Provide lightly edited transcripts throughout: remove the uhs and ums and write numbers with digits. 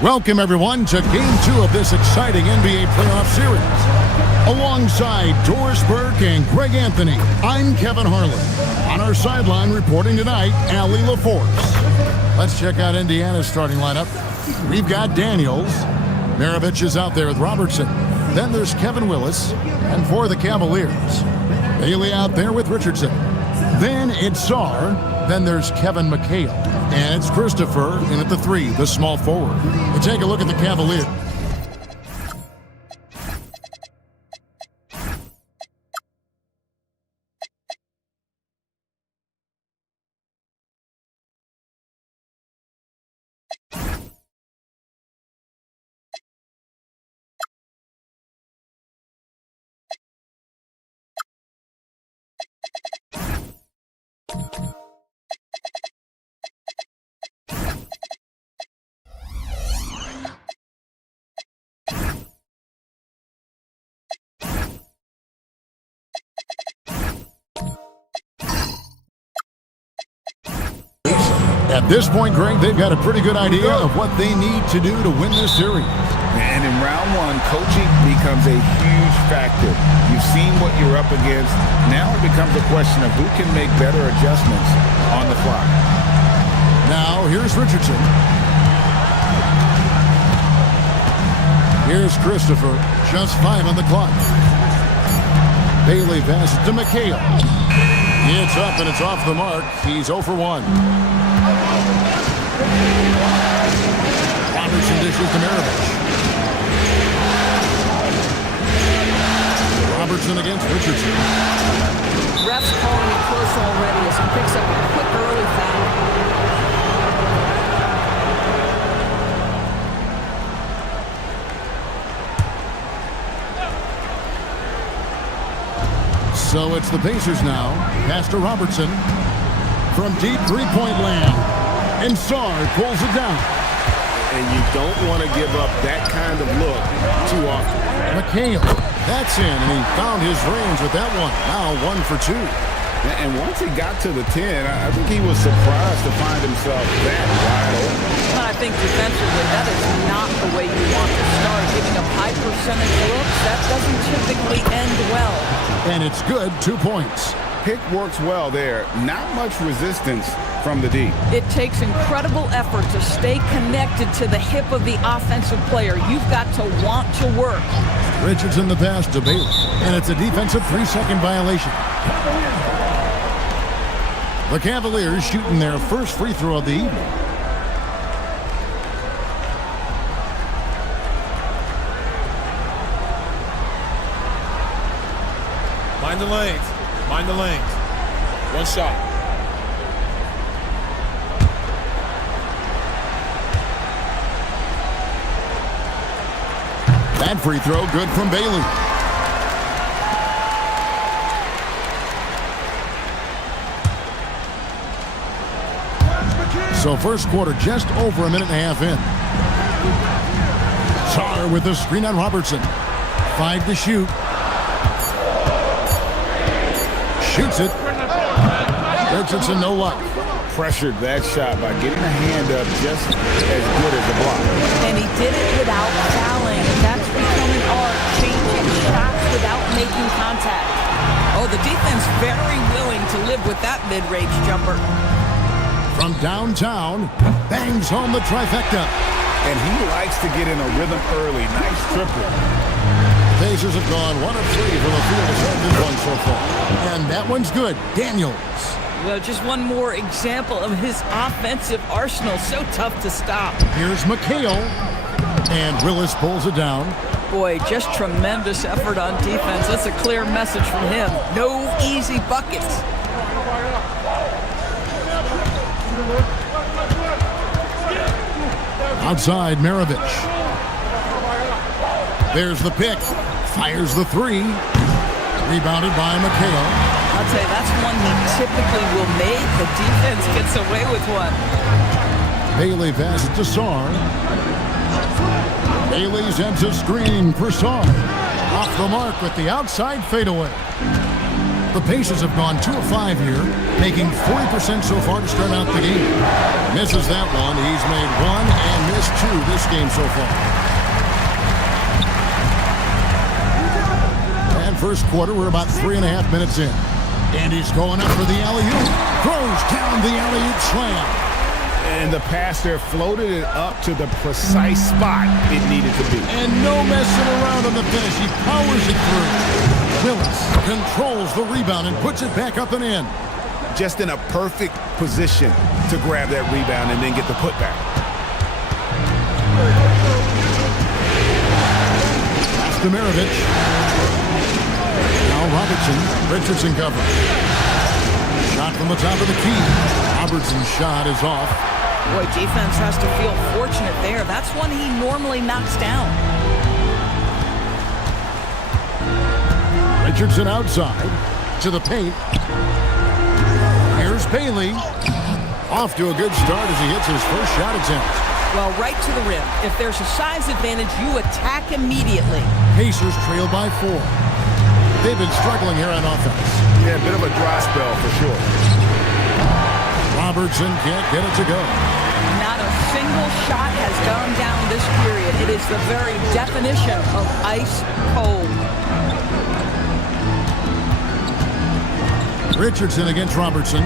Welcome, everyone, to Game 2 of this exciting NBA playoff series. Alongside Doris Burke and Greg Anthony, I'm Kevin Harlan. On our sideline reporting tonight, Allie LaForce. Let's check out Indiana's starting lineup. We've got Daniels. Maravich is out there with Robertson. Then there's Kevin Willis. And for the Cavaliers, Bailey out there with Richardson. Then it's Sarr. Then there's Kevin McHale. And it's Christopher in at the 3, the small forward. We take a look at the Cavaliers. At this point, Greg, they've got a pretty good idea of what they need to do to win this series. And in round one, coaching becomes a huge factor. You've seen what you're up against. Now it becomes a question of who can make better adjustments on the fly. Now, here's Richardson. Here's Christopher. Just 5 on the clock. Bailey passes to McHale. It's up and it's off the mark. He's 0 for 1. Robertson dishes to Maravich. Robertson against Richardson. Ref's calling it close already as he picks up a quick early foul. So it's the Pacers now. Pass to Robertson. From deep three-point land. And Sarr pulls it down. And you don't want to give up that kind of look too often. McHale. That's in, and he found his range with that one. Now 1 for 2. And once he got to the 10, I think he was surprised to find himself that wide open. I think defensively, that is not the way you want to start. Giving up high percentage looks, that doesn't typically end well. And it's good, 2 points. Pick works well there. Not much resistance from the D. It takes incredible effort to stay connected to the hip of the offensive player. You've got to want to work. Richardson the pass to Bailey. And it's a defensive 3-second violation. The Cavaliers shooting their first free throw of the evening. Mind the lanes. Mind the lanes. One shot. That free throw good from Bailey. So first quarter just over a minute and a half in. Sarr with the screen on Robertson. 5 to shoot. Shoots it. Richardson no luck. Pressured that shot by getting a hand up just as good as the block. And he did it without fouling. That's becoming art. Changing shots without making contact. Oh, the defense very willing to live with that mid-range jumper. From downtown, bangs home the trifecta. And he likes to get in a rhythm early. Nice triple. Pacers have gone 1 of 3 from the field as this one so far. And that one's good. Daniels. Well, just one more example of his offensive arsenal. So tough to stop. Here's McHale. And Willis pulls it down. Boy, just tremendous effort on defense. That's a clear message from him. No easy buckets. Outside, Maravich. There's the pick. Fires the 3. Rebounded by McHale. I'll tell you, that's one he typically will make. The defense gets away with one. Bailey passes to Sarr. Bailey sends a screen for Sarr. Off the mark with the outside fadeaway. The Pacers have gone 2 of 5 here, making 40% so far to start out the game. Misses that one. He's made 1 and missed 2 this game so far. And first quarter, we're about 3.5 minutes in. And he's going up for the alley-oop. Throws down the alley-oop slam. And the passer floated it up to the precise spot it needed to be. And no messing around on the finish. He powers it through. Willis controls the rebound and puts it back up and in. Just in a perfect position to grab that rebound and then get the putback. Pass to Maravich. Now Richardson covers. Shot from the top of the key. Robertson's shot is off. Boy, defense has to feel fortunate there. That's one he normally knocks down. Richardson outside to the paint. Here's Bailey. Off to a good start as he hits his first shot attempt. Well, right to the rim. If there's a size advantage, you attack immediately. Pacers trail by 4. They've been struggling here on offense. Yeah, a bit of a dry spell for sure. Robertson can't get it to go. Not a single shot has gone down this period. It is the very definition of ice cold. Richardson against Robertson.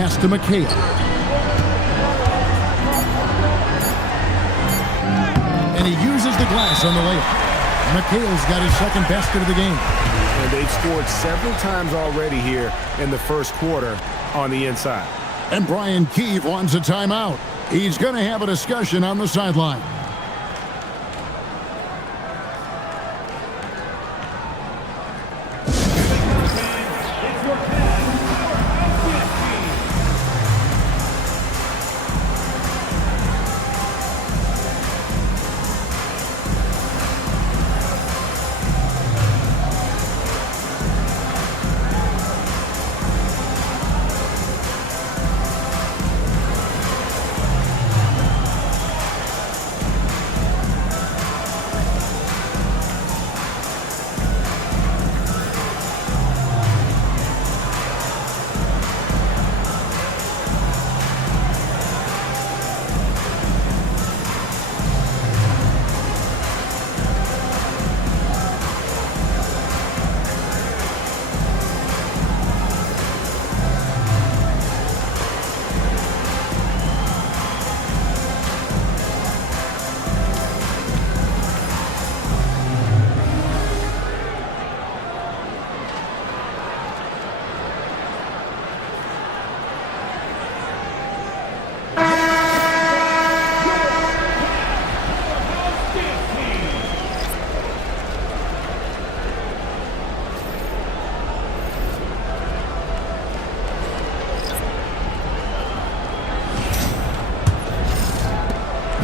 Pass to McHale. And he uses the glass on the layup. McHale's got his second basket of the game. And they've scored several times already here in the first quarter on the inside. And Brian Keefe wants a timeout. He's going to have a discussion on the sideline.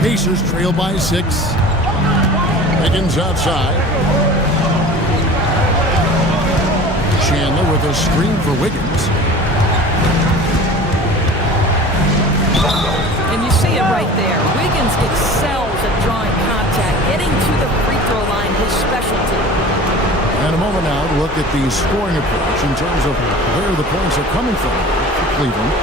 Pacers trail by 6. Higgins outside. Chandler with a screen for Wiggins. And you see it right there. Wiggins excels at drawing contact, getting to the free throw line, his specialty. And a moment now to look at the scoring approach in terms of where the points are coming from for Cleveland.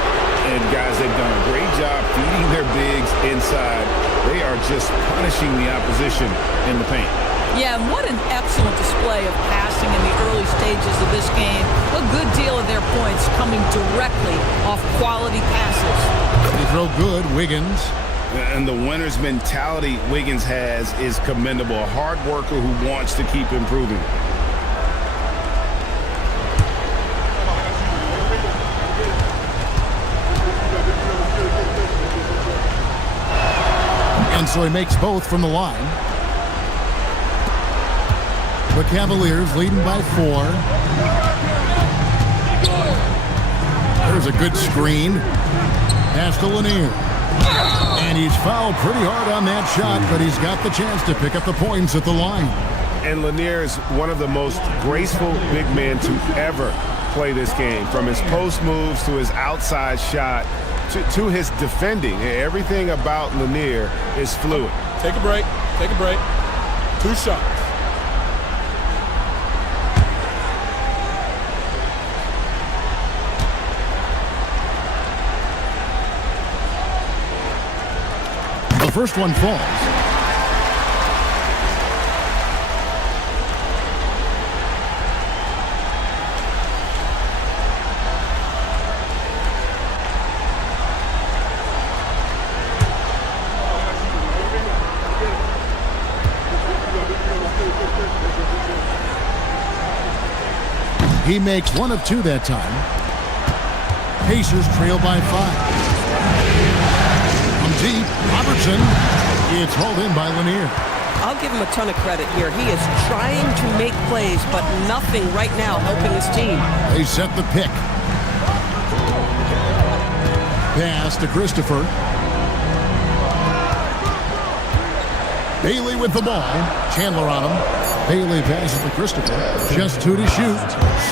And guys, they've done a great job feeding their bigs inside. They are just punishing the opposition in the paint. Yeah, and what an excellent display of passing in the early stages of this game. A good deal of their points coming directly off quality passes. They throw good, Wiggins. And the winner's mentality Wiggins has is commendable. A hard worker who wants to keep improving. And so he makes both from the line. The Cavaliers leading by 4. There's a good screen. Pass to Lanier. And he's fouled pretty hard on that shot, but he's got the chance to pick up the points at the line. And Lanier is one of the most graceful big men to ever play this game. From his post moves to his outside shot to his defending. Everything about Lanier is fluid. Take a break. Take a break. 2 shots. first one falls. He makes one of two that time. Pacers trail by 5. From deep, Robertson. It's hauled in by Lanier. I'll give him a ton of credit here. He is trying to make plays, but nothing right now helping his team. They set the pick. Pass to Christopher. Bailey with the ball. Chandler on him. Bailey passes to Christopher. Just 2 to shoot.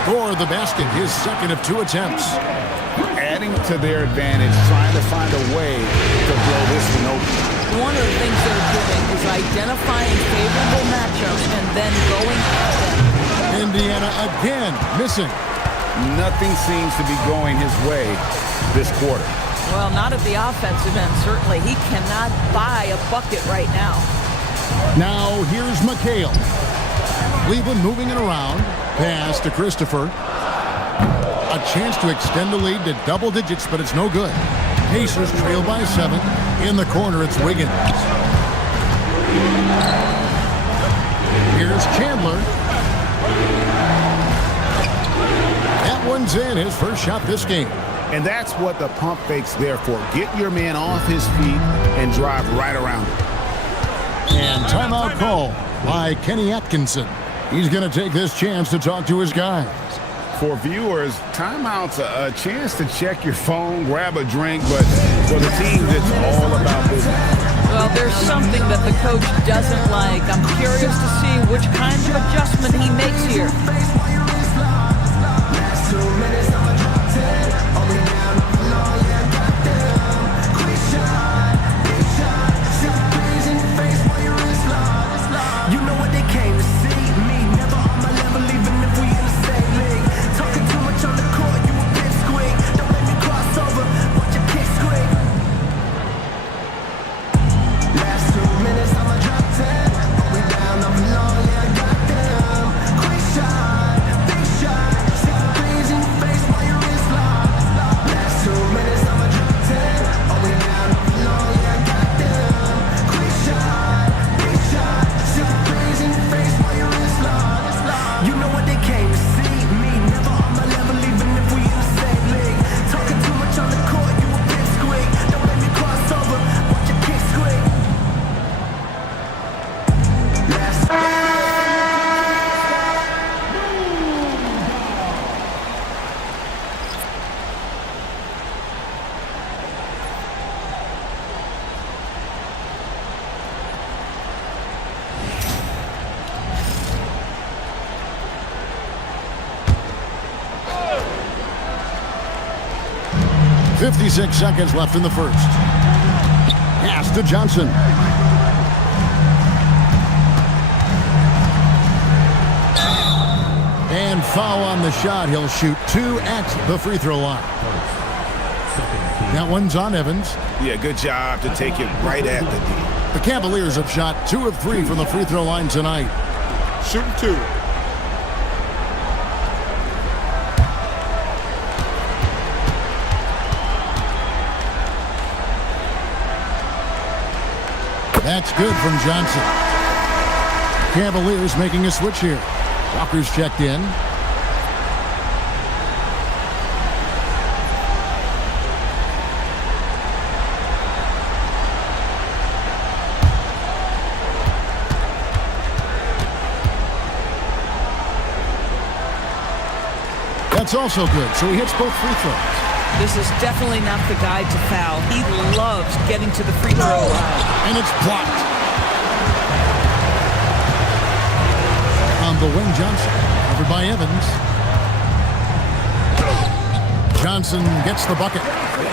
Score the basket. His second of 2 attempts. Adding to their advantage, trying to find a way to blow this one open. One of the things they're doing is identifying favorable matchups and then going at them. Indiana again missing. Nothing seems to be going his way this quarter. Well, not at the offensive end, certainly. He cannot buy a bucket right now. Now here's McHale. Cleveland moving it around. Pass to Christopher. A chance to extend the lead to double digits, but it's no good. Pacers trail by 7. In the corner, it's Wiggins. Here's Chandler. That one's in. His first shot this game. And that's what the pump fake's there for. Get your man off his feet and drive right around him. And timeout call by Kenny Atkinson. He's going to take this chance to talk to his guys. For viewers, timeout's a chance to check your phone, grab a drink, but for the team, it's all about business. Well, there's something that the coach doesn't like. I'm curious to see which kind of adjustment he makes here. .56 seconds left in the first. Pass to Johnson. And foul on the shot. He'll shoot 2 at the free throw line. That one's on Evans. Yeah, good job to take it right at the D. The Cavaliers have shot 2 of 3 from the free throw line tonight. Shooting 2. That's good from Johnson. Cavaliers making a switch here. Walker's checked in. That's also good, so he hits both free throws. This is definitely not the guy to foul. He loves getting to the free throw line. And it's blocked. On the wing, Johnson. Covered by Evans. Johnson gets the bucket.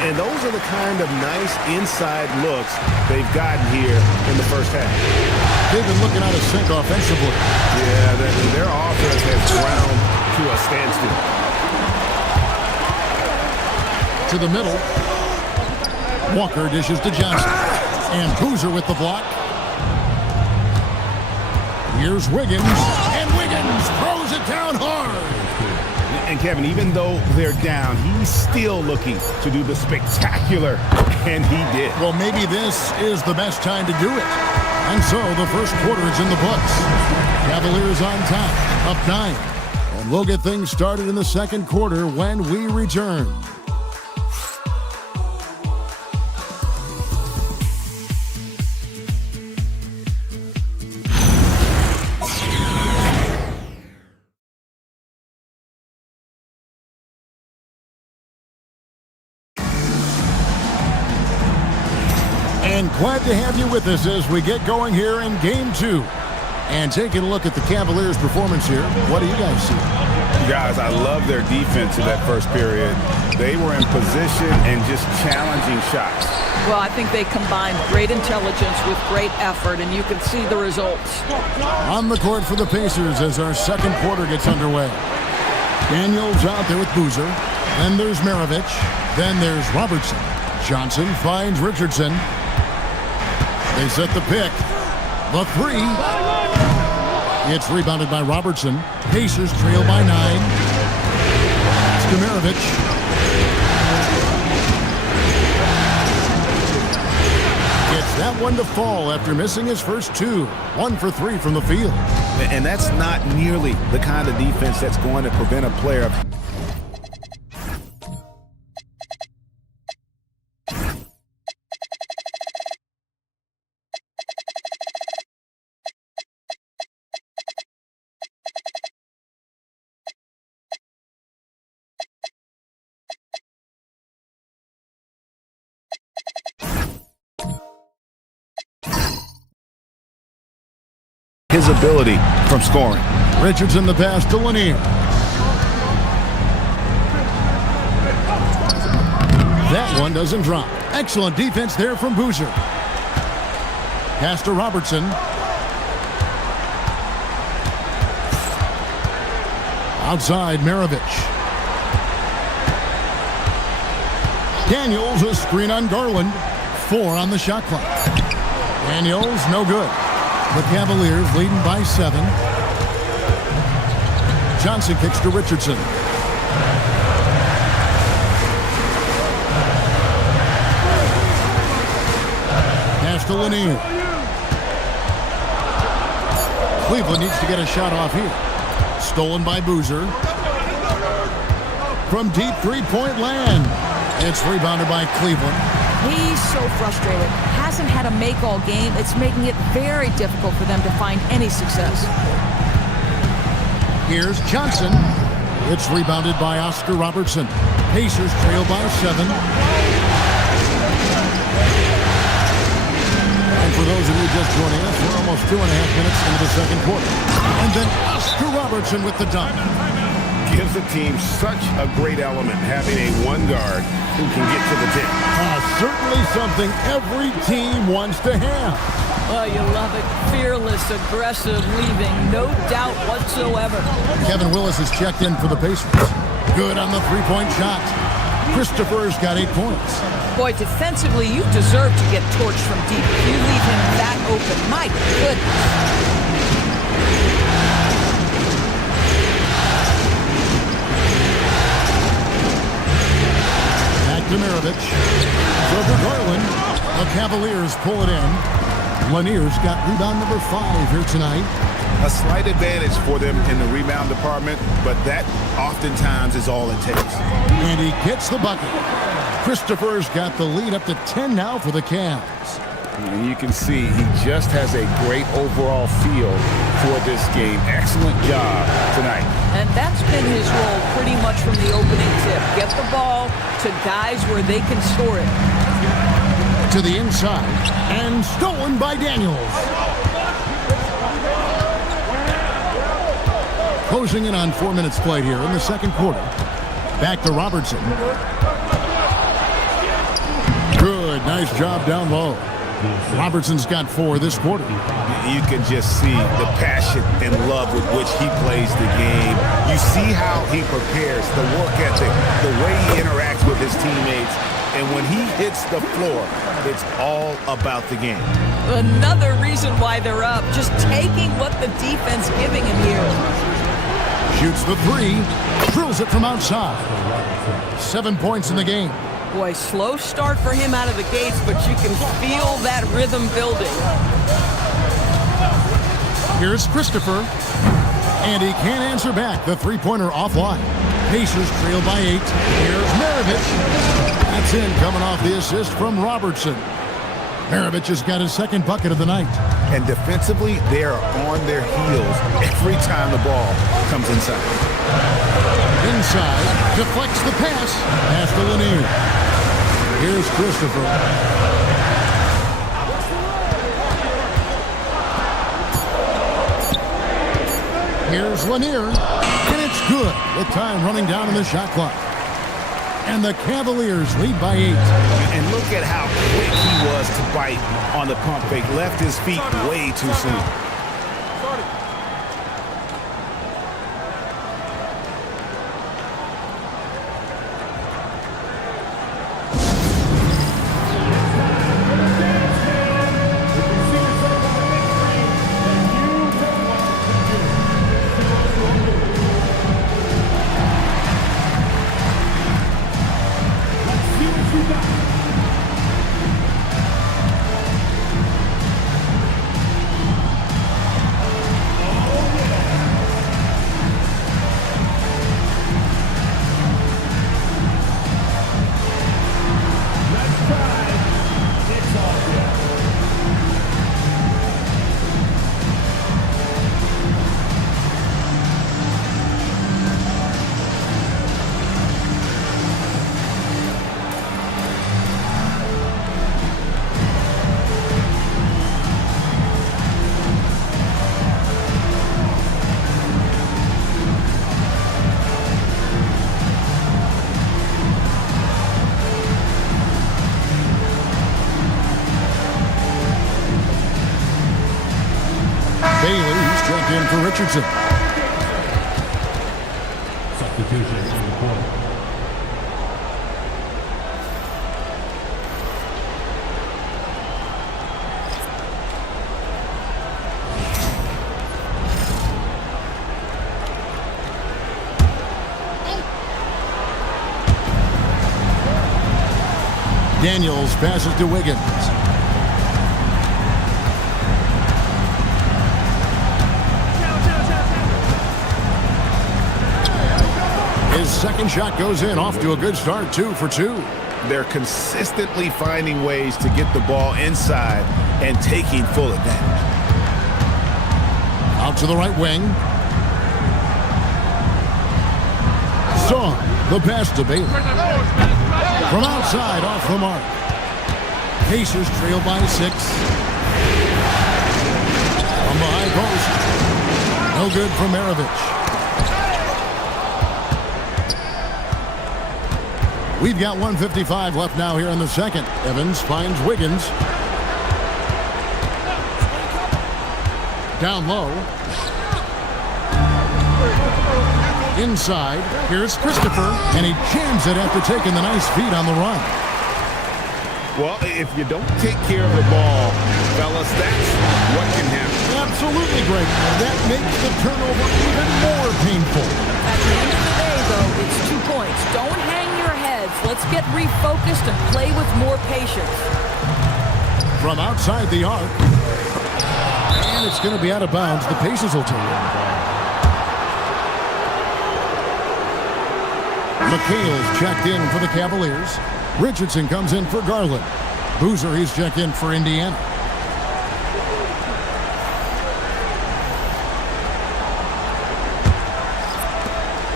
And those are the kind of nice inside looks they've gotten here in the first half. They've been looking out of sync offensively. Yeah, their offense has ground to a standstill. To the middle. Walker dishes to Johnson. And Boozer with the block. Here's Wiggins. And Wiggins throws it down hard. And Kevin, even though they're down, he's still looking to do the spectacular, and he did. Well, maybe this is the best time to do it. And so the first quarter is in the books. Cavaliers on top, up 9. And we'll get things started in the second quarter when we return. And glad to have you with us as we get going here in Game 2. And taking a look at the Cavaliers' performance here, what do you guys see? Guys, I love their defense in that first period. They were in position and just challenging shots. Well, I think they combined great intelligence with great effort, and you can see the results. On the court for the Pacers as our second quarter gets underway. Daniels out there with Boozer. Then there's Maravich. Then there's Robertson. Johnson finds Richardson. They set the pick. The 3. It's rebounded by Robertson. Pacers trail by 9. Maravich. Gets that one to fall after missing his first 2. 1 for 3 from the field. And that's not nearly the kind of defense that's going to prevent a player. His ability from scoring. Richardson the pass to Lanier. That one doesn't drop. Excellent defense there from Boozer. Pass to Robertson. Outside Maravich. Daniels a screen on Garland. 4 on the shot clock. Daniels no good. The Cavaliers leading by 7. Johnson kicks to Richardson. Pass to Lanier. Cleveland needs to get a shot off here. Stolen by Boozer. From deep three-point land. It's rebounded by Cleveland. He's so frustrated. Hasn't had a make all game. It's making it very difficult for them to find any success. Here's Johnson. It's rebounded by Oscar Robertson. Pacers trail by 7. And for those of you just joining us, we're almost 2.5 minutes into the second quarter. And then Oscar Robertson with the dunk. Gives the team such a great element having a one guard who can get to the 10. Certainly something every team wants to have. Oh, you love it. Fearless, aggressive, leaving. No doubt whatsoever. Kevin Willis is checked in for the Pacers. Good on the three-point shot. Christopher's got 8 points. Boy, defensively, you deserve to get torched from deep. You leave him that open. My goodness. Maravich. So for Garland, the Cavaliers pull it in. Lanier's got rebound number 5 here tonight. A slight advantage for them in the rebound department, but that oftentimes is all it takes. And he gets the bucket. Christopher's got the lead up to 10 now for the Cavs. And you can see he just has a great overall feel for this game. Excellent job tonight. And that's been his role pretty much from the opening tip. Get the ball to guys where they can score it. To the inside. And stolen by Daniels. Closing in on 4 minutes played here in the second quarter. Back to Robertson. Good. Nice job down low. Robertson's got 4 this quarter. You can just see the passion and love with which he plays the game. You see how he prepares, the work ethic, the way he interacts with his teammates. And when he hits the floor, it's all about the game. Another reason why they're up, just taking what the defense giving him here. Shoots the three, drills it from outside. 7 points in the game. Boy, slow start for him out of the gates, but you can feel that rhythm building. Here's Christopher, and he can't answer back. The three-pointer offline. Pacers trail by 8. Here's Maravich. That's in, coming off the assist from Robertson. Maravich has got his second bucket of the night. And defensively, they are on their heels every time the ball comes inside. Inside, deflects the pass. Pass to Lanier. Here's Christopher. Here's Lanier. And it's good with time running down in the shot clock. And the Cavaliers lead by 8. And look at how quick he was to bite on the pump fake. Left his feet way too soon. Bailey, he's checked in for Richardson. Substitution in the court. Daniels passes to Wiggins. His second shot goes in, off to a good start, 2 for 2. They're consistently finding ways to get the ball inside and taking full advantage. Out to the right wing. Song, the pass to Bailey. From outside, off the mark. Pacers trail by 6. From the high post. No good for Maravich. We've got 1:55 left now here in the second. Evans finds Wiggins. Down low. Inside. Here's Christopher. And he jams it after taking the nice feed on the run. Well, if you don't take care of the ball, fellas, that's what can happen. Absolutely, Greg. That makes the turnover even more painful. At the end of the day, though, it's 2 points. Don't hang your heads. Let's get refocused and play with more patience. From outside the arc. And it's going to be out of bounds. The Pacers will take it. McHale's checked in for the Cavaliers. Richardson comes in for Garland. Boozer, he's checked in for Indiana.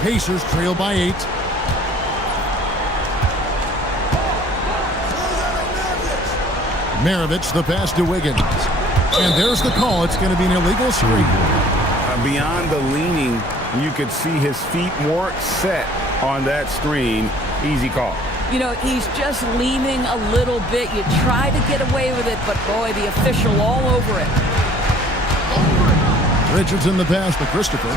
Pacers trail by 8. Maravich, the pass to Wiggins. And there's the call. It's going to be an illegal screen. Beyond the leaning, you could see his feet weren't set on that screen. Easy call. You know, he's just leaning a little bit. You try to get away with it, but boy, the official all over it. Richardson the pass to Christopher.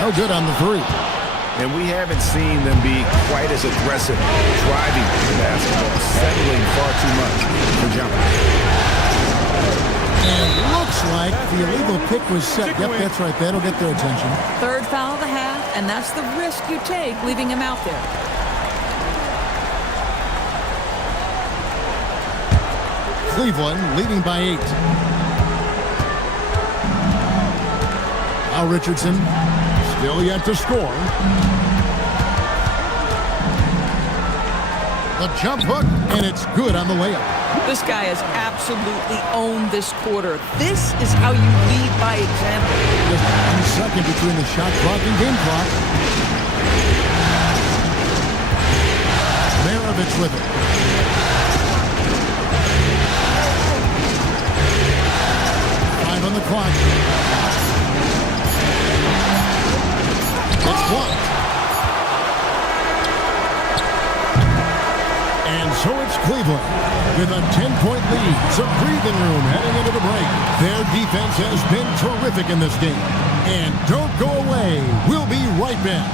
No good on the 3. and we haven't seen them be quite as aggressive driving the basketball, settling far too much for jumpers. And looks like the illegal pick was set. Yep, that's right. That'll get their attention. Third foul of the half, and that's the risk you take leaving him out there. Cleveland leading by 8. Now Richardson still yet to score. The jump hook, and it's good on the layup. This guy has absolutely owned this quarter. This is how you lead by example. Just 1 second between the shot clock and game clock. Maravich with it. On the clock. It's blocked. And so it's Cleveland with a 10-point lead. Some breathing room heading into the break. Their defense has been terrific in this game. And don't go away. We'll be right back.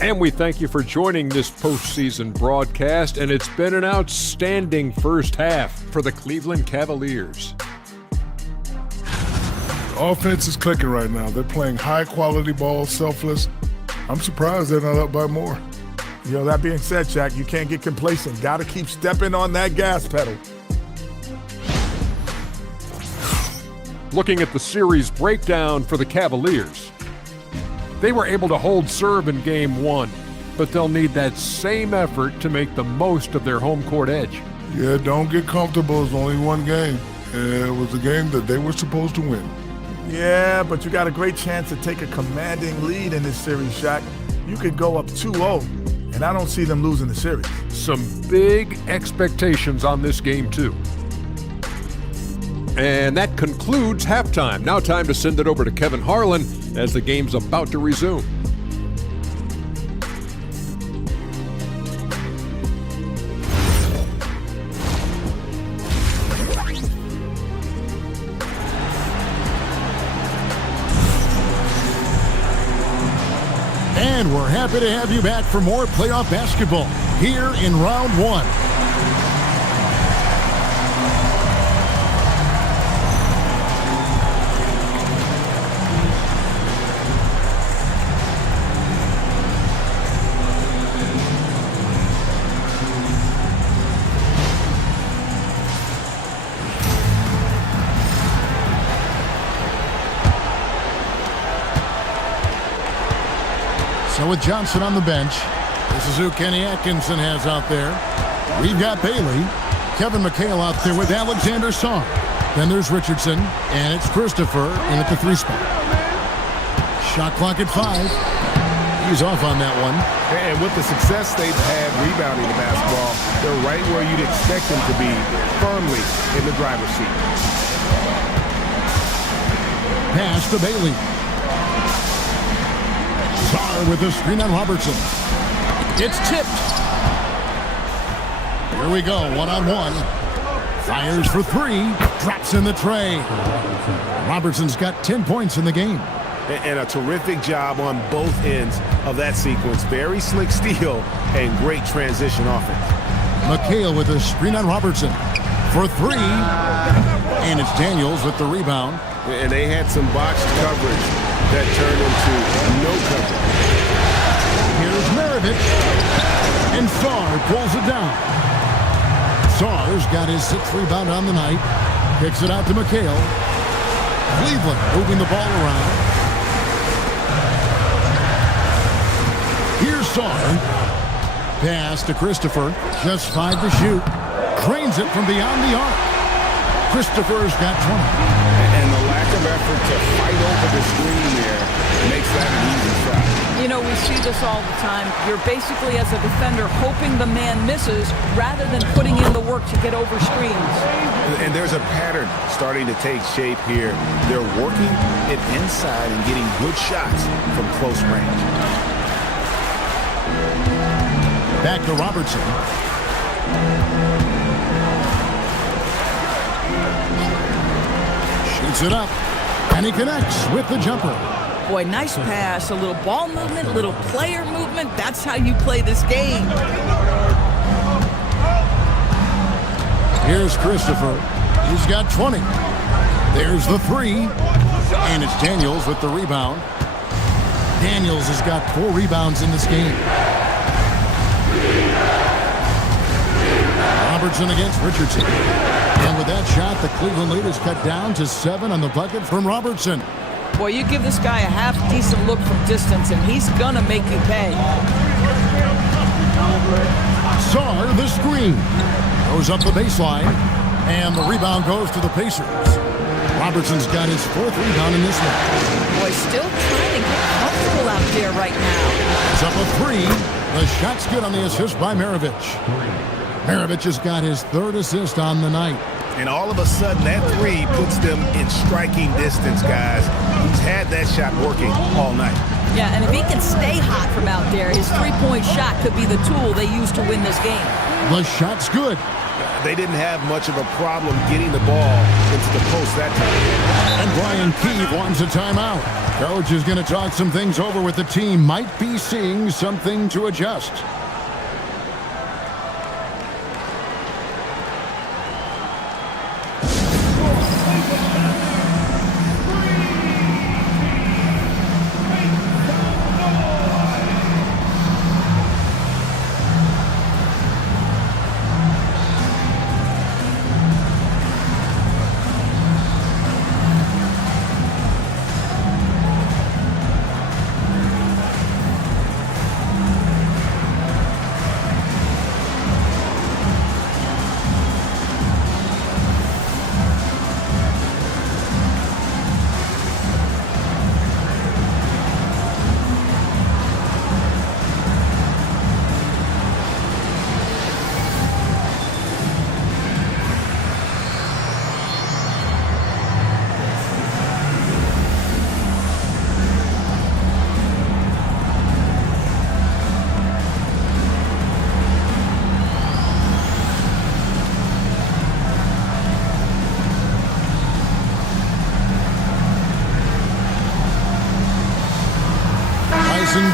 And we thank you for joining this postseason broadcast, and it's been an outstanding first half for the Cleveland Cavaliers. Offense is clicking right now. They're playing high-quality ball, selfless. I'm surprised they're not up by more. That being said, Shaq, you can't get complacent. Got to keep stepping on that gas pedal. Looking at the series breakdown for the Cavaliers, they were able to hold serve in Game 1, but they'll need that same effort to make the most of their home court edge. Yeah, don't get comfortable. It's only one game. It was a game that they were supposed to win. Yeah, but you got a great chance to take a commanding lead in this series, Shaq. You could go up 2-0, and I don't see them losing the series. Some big expectations on this game, too. And that concludes halftime. Now time to send it over to Kevin Harlan as the game's about to resume. And we're happy to have you back for more playoff basketball here in round 1. So with Johnson on the bench, this is who Kenny Atkinson has out there. We've got Bailey, Kevin McHale out there with Alexander Song. Then there's Richardson, and it's Christopher in at the 3 spot. Shot clock at 5. He's off on that one. And with the success they've had rebounding the basketball, they're right where you'd expect them to be, firmly in the driver's seat. Pass to Bailey. Czar with the screen on Robertson. It's tipped. Here we go, 1-on-1. Fires for 3. Drops in the tray. Robertson's got 10 points in the game. And a terrific job on both ends of that sequence. Very slick steal and great transition offense. McHale with a screen on Robertson for 3. And it's Daniels with the rebound. And they had some botched coverage that turned into no coverage. Here's Maravich. And Sarr pulls it down. Sarr's got his 6th rebound on the night. Kicks it out to McHale. Cleveland moving the ball around. Here's Sarr. Pass to Christopher. Just 5 to shoot. Cranes it from beyond the arc. Christopher's got 20. And the lack of effort to fight over the screen there makes that an easy shot. We see this all the time. You're basically, as a defender, hoping the man misses rather than putting in the work to get over screens. And there's a pattern starting to take shape here. They're working it inside and getting good shots from close range. Back to Robertson. Shoots it up, and he connects with the jumper. Boy, nice pass. A little ball movement, a little player movement. That's how you play this game. Here's Christopher. He's got 20. There's the three. And it's Daniels with the rebound. Daniels has got 4 rebounds in this game. Robertson against Richardson. And with that shot, the Cleveland lead is cut down to 7 on the bucket from Robertson. Boy, you give this guy a half-decent look from distance, and he's gonna make you pay. Saar the screen. Goes up the baseline. And the rebound goes to the Pacers. Robertson's got his 4th rebound in this one. Boy, still trying to get comfortable out there right now. It's up a 3. The shot's good on the assist by Maravich. Maravich has got his 3rd assist on the night. And all of a sudden, that 3 puts them in striking distance, guys. He's had that shot working all night. Yeah, and if he can stay hot from out there, his three-point shot could be the tool they use to win this game. The shot's good. They didn't have much of a problem getting the ball into the post that time. And Brian Keefe wants a timeout. Coach is going to talk some things over with the team. Might be seeing something to adjust.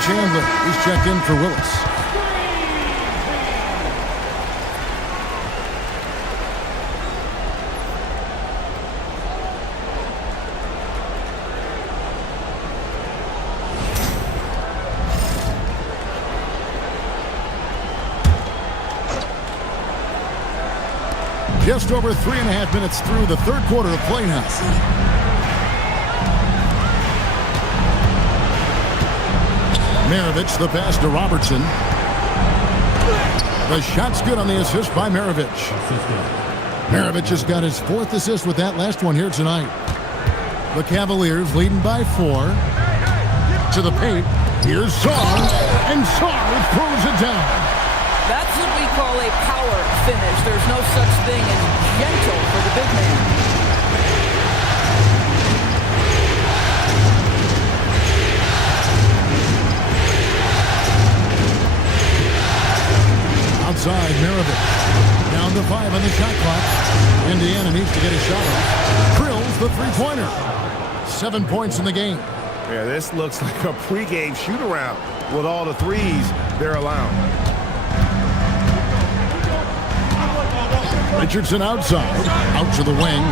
Chandler is checked in for Willis. Just over 3.5 minutes through the 3rd quarter of play now. Maravich, the pass to Robertson. The shot's good on the assist by Maravich. Maravich has got his 4th assist with that last one here tonight. The Cavaliers leading by 4. To the paint. Here's Saar. And Saar throws it down. That's what we call a power finish. There's no such thing as gentle for the big man. Outside, Maravich. Down to 5 on the shot clock. Indiana needs to get a shot off. Drills the three-pointer. 7 points in the game. Yeah, this looks like a pregame shoot-around with all the threes they're allowing. Richardson outside. Out to the wing.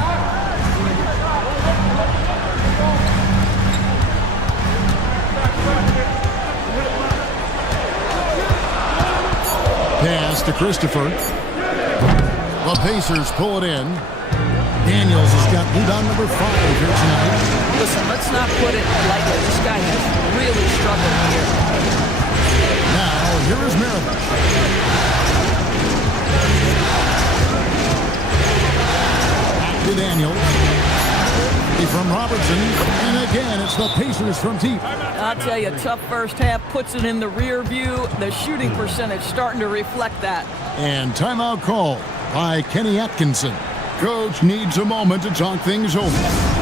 Pass to Christopher. The Pacers pull it in. Daniels has got rebound number 5 here tonight. Listen, let's not put it lightly. This guy has really struggled here. Now, here is Maravich. Back to Daniels. safety from Robertson. And again, it's the Pacers from deep. I'll tell you, tough first half puts it in the rear view. The shooting percentage starting to reflect that. And timeout call by Kenny Atkinson. Coach needs a moment to talk things over.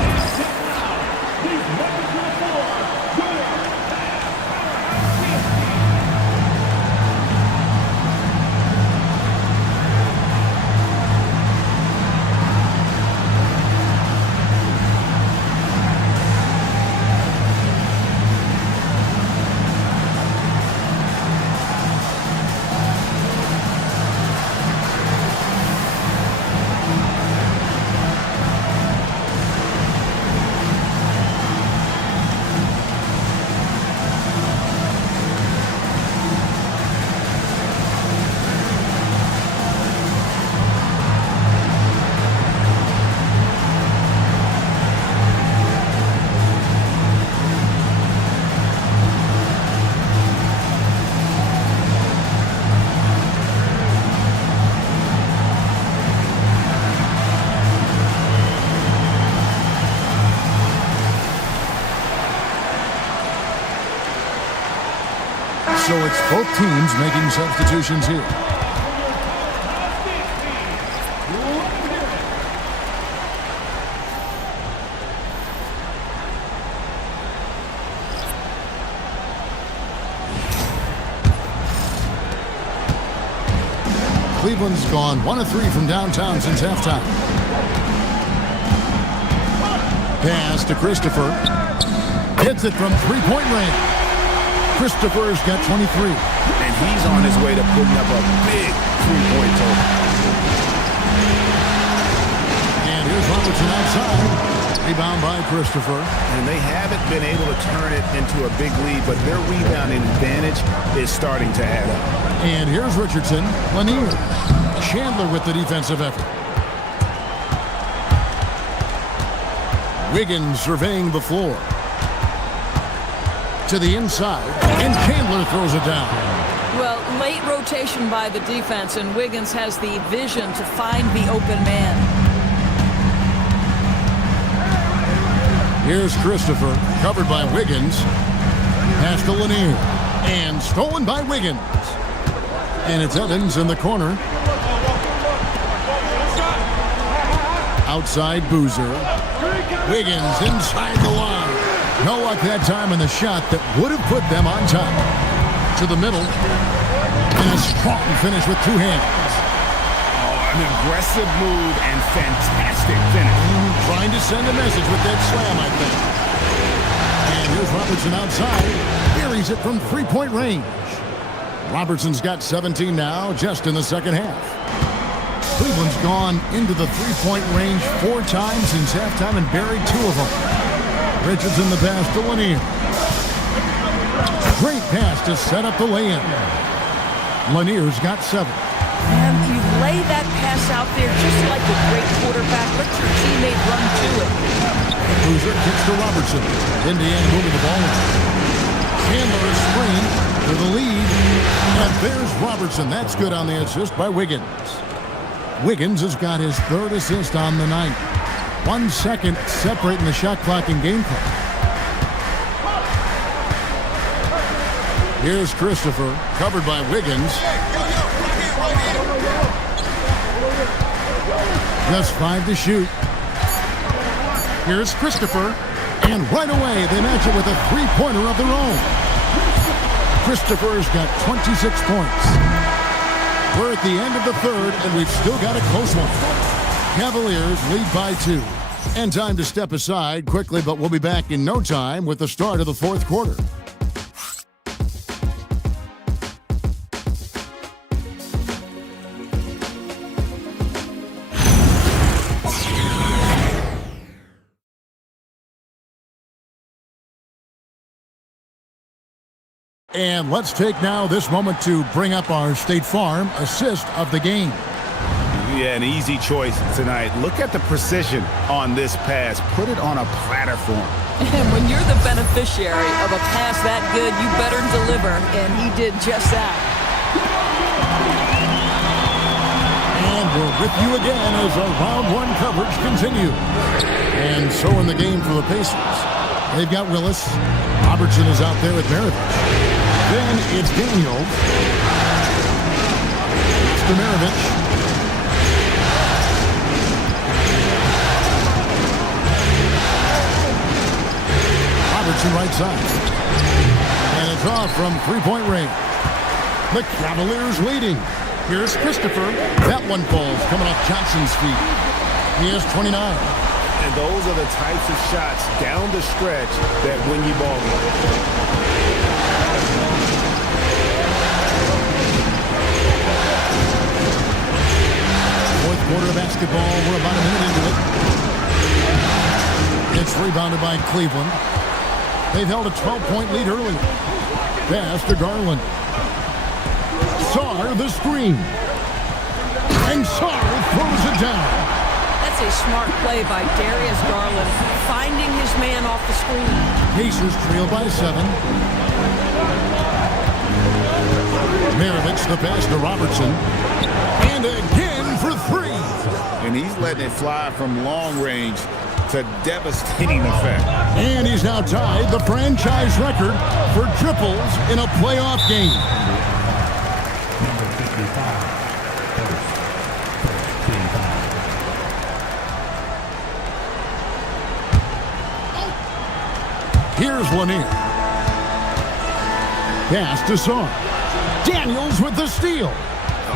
So it's both teams making substitutions here. Cleveland's gone 1 of 3 from downtown since halftime. Pass to Christopher. Hits it from three-point range. Christopher's got 23. And he's on his way to putting up a big three-point total. And here's Robertson outside. Rebound by Christopher. And they haven't been able to turn it into a big lead, but their rebounding advantage is starting to add up. And here's Richardson. Lanier. Chandler with the defensive effort. Wiggins surveying the floor. To the inside, and Chandler throws it down. Well, late rotation by the defense, and Wiggins has the vision to find the open man. Here's Christopher, covered by Wiggins. Pass to Lanier, and stolen by Wiggins. And it's Evans in the corner. Outside Boozer. Wiggins inside the line. No luck that time in the shot that would have put them on top. To the middle. And a strong finish with two hands. Oh, an aggressive move and fantastic finish. Trying to send a message with that slam, I think. And here's Robertson outside. Buries it from three-point range. Robertson's got 17 now, just in the second half. Cleveland's gone into the three-point range 4 times since halftime and buried 2 of them. Richardson the pass to Lanier. Great pass to set up the lay-in. Lanier's got 7. And you lay that pass out there just like a great quarterback. Let your teammate run to it. Boozer kicks to Robertson. Indiana moving the ball. Chandler is screen to the lead. And there's Robertson. That's good on the assist by Wiggins. Wiggins has got his 3rd assist on the night. 1 second separating the shot clock and game clock. Here's Christopher, covered by Wiggins. Just 5 to shoot. Here's Christopher, and right away they match it with a three-pointer of their own. Christopher's got 26 points. We're at the end of the 3rd, and we've still got a close one. Cavaliers lead by 2. And time to step aside quickly, but we'll be back in no time with the start of the 4th quarter. And let's take now this moment to bring up our State Farm assist of the game. Yeah, an easy choice tonight. Look at the precision on this pass. Put it on a platter for him. And when you're the beneficiary of a pass that good, you better deliver, and he did just that. And We're with you again as our round one coverage continues. And so in the game for the Pacers, they've got Willis. Robertson is out there with Maravich. Then it's Daniels. It's to Maravich. Robertson right side. And it's off from three-point range. The Cavaliers leading. Here's Christopher. That one falls coming off Johnson's feet. He has 29. And those are the types of shots down the stretch that win you ball games. Fourth quarter of basketball. We're about a minute into it. It's rebounded by Cleveland. They've held a 12-point lead earlier. Pass to Garland. Sarr the screen. And Sarr throws it down. That's a smart play by Darius Garland, finding his man off the screen. Pacers trail by 7. Maravich the pass to Robertson. And again for 3. And he's letting it fly from long range to devastating effect. And he's now tied the franchise record for triples in a playoff game. Number 55. Here's Lanier. Pass to Sarr. Daniels with the steal.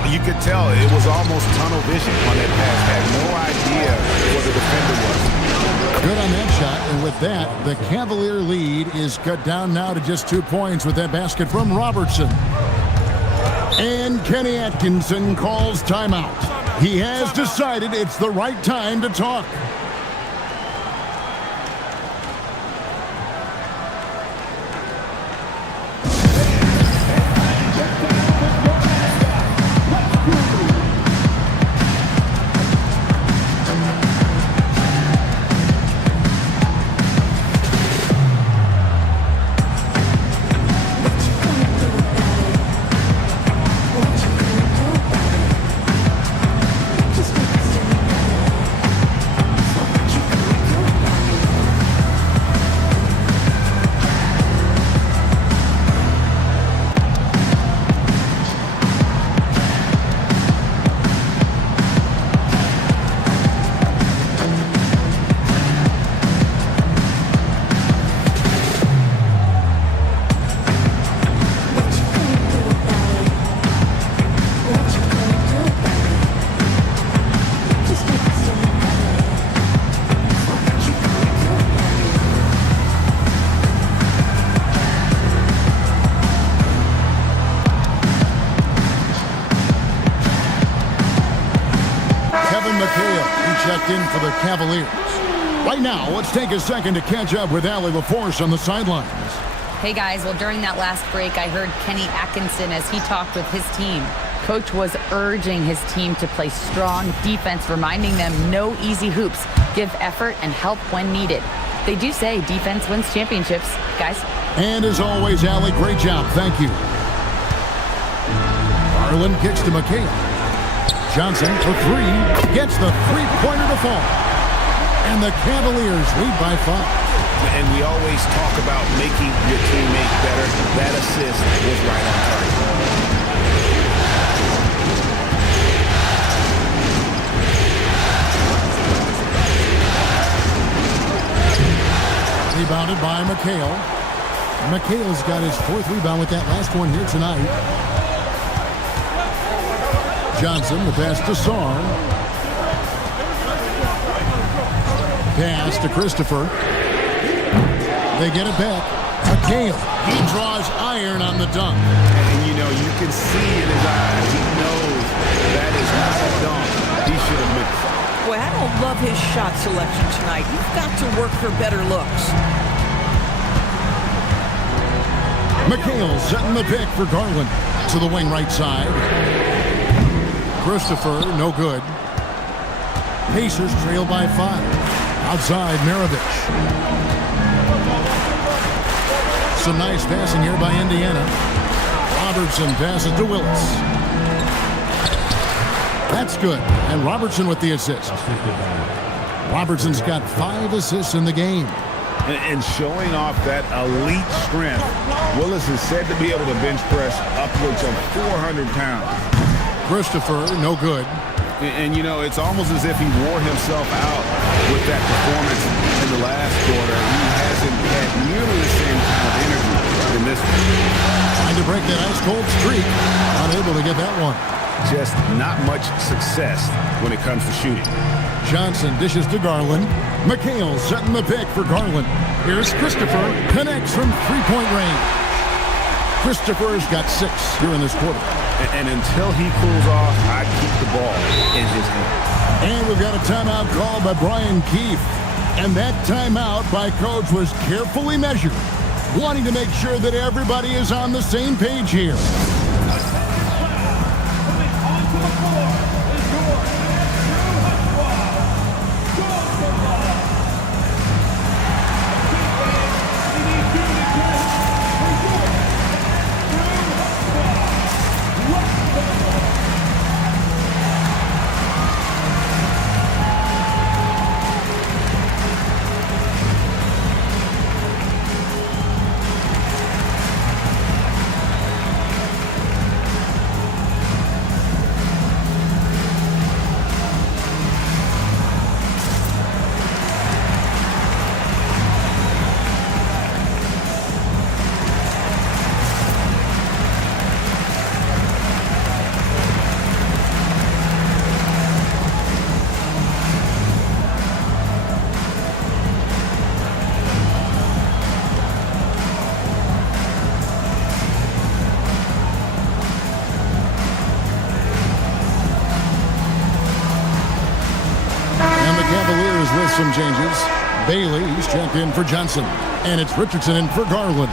You could tell it was almost tunnel vision on that pass. Had no idea where the defender was. Good on that shot, and with that, the Cavalier lead is cut down now to just 2 points with that basket from Robertson. And Kenny Atkinson calls timeout. He has decided it's the right time to talk. In for the Cavaliers. Right now, let's take a second to catch up with Allie LaForce on the sidelines. Hey guys, well during that last break, I heard Kenny Atkinson as he talked with his team. Coach was urging his team to play strong defense, reminding them no easy hoops, give effort and help when needed. They do say defense wins championships, guys. And as always, Allie, great job. Thank you. Garland kicks to McHale. Johnson for 3, gets the three-pointer to fall. And the Cavaliers lead by 5. And we always talk about making your teammate better. That assist was right on target. Rebounded by McHale. McHale's got his 4th rebound with that last one here tonight. Johnson, the pass to Sarr. Pass to Christopher. They get it back. McHale, he draws iron on the dunk. And you know, you can see in his eyes, he knows that is not a dunk. He should have missed. Boy, I don't love his shot selection tonight. You've got to work for better looks. McHale setting the pick for Garland to the wing right side. Christopher, no good. Pacers trail by 5. Outside, Maravich. Some nice passing here by Indiana. Robertson passes to Willis. That's good. And Robertson with the assist. Robertson's got 5 assists in the game. And showing off that elite strength, Willis is said to be able to bench press upwards of 400 pounds. Christopher, no good. And you know, it's almost as if he wore himself out with that performance in the last quarter. He hasn't had nearly the same kind of energy in this one. Trying to break that ice-cold streak. Unable to get that one. Just not much success when it comes to shooting. Johnson dishes to Garland. McHale setting the pick for Garland. Here's Christopher. Connects from three-point range. Christopher's got 6 here in this quarter. And until he cools off, I keep the ball in his hand. And we've got a timeout called by Brian Keefe. And that timeout by Coach was carefully measured, wanting to make sure that everybody is on the same page here. With some changes. Bailey's checked in for Johnson. And it's Richardson in for Garland.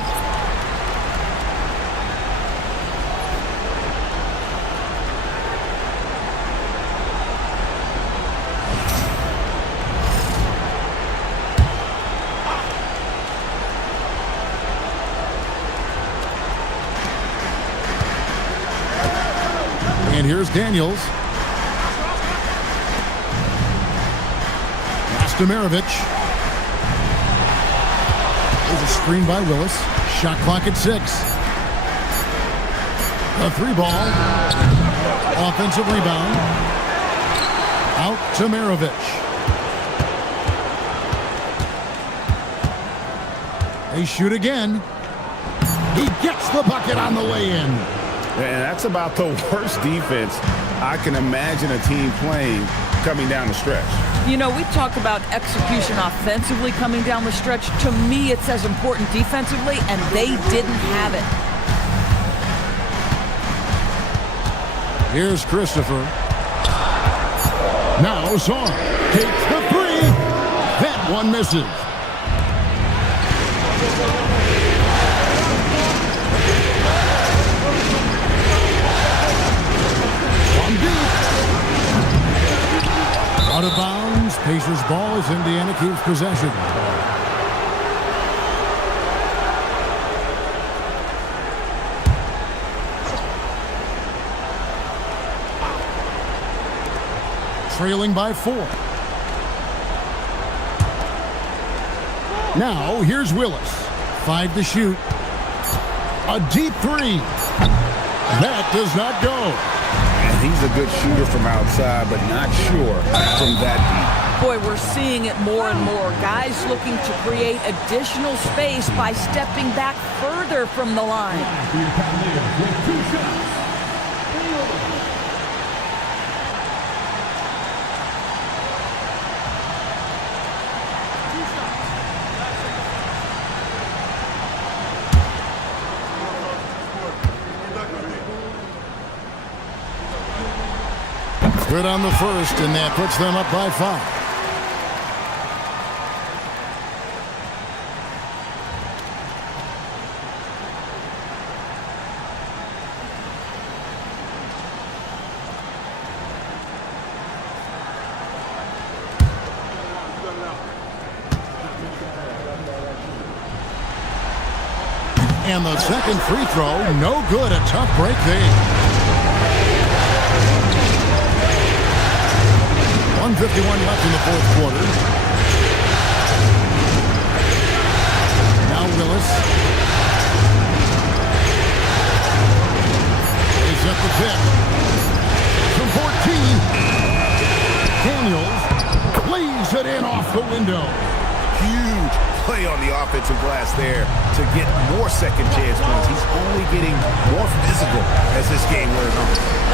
And here's Daniels. Demirovic. There's a screen by Willis. Shot clock at 6. A 3-ball. Offensive rebound. Out to Demirovic. They shoot again. He gets the bucket on the way in. And that's about the worst defense I can imagine a team playing coming down the stretch. You know, we talk about execution offensively coming down the stretch. To me, it's as important defensively, and they didn't have it. Here's Christopher. Now Zorn takes the 3. That one misses. From deep. Out of bounds. Pacers ball as Indiana keeps possession. Trailing by 4. Now here's Willis. 5 to shoot. A deep 3. That does not go. And he's a good shooter from outside, but not sure from that deep. Boy, we're seeing it more and more. Guys looking to create additional space by stepping back further from the line. Good on the first, and that puts them up by 5. And the second free throw, no good. A tough break there. 1:51 left in the fourth quarter. Now Willis. He's at the tip. From 14. Daniels lays it in off the window. Huge play on the offensive glass there to get more second chance points. He's only getting more physical as this game wears on.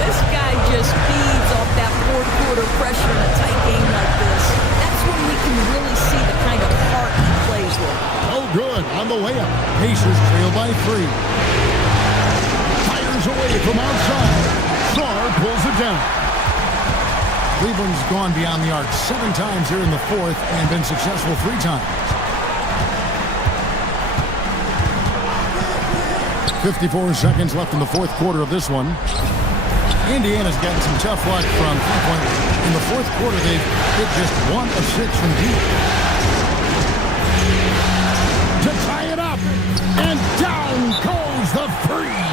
This guy just feeds off that fourth quarter pressure in a tight game like this. That's when we can really see the kind of heart he plays with. Oh, good on the layup. Pacers trail by 3. Fires away from outside. Sarr pulls it down. Cleveland's gone beyond the arc 7 times here in the fourth and been successful 3 times. 54 seconds left in the fourth quarter of this one. Indiana's gotten some tough luck from three-point. In the fourth quarter, they've hit just 1 of 6 from deep. To tie it up, and down goes the free.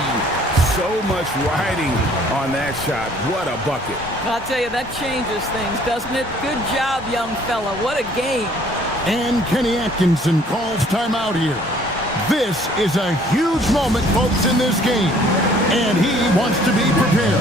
So much riding on that shot. What a bucket. I'll tell you, that changes things, doesn't it? Good job, young fella. What a game. And Kenny Atkinson calls timeout here. This is a huge moment, folks, in this game. And he wants to be prepared.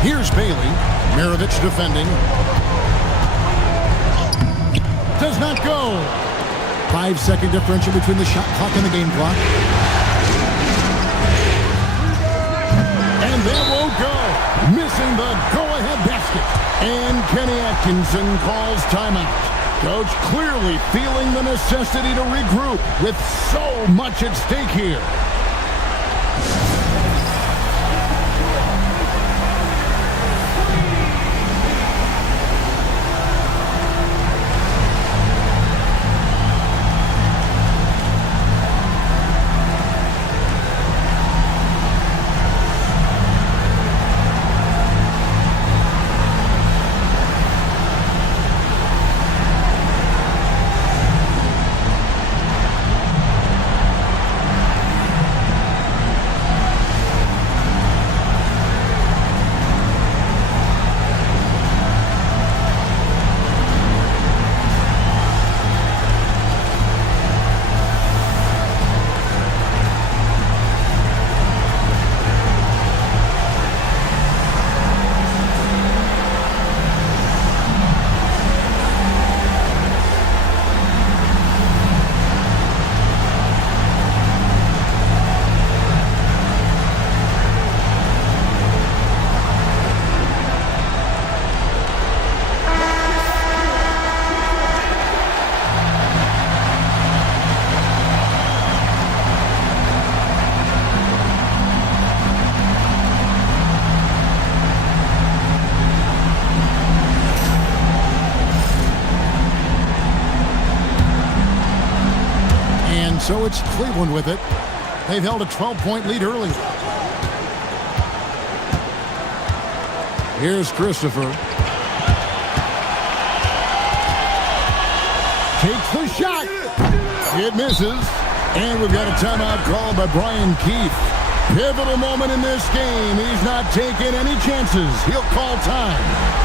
Here's Bailey. Maravich defending. Does not go. 5-second differential between the shot clock and the game clock. And that won't go. Missing the go-ahead basket. And Kenny Atkinson calls timeout. Coach clearly feeling the necessity to regroup with so much at stake here. So it's Cleveland with it. They've held a 12-point lead early. Here's Christopher. Takes the shot. It misses. And we've got a timeout called by Brian Keefe. Pivotal moment in this game. He's not taking any chances. He'll call time.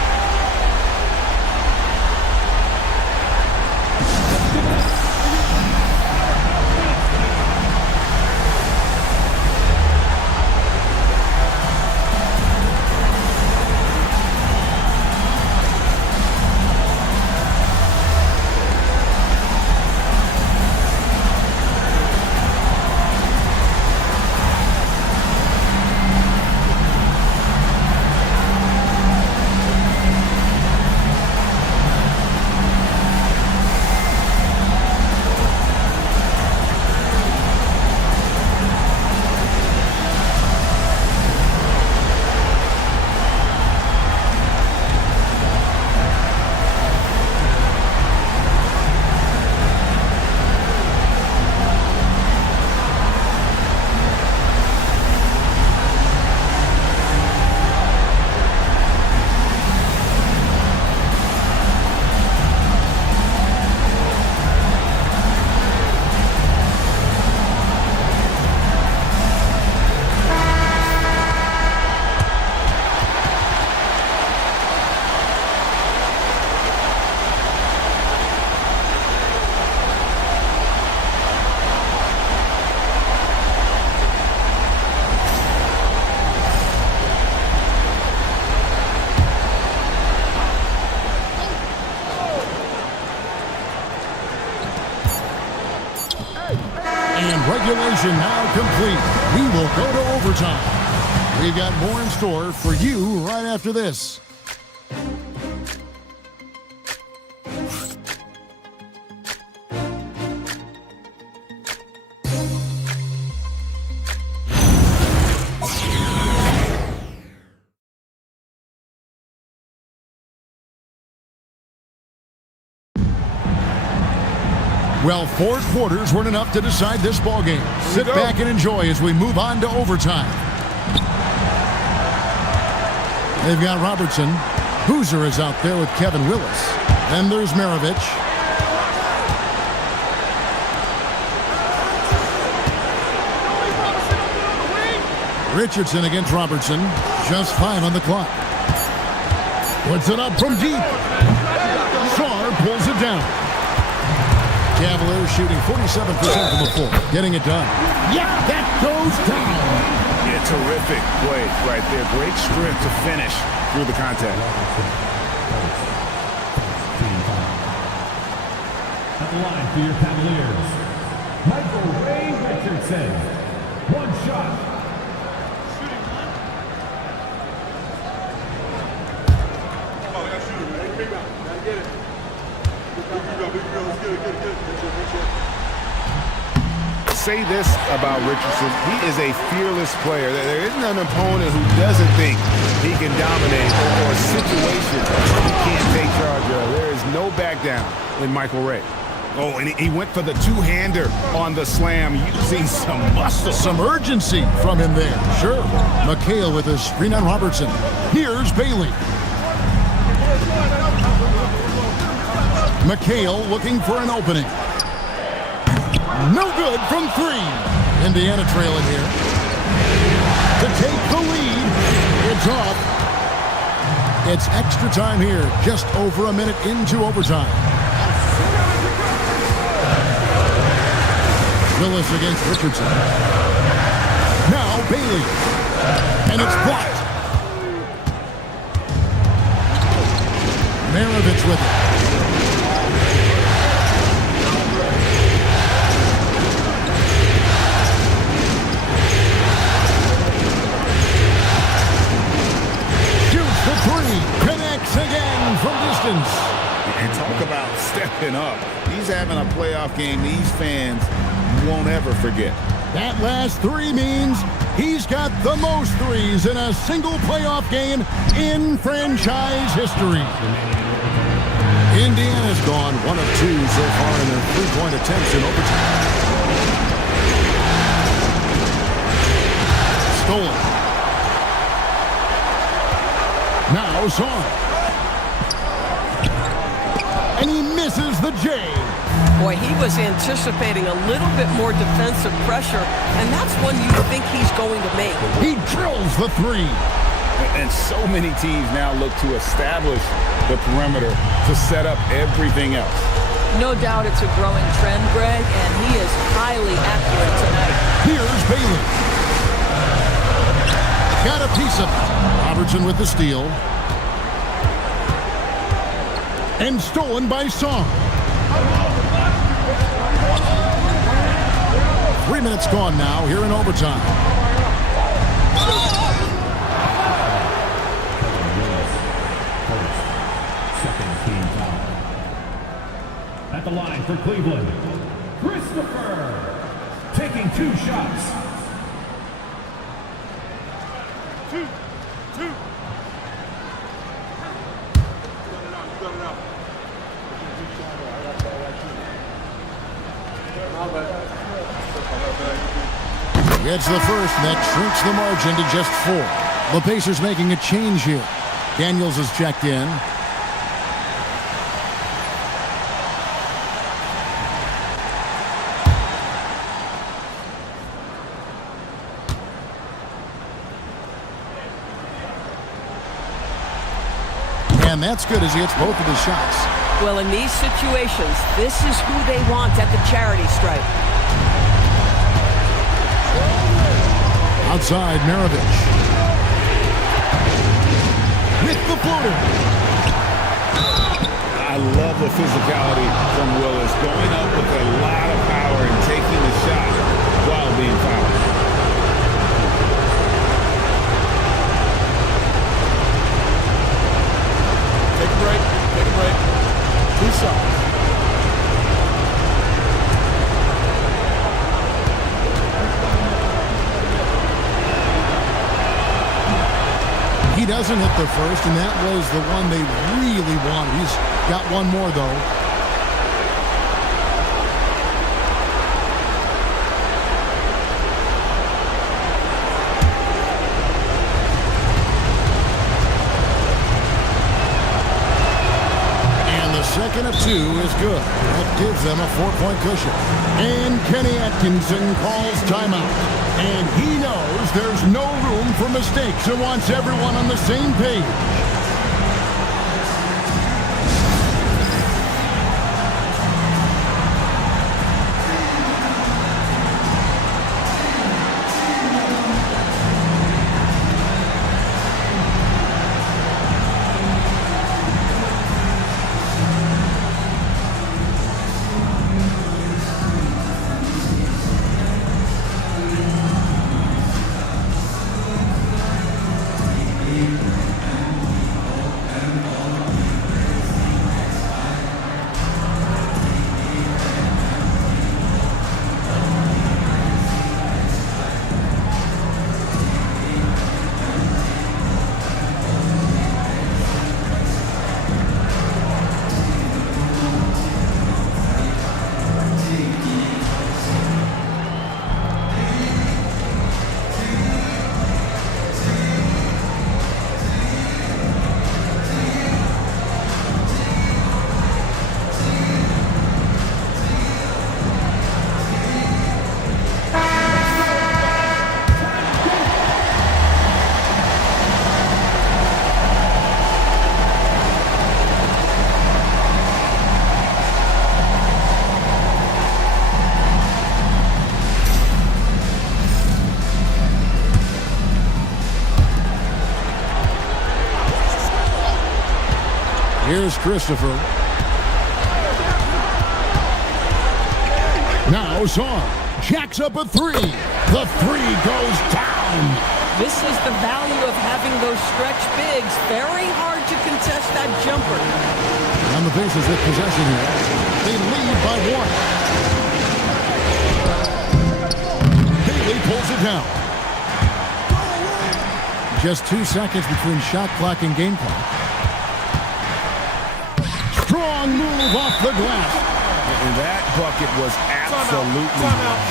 Regulation now complete. We will go to overtime. We've got more in store for you right after this. Well, 4 quarters weren't enough to decide this ballgame. Sit back and enjoy as we move on to overtime. They've got Robertson. Hooser is out there with Kevin Willis. Then there's Maravich. Richardson against Robertson. Just 5 on the clock. Puts it up from deep. Sarr pulls it down. Cavaliers shooting 47% from the floor. Getting it done. Yeah, that goes down. Yeah, terrific play right there. Great strength to finish through the contact. At the line for your Cavaliers, Michael Ray Richardson. 1 shot. Say this about Richardson. He is a fearless player. There isn't an opponent who doesn't think he can dominate or a situation he can't take charge of. There is no back down in Michael Ray. Oh, and he went for the two-hander on the slam, using some muscle. Some urgency from him there. Sure. McHale with a screen on Robertson. Here's Bailey. McHale looking for an opening. No good from 3. Indiana trailing here. To take the lead. It's off. It's extra time here. Just over a minute into overtime. Willis against Richardson. Now Bailey. And it's blocked. Maravich with it. Connects again from distance. And talk about stepping up. He's having a playoff game these fans won't ever forget. That last 3 means he's got the most threes in a single playoff game in franchise history. Indiana's gone 1 of 2 so far in their 3-point attempts in overtime. Stolen. Now Sarr. And he misses the J. Boy, he was anticipating a little bit more defensive pressure, and that's one you think he's going to make. He drills the three. And so many teams now look to establish the perimeter to set up everything else. No doubt it's a growing trend, Greg, and he is highly accurate tonight. Here's Bailey. Got a piece of it. Robertson with the steal. And stolen by Song. 3 minutes gone now here in overtime. At the line for Cleveland, Christopher taking 2 shots. Two. Gets the first, and that shrinks the margin to just 4. The Pacers making a change here. Daniels is checked in. And that's good as he hits both of his shots. Well, in these situations, this is who they want at the charity stripe. Outside, Maravich. With the floater. I love the physicality from Willis, going up with a lot of power and taking the shot while being fouled. Take a break. 2 shots. He doesn't hit the first, and that was the one they really wanted. He's got one more, though. And the second of 2 is good. That gives them a 4-point cushion. And Kenny Atkinson calls timeout. And he knows there's no room for mistakes and wants everyone on the same page. Here's Christopher. Now Zahn jacks up a 3. The 3 goes down. This is the value of having those stretch bigs. Very hard to contest that jumper. And the Pacers with possession here. They lead by 1. Haley pulls it down. Just 2 seconds between shot clock and game clock. Strong move off the glass. And that bucket was absolutely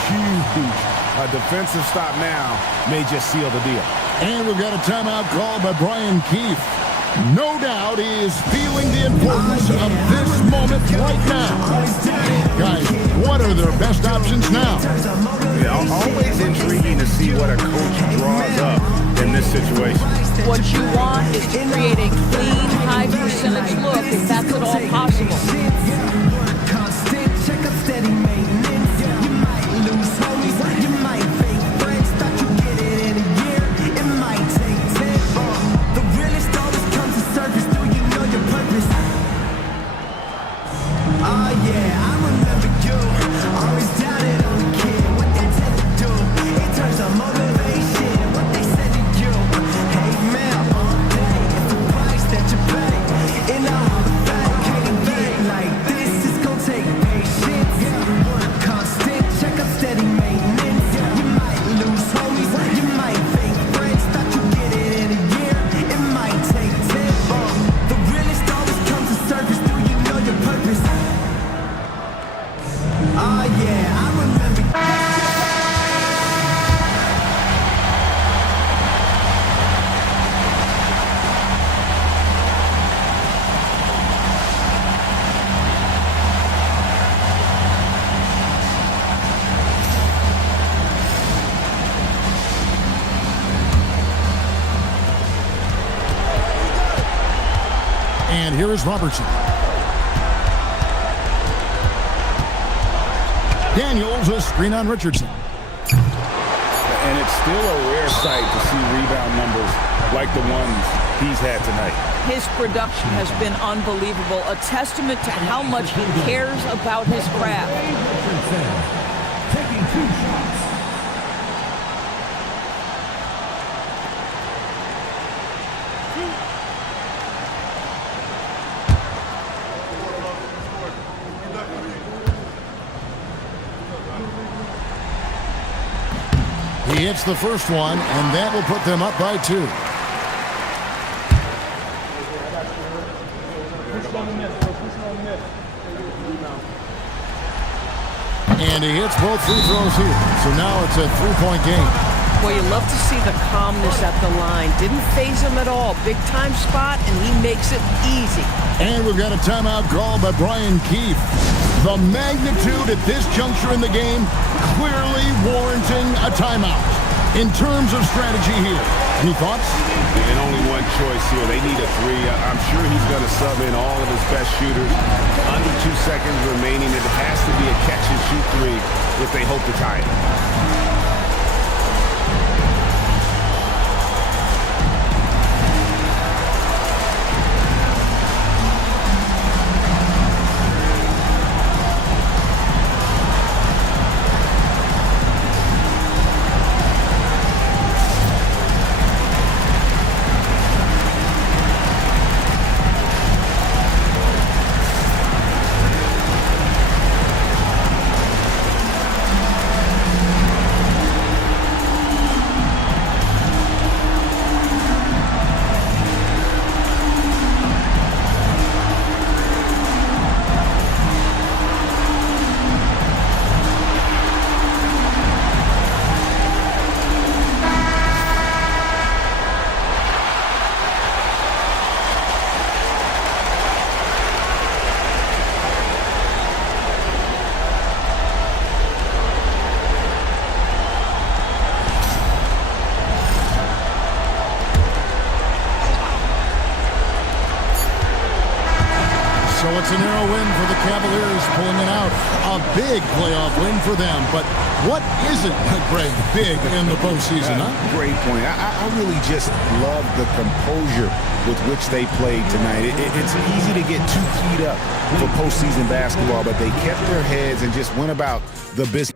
huge. A defensive stop now may just seal the deal. And we've got a timeout called by Brian Keefe. No doubt he is feeling the importance of this moment right now. Guys, what are their best options now? Yeah, always intriguing to see what a coach draws up in this situation. What you want is to create a clean, high percentage look if that's at all possible. And here is Robertson. Daniels, a screen on Richardson. And it's still a rare sight to see rebound numbers like the ones he's had tonight. His production has been unbelievable, a testament to how much he cares about his craft. Taking 2 shots. He hits the first one, and that will put them up by 2. And he hits both free throws here. So now it's a 3-point game. Well, you love to see the calmness at the line. Didn't phase him at all. Big time spot, and he makes it easy. And we've got a timeout called by Brian Keefe. The magnitude at this juncture in the game clearly warranting a timeout. In terms of strategy here, any thoughts? And only one choice here. They need a 3. I'm sure he's going to sub in all of his best shooters. Under 2 seconds remaining. It has to be a catch-and-shoot 3 if they hope to tie it. So it's a narrow win for the Cavaliers, pulling it out. A big playoff win for them. But what isn't, Greg, big in the postseason, huh? Great point. I really just love the composure with which they played tonight. It's easy to get too keyed up for postseason basketball, but they kept their heads and just went about the business.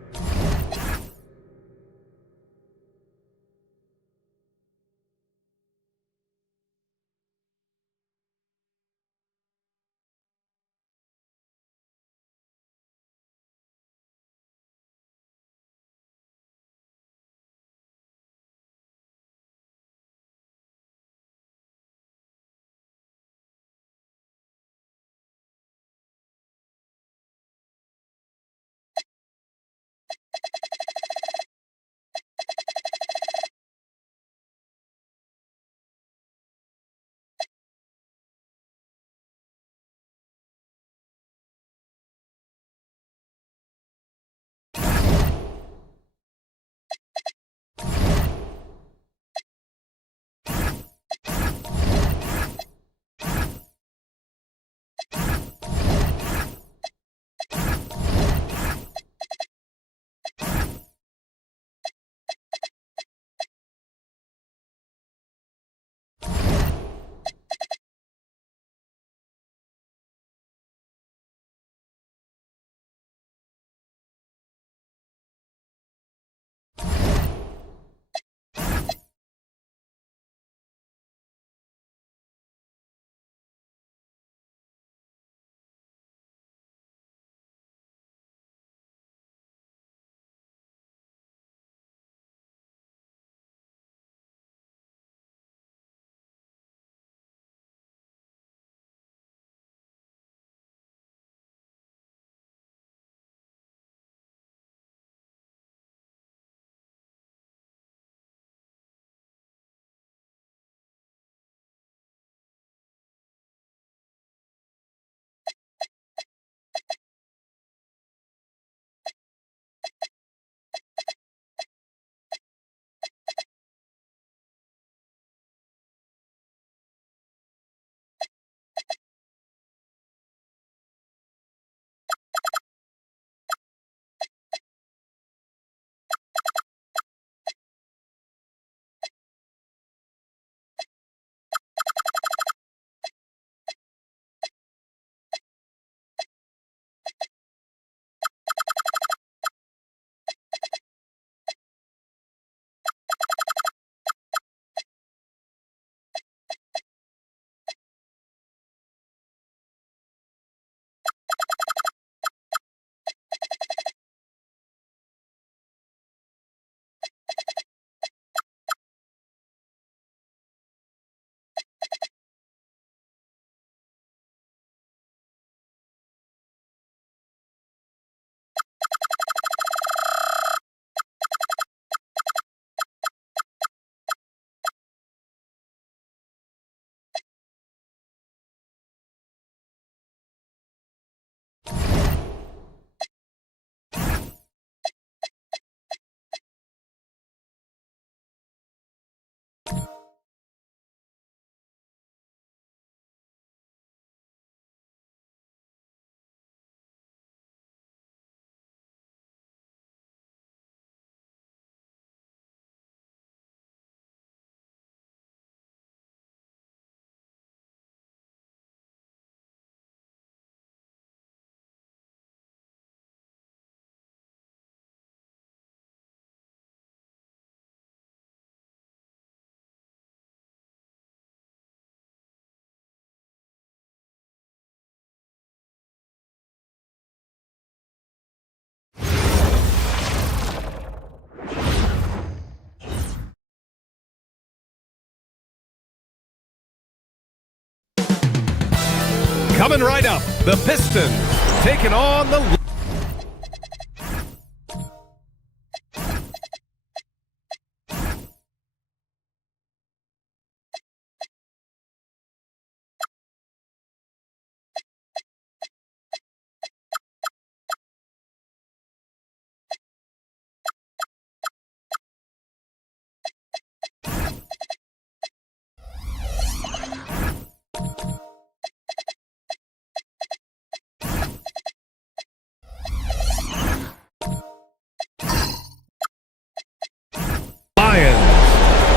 Coming right up, the Pistons taking on the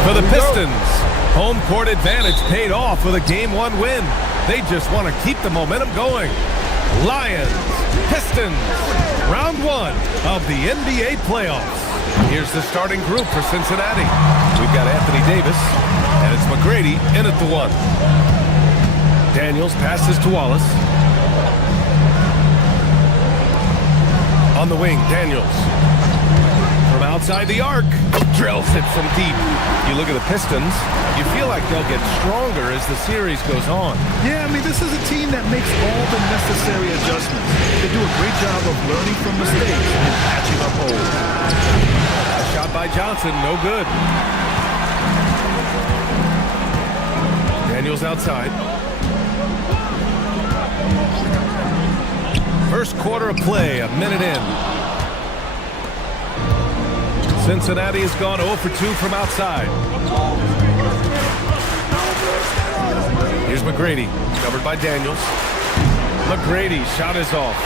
For the Pistons, home court advantage paid off with a Game 1 win. They just want to keep the momentum going. Lions, Pistons, round 1 of the NBA playoffs. Here's the starting group for Cincinnati. We've got Anthony Davis, and it's McGrady in at the 1. Daniels passes to Wallace. On the wing, Daniels. From outside the arc, drills it from deep. You look at the Pistons, you feel like they'll get stronger as the series goes on. Yeah, I mean, this is a team that makes all the necessary adjustments. They do a great job of learning from mistakes and patching up holes. A shot by Johnson, no good. Daniels outside. First quarter of play, a minute in. Cincinnati has gone 0 for 2 from outside. Here's McGrady, covered by Daniels. McGrady, shot is off.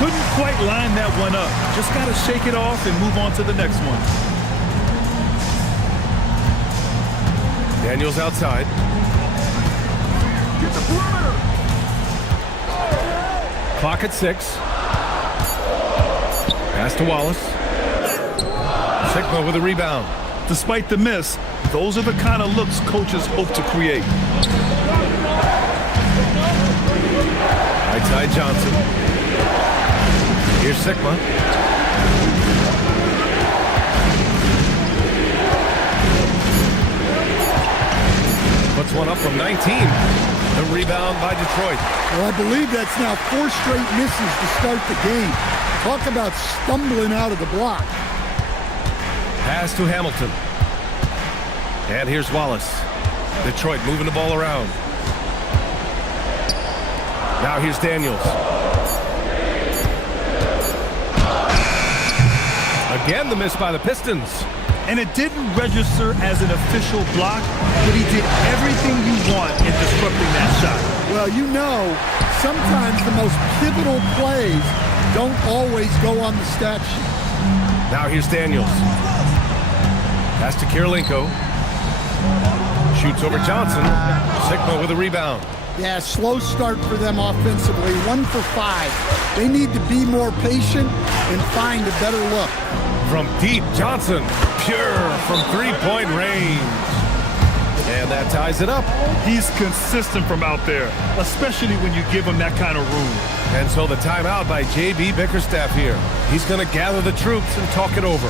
Couldn't quite line that one up. Just got to shake it off and move on to the next one. Daniels outside. Get the perimeter. Clock at 6. Pass to Wallace. Sigma with a rebound. Despite the miss, those are the kind of looks coaches hope to create. Right side Johnson. Here's Sigma. Puts one up from 19. The rebound by Detroit. Well, I believe that's now 4 straight misses to start the game. Talk about stumbling out of the block. Pass to Hamilton. And here's Wallace. Detroit moving the ball around. Now here's Daniels. Again, the miss by the Pistons. And it didn't register as an official block, but he did everything you want in disrupting that shot. Well, you know, sometimes the most pivotal plays don't always go on the stat sheet. Now here's Daniels. Pass to Kirilenko. Shoots over Johnson. Sigma with a rebound. Yeah, slow start for them offensively. 1 for 5. They need to be more patient and find a better look. From deep, Johnson. Pure from 3-point range. And that ties it up. He's consistent from out there, especially when you give him that kind of room. And so the timeout by J.B. Bickerstaff here. He's going to gather the troops and talk it over.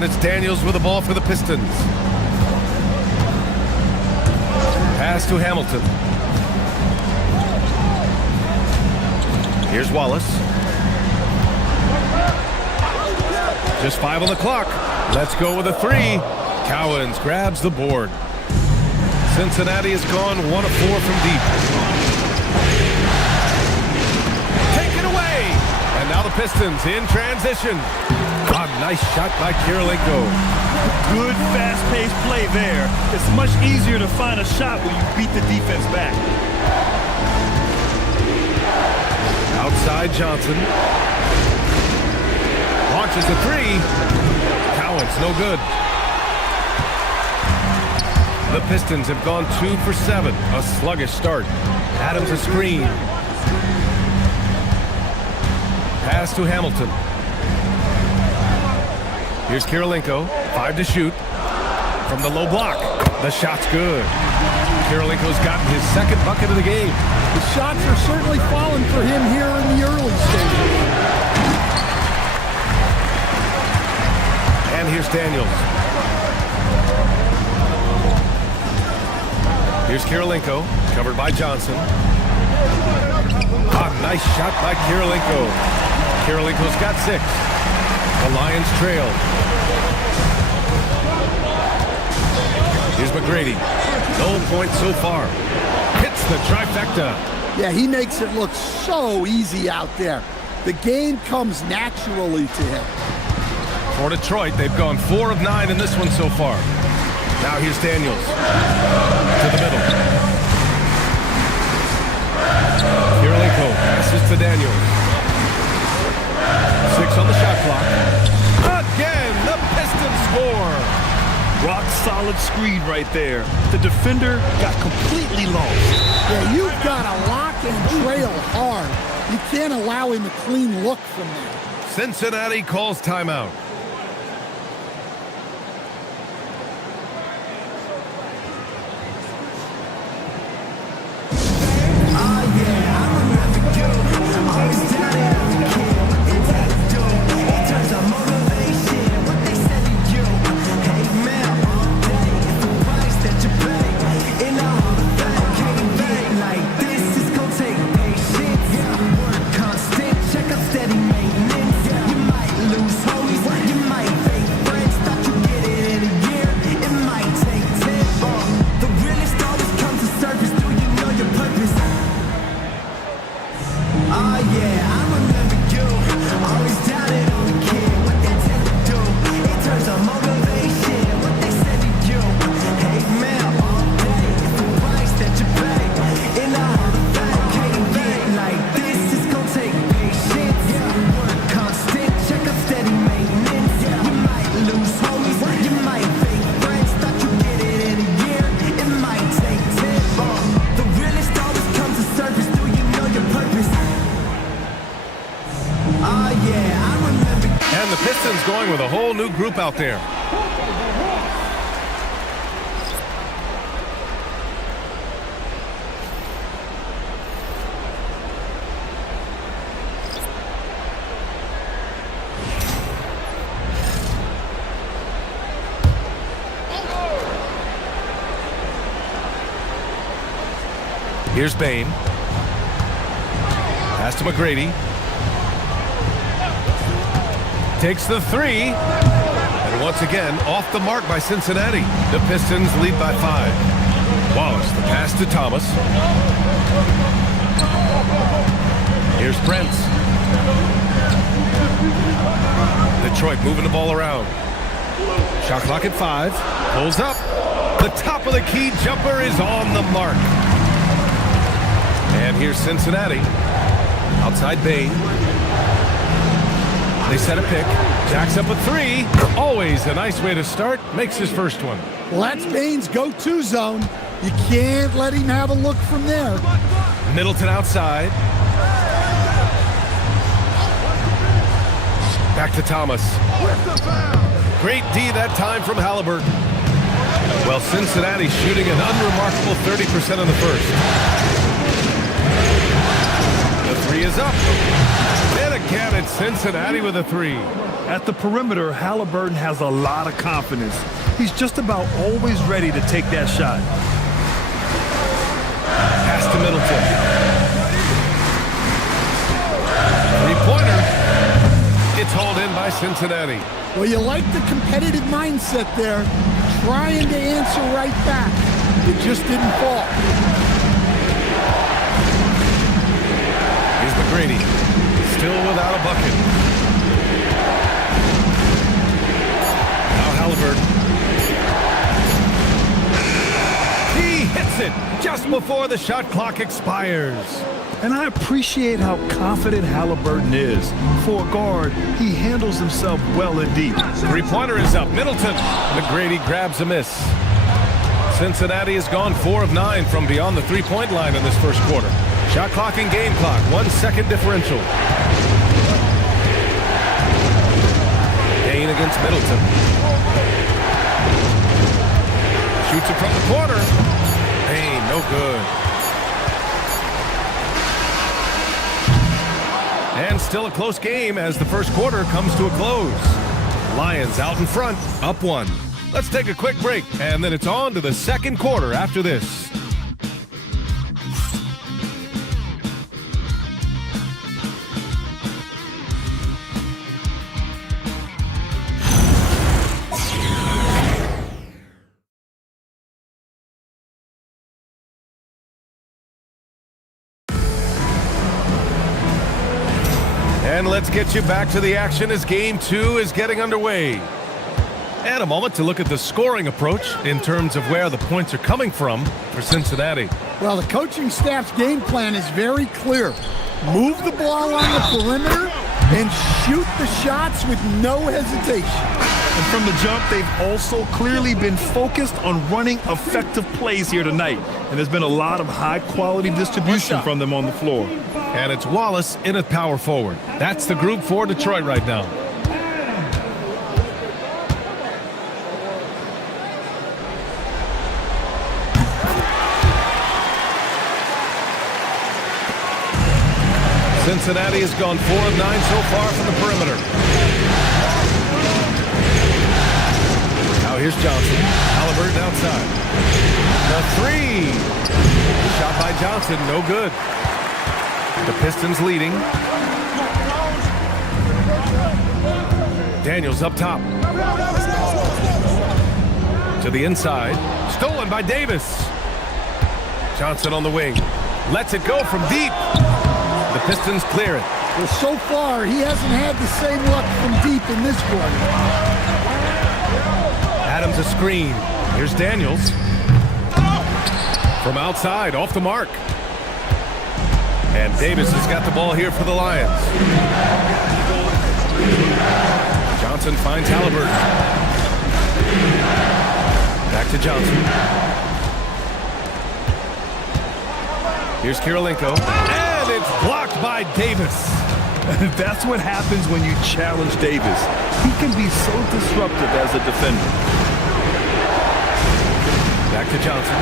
And it's Daniels with the ball for the Pistons. Pass to Hamilton. Here's Wallace. Just 5 on the clock. Let's go with a 3. Cowens grabs the board. Cincinnati has gone 1 of 4 from deep. Taken away! And now the Pistons in transition. A nice shot by Kirilenko. Good, fast-paced play there. It's much easier to find a shot when you beat the defense back. Outside Johnson. Launches the 3. Cowens, no good. The Pistons have gone 2 for 7. A sluggish start. Adams a screen. Pass to Hamilton. Here's Kirilenko. 5 to shoot. From the low block. The shot's good. Kirilenko's gotten his second bucket of the game. The shots are certainly falling for him here in the early stages. And here's Daniels. Here's Kirilenko, covered by Johnson. A nice shot by Kirilenko. Kirilenko's got 6. The Lions trail. Here's McGrady. No points so far. Hits the trifecta. Yeah, he makes it look so easy out there. The game comes naturally to him. For Detroit, they've gone 4 of 9 in this one so far. Now here's Daniels. To the middle. Kirilenko passes to Daniels. 6 on the shot clock. Again, the Pistons score. Rock solid screen right there. The defender got completely lost. Yeah, you've got to lock and trail hard. You can't allow him a clean look from there. Cincinnati calls timeout. Going with a whole new group out there. Here's Bain. Pass to McGrady. Takes the 3. And once again, off the mark by Cincinnati. The Pistons lead by 5. Wallace, the pass to Thomas. Here's Prince. Detroit moving the ball around. Shot clock at 5. Pulls up. The top of the key jumper is on the mark. And here's Cincinnati. Outside Bain. They set a pick. Jacks up a 3. Always a nice way to start. Makes his first one. Well, that's Bain's go-to zone. You can't let him have a look from there. Middleton outside. Back to Thomas. Great D that time from Halliburton. Well, Cincinnati shooting an unremarkable 30% in the first. The 3 is up. And again, it's Cincinnati with a 3. At the perimeter, Halliburton has a lot of confidence. He's just about always ready to take that shot. Pass to Middleton. Three-pointer. It's hauled in by Cincinnati. Well, you like the competitive mindset there, trying to answer right back. It just didn't fall. Here's McGrady, still without a bucket. Now Halliburton. He hits it just before the shot clock expires. And I appreciate how confident Halliburton is. For a guard, he handles himself well and deep. Three-pointer is up. Middleton. McGrady grabs a miss. Cincinnati has gone 4 of 9 from beyond the three-point line in this first quarter. Shot clock and game clock, 1 second differential. Kane against Middleton. Shoots it from the corner. Kane, no good. And still a close game as the first quarter comes to a close. Lions out in front, up 1. Let's take a quick break, and then it's on to the second quarter after this. And let's get you back to the action as Game 2 is getting underway. And a moment to look at the scoring approach in terms of where the points are coming from for Cincinnati. Well, the coaching staff's game plan is very clear. Move the ball on the perimeter and shoot the shots with no hesitation. And from the jump, they've also clearly been focused on running effective plays here tonight. And there's been a lot of high-quality distribution from them on the floor. And it's Wallace in at power forward. That's the group for Detroit right now. Cincinnati has gone 4 of 9 so far from the perimeter. Now here's Johnson. Halliburton outside. The three. Shot by Johnson, no good. The Pistons leading. Daniels up top. To the inside. Stolen by Davis. Johnson on the wing. Lets it go from deep. The Pistons clear it. Well, so far, he hasn't had the same luck from deep in this quarter. Adams a screen. Here's Daniels. From outside, off the mark. And Davis has got the ball here for the Lions. Johnson finds Halliburton. Back to Johnson. Here's Kirilenko. And it's blocked by Davis. That's what happens when you challenge Davis. He can be so disruptive as a defender. Back to Johnson.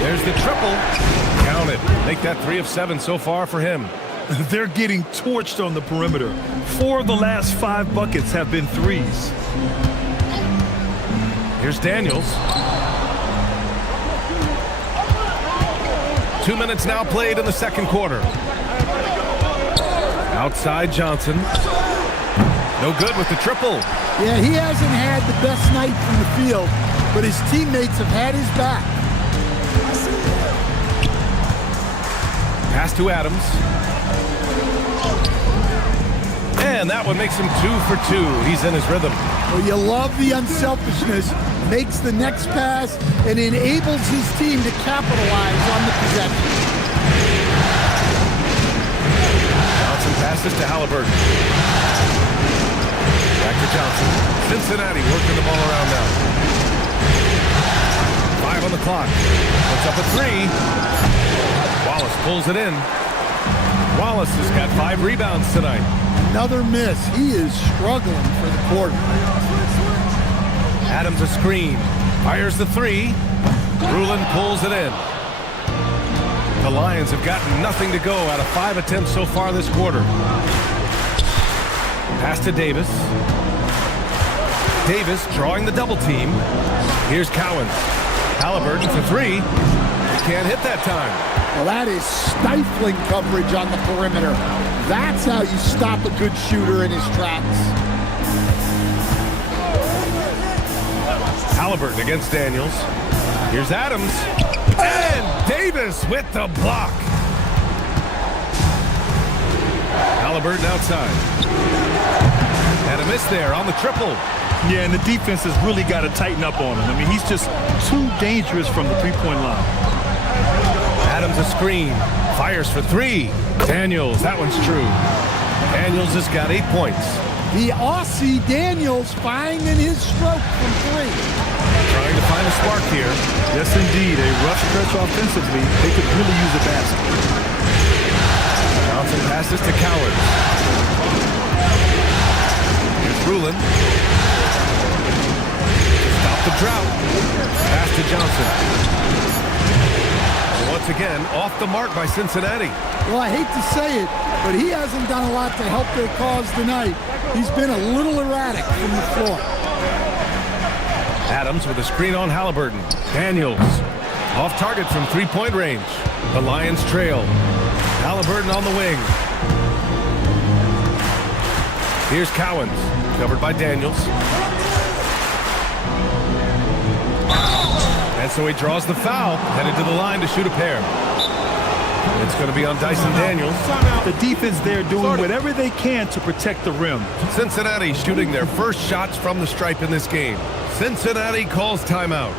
There's the triple. Count it. Make that 3 of 7 so far for him. They're getting torched on the perimeter. 4 of the last 5 buckets have been threes. Here's Daniels. 2 minutes now played in the second quarter. Outside Johnson. No good with the triple. Yeah, he hasn't had the best night from the field, but his teammates have had his back. Pass to Adams. And that one makes him 2 for 2. He's in his rhythm. Well, you love the unselfishness. Makes the next pass and enables his team to capitalize on the possession. Johnson passes to Halliburton. Back to Johnson. Cincinnati working the ball around now. 5 on the clock. Puts up a 3. Wallace pulls it in. Wallace has got 5 rebounds tonight. Another miss. He is struggling for the quarter. Adams a screen. Fires the 3. Rulin pulls it in. The Lions have gotten nothing to go out of 5 attempts so far this quarter. Pass to Davis. Davis drawing the double team. Here's Cowens. Halliburton for three. He can't hit that time. Well, that is stifling coverage on the perimeter. That's how you stop a good shooter in his tracks. Halliburton against Daniels. Here's Adams. And Davis with the block. Halliburton outside. And a miss there on the triple. Yeah, and the defense has really got to tighten up on him. I mean, he's just too dangerous from the three-point line. Adams a screen. Fires for three. Daniels, that one's true. Daniels has got 8 points. The Aussie Daniels finding his stroke from three. Trying to find a spark here. Yes, indeed. A rough stretch offensively. They could really use a basket. Johnson passes to Cowens. Here's Rulin. Stop the drought. Pass to Johnson. And once again, off the mark by Cincinnati. Well, I hate to say it, but he hasn't done a lot to help their cause tonight. He's been a little erratic from the floor. Adams with a screen on Halliburton. Daniels off target from three-point range. The Lions trail. Halliburton on the wing. Here's Cowens, covered by Daniels. And so he draws the foul, headed to the line to shoot a pair. It's going to be on Dyson Daniels. The defense there doing whatever they can to protect the rim. Cincinnati shooting their first shots from the stripe in this game. Cincinnati calls timeout.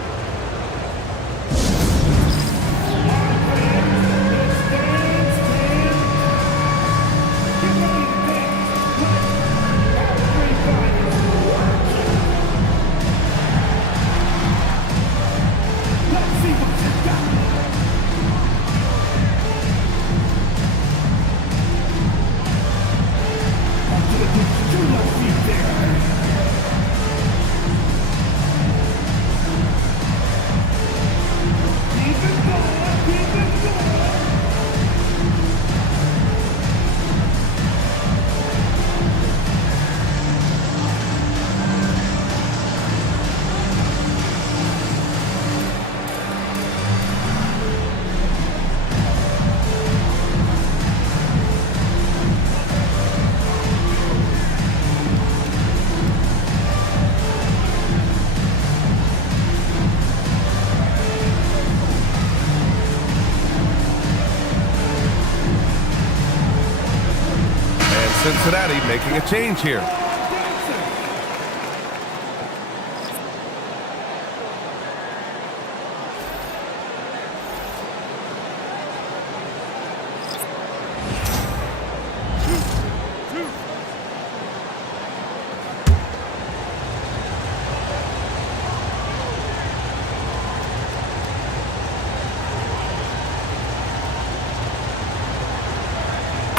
Cincinnati making a change here.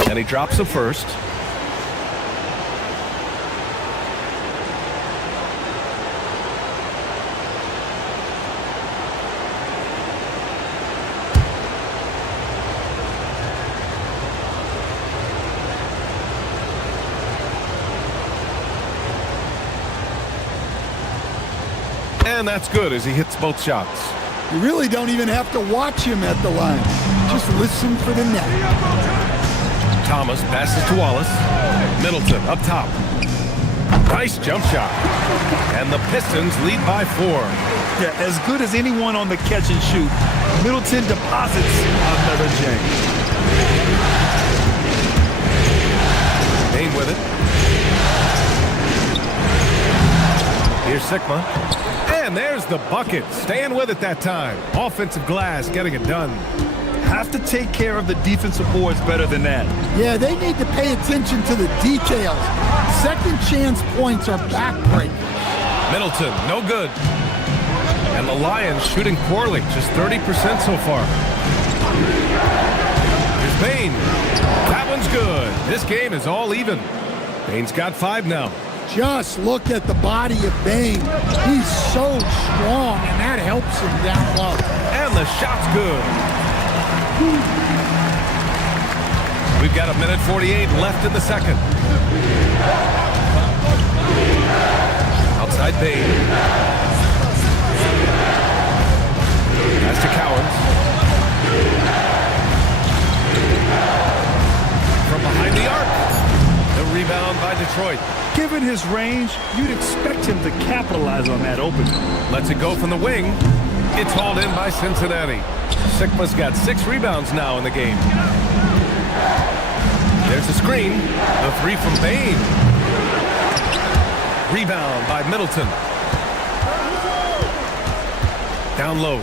And he drops the first. And that's good as he hits both shots. You really don't even have to watch him at the line. Just listen for the net. Thomas passes to Wallace. Middleton up top. Nice jump shot. And the Pistons lead by 4. Yeah, as good as anyone on the catch and shoot. Middleton deposits another J. Payne with it. Here's Sigma. And there's the bucket. Staying with it that time. Offensive glass getting it done. Have to take care of the defensive boards better than that. Yeah, they need to pay attention to the details. Second chance points are backbreakers. Middleton, no good. And the Lions shooting poorly, just 30% so far. Here's Payne. That one's good. This game is all even. Payne's got 5 now. Just look at the body of Bane. He's so strong, and that helps him down low. And the shot's good. We've got 1:48 left in the second. Outside Bain. Pass to Cowens. From behind the arc. The rebound by Detroit. Given his range, you'd expect him to capitalize on that opening. Lets it go from the wing. It's hauled in by Cincinnati. Sigma's got 6 rebounds now in the game. There's a screen. The 3 from Bain. Rebound by Middleton. Down low.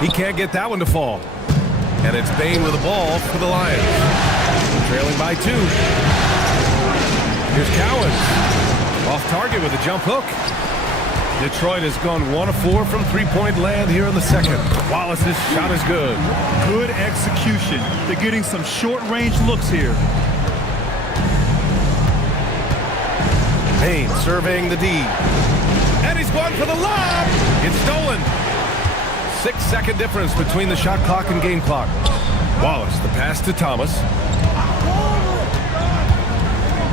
He can't get that one to fall. And it's Bain with the ball for the Lions. Trailing by 2. Here's Cowens. Off target with a jump hook. Detroit has gone 1 of 4 from three-point land here in the second. Wallace's shot is good. Good execution. They're getting some short-range looks here. Bain surveying the D. And he's going for the lob. It's stolen. 6-second difference between the shot clock and game clock. Wallace, the pass to Thomas.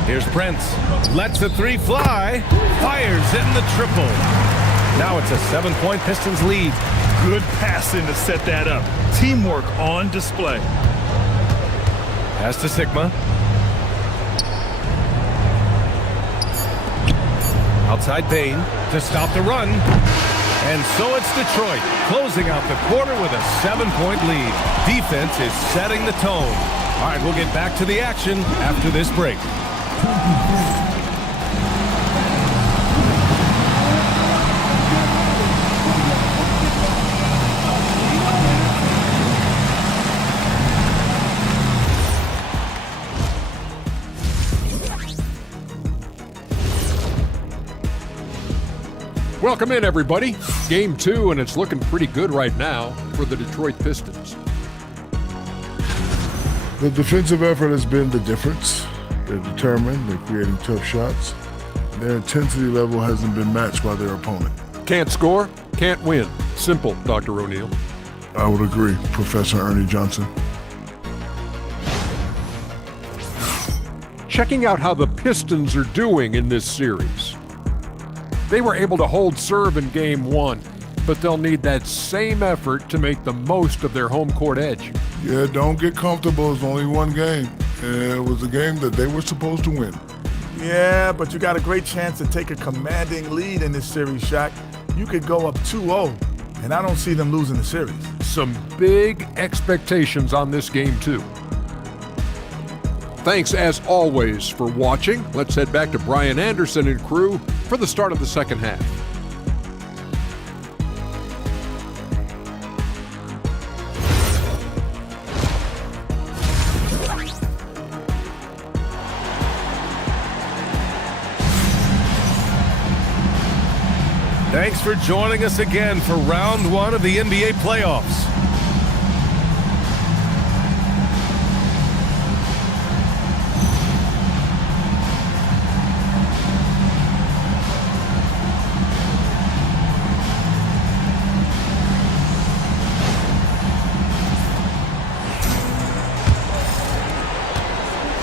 Here's Prince. Lets the 3 fly. Fires in the triple. Now it's a 7-point Pistons lead. Good passing to set that up. Teamwork on display. Pass to Sigma. Outside Bain to stop the run. And so it's Detroit closing out the quarter with a 7-point lead. Defense is setting the tone. All right, we'll get back to the action after this break. Welcome in, everybody. Game 2, and it's looking pretty good right now for the Detroit Pistons. The defensive effort has been the difference. They're determined, they're creating tough shots. Their intensity level hasn't been matched by their opponent. Can't score, can't win. Simple, Dr. O'Neill. I would agree, Professor Ernie Johnson. Checking out how the Pistons are doing in this series. They were able to hold serve in Game 1, but they'll need that same effort to make the most of their home court edge. Yeah, don't get comfortable. It's only one game. It was a game that they were supposed to win. Yeah, but you got a great chance to take a commanding lead in this series, Shaq. You could go up 2-0, and I don't see them losing the series. Some big expectations on this game, too. Thanks, as always, for watching. Let's head back to Brian Anderson and crew for the start of the second half. Thanks for joining us again for round 1 of the NBA playoffs.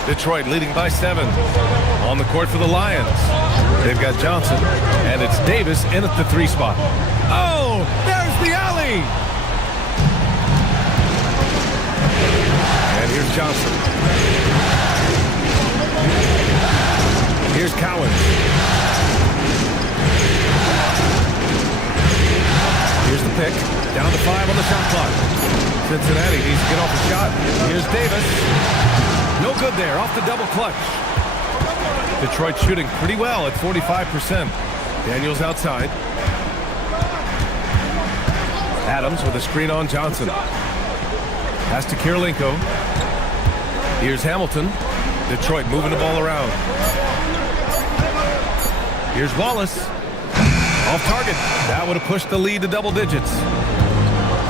Detroit leading by 7. On the court for the Lions. They've got Johnson, and it's Davis in at the 3 spot. Oh, there's the alley! And here's Johnson. Here's Cowens. Here's the pick. Down to 5 on the shot clock. Cincinnati needs to get off the shot. Here's Davis. No good there, off the double clutch. Detroit shooting pretty well at 45%. Daniels outside. Adams with a screen on Johnson. Pass to Kirilenko. Here's Hamilton. Detroit moving the ball around. Here's Wallace. Off target. That would have pushed the lead to double digits.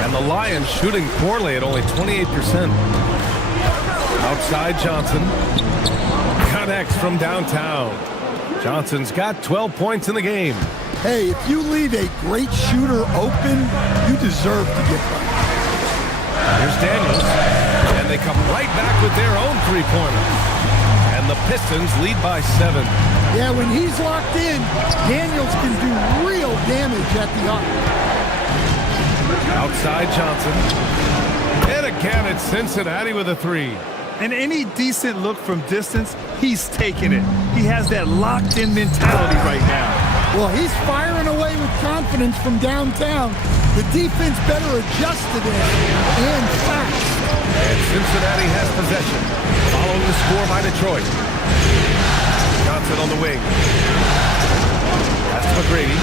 And the Lions shooting poorly at only 28%. Outside Johnson. Connects from downtown. Johnson's got 12 points in the game. Hey, if you leave a great shooter open, you deserve to get by. Here's Daniels. And And they come right back with their own three-pointers. And the Pistons lead by 7. Yeah, when he's locked in, Daniels can do real damage at the arc. Outside Johnson. And again, it's Cincinnati with a 3. And any decent look from distance, he's taking it. He has that locked-in mentality right now. Well, he's firing away with confidence from downtown. The defense better adjust to this, and fast. And Cincinnati has possession, following the score by Detroit. Johnson on the wing. Pass to McGrady.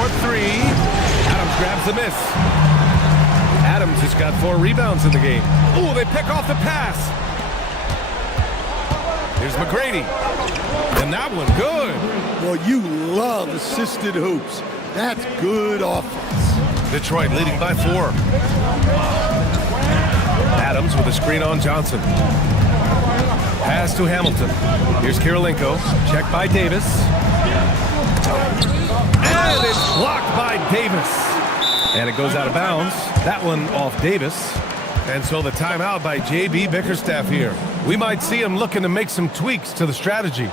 4-3. Adams grabs the miss. Adams has got 4 rebounds in the game. Ooh, they pick off the pass. Here's McGrady. And that one, good. Well, you love assisted hoops. That's good offense. Detroit leading by 4. Adams with a screen on Johnson. Pass to Hamilton. Here's Kirilenko. Checked by Davis. And it's blocked by Davis. And it goes out of bounds. That one off Davis. And so the timeout by J.B. Bickerstaff here. We might see him looking to make some tweaks to the strategy.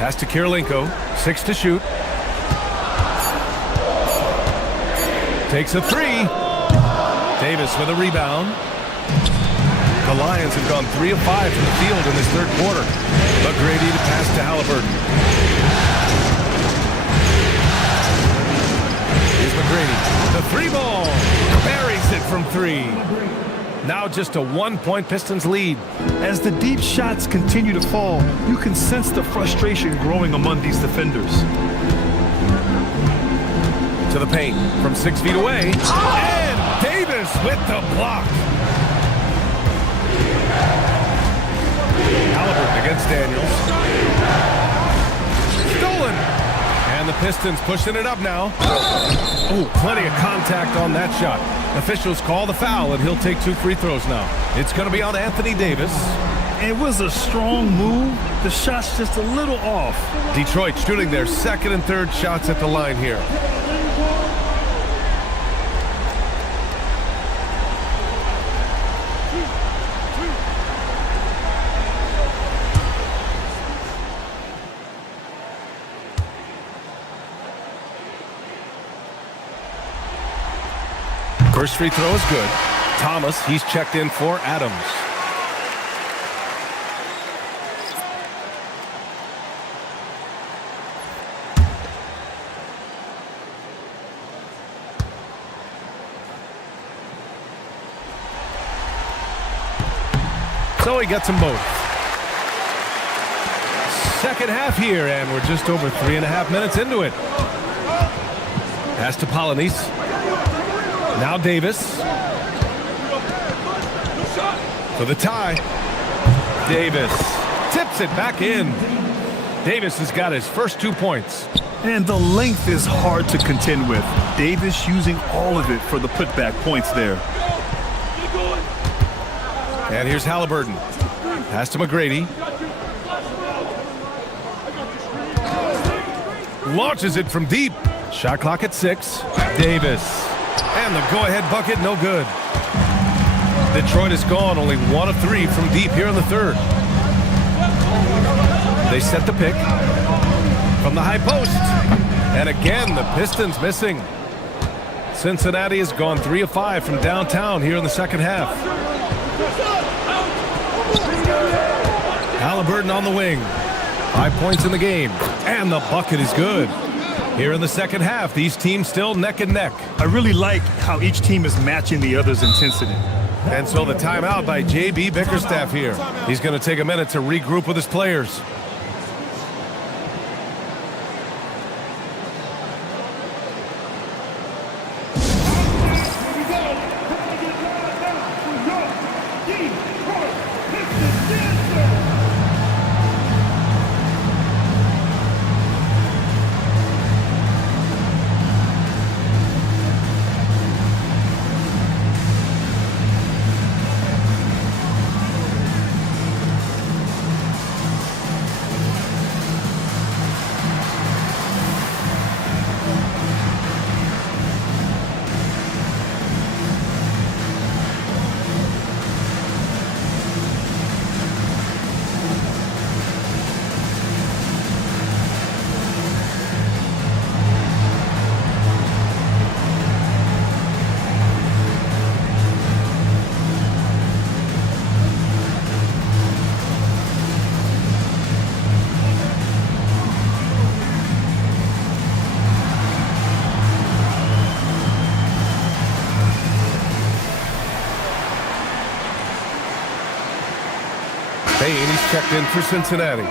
Pass to Kirilenko. 6 to shoot. Takes a 3. Davis with a rebound. The Lions have gone 3 of 5 from the field in this third quarter. McGrady to pass to Halliburton. Here's McGrady. The 3-ball. Buries it from 3. Now just a 1-point Pistons lead. As the deep shots continue to fall, you can sense the frustration growing among these defenders. To the paint from 6 feet away. And Davis with the block. Halliburton against Daniels. Stolen. And the Pistons pushing it up now. Oh, plenty of contact on that shot. Officials call the foul, and he'll take 2 free throws now. It's going to be on Anthony Davis. It was a strong move. The shot's just a little off. Detroit shooting their second and third shots at the line here. First free throw is good. Thomas, he's checked in for Adams. So he gets them both. Second half here, and we're just over 3.5 minutes into it. Pass to Polonese. Now Davis. For the tie. Davis tips it back in. Davis has got his first 2 points. And the length is hard to contend with. Davis using all of it for the putback points there. And here's Halliburton. Pass to McGrady. Launches it from deep. Shot clock at 6. Davis. And the go-ahead bucket, no good. Detroit is gone, only 1 of 3 from deep here in the third. They set the pick from the high post. And again, the Pistons missing. Cincinnati has gone 3 of 5 from downtown here in the second half. Halliburton on the wing. 5 points in the game. And the bucket is good. Here in the second half, these teams still neck and neck. I really like how each team is matching the other's intensity. And so the timeout by J.B. Bickerstaff here. He's going to take a minute to regroup with his players. He's checked in for Cincinnati.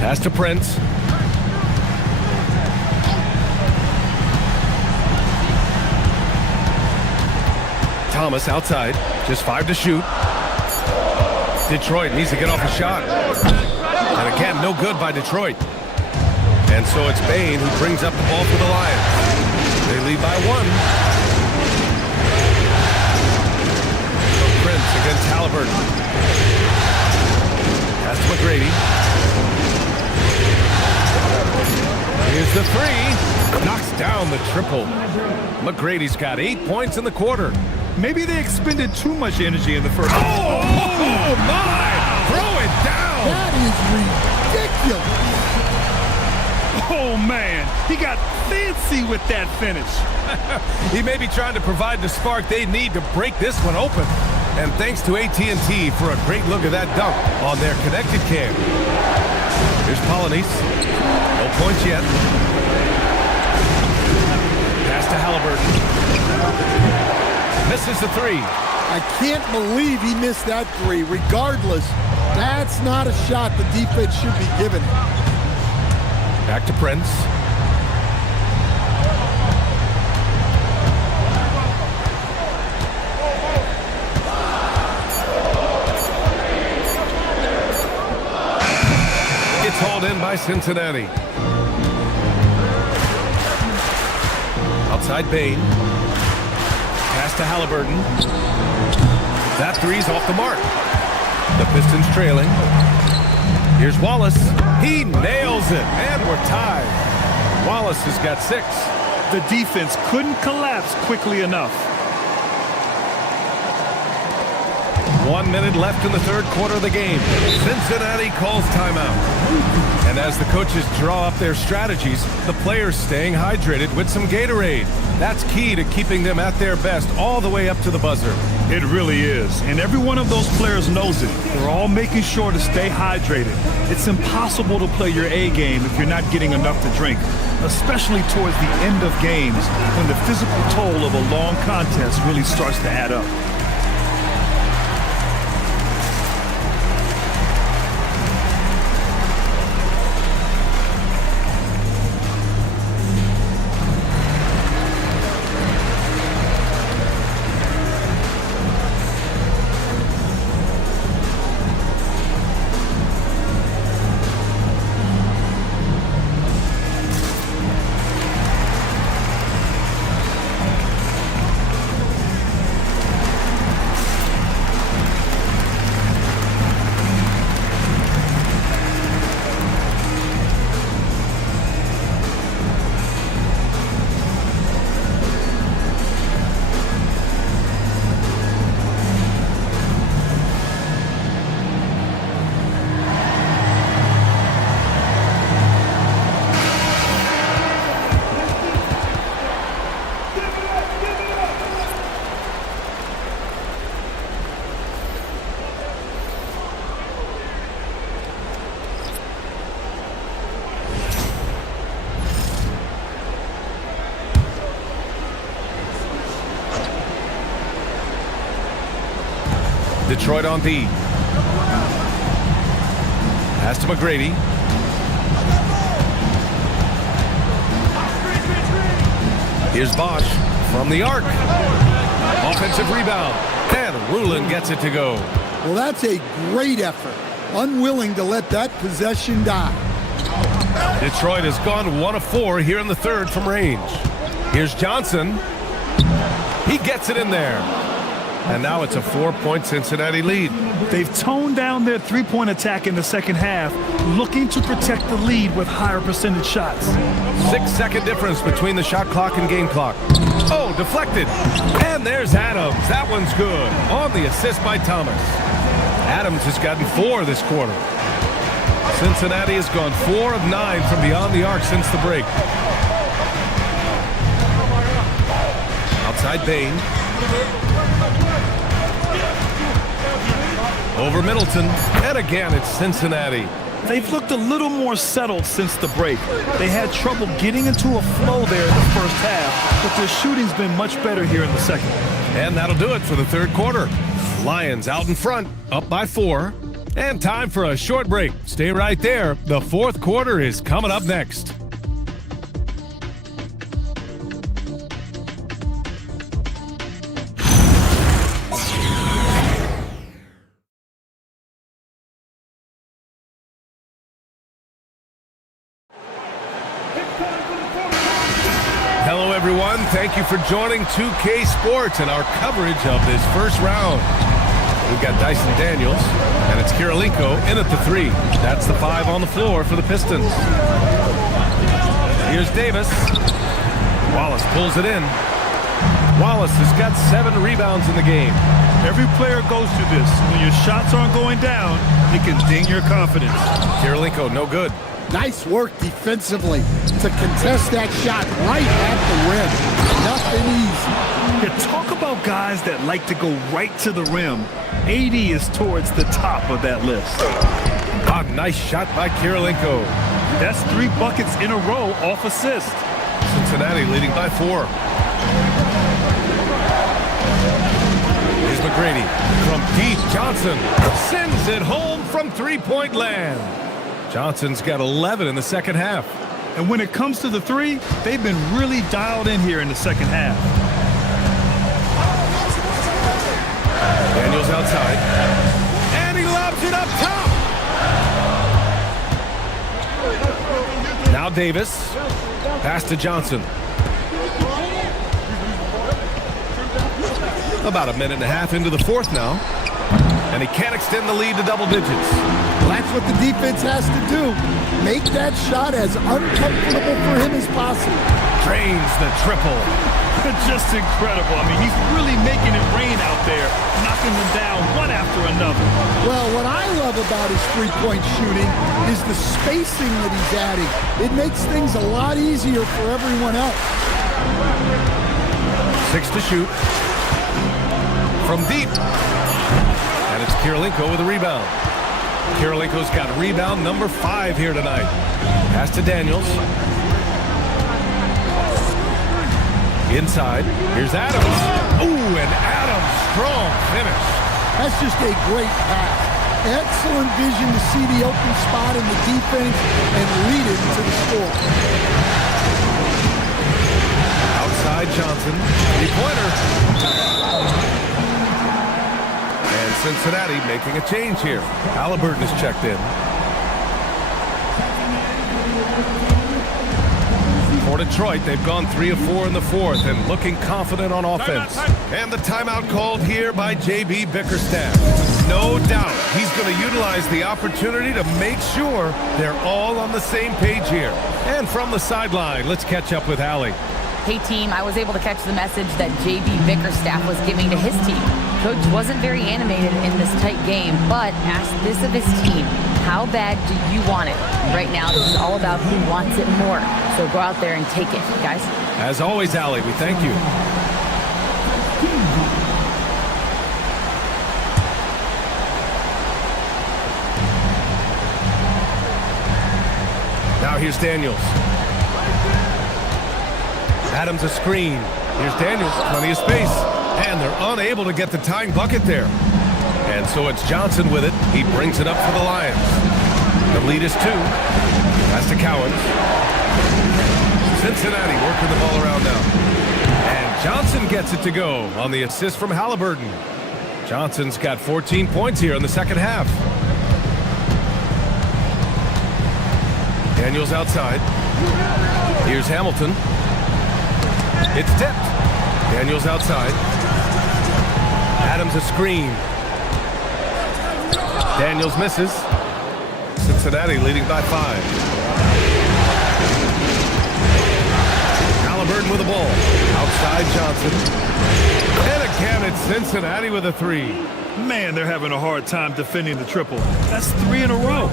Pass to Prince. Thomas outside, just 5 to shoot. Detroit needs to get off a shot. And again, no good by Detroit. And so it's Bain who brings up the ball for the Lions. They lead by 1. Prince against Halliburton. Pass to McGrady. Here's the 3. Knocks down the triple. McGrady's got 8 points in the quarter. Maybe they expended too much energy in the first. Oh my! Throw it down! That is ridiculous. Oh, man. He got fancy with that finish. He may be trying to provide the spark they need to break this one open. And thanks to AT&T for a great look at that dunk on their connected cam. Here's Polynice. No points yet. Pass to Halliburton. Misses the 3. I can't believe he missed that 3. Regardless, that's not a shot the defense should be giving. Back to Prince. It's hauled in by Cincinnati. Outside Bain. Pass to Halliburton. That 3's off the mark. The Pistons trailing. Here's Wallace. He nails it, and we're tied. Wallace has got 6. The defense couldn't collapse quickly enough. 1 minute left in the third quarter of the game. Cincinnati calls timeout. And as the coaches draw up their strategies, the players staying hydrated with some Gatorade. That's key to keeping them at their best all the way up to the buzzer. It really is. And every one of those players knows it. They're all making sure to stay hydrated. It's impossible to play your A game if you're not getting enough to drink, especially towards the end of games when the physical toll of a long contest really starts to add up. Detroit on D. Pass to McGrady. Here's Bosch from the arc. Offensive rebound. And Rulin gets it to go. Well, that's a great effort. Unwilling to let that possession die. Detroit has gone 1 of 4 here in the third from range. Here's Johnson. He gets it in there. And now it's a 4-point Cincinnati lead. They've toned down their three-point attack in the second half, looking to protect the lead with higher percentage shots. 6-second difference between the shot clock and game clock. Oh, deflected. And there's Adams. That one's good. On the assist by Thomas. Adams has gotten 4 this quarter. Cincinnati has gone 4 of 9 from beyond the arc since the break. Outside Bain. Over Middleton. And again, it's Cincinnati. They've looked a little more settled since the break. They had trouble getting into a flow there in the first half, but their shooting's been much better here in the second. And that'll do it for the third quarter. Lions out in front, up by 4. And time for a short break. Stay right there. The fourth quarter is coming up next. Hello, everyone. Thank you for joining 2K Sports and our coverage of this first round. We've got Dyson Daniels, and it's Kirilenko in at the 3. That's the 5 on the floor for the Pistons. Here's Davis. Wallace pulls it in. Wallace has got 7 rebounds in the game. Every player goes through this. When your shots aren't going down, it can ding your confidence. Kirilenko, no good. Nice work defensively to contest that shot right at the rim. Nothing easy. Yeah, talk about guys that like to go right to the rim. AD is towards the top of that list. Ah, nice shot by Kirilenko. That's 3 buckets in a row off assist. Cincinnati leading by 4. Here's McGrady from deep. Johnson sends it home from three-point land. Johnson's got 11 in the second half. And when it comes to the 3, they've been really dialed in here in the second half. Daniels outside. And he lobs it up top. Now Davis. Pass to Johnson. About a minute and a half into the fourth now. And he can't extend the lead to double digits. Well, that's what the defense has to do. Make that shot as uncomfortable for him as possible. Drains the triple. Just incredible. I mean, he's really making it rain out there, knocking them down one after another. Well, what I love about his three-point shooting is the spacing that he's adding. It makes things a lot easier for everyone else. 6 to shoot. From deep. And it's Kirilenko with a rebound. Kirilenko's got rebound number 5 here tonight. Pass to Daniels. Inside. Here's Adams. Ooh, and Adams, strong finish. That's just a great pass. Excellent vision to see the open spot in the defense and lead it to the score. Outside Johnson. Three-pointer. And Cincinnati making a change here. Halliburton is checked in. For Detroit, they've gone 3 of 4 in the fourth and looking confident on offense. And the timeout called here by J.B. Bickerstaff. No doubt he's going to utilize the opportunity to make sure they're all on the same page here. And from the sideline, let's catch up with Allie. Hey team, I was able to catch the message that J.B. Bickerstaff was giving to his team. Coach wasn't very animated in this tight game, but asked this of his team. How bad do you want it? Right now, this is all about who wants it more. So go out there and take it, guys. As always, Allie, we thank you. Now here's Daniels. Adams a screen. Here's Daniels, plenty of space. And they're unable to get the tying bucket there. And so it's Johnson with it. He brings it up for the Lions. The lead is 2. Pass to Cowens. Cincinnati working the ball around now. And Johnson gets it to go on the assist from Halliburton. Johnson's got 14 points here in the second half. Daniels outside. Here's Hamilton. It's tipped. Daniels outside. Adams a screen. Daniels misses. Cincinnati leading by 5. Halliburton with the ball. Outside Johnson. And again it's Cincinnati with a 3. Man, they're having a hard time defending the triple. That's 3 in a row.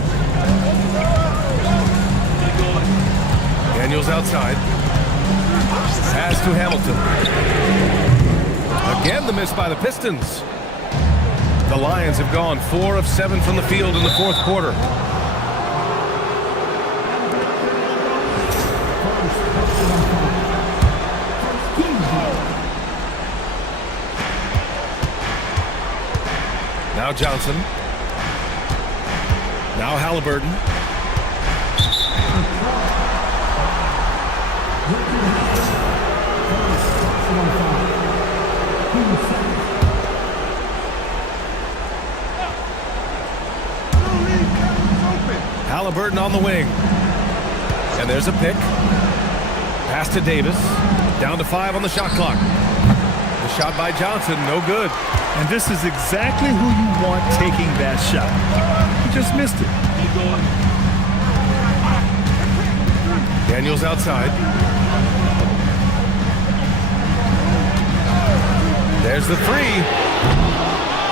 Daniels outside. Pass to Hamilton. Again the miss by the Pistons. The Lions have gone 4 of 7 from the field in the fourth quarter. Now Johnson. Now Halliburton. Halliburton on the wing. And there's a pick. Pass to Davis. Down to 5 on the shot clock. The shot by Johnson, no good. And this is exactly who you want taking that shot. He just missed it. Daniels outside. There's the 3.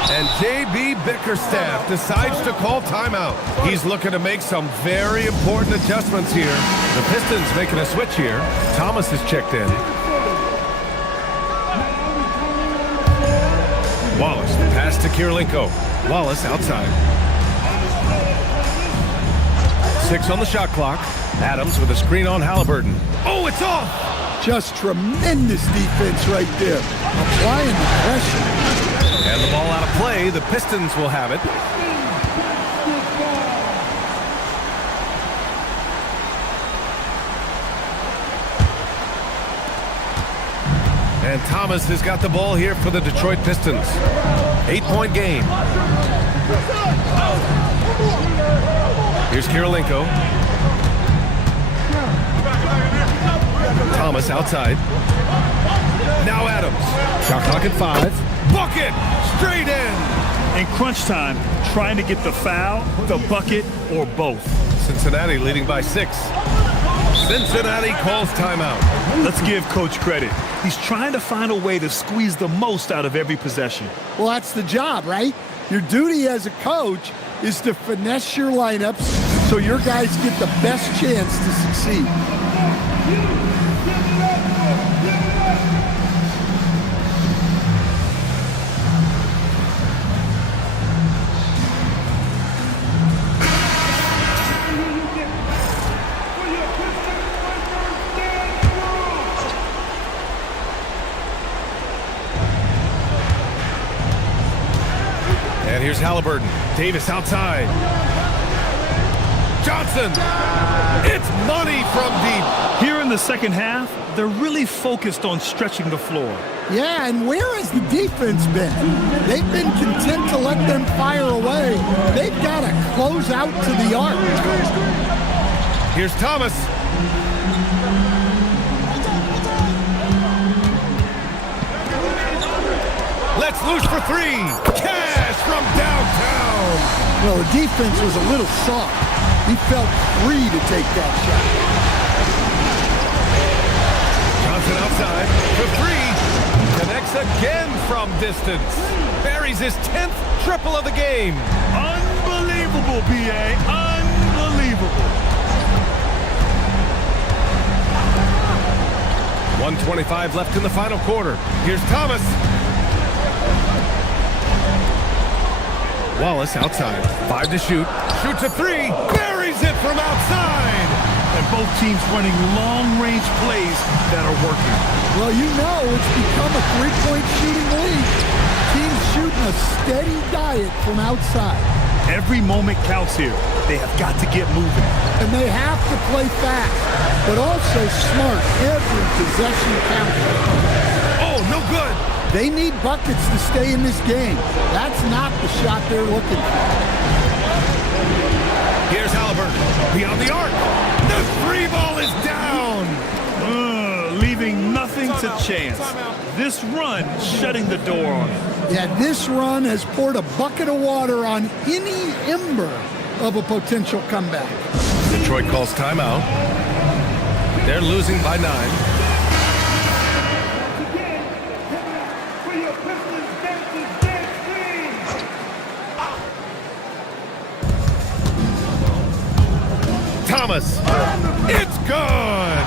And J.B. Bickerstaff decides to call timeout. He's looking to make some very important adjustments here. The Pistons making a switch here. Thomas is checked in. Wallace, pass to Kirilenko. Wallace outside. 6 on the shot clock. Adams with a screen on Halliburton. Oh, it's off! Just tremendous defense right there. Applying the pressure. And the ball out of play. The Pistons will have it. And Thomas has got the ball here for the Detroit Pistons. 8-point game. Here's Kirilenko. Thomas outside. Now Adams. Shot clock at 5. Bucket! Straight in! In crunch time, trying to get the foul, the bucket, or both. Cincinnati leading by 6. Cincinnati calls timeout. Let's give Coach credit. He's trying to find a way to squeeze the most out of every possession. Well, that's the job, right? Your duty as a coach is to finesse your lineups so your guys get the best chance to succeed. And here's Halliburton. Davis outside. Johnson. It's money from deep. Here in the second half, they're really focused on stretching the floor. Yeah, and where has the defense been? They've been content to let them fire away. They've got to close out to the arc. Here's Thomas. Let's loose for 3. Cash from downtown. Well, the defense was a little soft. He felt free to take that shot. Johnson outside for 3. Connects again from distance. Buries his 10th triple of the game. Unbelievable, PA. Unbelievable. 1:25 left in the final quarter. Here's Thomas. Wallace outside. 5 to shoot. Shoots a 3. Buries it from outside. And both teams running long-range plays that are working. Well, you know it's become a 3-point shooting league. Teams shooting a steady diet from outside. Every moment counts here. They have got to get moving. And they have to play fast, but also smart. Every possession counts. Oh, no good. They need buckets to stay in this game. That's not the shot they're looking for. Here's Halliburton. Beyond the arc. The three ball is down. Leaving nothing to chance. This run shutting the door on it. Yeah, this run has poured a bucket of water on any ember of a potential comeback. Detroit calls timeout. They're losing by 9. Thomas. It's good.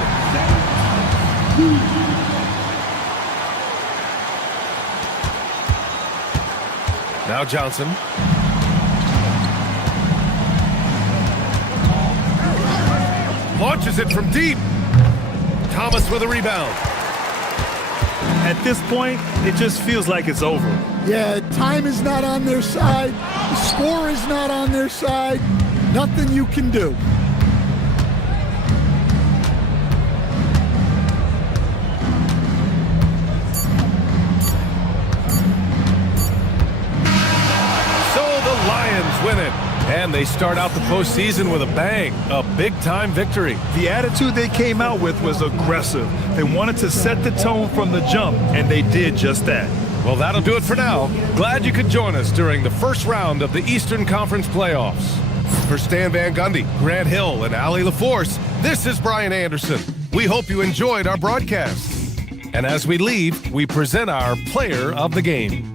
Now Johnson. Launches it from deep. Thomas with a rebound. At this point, it just feels like it's over. Yeah, time is not on their side. The score is not on their side. Nothing you can do. Win it. And they start out the postseason with a bang, a big-time victory. The attitude they came out with was aggressive. They wanted to set the tone from the jump, and they did just that. Well, that'll do it for now. Glad you could join us during the first round of the Eastern Conference playoffs. For Stan Van Gundy, Grant Hill, and Allie LaForce, this is Brian Anderson. We hope you enjoyed our broadcast. And as we leave, we present our player of the game.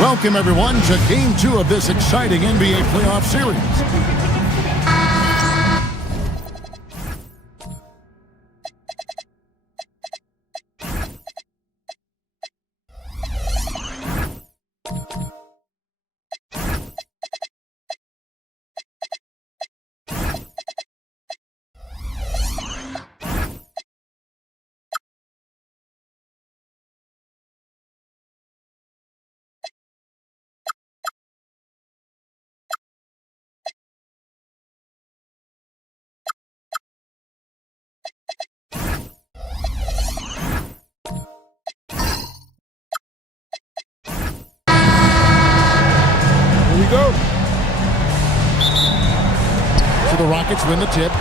Welcome, everyone, to Game 2 of this exciting NBA playoff series. Go. So the Rockets win the tip.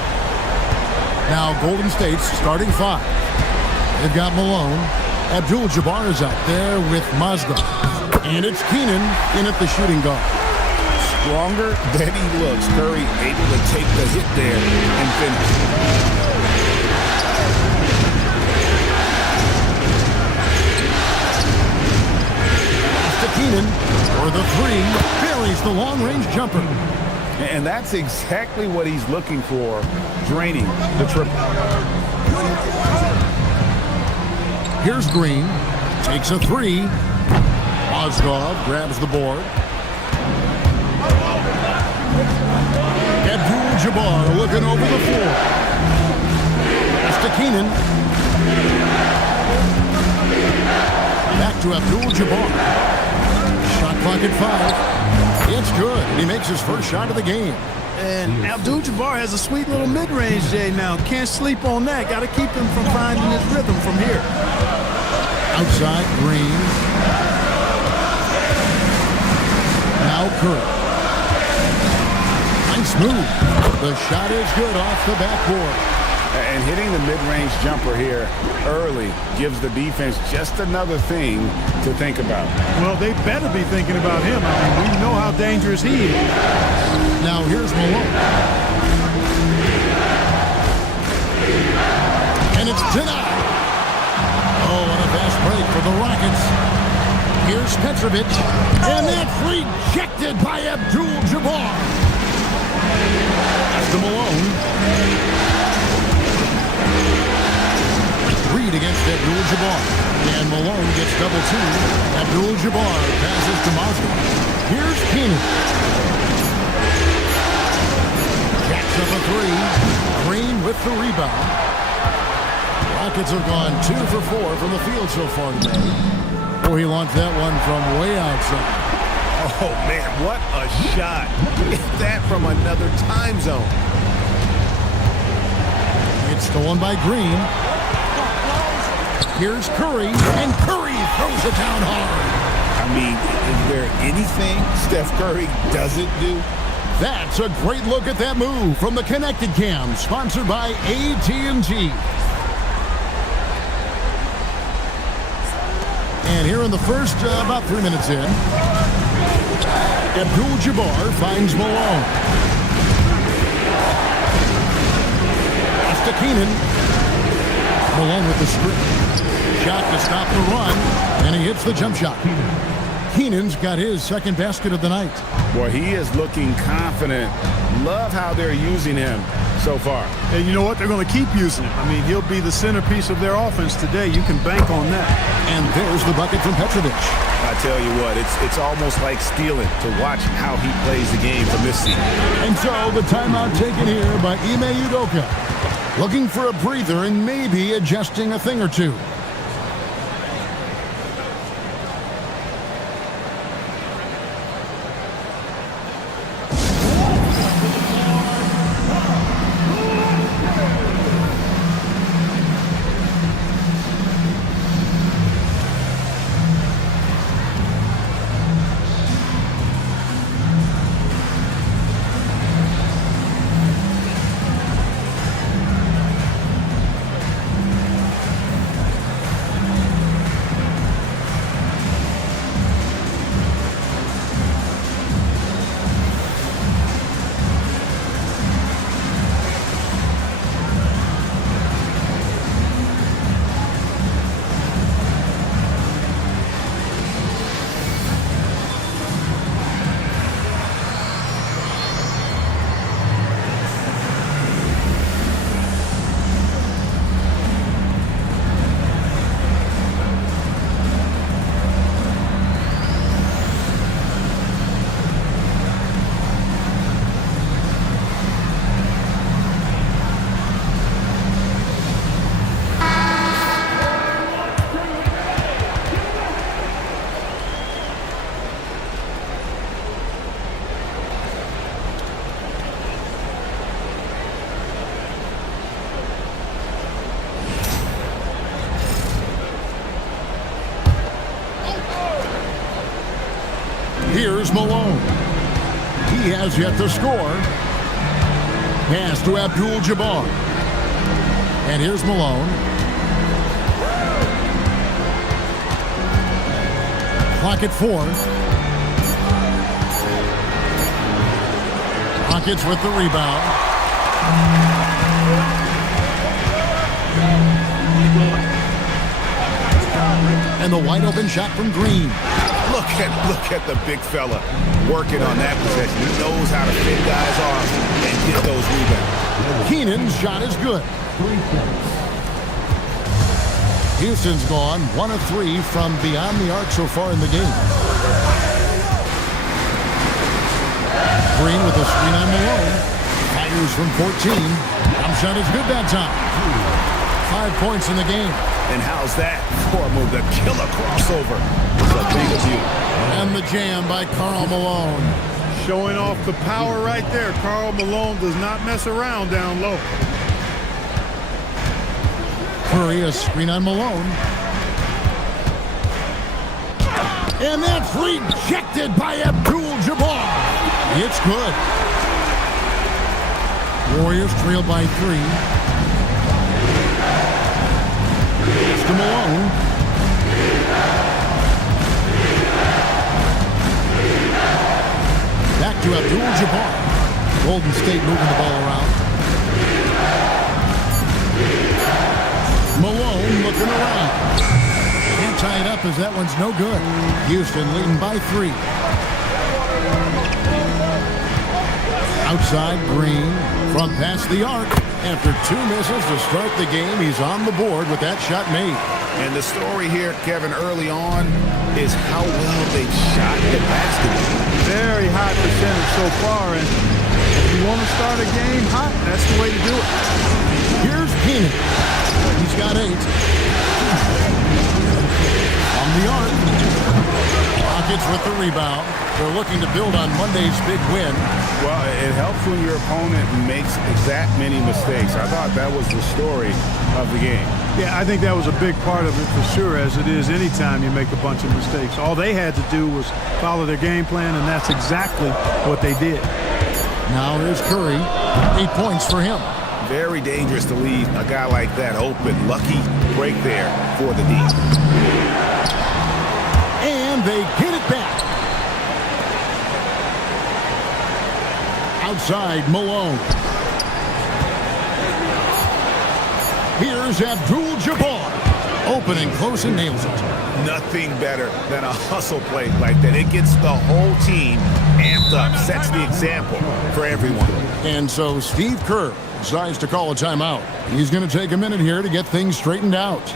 Now Golden State's starting 5. They've got Malone. Abdul-Jabbar is out there with Mozgov. And it's Keenan in at the shooting guard. Stronger than he looks. Curry able to take the hit there and finish. Keenan for the 3, buries the long-range jumper. And that's exactly what he's looking for, draining the triple. Here's Green, takes a 3. Mozgov grabs the board. Abdul-Jabbar looking over the floor. Pass to Keenan. Back to Abdul-Jabbar. Shot clock at 5. It's good. He makes his first shot of the game. And Abdul-Jabbar has a sweet little mid-range, Jay, now. Can't sleep on that. Got to keep him from finding his rhythm from here. Outside, Green. Now Curry. Nice move. The shot is good off the backboard. And hitting the mid-range jumper here early gives the defense just another thing to think about. Well, they better be thinking about him. I mean, we know how dangerous he is. Now here's Malone. And it's denied. Oh, and a fast break for the Rockets. Here's Petrovic. And that's rejected by Abdul-Jabbar. That's to Malone. Reed against Abdul-Jabbar. And Malone gets double teamed. Abdul-Jabbar passes to Mozgov. Here's Keenan. Jacks up a 3. Green with the rebound. Rockets have gone 2 for 4 from the field so far today. Oh, he launched that one from way outside. Oh, man, what a shot. Get that from another time zone. It's stolen by Green. Here's Curry, and Curry throws it down hard. I mean, is there anything Steph Curry doesn't do? That's a great look at that move from the Connected Cam, sponsored by AT&T. And here in the first, about 3 minutes in, Abdul-Jabbar finds Malone. Pass to Keenan. Malone with the strip. Shot to stop the run, and he hits the jump shot. Keenan's got his second basket of the night. Boy, he is looking confident. Love how they're using him so far. And you know what? They're going to keep using him. I mean, he'll be the centerpiece of their offense today. You can bank on that. And there's the bucket from Petrovic. I tell you what, it's almost like stealing to watch how he plays the game from this seat. And so the timeout taken here by Ime Udoka. Looking for a breather and maybe adjusting a thing or two. Here's Malone. He has yet to score. Pass to Abdul-Jabbar. And here's Malone. Clock at 4. Rockets with the rebound. And the wide open shot from Green. Look at the big fella working on that possession. He knows how to fit guys off and get those rebounds. Keenan's shot is good. Houston's gone 1 of 3 from beyond the arc so far in the game. Green with a screen on Malone. Fires from 14. Jump shot is good that time. 5 points in the game. And how's that for a move? The killer crossover. It's a big abuse. And the jam by Karl Malone. Showing off the power right there. Karl Malone does not mess around down low. Curry, a screen on Malone. And that's rejected by Abdul-Jabbar. It's good. Warriors trail by 3. It's to Malone. Back to Abdul-Jabbar. Golden State moving the ball around. Malone looking around. Can't tie it up as that one's no good. Houston leading by 3. Outside Green from past the arc. After 2 misses to start the game, he's on the board with that shot made. And the story here, Kevin, early on is how well they shot the basketball. Very high percentage so far, and if you want to start a game hot, that's the way to do it. Here's Keenan. He's got 8. On the arc. Rockets with the rebound. They're looking to build on Monday's big win. Well, it helps when your opponent makes that many mistakes. I thought that was the story of the game. Yeah, I think that was a big part of it for sure, as it is anytime you make a bunch of mistakes. All they had to do was follow their game plan, and that's exactly what they did. Now here's Curry. 8 points for him. Very dangerous to leave a guy like that open. Lucky break there for the D. And they get it back. Outside Malone. Here's Abdul-Jabbar. Open and close and nails it. Nothing better than a hustle play like that. It gets the whole team amped up, sets the example for everyone. And so Steve Kerr decides to call a timeout. He's going to take a minute here to get things straightened out.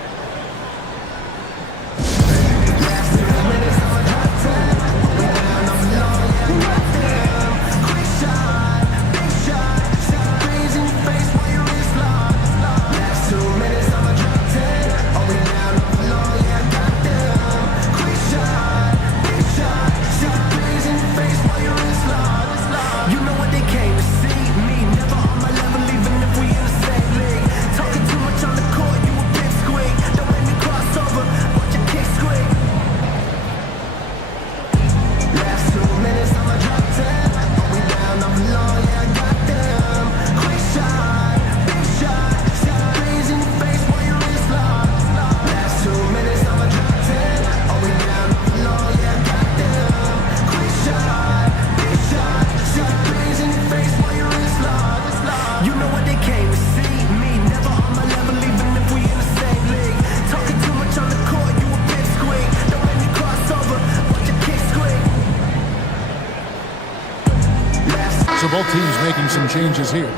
So both teams making some changes here.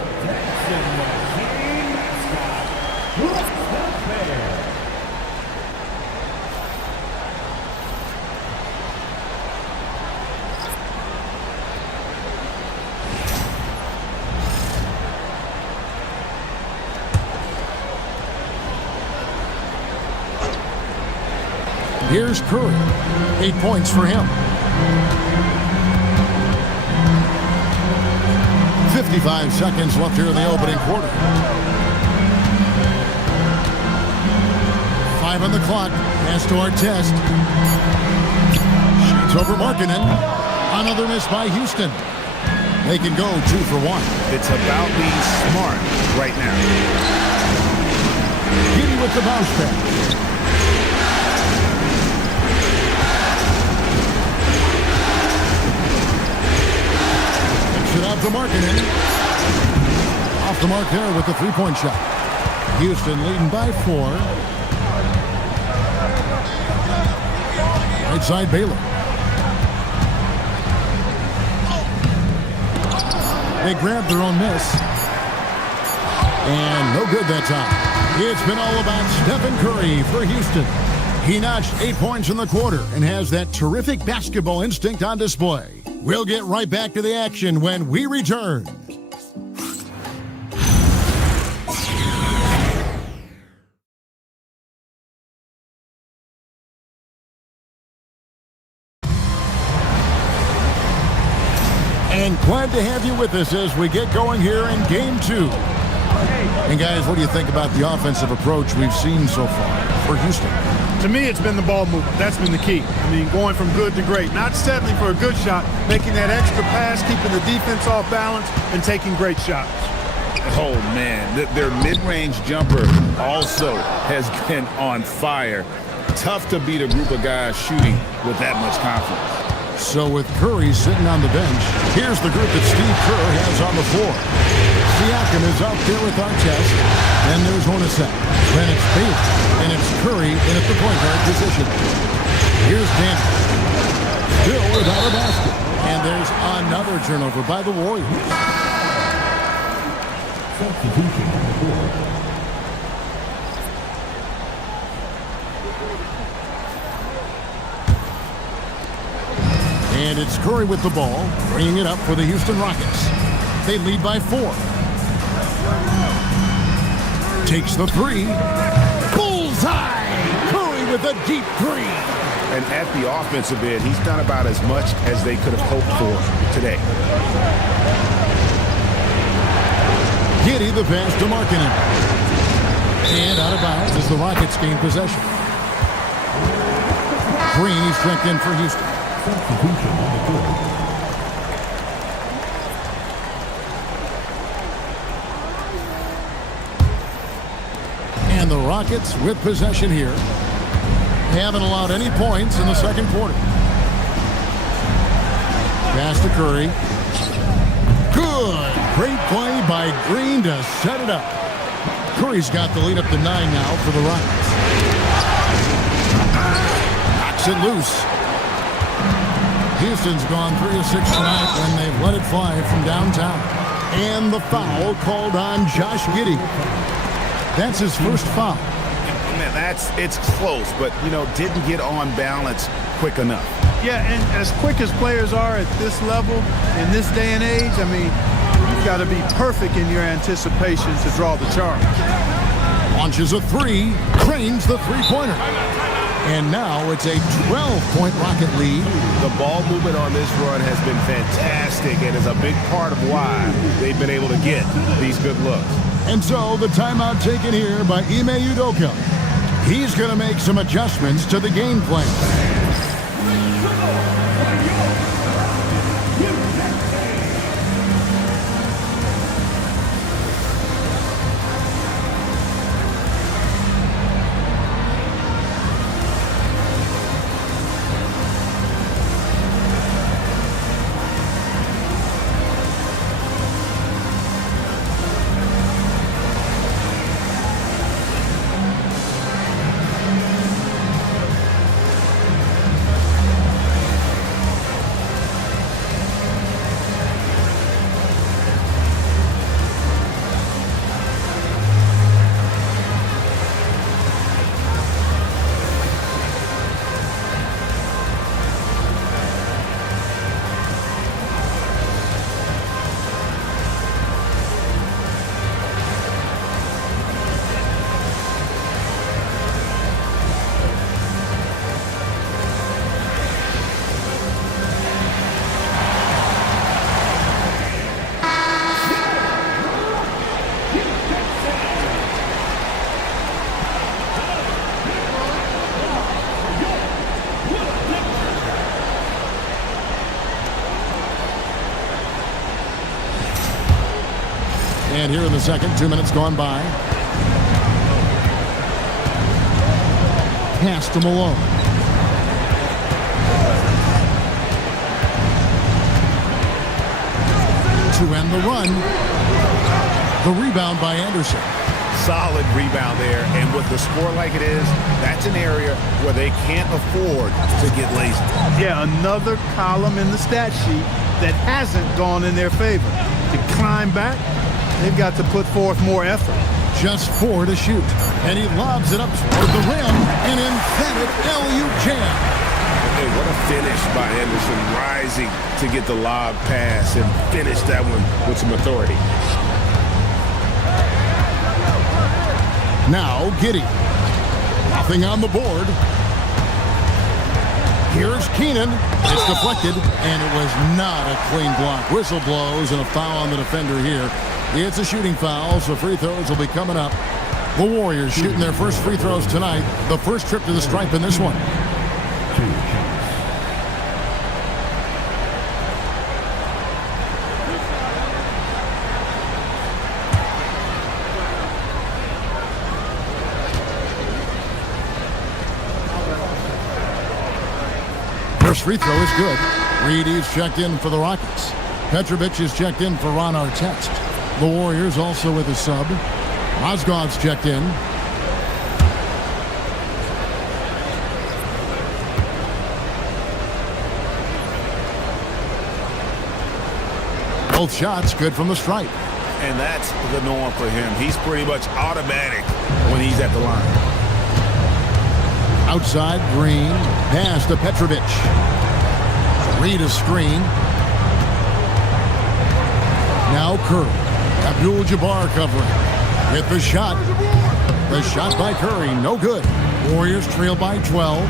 Here's Curry. 8 points for him. 55 seconds left here in the opening quarter. 5 on the clock. Pass to Artest. Shoots over Markkanen. Another miss by Houston. They can go 2 for 1. It's about being smart right now. Giddey with the bounce pass. It out to Markkanen. Off the mark there with the three-point shot. Houston leading by 4. Right side Baylor. They grabbed their own miss. And no good that time. It's been all about Stephen Curry for Houston. He notched 8 points in the quarter and has that terrific basketball instinct on display. We'll get right back to the action when we return. And glad to have you with us as we get going here in Game 2. And guys, what do you think about the offensive approach we've seen so far for Houston? To me, it's been the ball movement. That's been the key. I mean, going from good to great. Not settling for a good shot, making that extra pass, keeping the defense off balance, and taking great shots. Oh, man. Their mid-range jumper also has been on fire. Tough to beat a group of guys shooting with that much confidence. So with Curry sitting on the bench, here's the group that Steve Kerr has on the floor. Siakam is out there with Artest, and there's Hornacek. Then it's Baylor, and it's Curry in at the point guard position. Here's Danny, still without a basket. And there's another turnover by the Warriors. Substitution on the board. And it's Curry with the ball, bringing it up for the Houston Rockets. They lead by 4. Takes the 3. Bullseye! Curry with a deep 3. And at the offensive end, he's done about as much as they could have hoped for today. Giddey the pass to Markkanen. And out of bounds as the Rockets gain possession. Green is checked in for Houston. Substitution on the board. And the Rockets with possession here. Haven't allowed any points in the second quarter. Pass to Curry. Good. Great play by Green to set it up. Curry's got the lead up to 9 now for the Rockets. Knocks it loose. Houston's gone 3 of 6 tonight when they've let it fly from downtown. And the foul called on Josh Giddey. That's his first foul. Man, it's close, but, didn't get on balance quick enough. Yeah, and as quick as players are at this level, in this day and age, I mean, you've got to be perfect in your anticipation to draw the charge. Launches a 3, cranes the three-pointer. And now it's a 12-point Rocket lead. The ball movement on this run has been fantastic and is a big part of why they've been able to get these good looks. And so the timeout taken here by Ime Udoka. He's going to make some adjustments to the game plan. And here in the second, 2 minutes gone by. Pass to Malone. To end the run. The rebound by Anderson. Solid rebound there, and with the score like it is, that's an area where they can't afford to get lazy. Yeah, another column in the stat sheet that hasn't gone in their favor. To climb back, they've got to put forth more effort. Just 4 to shoot, and he lobs it up toward the rim, an emphatic LU jam. Hey, what a finish by Anderson, rising to get the lob pass and finish that one with some authority. Now Giddey. Nothing on the board. Here's Keenan. It's deflected, and it was not a clean block. Whistle blows and a foul on the defender here. It's a shooting foul, so free throws will be coming up. The Warriors shooting their first free throws tonight. The first trip to the stripe in this one. First free throw is good. Reedy's checked in for the Rockets. Petrovic is checked in for Ron Artest. The Warriors also with a sub. Mozgov's checked in. Both shots good from the stripe. And that's the norm for him. He's pretty much automatic when he's at the line. Outside, Green. Pass to Petrovic. Reed a screen. Now Curry. Abdul-Jabbar covering. Hit the shot. The shot by Curry, no good. Warriors trail by 12.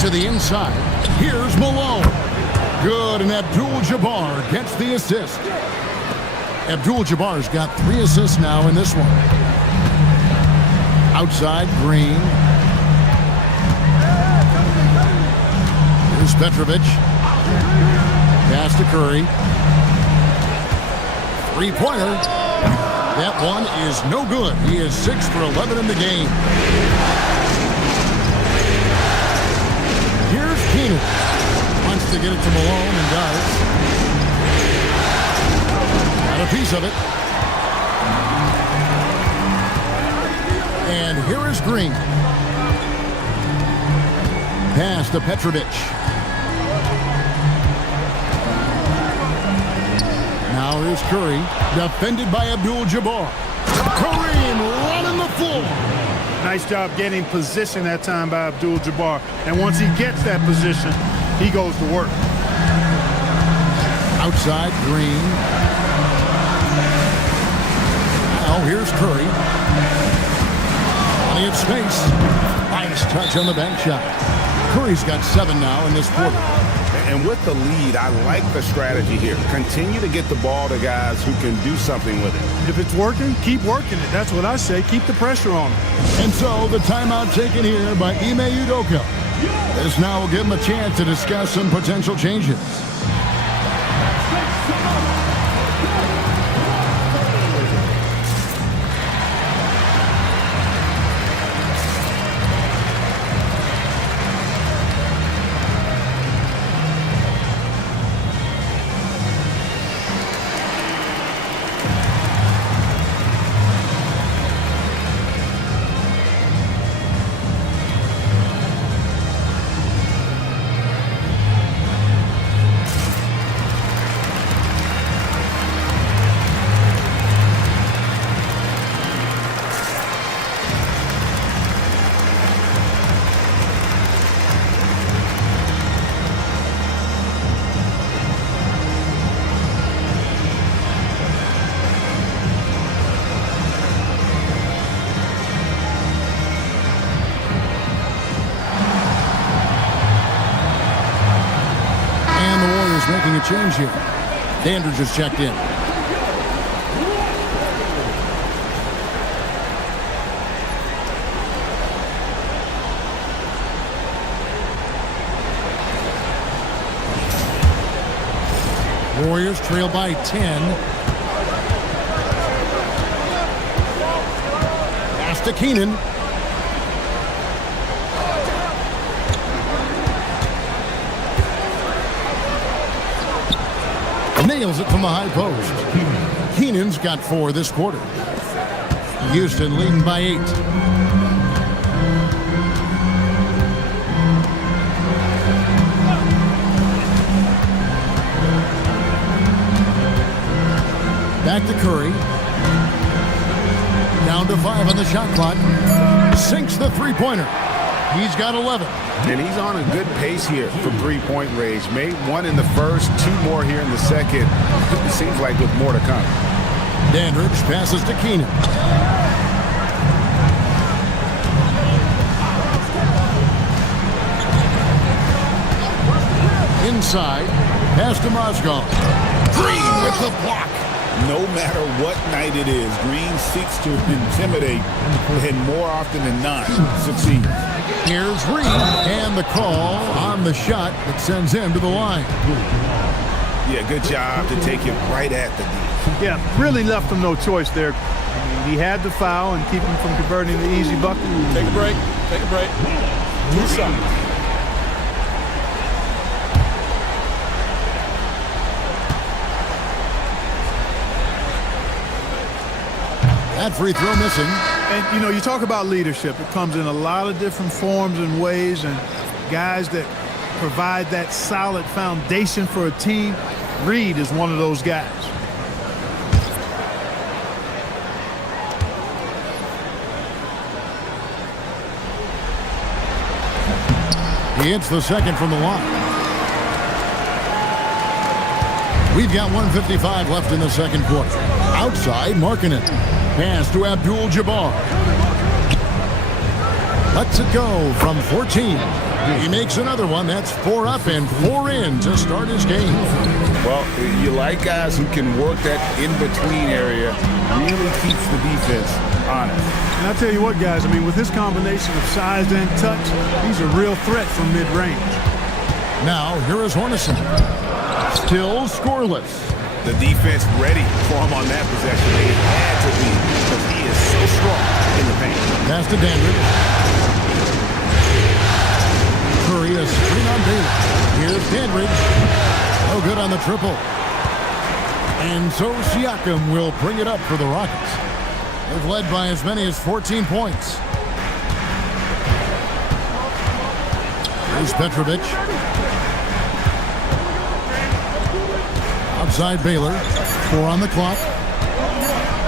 To the inside. Here's Malone. Good, and Abdul-Jabbar gets the assist. Abdul-Jabbar's got 3 assists now in this one. Outside, Green. Here's Petrovic. Pass to Curry. Three-pointer. That one is no good. He is 6 for 11 in the game. Here's Keenan. Wants to get it to Malone and does. Got a piece of it. And here is Green. Pass to Petrovic. Now here's Curry, defended by Abdul-Jabbar. Kareem running the floor. Nice job getting position that time by Abdul-Jabbar. And once he gets that position, he goes to work. Outside, Green. Now here's Curry. Plenty of space. Nice touch on the bank shot. Curry's got 7 now in this quarter. And with the lead, I like the strategy here. Continue to get the ball to guys who can do something with it. If it's working, keep working it. That's what I say. Keep the pressure on him. And so the timeout taken here by Ime Udoka. This now will give him a chance to discuss some potential changes. Making a change here. Dandridge just checked in. Warriors trail by 10. to Keenan. Nails it from the high post. Keenan's got 4 this quarter. Houston leading by 8. Back to Curry. Down to 5 on the shot clock. Sinks the three-pointer. He's got 11. And he's on a good pace here for three-point range. Made 1 in the first, 2 more here in the second. It seems like with more to come. Dandridge passes to Keenan. Inside, pass to Mozgov. Green with the block. No matter what night it is, Green seeks to intimidate and more often than not succeed. Here's Reed and the call on the shot that sends him to the line. Yeah, good job to take it right at the D. Yeah, really left him no choice there. I mean, he had to foul and keep him from converting the easy bucket. Take a break. Take a break. 2 seconds. That free throw missing. And, you know, you talk about leadership. It comes in a lot of different forms and ways, and guys that provide that solid foundation for a team. Reed is one of those guys. He hits the second from the line. We've got 1:55 left in the second quarter. Outside, Markkanen. Pass to Abdul-Jabbar. Lets it go from 14. He makes another one. That's 4 up and 4 in to start his game. Well, you like guys who can work that in-between area, really keeps the defense honest. And I'll tell you what, guys, I mean, with his combination of size and touch, he's a real threat from mid-range. Now, here is Hornison. Still scoreless. The defense ready for him on that possession. They had to be because he is so strong in the paint. Pass to Dandridge. Curry is screen on Baylor. Here's Dandridge. No good on the triple. And so Siakam will bring it up for the Rockets. They've led by as many as 14 points. Here's Petrovic. Outside Baylor. 4 on the clock.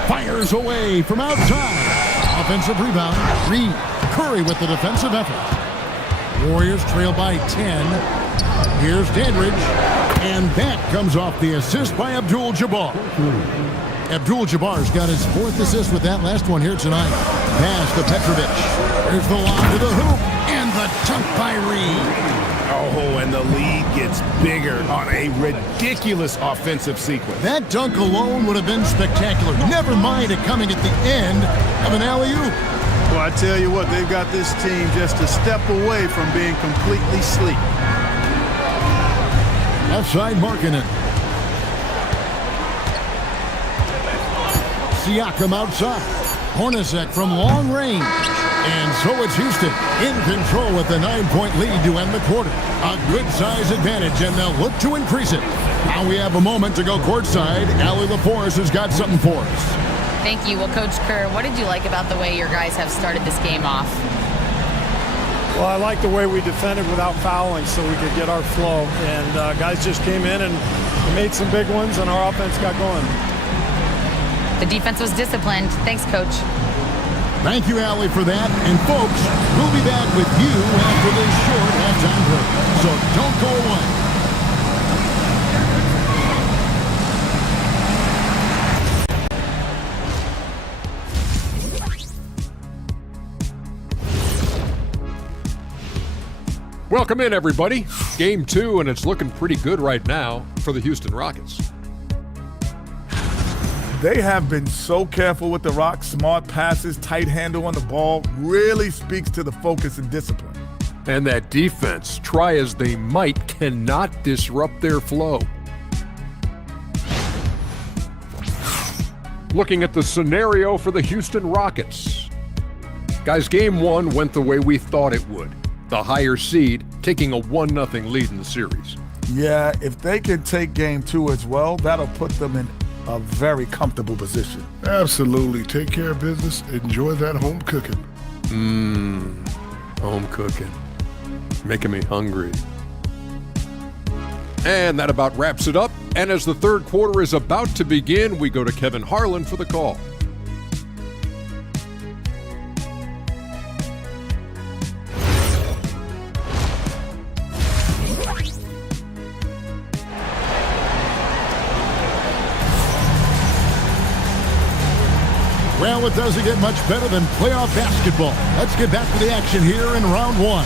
Fires away from outside. Offensive rebound. Reed. Curry with the defensive effort. Warriors trail by 10. Here's Dandridge. And that comes off the assist by Abdul-Jabbar. Abdul-Jabbar's got his 4th assist with that last one here tonight. Pass to Petrovic. There's the lob to the hoop. And the dunk by Reed. Oh, and the lead gets bigger on a ridiculous offensive sequence. That dunk alone would have been spectacular. Never mind it coming at the end of an alley-oop. Well, I tell you what, they've got this team just a step away from being completely asleep. Outside Markkanen. Siakam outside. Hornacek from long range. And so it's Houston in control with the 9-point lead to end the quarter. A good size advantage, and they'll look to increase it. Now we have a moment to go courtside. Allie LaForce has got something for us. Thank you. Well, Coach Kerr, what did you like about the way your guys have started this game off? Well, I like the way we defended without fouling so we could get our flow. And guys just came in and made some big ones, and our offense got going. The defense was disciplined. Thanks, Coach. Thank you, Allie, for that. And, folks, we'll be back with you after this short halftime break. So don't go away. Welcome in, everybody. Game 2, and it's looking pretty good right now for the Houston Rockets. They have been so careful with the Rock. Smart passes, tight handle on the ball, really speaks to the focus and discipline. And that defense, try as they might, cannot disrupt their flow. Looking at the scenario for the Houston Rockets. Guys, game one went the way we thought it would. The higher seed taking a 1-0 lead in the series. Yeah, if they can take game two as well, that'll put them in a very comfortable position. Absolutely. Take care of business. Enjoy that home cooking. Home cooking. Making me hungry. And that about wraps it up. And as the third quarter is about to begin, we go to Kevin Harlan for the call. Well, it doesn't get much better than playoff basketball. Let's get back to the action here in round one.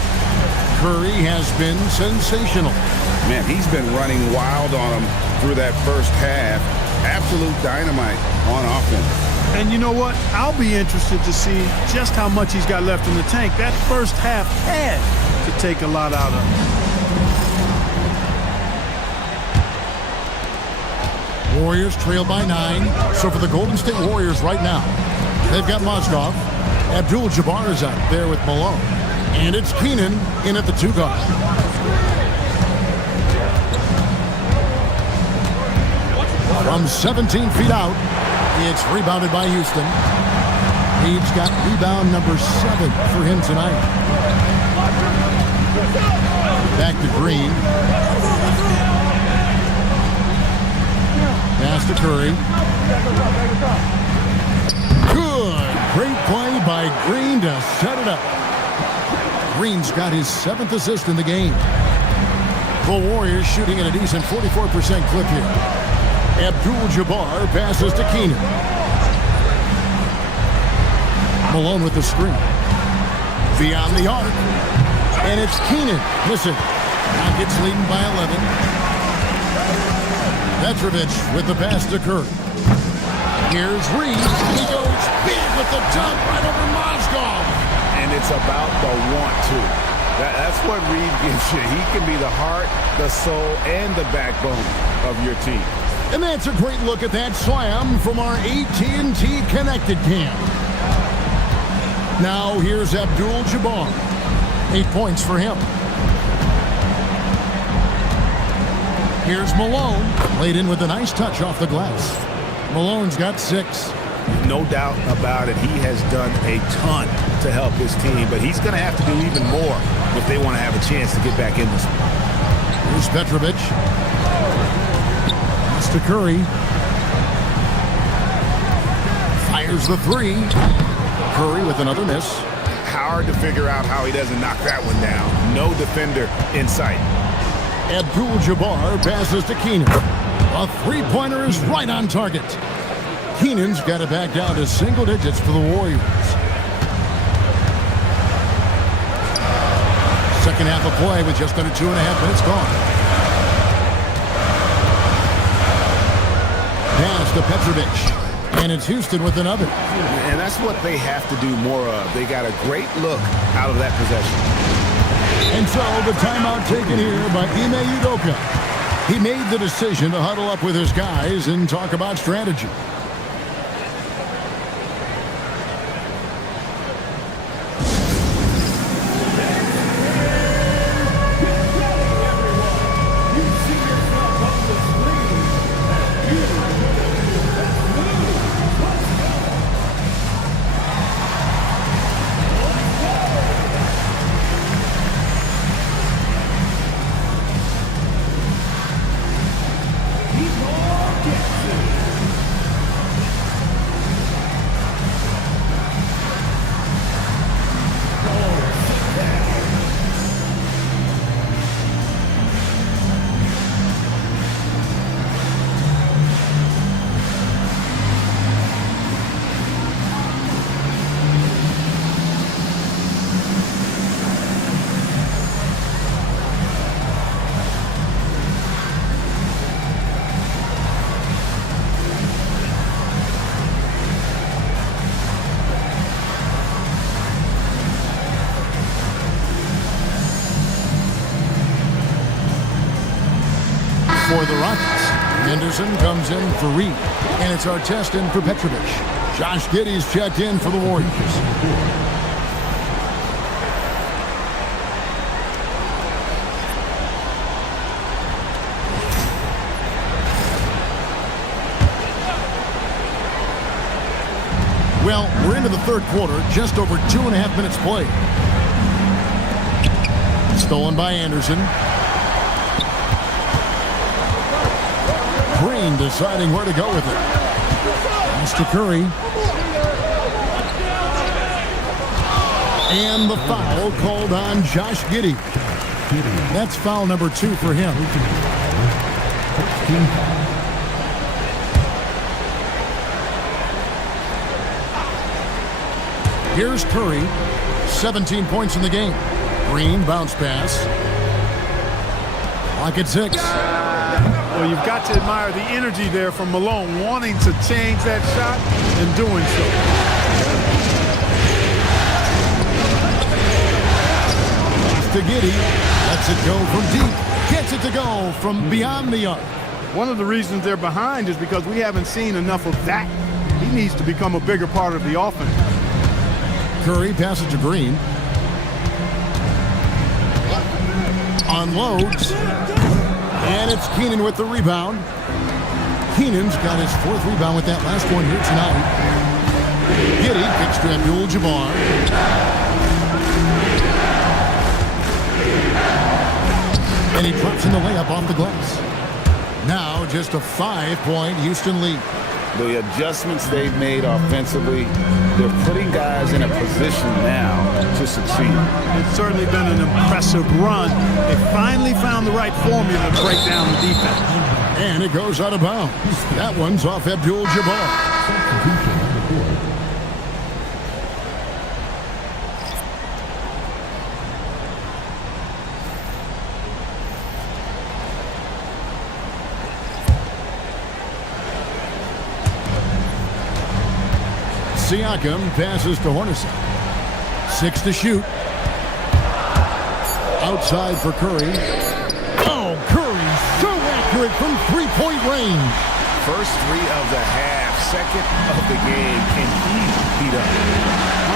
Curry has been sensational. Man, he's been running wild on him through that first half. Absolute dynamite on offense. And you know what? I'll be interested to see just how much he's got left in the tank. That first half had to take a lot out of him. Warriors trail by 9. So for the Golden State Warriors right now, they've got Mozgov. Abdul-Jabbar is out there with Malone. And it's Keenan in at the 2 guard. From 17 feet out, it's rebounded by Houston. He's got rebound number 7 for him tonight. Back to Green. Pass to Curry. Good. Great play by Green to set it up. Green's got his 7th assist in the game. The Warriors shooting at a decent 44% clip here. Abdul-Jabbar passes to Keenan. Malone with the screen. Beyond the arc. And it's Keenan. Listen. Rockets leading by 11. Petrovic with the pass to Curry. Here's Reed. He goes big with the dunk right over Mozgov. And it's about the want-to. That's what Reed gives you. He can be the heart, the soul, and the backbone of your team. And that's a great look at that slam from our AT&T Connected Cam. Now here's Abdul-Jabbar. 8 points for him. Here's Malone. Laid in with a nice touch off the glass. Malone's got 6. No doubt about it. He has done a ton to help his team, but he's going to have to do even more if they want to have a chance to get back in this one. Here's Petrovic. Pass to Curry. Fires the 3. Curry with another miss. Hard to figure out how he doesn't knock that one down. No defender in sight. Abdul-Jabbar passes to Keenan. A 3-pointer is right on target. Keenan's got it back down to single digits for the Warriors. Second half of play with just under 2.5 minutes gone. Pass to Petrovic. And it's Houston with another. And that's what they have to do more of. They got a great look out of that possession. And so the timeout taken here by Ime Udoka. He made the decision to huddle up with his guys and talk about strategy. For the Rockets, Henderson comes in for Reed, and it's Artest in for Petrovic. Josh Giddey's checked in for the Warriors. Well, we're into the third quarter, just over 2.5 minutes played. Stolen by Anderson. Green deciding where to go with it. Pass to Curry. And the foul called on Josh Giddey. That's foul number 2 for him. Here's Curry. 17 points in the game. Green bounce pass. Clock at 6. Well, you've got to admire the energy there from Malone, wanting to change that shot and doing so. To Giddey. Lets it go from deep. Gets it to go from beyond the arc. One of the reasons they're behind is because we haven't seen enough of that. He needs to become a bigger part of the offense. Curry passes to Green. Unloads. And it's Keenan with the rebound. Keenan's got his 4th rebound with that last one here tonight. Giddey kicks to Abdul-Jabbar. And he drops in the layup off the glass. Now just a 5-point Houston lead. The adjustments they've made offensively, they're putting guys in a position now to succeed. It's certainly been an impressive run. They finally found the right formula to break down the defense. And it goes out of bounds. That one's off Abdul-Jabbar. Siakam passes to Hornacek. 6 to shoot. Outside for Curry. Oh, Curry so accurate from 3-point range. First 3 of the half, second of the game. Can he beat up?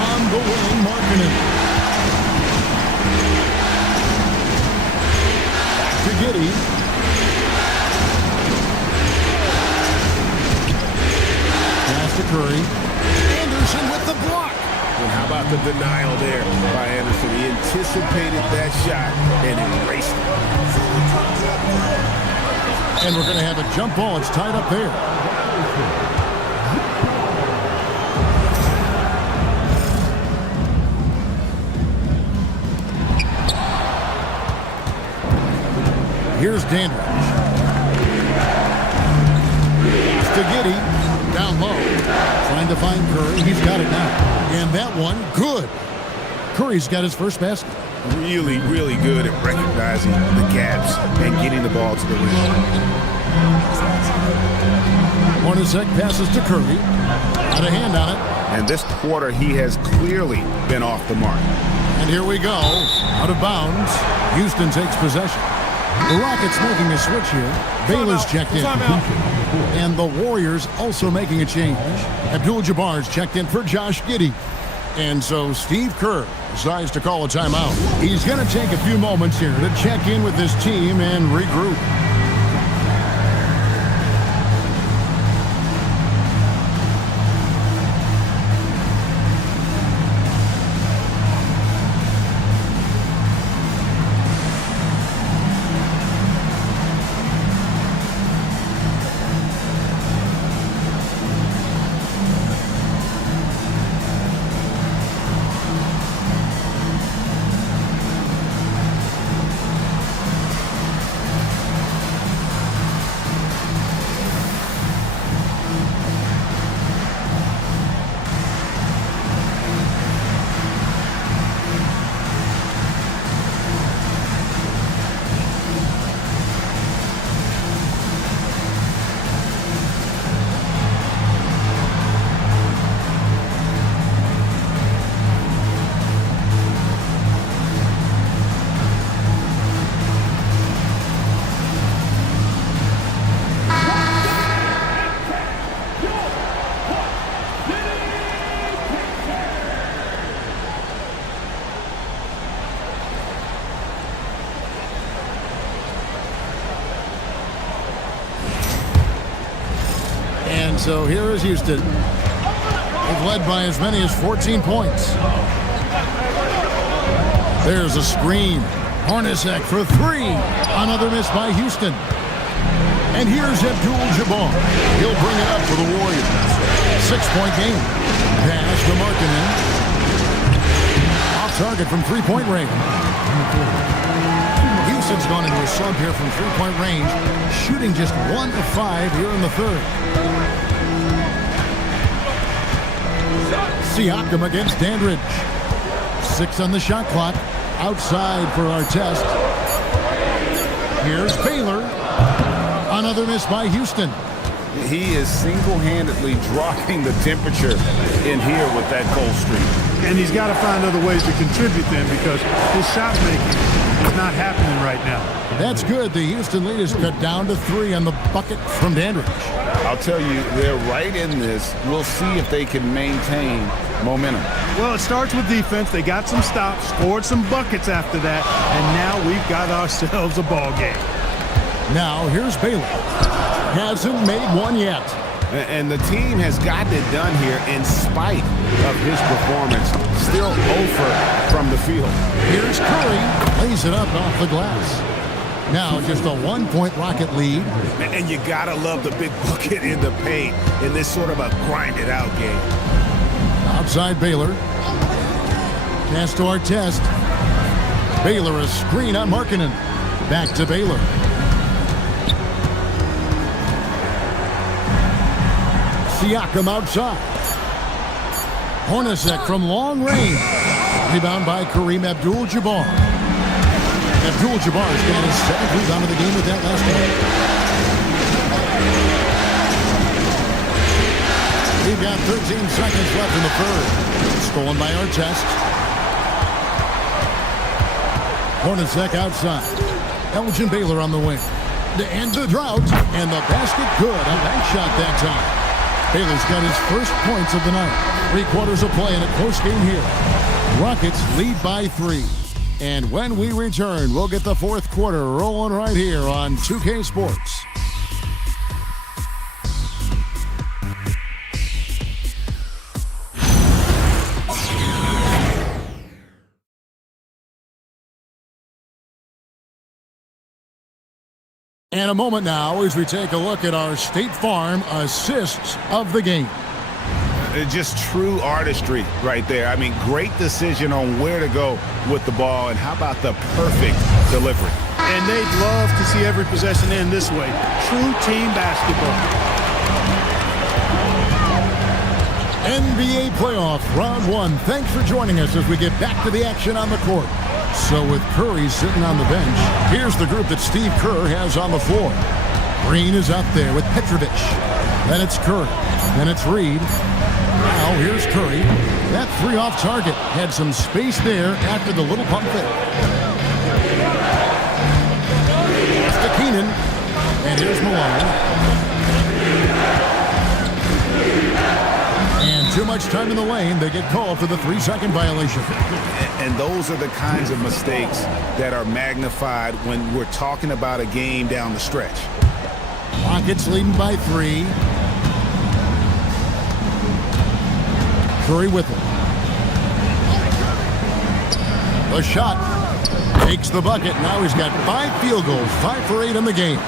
On the wing, Markkanen. Back to Giddey. Pass to Curry. Anderson with the block. And how about the denial there by Anderson? He anticipated that shot and erased it. And we're going to have a jump ball. It's tied up there. Here's Dandridge. Pass to Giddey. Down low. Trying to find Curry. He's got it now. And that one, good. Curry's got his first basket. Really, really good at recognizing the gaps and getting the ball to the rim. Hornacek passes to Curry. Got a hand on it. And this quarter, he has clearly been off the mark. And here we go. Out of bounds. Houston takes possession. The Rockets making a switch here. Baylor's checked in. And the Warriors also making a change. Abdul-Jabbar's checked in for Josh Giddey. And so Steve Kerr decides to call a timeout. He's going to take a few moments here to check in with his team and regroup. So here is Houston. They've led by as many as 14 points. There's a screen. Hornacek for three. Another miss by Houston. And here's Abdul-Jabbar. He'll bring it up for the Warriors. 6-point game. Pass to Markkanen. Off target from three-point range. Houston's gone into a slump here from three-point range, shooting just 1 of 5 here in the third. Siakam against Dandridge. 6 on the shot clock. Outside for our test. Here's Baylor. Another miss by Houston. He is single-handedly dropping the temperature in here with that cold streak. And he's got to find other ways to contribute then, because his shot making is not happening right now. That's good. The Houston lead is cut down to 3 on the bucket from Dandridge. I'll tell you, they're right in this. We'll see if they can maintain momentum. Well, it starts with defense. They got some stops, scored some buckets after that, and now we've got ourselves a ball game. Now here's Baylor. Hasn't made one yet. And the team has gotten it done here in spite of his performance. Still 0 from the field. Here's Curry. Lays it up off the glass. Now just a 1-point Rocket lead. And you gotta love the big bucket in the paint in this sort of a grinded out game. Outside Baylor. Pass to our test. Baylor a screen on Markkanen. Back to Baylor. Siakam outside. Hornacek from long range. Rebound by Kareem Abdul-Jabbar. Abdul-Jabbar's got his 7th rebound of the game with that last one. We've got 13 seconds left in the third. Stolen by our test. Hornacek outside. Elgin Baylor on the wing. To end the drought. And the basket good. A bank shot that time. Baylor's got his first points of the night. 3 quarters of play in a close game here. Rockets lead by 3. And when we return, we'll get the fourth quarter rolling right here on 2K Sports. And a moment now as we take a look at our State Farm assists of the game. Just true artistry right there. I mean, great decision on where to go with the ball, and how about the perfect delivery? And they'd love to see every possession end this way. True team basketball. NBA playoff round 1. Thanks for joining us as we get back to the action on the court. So with Curry sitting on the bench, here's the group that Steve Kerr has on the floor. Green is up there with Petrovic. Then it's Curry. Then it's Reed. Now here's Curry. That 3 off target. Had some space there after the little pump fake. It's to Keenan. And here's Malone. And too much time in the lane. They get called for the 3-second violation. And those are the kinds of mistakes that are magnified when we're talking about a game down the stretch. Rockets leading by 3. Curry with it. The shot takes the bucket. Now he's got 5 field goals, 5 for 8 in the game.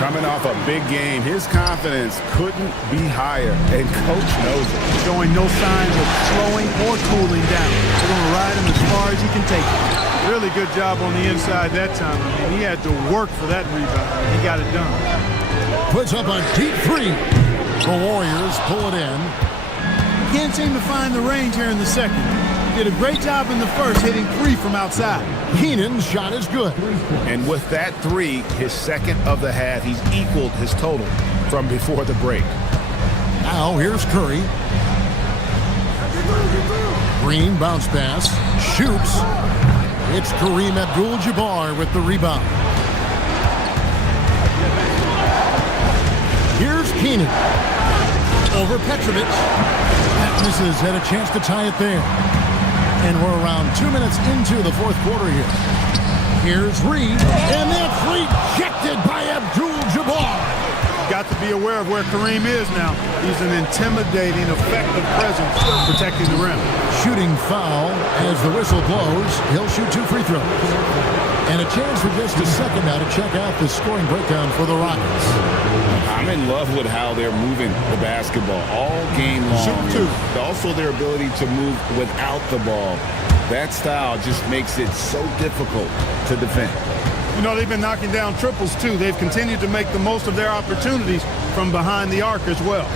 Coming off a big game, his confidence couldn't be higher, and coach knows it. Showing no signs of slowing or cooling down. They're going to ride him as far as he can take it. Really good job on the inside that time. I mean, he had to work for that rebound. He got it done. Puts up a deep 3. The Warriors pull it in. Can't seem to find the range here in the second. Did a great job in the first, hitting 3 from outside. Keenan's shot is good. And with that 3, his second of the half, he's equaled his total from before the break. Now here's Curry. Green bounce pass. Shoots. It's Kareem Abdul-Jabbar with the rebound. Here's Keenan. Over Petrovic. Misses, had a chance to tie it there. And we're around 2 minutes into the fourth quarter here. Here's Reed. And that's rejected by Abdul-Jabbar. got to be aware of where Kareem is now. He's an intimidating, effective presence protecting the rim. Shooting foul as the whistle blows. He'll shoot 2 free throws. And a chance for just a second now to check out the scoring breakdown for the Rockets. I'm in love with how they're moving the basketball all game long. Also their ability to move without the ball. That style just makes it so difficult to defend. You know, they've been knocking down triples, too. They've continued to make the most of their opportunities from behind the arc as well.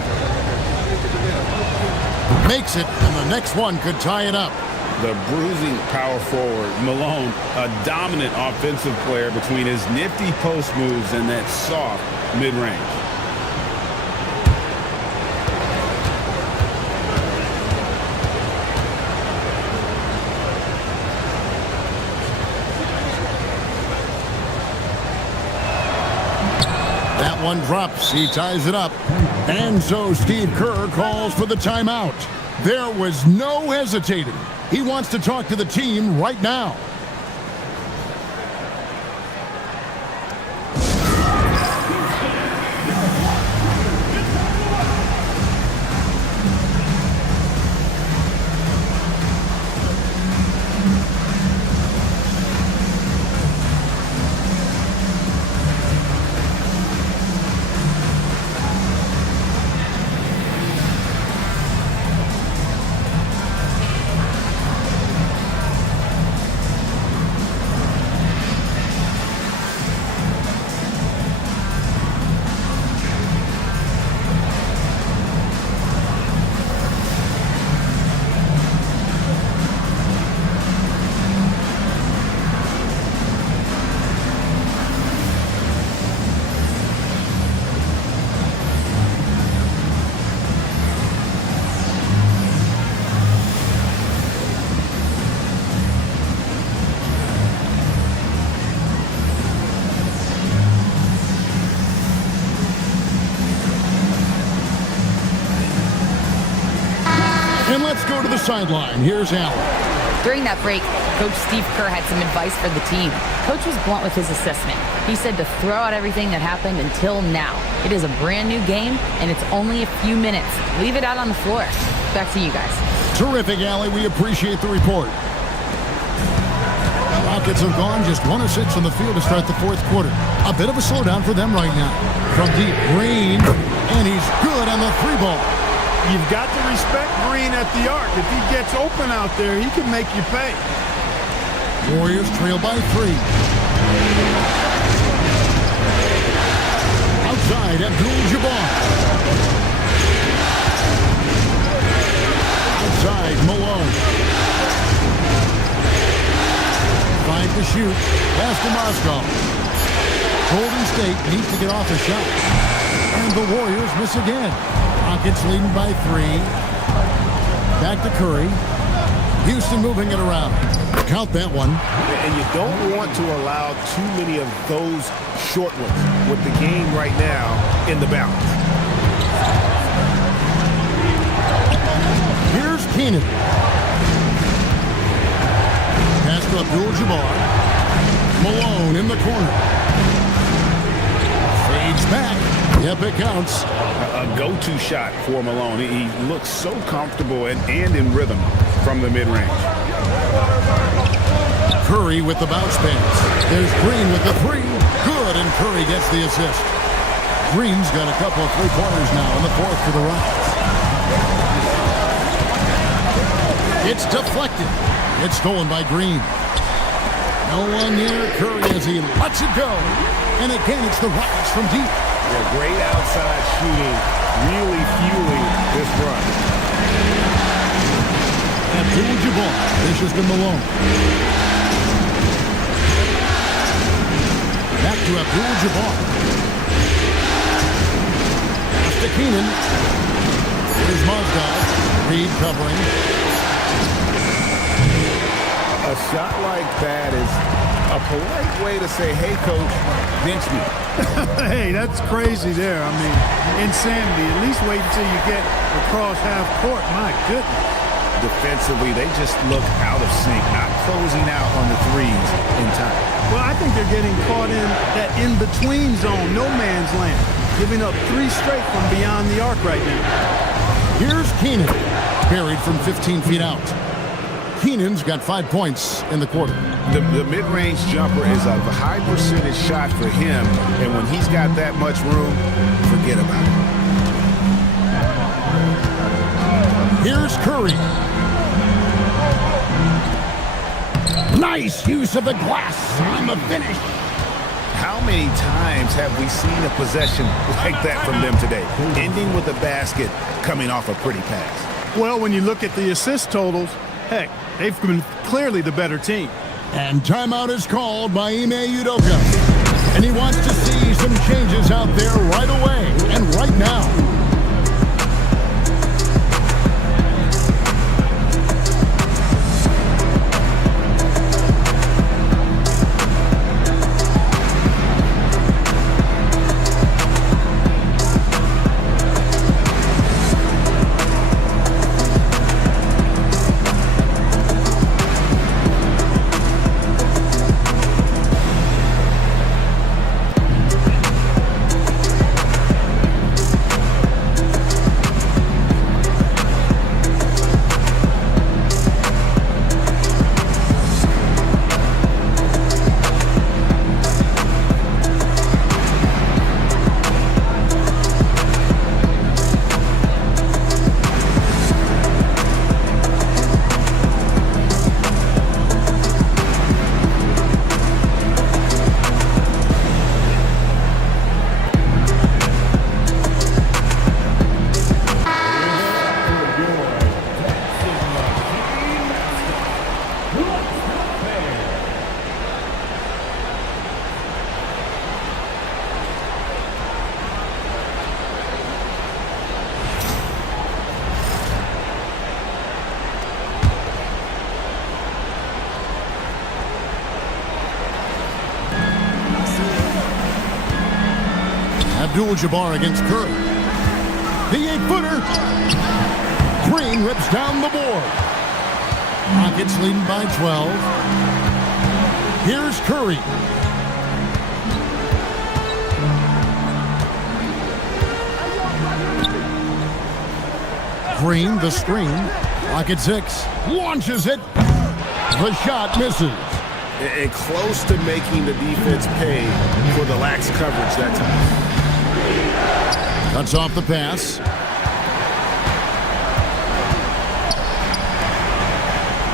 Makes it, and the next one could tie it up. The bruising power forward, Malone, a dominant offensive player between his nifty post moves and that soft mid-range. That one drops. He ties it up. And so Steve Kerr calls for the timeout. There was no hesitating. He wants to talk to the team right now. And let's go to the sideline. Here's Allen. During that break, Coach Steve Kerr had some advice for the team. Coach was blunt with his assessment. He said to throw out everything that happened until now. It is a brand new game, and it's only a few minutes. Leave it out on the floor. Back to you guys. Terrific, Allie. We appreciate the report. Rockets have gone just 1 of 6 on the field to start the fourth quarter. A bit of a slowdown for them right now. From deep, Green, and he's good on the 3-ball. You've got to respect Green at the arc. If he gets open out there, he can make you pay. Warriors trail by 3. Outside, Abdul-Jabbar. Outside, Malone. 5 to shoot. Pass to Moscow. Golden State needs to get off a shot. And the Warriors miss again. Rockets leading by 3. Back to Curry. Houston moving it around. Count that one. And you don't want to allow too many of those short ones with the game right now in the balance. Here's Keenan. Pass to Abdul-Jabbar. Malone in the corner. Fades back. Yep, it counts. A go-to shot for Malone. He looks so comfortable and in rhythm from the mid-range. Curry with the bounce pass. There's Green with the 3. Good, and Curry gets the assist. Green's got a couple of 3-pointers now in the fourth for the Rockets. It's deflected. It's stolen by Green. No one near Curry as he lets it go. And again, it's the Rockets from deep. Yeah, great outside shooting, really fueling this run. Abdul-Jabbar dishes to Malone. Back to Abdul-Jabbar. Pass to Keenan. Here's Mozgov. Reed covering. A shot like that is a polite way to say, hey, coach, bench me. Hey, that's crazy there. I mean, insanity. At least wait until you get across half court. My goodness. Defensively, they just look out of sync, not closing out on the threes in time. Well, I think they're getting caught in that in-between zone, no man's land. giving up 3 straight from beyond the arc right now. Here's Keenan, buried from 15 feet out. Keenan's got 5 points in the quarter. The mid-range jumper is a high percentage shot for him, and when he's got that much room, forget about it. Here's Curry. Nice use of the glass on the finish. How many times have we seen a possession like that from them today, ending with a basket coming off a pretty pass? Well, when you look at the assist totals, heck, they've been clearly the better team. And timeout is called by Ime Udoka. And he wants to see some changes out there right away and right now. Abdul-Jabbar against Curry. The 8-footer. Green rips down the board. Rockets leading by 12. Here's Curry. Green, the screen. Rocket 6. Launches it. The shot misses. And close to making the defense pay for the lax coverage that time. Cuts off the pass.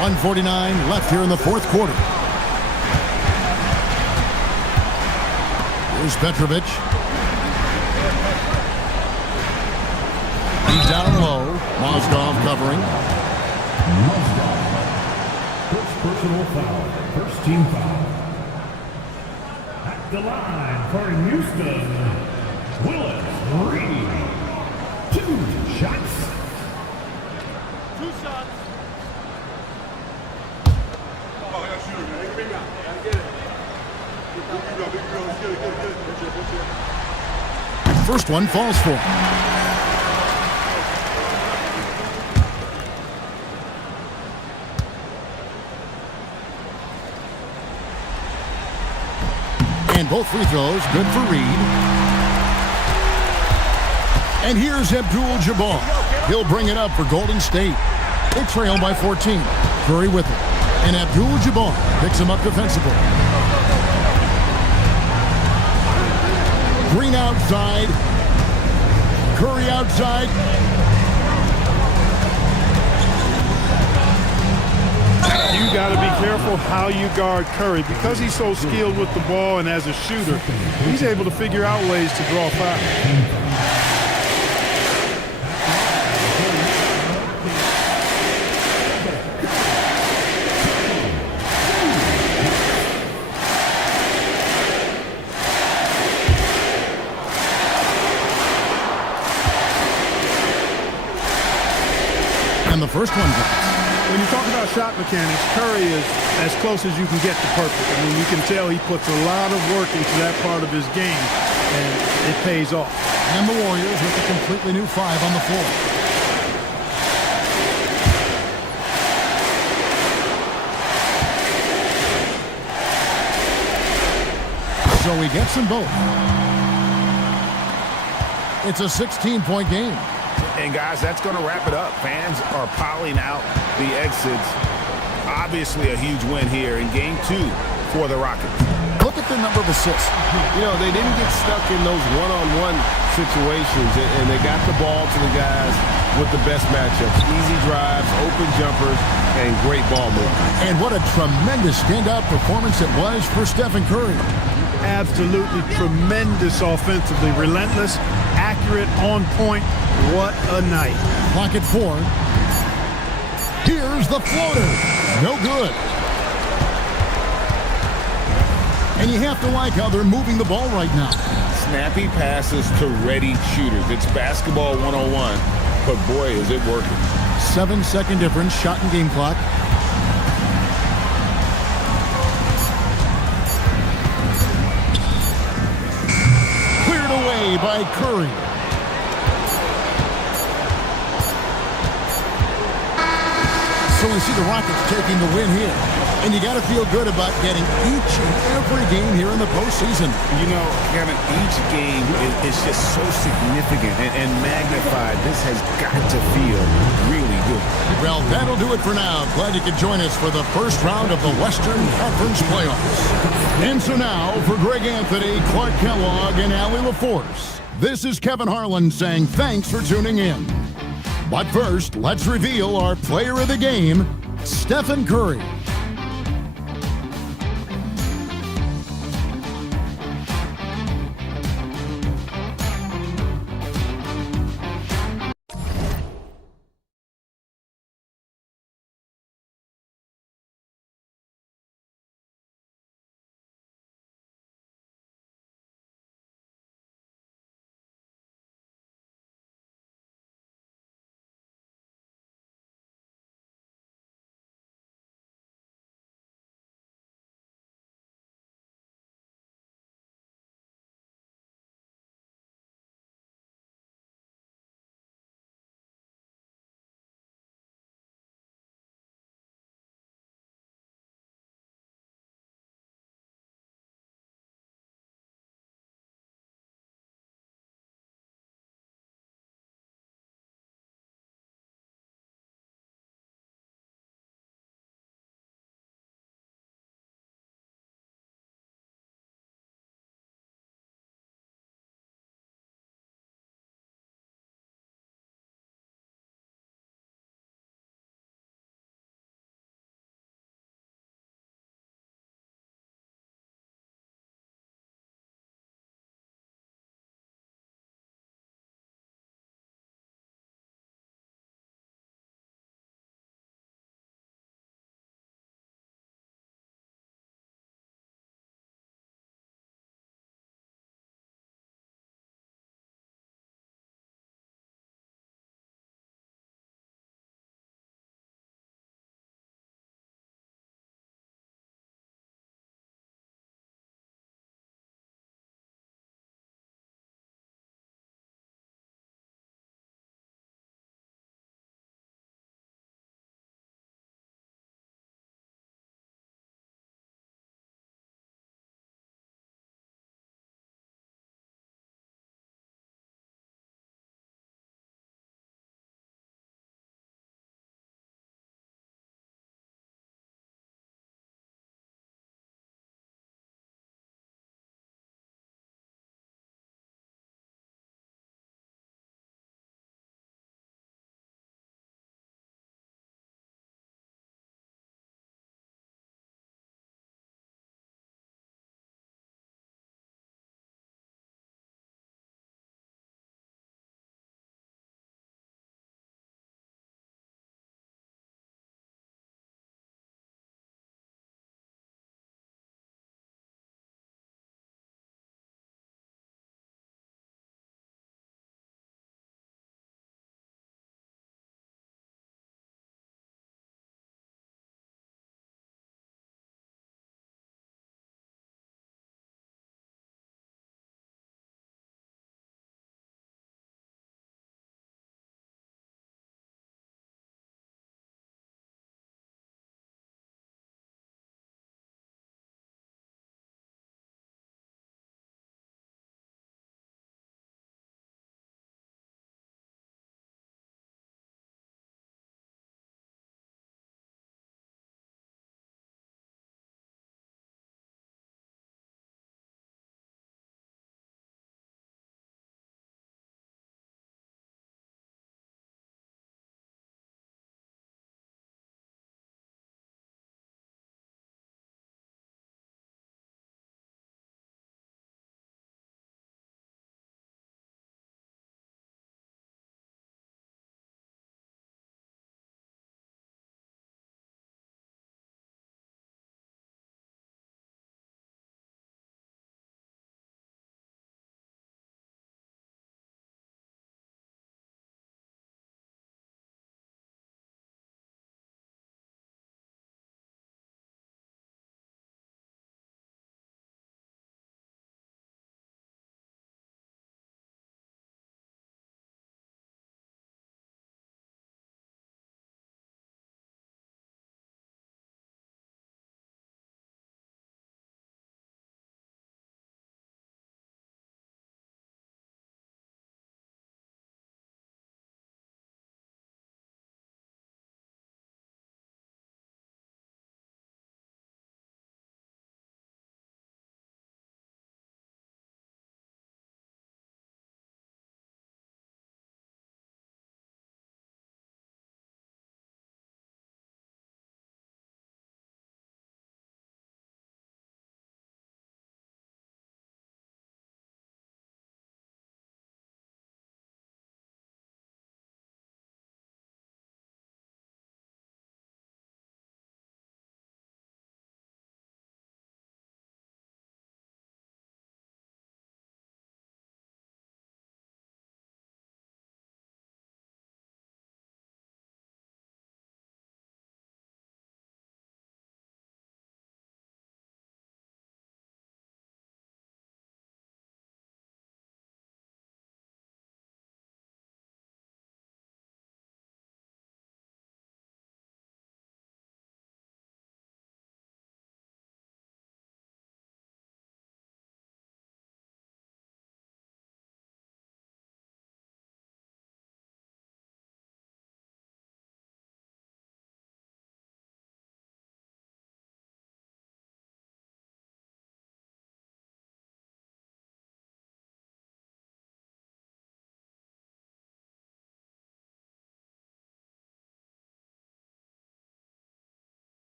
1:49 left here in the fourth quarter. Here's Petrovic. He's down low. Mozgov covering. First personal foul. First team foul. At the line for Houston, Willis Reed. 2 shots. 2 shots. First one falls for him. And both free throws good for Reed. And here's Abdul-Jabbar. He'll bring it up for Golden State. They trail by 14. Curry with it. And Abdul-Jabbar picks him up defensively. Green outside. Curry outside. You got to be careful how you guard Curry. Because he's so skilled with the ball and as a shooter, he's able to figure out ways to draw fouls. And the first one drops. When you talk about shot mechanics, Curry is as close as you can get to perfect. I mean, you can tell he puts a lot of work into that part of his game, and it pays off. And the Warriors with a completely new 5 on the floor. So he gets them both. It's a 16-point game. And guys, that's going to wrap it up. Fans are piling out the exits. Obviously a huge win here in game 2 for the Rockets. Look at the number of assists. You know, they didn't get stuck in those one-on-one situations, and they got the ball to the guys with the best matchups. Easy drives, open jumpers, and great ball movement. And what a tremendous standout performance it was for Stephen Curry. Absolutely tremendous offensively. Relentless, accurate, on point. What a night. Clock at 4. Here's the floater. No good. And you have to like how they're moving the ball right now. Snappy passes to ready shooters. It's basketball 101, but boy, is it working. 7-second difference, shot and game clock. Cleared away by Curry. So we see the Rockets taking the win here. And you got to feel good about getting each and every game here in the postseason. You know, Kevin, each game is just so significant and magnified. This has got to feel really good. Well, that'll do it for now. Glad you could join us for the first round of the Western Conference playoffs. And so now, for Greg Anthony, Clark Kellogg, and Allie LaForce, this is Kevin Harlan saying thanks for tuning in. But first, let's reveal our player of the game, Stephen Curry.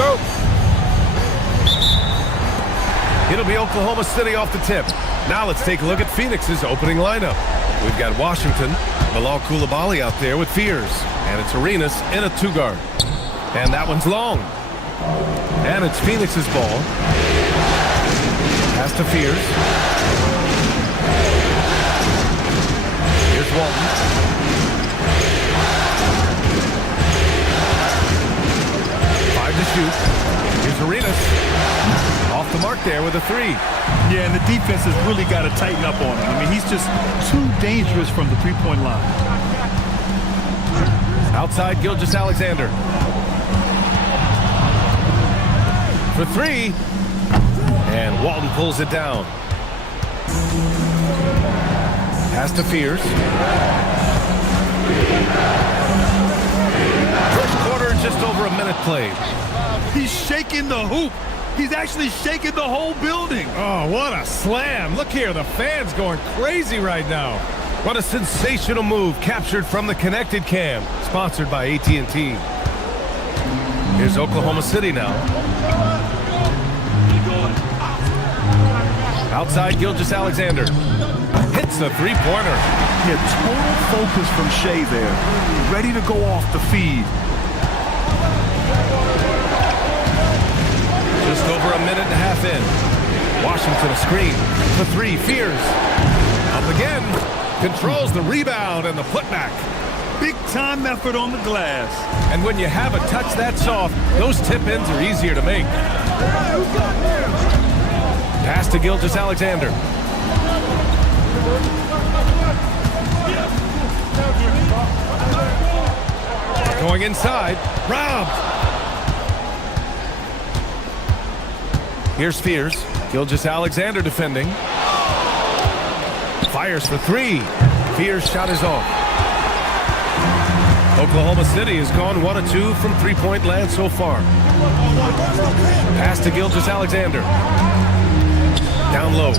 go. It'll be Oklahoma City off the tip. Now let's take a look at Phoenix's opening lineup. We've got Washington, Bilal Coulibaly out there with Fears. And it's Arenas in a 2-guard. And that one's long. And it's Phoenix's ball. Pass to Fears. Here's Walton. 5 to shoot. Here's Arenas. Off the mark there with a 3. Yeah, and the defense has really got to tighten up on him. I mean, he's just too dangerous from the three-point line. Outside Gilgeous-Alexander. For 3. And Walton pulls it down. Pass to Fears. First quarter, just over a minute played. He's shaking the hoop. He's actually shaking the whole building. Oh, what a slam. Look here, the fans going crazy right now. What a sensational move captured from the Connected Cam, sponsored by AT&T. Here's Oklahoma City now. Outside Gilgeous-Alexander. Hits the three-pointer. Yeah, total focus from Shea there. Ready to go off the feed. Just over a minute and a half in. Washington a screen. For 3, Fears. Up again. Controls the rebound and the putback. Big time effort on the glass. And when you have a touch that soft, those tip-ins are easier to make. Pass to Gilgeous-Alexander. Going inside. Robbed. Here's Fears. Gilgeous-Alexander defending. Fires for 3. Fears' shot is off. Oklahoma City has gone 1 of 2 from three-point land so far. Pass to Gilgeous-Alexander. Down low.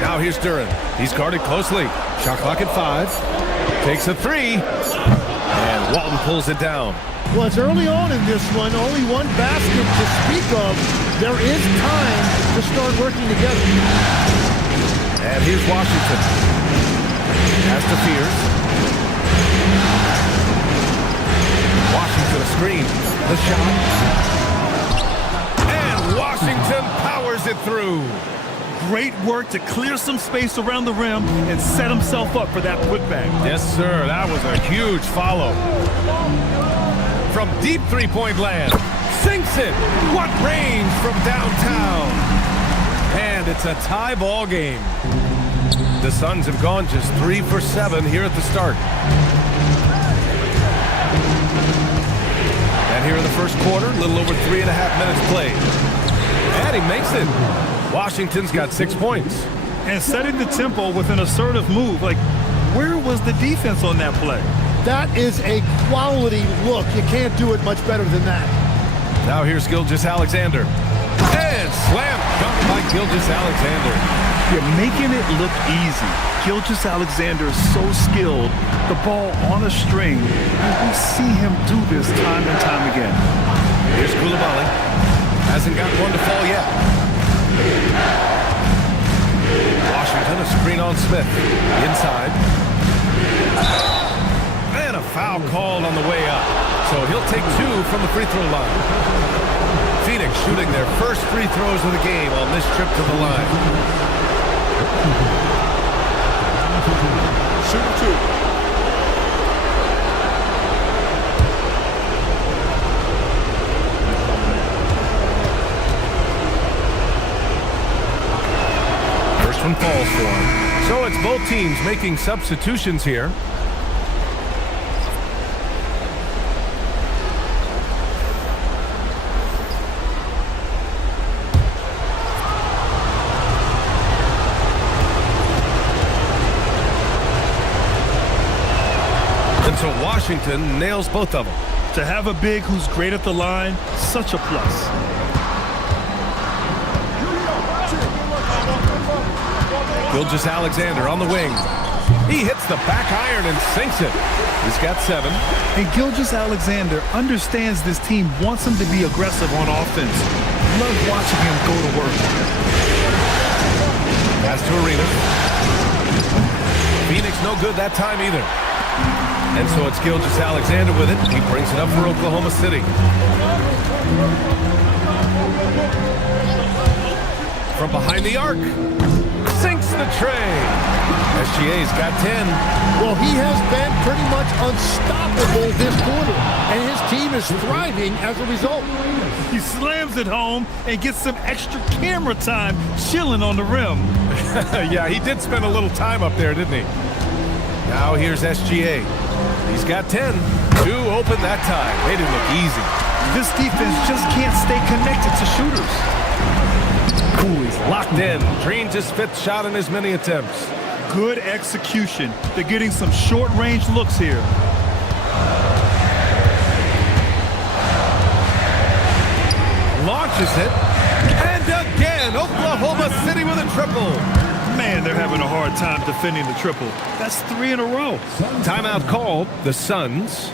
Now here's Duren. He's guarded closely. Shot clock at 5. Takes a 3. And Walton pulls it down. Well, it's early on in this one. Only one basket to speak of. There is time to start working together. And here's Washington. Pass to Fears. Washington a screen. The shot. And Washington powers it through. Great work to clear some space around the rim and set himself up for that putback. Yes, sir. That was a huge follow. From deep three-point land. Sinks it. What range from downtown. And it's a tie ball game. The Suns have gone just 3 for 7 here at the start. And here in the first quarter, a little over 3.5 minutes played. And he makes it. Washington's got 6 points. And setting the tempo with an assertive move. Like, where was the defense on that play? That is a quality look. You can't do it much better than that. Now here's Gilgeous-Alexander. And slam dunk by Gilgeous-Alexander. You're making it look easy. Gilgeous-Alexander is so skilled. The ball on a string. And we see him do this time and time again. Here's Coulibaly. Hasn't got one to fall yet. Washington, a screen on Smith. Inside. And a foul called on the way up. So he'll take 2 from the free throw line. Phoenix shooting their first free throws of the game on this trip to the line. Shooting 2. First one falls for him. So it's both teams making substitutions here. And so Washington nails both of them. To have a big who's great at the line, such a plus. Gilgeous-Alexander on the wing. He hits the back iron and sinks it. He's got 7. And Gilgeous-Alexander understands this team wants him to be aggressive on offense. Love watching him go to work. Pass to Arenas. Phoenix no good that time either. And so it's Gilgeous-Alexander with it. He brings it up for Oklahoma City. From behind the arc. Sinks the tray. SGA's got 10. Well, he has been pretty much unstoppable this quarter, and his team is thriving as a result. He slams it home and gets some extra camera time chilling on the rim. Yeah, he did spend a little time up there, didn't he? Now here's SGA. He's got 10. 2 open that time. They didn't look easy. This defense just can't stay connected to shooters. Cooley's locked in. Drains his 5th shot in as many attempts. Good execution. They're getting some short-range looks here. Launches it. And again, Oklahoma City with a triple. Man, they're having a hard time defending the triple. That's 3 in a row. Timeout called. The Suns.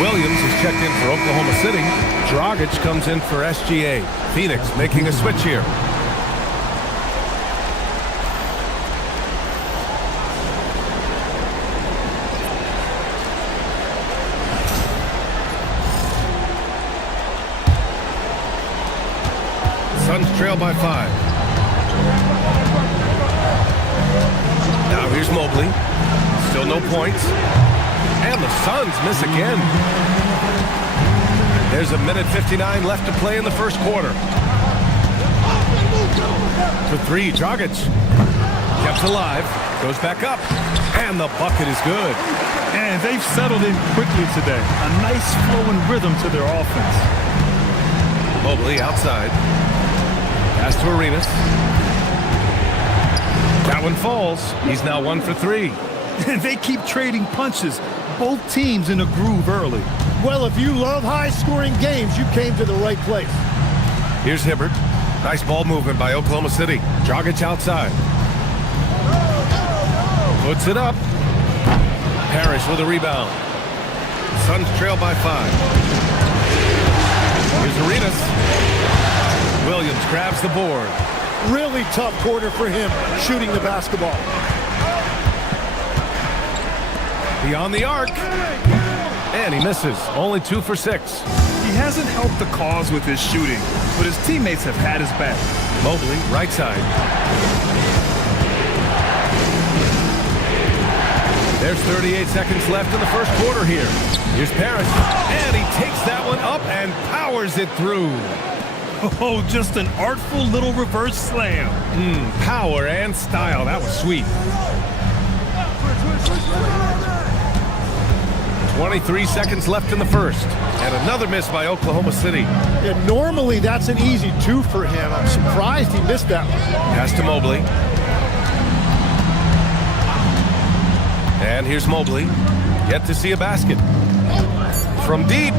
Williams is checked in for Oklahoma City. Dragic comes in for SGA. Phoenix making a switch here. Suns trail by 5. Now here's Mobley. Still no points. And the Suns miss again. There's a minute 59 left to play in the first quarter. For 3, Dragic. Kept alive. Goes back up. And the bucket is good. And they've settled in quickly today. A nice flowing rhythm to their offense. Mobley outside. Pass to Arenas. That one falls. He's now 1 for 3. They keep trading punches. Both teams in a groove early. Well, if you love high-scoring games, you came to the right place. Here's Hibbert. Nice ball movement by Oklahoma City. Dragic outside. Puts it up. Parrish with a rebound. Suns trail by 5. Here's Arenas. Williams grabs the board. Really tough quarter for him, shooting the basketball. Beyond the arc. And he misses. Only 2 for 6. He hasn't helped the cause with his shooting, but his teammates have had his back. Mobley, right side. There's 38 seconds left in the first quarter here. Here's Parrish. And he takes that one up and powers it through. Oh, just an artful little reverse slam. Power and style. That was sweet. 23 seconds left in the first. And another miss by Oklahoma City. Yeah, normally that's an easy 2 for him. I'm surprised he missed that one. Pass to Mobley. And here's Mobley. Yet to see a basket. From deep.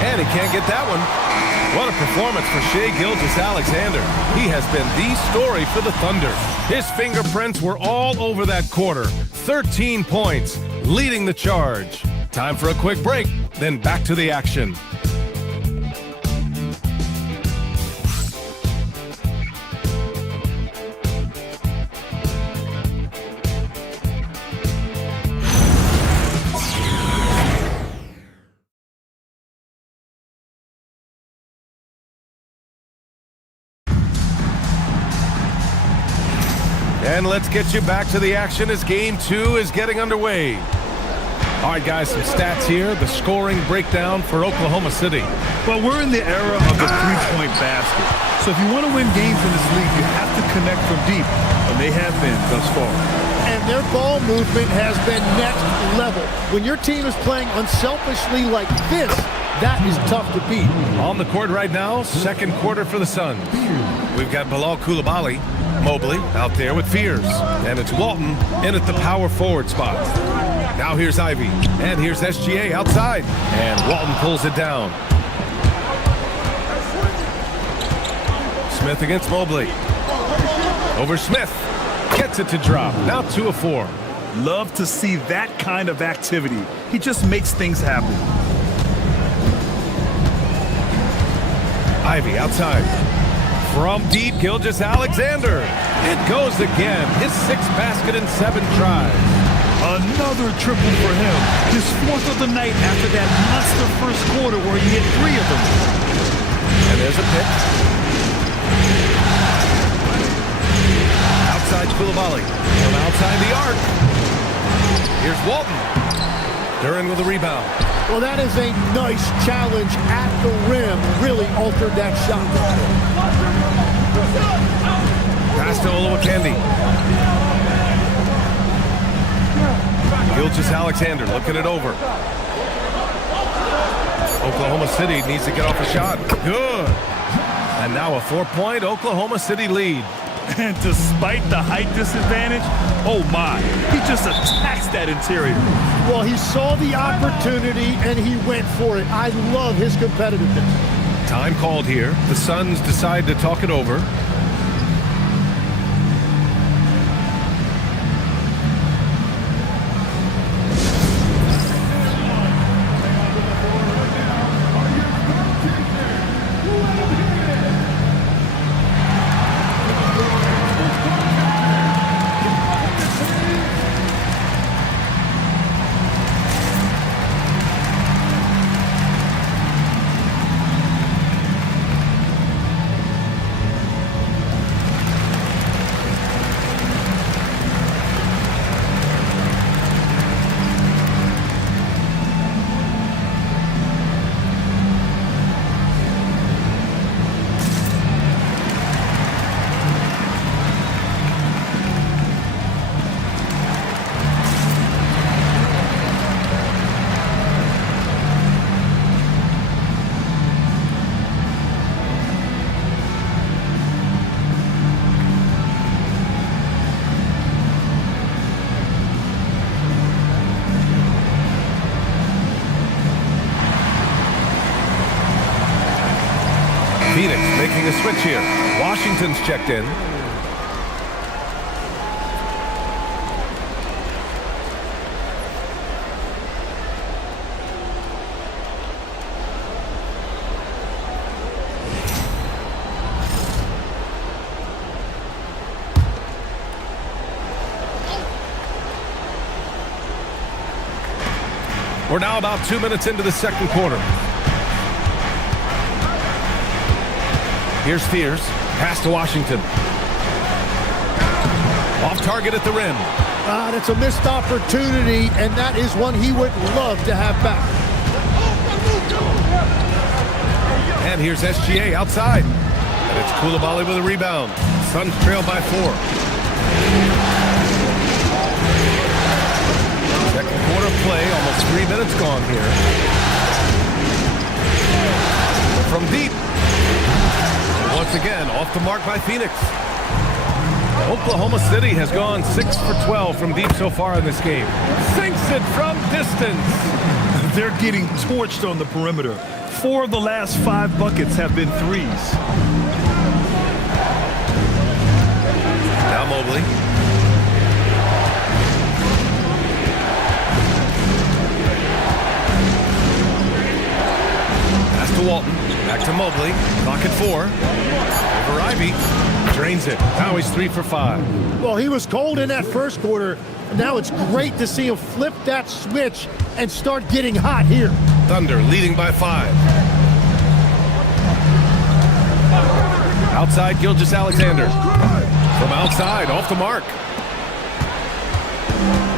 And he can't get that one. What a performance for Shai Gilgeous-Alexander. He has been the story for the Thunder. His fingerprints were all over that quarter. 13 points. leading the charge. Time for a quick break, then back to the action. And let's get you back to the action as Game 2 is getting underway. All right, guys, some stats here. The scoring breakdown for Oklahoma City. Well, we're in the era of the three-point basket. So if you want to win games in this league, you have to connect from deep, and they have been thus far. And their ball movement has been next level. When your team is playing unselfishly like this, that is tough to beat. On the court right now, second quarter for the Suns. We've got Bilal Coulibaly, Mobley out there with Fears. And it's Walton in at the power forward spot. Now here's Ivy. And here's SGA outside. And Walton pulls it down. Smith against Mobley. Over Smith. Gets it to drop. Now 2 of 4. Love to see that kind of activity. He just makes things happen. Ivy outside. From deep, Gilgeous-Alexander. It goes again. His 6th basket in 7 tries. Another triple for him. His 4th of the night after that monster first quarter where he hit 3 of them. And there's a pick. Outside Coulibaly. From outside the arc. Here's Walton. Duran with a rebound. Well, that is a nice challenge at the rim. Really altered that shot. Pass to Olowokandi. Gilgeous-Alexander looking it over. Oklahoma City needs to get off a shot. Good. And now a 4-point Oklahoma City lead. And despite the height disadvantage, oh my, he just attacks that interior. Well, he saw the opportunity and he went for it. I love his competitiveness. Time called here. The Suns decide to talk it over. Phoenix making a switch here. Washington's checked in. We're now about 2 minutes into the second quarter. Here's Fears. Pass to Washington. Off target at the rim. That's a missed opportunity, and that is one he would love to have back. And here's SGA outside. And it's Coulibaly with a rebound. Suns trail by 4. Second quarter play, almost 3 minutes gone here. From deep. Once again, off the mark by Phoenix. Oklahoma City has gone 6 for 12 from deep so far in this game. Sinks it from distance. They're getting torched on the perimeter. 4 of the last 5 buckets have been threes. Now Mobley. to Walton. Back to Mobley. Clock at 4. Over Ivy. Drains it. Now he's 3 for 5. Well, he was cold in that first quarter. Now it's great to see him flip that switch and start getting hot here. Thunder leading by 5. Outside, Gilgeous-Alexander. From outside, off the mark.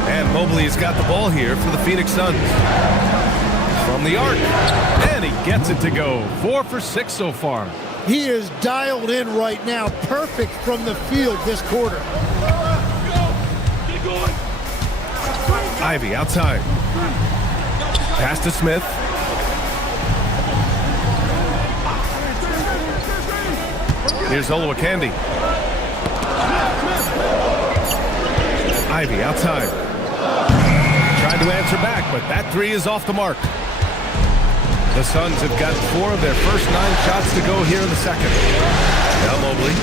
And Mobley has got the ball here for the Phoenix Suns. From the arc. And he gets it to go. 4 for 6 so far. He is dialed in right now. Perfect from the field this quarter. Ivy outside. Pass to Smith. Here's Olowokandi. Ivy outside. Tried to answer back, but that 3 is off the mark. The Suns have got 4 of their first 9 shots to go here in the second. Now Mobley.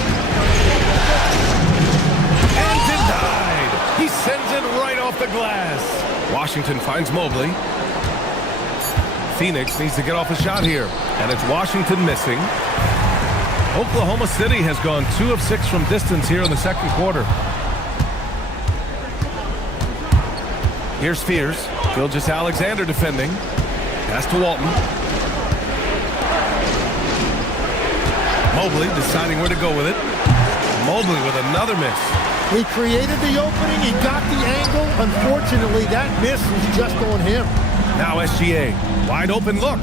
And denied. He sends it right off the glass. Washington finds Mobley. Phoenix needs to get off a shot here. And it's Washington missing. Oklahoma City has gone 2 of 6 from distance here in the second quarter. Here's Fears. Gilgeous-Alexander defending. Pass to Walton. Mobley deciding where to go with it. Mobley with another miss. He created the opening. He got the angle. Unfortunately, that miss was just on him. Now SGA. Wide open look.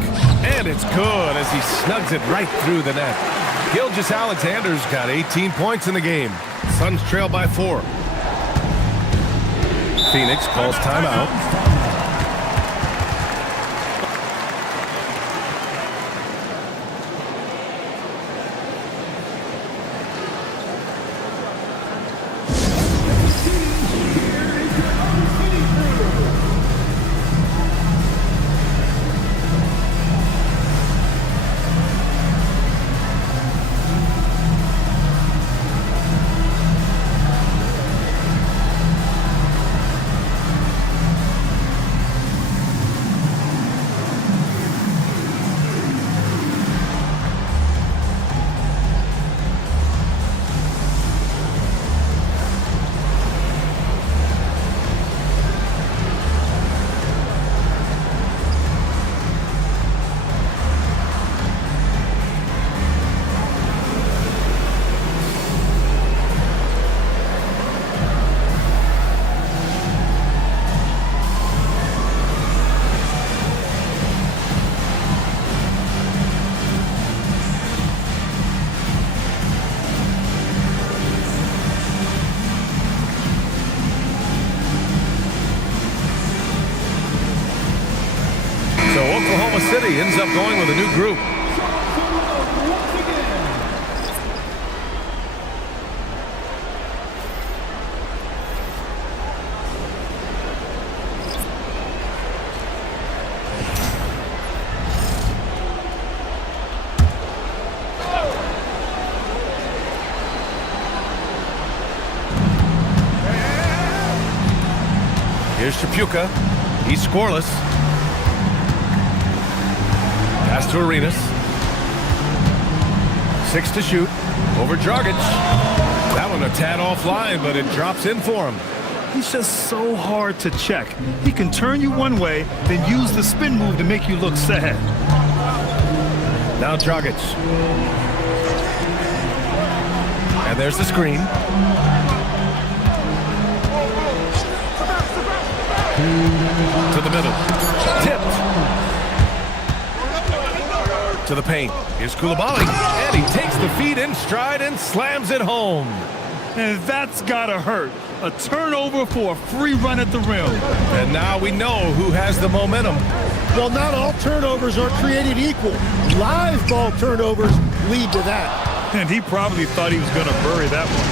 And it's good as he snugs it right through the net. Gilgeous-Alexander's got 18 points in the game. Suns trail by 4. Phoenix calls timeout. Oklahoma City ends up going with a new group. Here's Shapuka. He's scoreless. Pass to Arenas. 6 to shoot. Over Dragic. That one a tad offline, but it drops in for him. He's just so hard to check. He can turn you one way, then use the spin move to make you look sad. Now Dragic. And there's the screen. To the middle. Tipped. To the paint. Here's Coulibaly. And he takes the feed in stride and slams it home. And that's gotta hurt. A turnover for a free run at the rim. And now we know who has the momentum. Well, not all turnovers are created equal. Live ball turnovers lead to that. And he probably thought he was going to bury that one.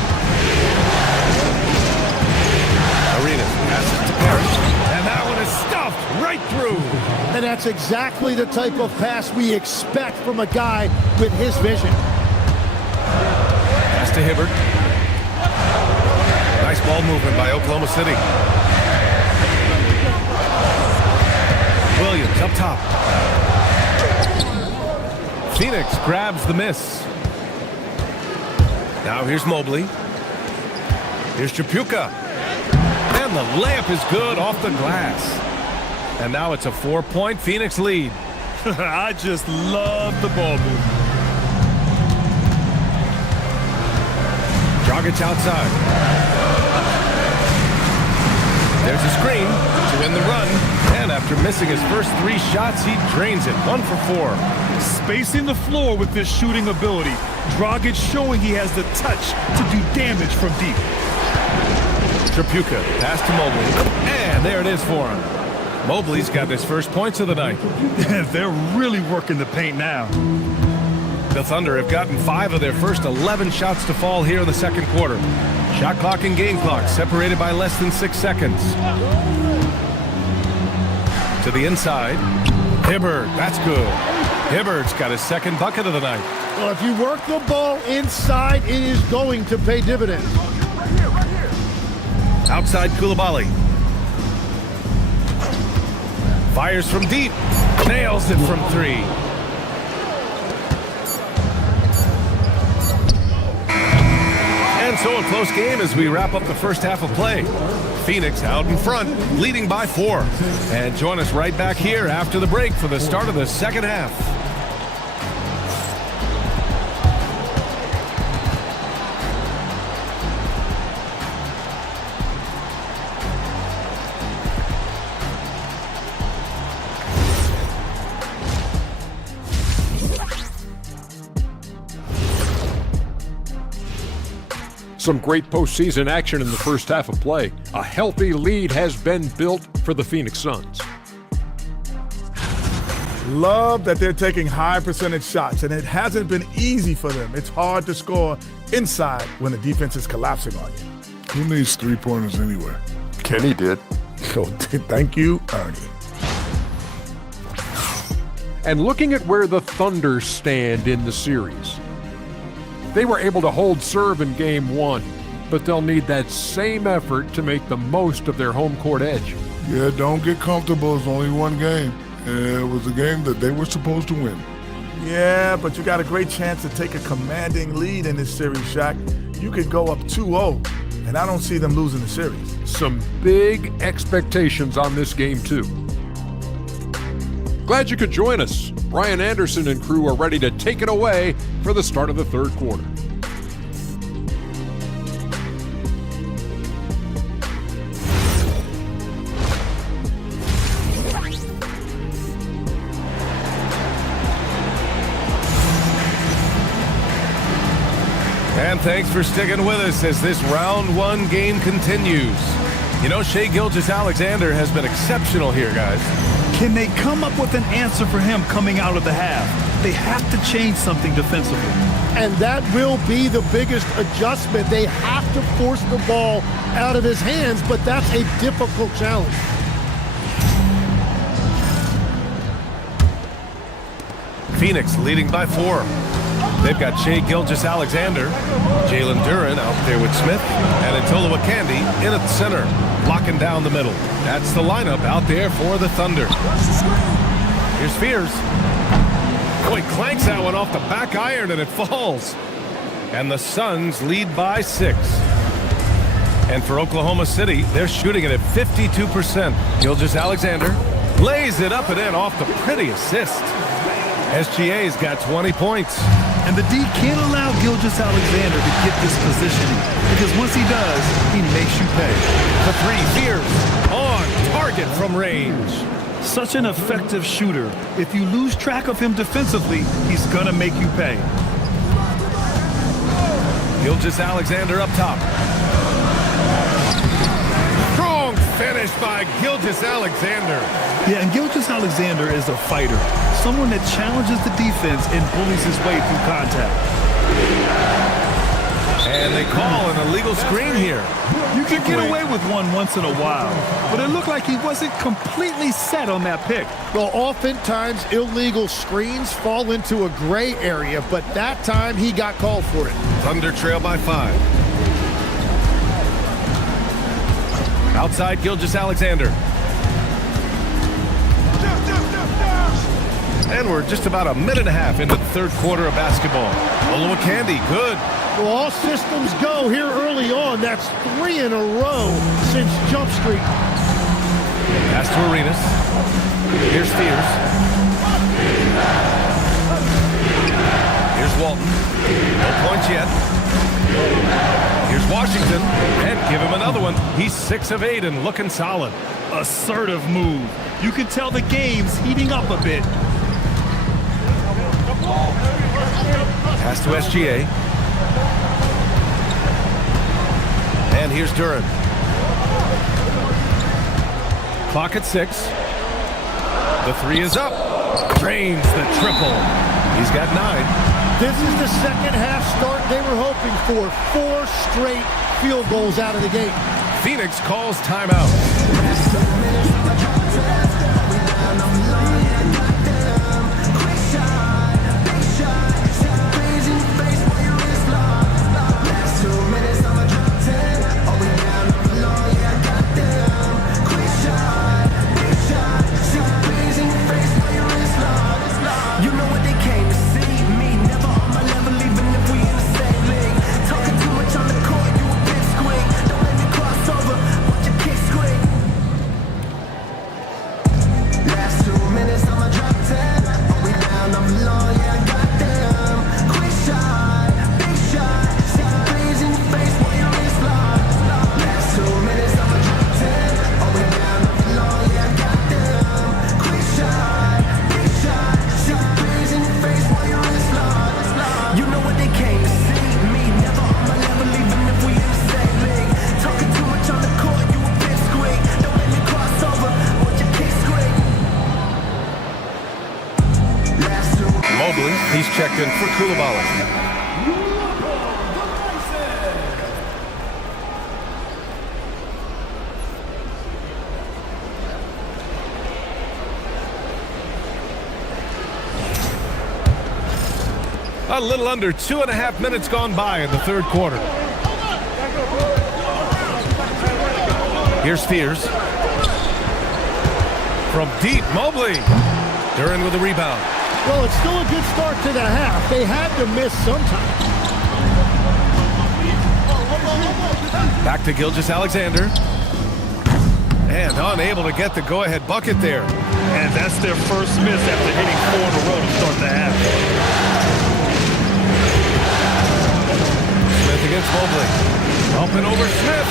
Arenas passes to Parrish. And that one is stuffed right through. And that's exactly the type of pass we expect from a guy with his vision. Pass to Hibbert. Nice ball movement by Oklahoma City. Williams up top. Phoenix grabs the miss. Now here's Mobley. Here's Chapuka. And the layup is good off the glass. And now it's a 4-point Phoenix lead. I just love the ball movement. Dragic outside. There's a screen to win the run. And after missing his first 3 shots, he drains it. 1 for 4. Spacing the floor with his shooting ability. Dragic showing he has the touch to do damage from deep. Chapuka, pass to Mobley. And there it is for him. Mobley's got his first points of the night. They're really working the paint now. The Thunder have gotten 5 of their first 11 shots to fall here in the second quarter. Shot clock and game clock separated by less than 6 seconds. To the inside. Hibbert, that's good. Hibbert's got his second bucket of the night. Well, if you work the ball inside, it is going to pay dividends. Outside Koulibaly. Fires from deep. Nails it from 3. And so a close game as we wrap up the first half of play. Phoenix out in front, leading by 4. And join us right back here after the break for the start of the second half. Some great postseason action in the first half of play. A healthy lead has been built for the Phoenix Suns. Love that they're taking high percentage shots, and it hasn't been easy for them. It's hard to score inside when the defense is collapsing on you. Who needs 3-pointers anyway? Kenny did. So thank you, Ernie. And looking at where the Thunder stand in the series, they were able to hold serve in Game 1, but they'll need that same effort to make the most of their home court edge. Yeah, don't get comfortable. It's only one game. And it was a game that they were supposed to win. Yeah, but you got a great chance to take a commanding lead in this series, Shaq. You could go up 2-0, and I don't see them losing the series. Some big expectations on this game, too. Glad you could join us. Brian Anderson and crew are ready to take it away for the start of the third quarter. And thanks for sticking with us as this round 1 game continues. You know, Shai Gilgeous-Alexander has been exceptional here, guys. Can they come up with an answer for him coming out of the half? They have to change something defensively. And that will be the biggest adjustment. They have to force the ball out of his hands, but that's a difficult challenge. Phoenix leading by 4. They've got Shai Gilgeous-Alexander, Jalen Duren out there with Smith, and Ntolo Wakandi in at the center, locking down the middle. That's the lineup out there for the Thunder. Here's Fears. Boy, clanks that one off the back iron and it falls. And the Suns lead by 6. And for Oklahoma City, they're shooting it at 52%. Gilgeous-Alexander lays it up and in off the pretty assist. SGA's got 20 points. And the D can't allow Gilgeous-Alexander to get this positioning, because once he does, he makes you pay. The 3, Fears on target from range. Such an effective shooter. If you lose track of him defensively, he's gonna make you pay. Gilgeous-Alexander up top. Strong finish by Gilgeous-Alexander. Yeah, and Gilgeous-Alexander is a fighter. Someone that challenges the defense and bullies his way through contact. And they call an illegal screen here. You can get away with one once in a while, but it looked like he wasn't completely set on that pick. Well, oftentimes illegal screens fall into a gray area, but that time he got called for it. Thunder trail by 5. Outside Gilgeous-Alexander. And we're just about a minute and a half into the third quarter of basketball. Olowokandi, good. Well, all systems go here early on. That's 3 in a row since Jump Street. Pass to Arenas. Here's Spears. Here's Walton. No points yet. Here's Washington. And give him another one. He's 6 of 8 and looking solid. Assertive move. You can tell the game's heating up a bit. Pass to SGA. And here's Duran. Clock at 6. The 3 is up. Drains the triple. He's got 9. This is the second half start they were hoping for. 4 straight field goals out of the gate. Phoenix calls timeout. He's checked in for Koulibaly. A little under 2.5 minutes gone by in the third quarter. Here's Spears. From deep, Mobley. Duran with a rebound. Well, it's still a good start to the half. They had to miss sometime. Back to Gilgeous-Alexander. And unable to get the go-ahead bucket there. And that's their first miss after hitting 4 in a row to start the half. Smith against Mobley. Up and over Smith.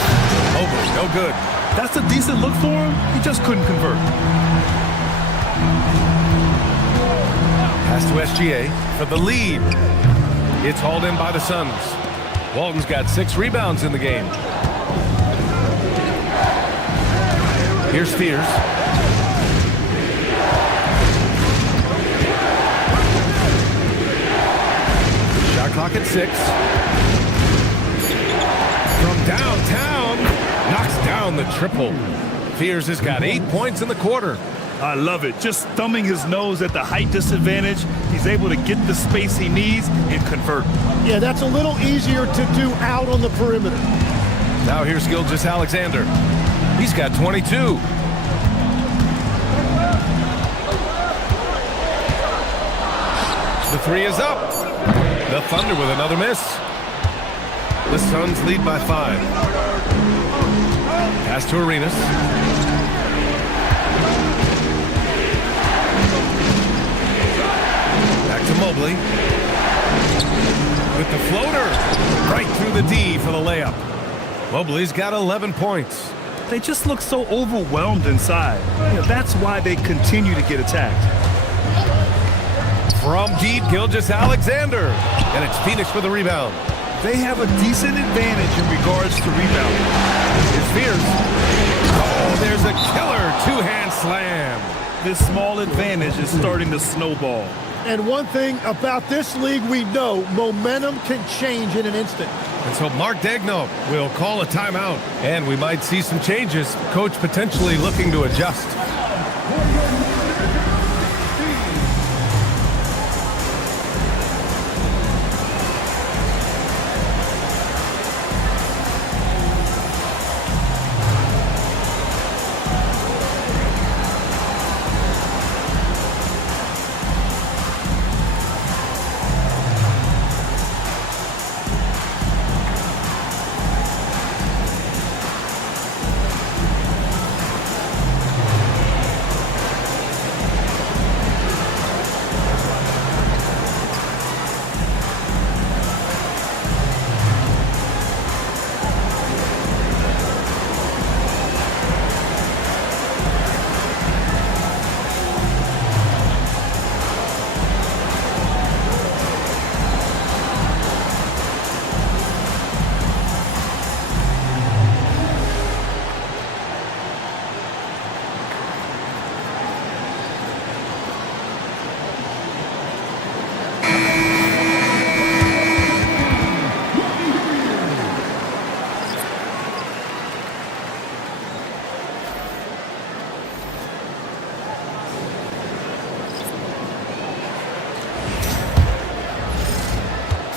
Mobley, no good. That's a decent look for him. He just couldn't convert. Pass to SGA for the lead. It's hauled in by the Suns. Walton's got 6 rebounds in the game. Here's Spears. Shot clock at 6. From downtown, knocks down the triple. Spears has got 8 points in the quarter. I love it. Just thumbing his nose at the height disadvantage. He's able to get the space he needs and convert. Yeah, that's a little easier to do out on the perimeter. Now here's Gilgeous-Alexander. He's got 22. The 3 is up. The Thunder with another miss. The Suns lead by 5. Pass to Arenas. Back to Mobley. With the floater. Right through the D for the layup. Mobley's got 11 points. They just look so overwhelmed inside. That's why they continue to get attacked. From deep, Gilgeous-Alexander. And it's Phoenix for the rebound. They have a decent advantage in regards to rebounding. Here's Spears. Oh, there's a killer two-hand slam. This small advantage is starting to snowball. And one thing about this league we know, momentum can change in an instant. And so Mark Daigneault will call a timeout. And we might see some changes. Coach potentially looking to adjust.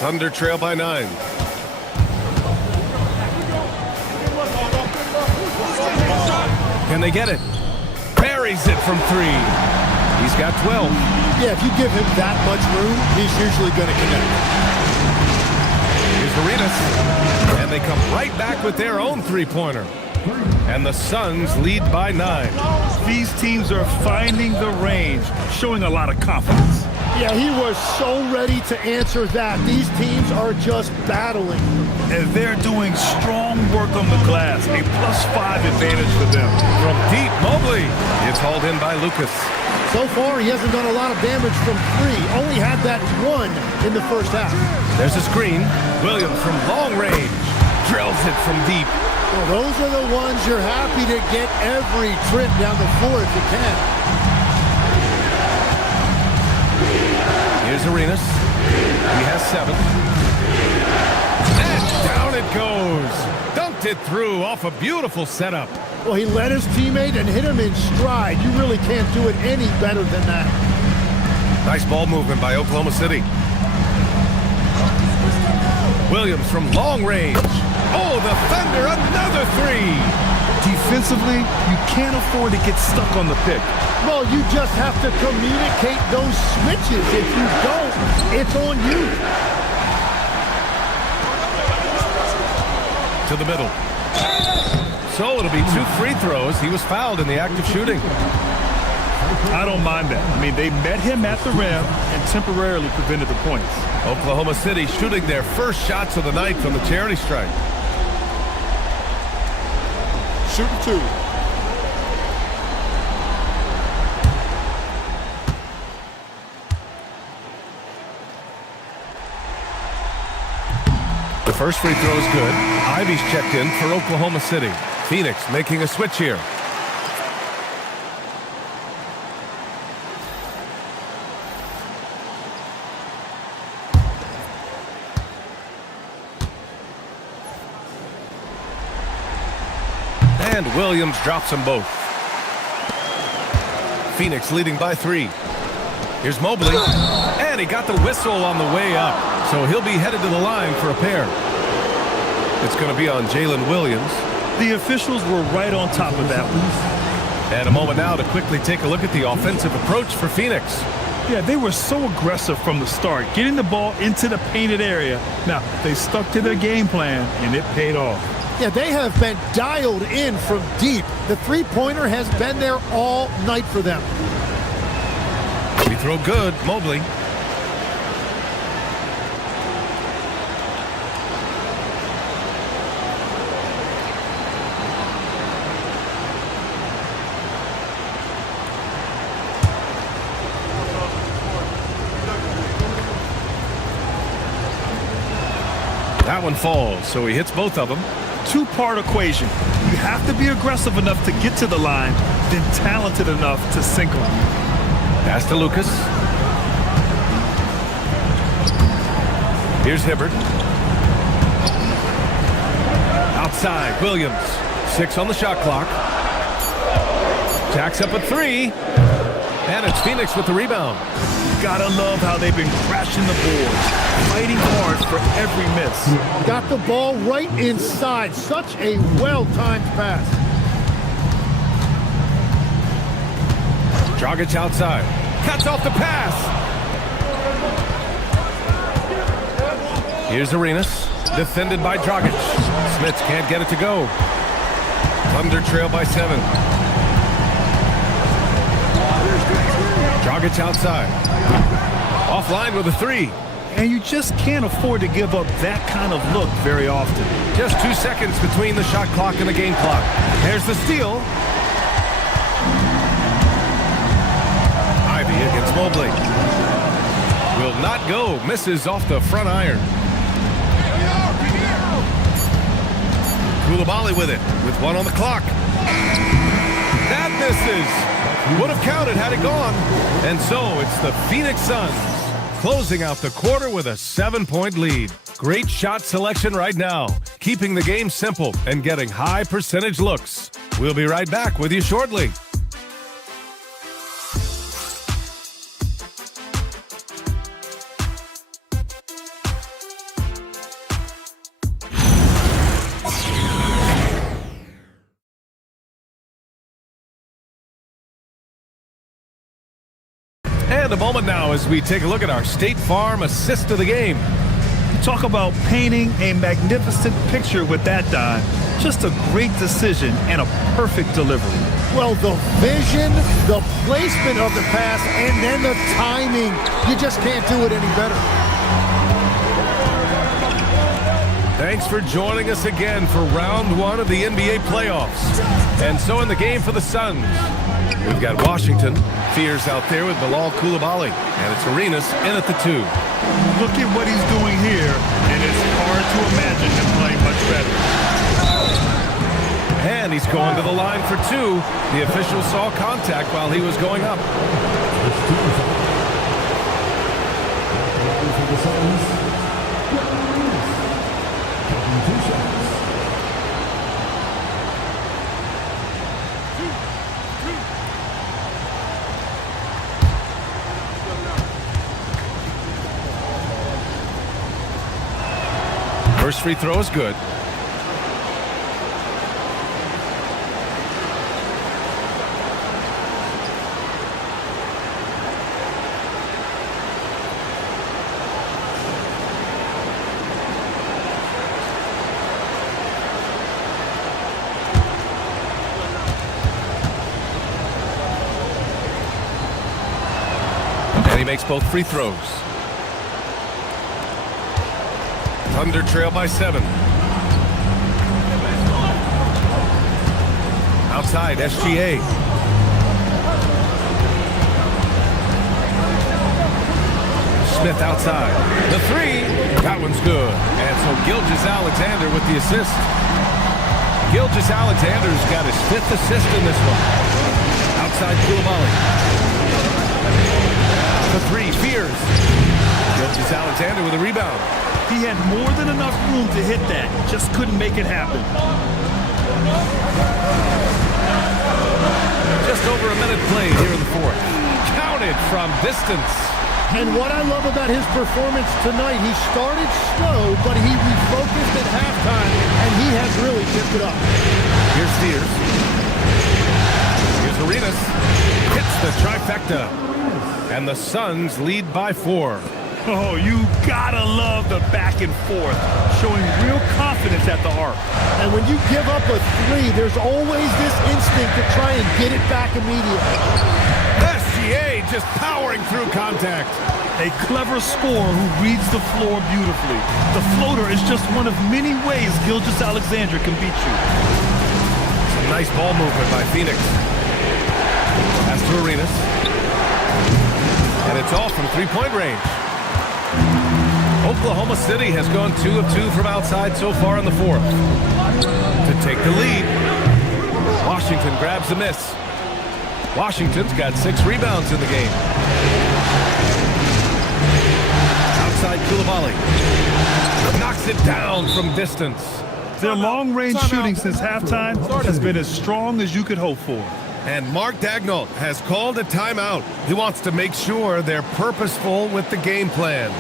Thunder trail by 9. Can they get it? Buries it from 3. He's got 12. Yeah, if you give him that much room, he's usually going to connect. Here's Arenas. And they come right back with their own three-pointer. And the Suns lead by 9. These teams are finding the range, showing a lot of confidence. Yeah, he was so ready to answer that. These teams are just battling. And they're doing strong work on the glass, a +5 advantage for them. From deep, Mobley. It's hauled in by Lucas. So far, he hasn't done a lot of damage from 3. Only had that 1 in the first half. There's a screen. Williams from long range. Drills it from deep. Well, those are the ones you're happy to get every trip down the floor if you can. Here's Arenas. He has 7. And down it goes. Dunked it through off a beautiful setup. Well, he led his teammate and hit him in stride. You really can't do it any better than that. Nice ball movement by Oklahoma City. Williams from long range. Oh, the Thunder, another 3. Defensively, you can't afford to get stuck on the pick. Well, you just have to communicate those switches. If you don't, it's on you. To the middle. So it'll be 2 free throws. He was fouled in the act of shooting. I don't mind that. I mean, they met him at the rim and temporarily prevented the points. Oklahoma City shooting their first shots of the night from the charity strike. Shooting 2. The first free throw is good. Ivy's checked in for Oklahoma City. Phoenix making a switch here. And Williams drops them both. Phoenix leading by 3. Here's Mobley. And he got the whistle on the way up. So he'll be headed to the line for a pair. It's going to be on Jalen Williams. The officials were right on top of that one. And a moment now to quickly take a look at the offensive approach for Phoenix. Yeah, they were so aggressive from the start, getting the ball into the painted area. Now, they stuck to their game plan, and it paid off. Yeah, they have been dialed in from deep. The three-pointer has been there all night for them. We throw good, Mobley. That one falls, so he hits both of them. Two-part equation. You have to be aggressive enough to get to the line, then talented enough to sink them. Pass to Lucas. Here's Hibbert. Outside, Williams. 6 on the shot clock. Jacks up a 3. And it's Phoenix with the rebound. Gotta love how they've been crashing the boards, fighting hard for every miss. Got the ball right inside. Such a well-timed pass. Dragic outside. Cuts off the pass. Here's Arenas. Defended by Dragic. Smith can't get it to go. Thunder trail by 7. Dragic outside. Offline with a 3. And you just can't afford to give up that kind of look very often. Just 2 seconds between the shot clock and the game clock. There's the steal. Ivy against Mobley. Will not go. Misses off the front iron. Koulibaly with it, with 1 on the clock. That misses. Would have counted had it gone. And so it's the Phoenix Suns closing out the quarter with a 7-point lead. Great shot selection right now, keeping the game simple and getting high percentage looks. We'll be right back with you shortly. a moment now as we take a look at our State Farm assist of the game. Talk about painting a magnificent picture with that, Don. Just a great decision and a perfect delivery. Well, the vision, the placement of the pass, and then the timing. You just can't do it any better. Thanks for joining us again for round one of the NBA playoffs. And so in the game for the Suns, we've got Washington, Fears out there with Bilal Coulibaly, and it's Arenas in at the 2. Look at what he's doing here, and it's hard to imagine him playing much better. And he's going to the line for 2. The official saw contact while he was going up. First free throw is good. And he makes both free throws. Thunder trail by 7. Outside, SGA. Smith outside. The 3. That one's good. And so Gilgeous-Alexander with the assist. Gilgeous-Alexander's got his 5th assist in this one. Outside Coulibaly. The 3. Fears. Gilgeous-Alexander with a rebound. He had more than enough room to hit that. Just couldn't make it happen. Just over a minute played here in the 4th. Counted from distance. And what I love about his performance tonight, he started slow, but he refocused at halftime, and he has really picked it up. Here's Fears. Here's Arenas. Hits the trifecta. And the Suns lead by 4. Oh, you gotta love the back and forth, showing real confidence at the arc. And when you give up a 3, there's always this instinct to try and get it back immediately. SGA just powering through contact. A clever scorer who reads the floor beautifully. The floater is just one of many ways Gilgeous-Alexander can beat you. Some nice ball movement by Phoenix. Pass to Arenas. And it's off from three-point range. Oklahoma City has gone 2 of 2 from outside so far in the 4th. To take the lead, Washington grabs the miss. Washington's got 6 rebounds in the game. Outside Coulibaly. Knocks it down from distance. Their long-range shooting since halftime has been as strong as you could hope for. And Mark Daigneault has called a timeout. He wants to make sure they're purposeful with the game plan.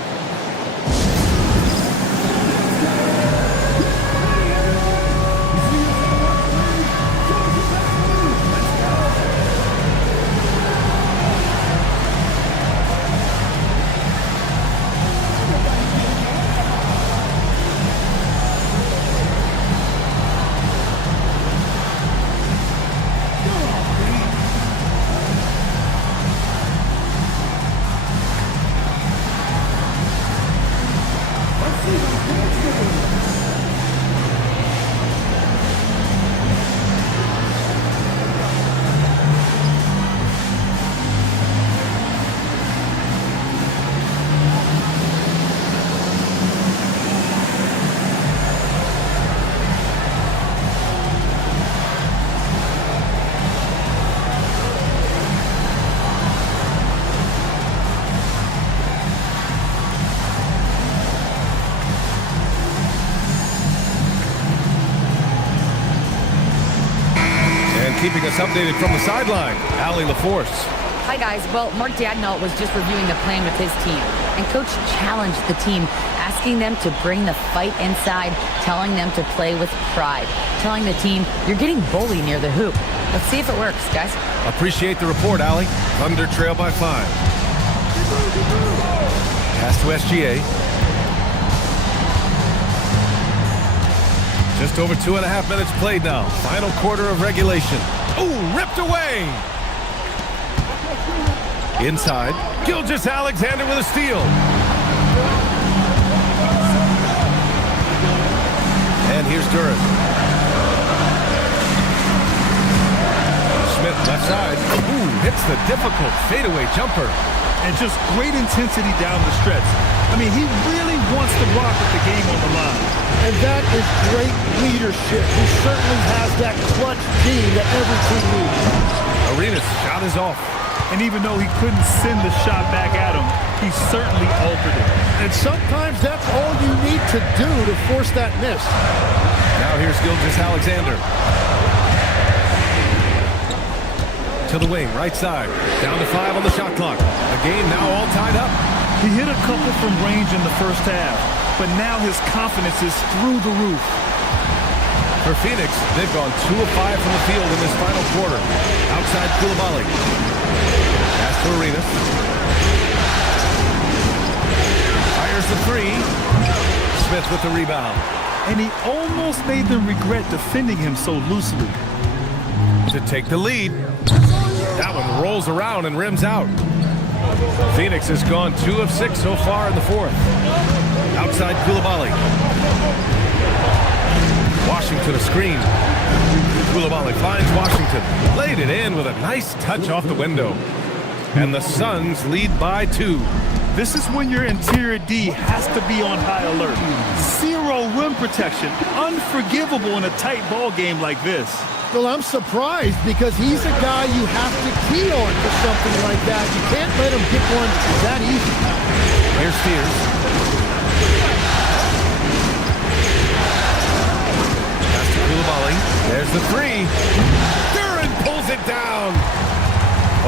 Keeping us updated from the sideline, Allie LaForce. Hi, guys. Well, Mark Daigneault was just reviewing the plan with his team. And Coach challenged the team, asking them to bring the fight inside, telling them to play with pride, telling the team, you're getting bullied near the hoop. Let's see if it works, guys. Appreciate the report, Allie. Thunder trail by 5. Pass to SGA. Just over 2.5 minutes played now. Final quarter of regulation. Ooh, ripped away. Inside. Gilgeous-Alexander with a steal. And here's Duran. Smith left side. Ooh, hits the difficult fadeaway jumper. And just great intensity down the stretch. I mean, he really wants to rock with the game on the line. And that is great leadership. He certainly has that clutch gene that every team needs. Arenas' shot is off. And even though he couldn't send the shot back at him, he certainly altered it. And sometimes that's all you need to do to force that miss. Now here's Gilgeous-Alexander. To the wing, right side. Down to 5 on the shot clock. The game now all tied up. He hit a couple from range in the first half, but now his confidence is through the roof. For Phoenix, they've gone 2 of 5 from the field in this final quarter. Outside Coulibaly. Pass to Arenas. Fires the 3. Smith with the rebound. And he almost made them regret defending him so loosely. To take the lead. That one rolls around and rims out. Phoenix has gone 2 of 6 so far in the fourth. Outside Coulibaly. Washington a screen. Coulibaly finds Washington. Laid it in with a nice touch off the window. And the Suns lead by 2. This is when your interior D has to be on high alert. 0 rim protection. Unforgivable in a tight ball game like this. Well, I'm surprised because he's a guy you have to key on for something like that. You can't let him get one that easy. Here's Spears. Pass to Coulibaly. There's the 3. Duran pulls it down.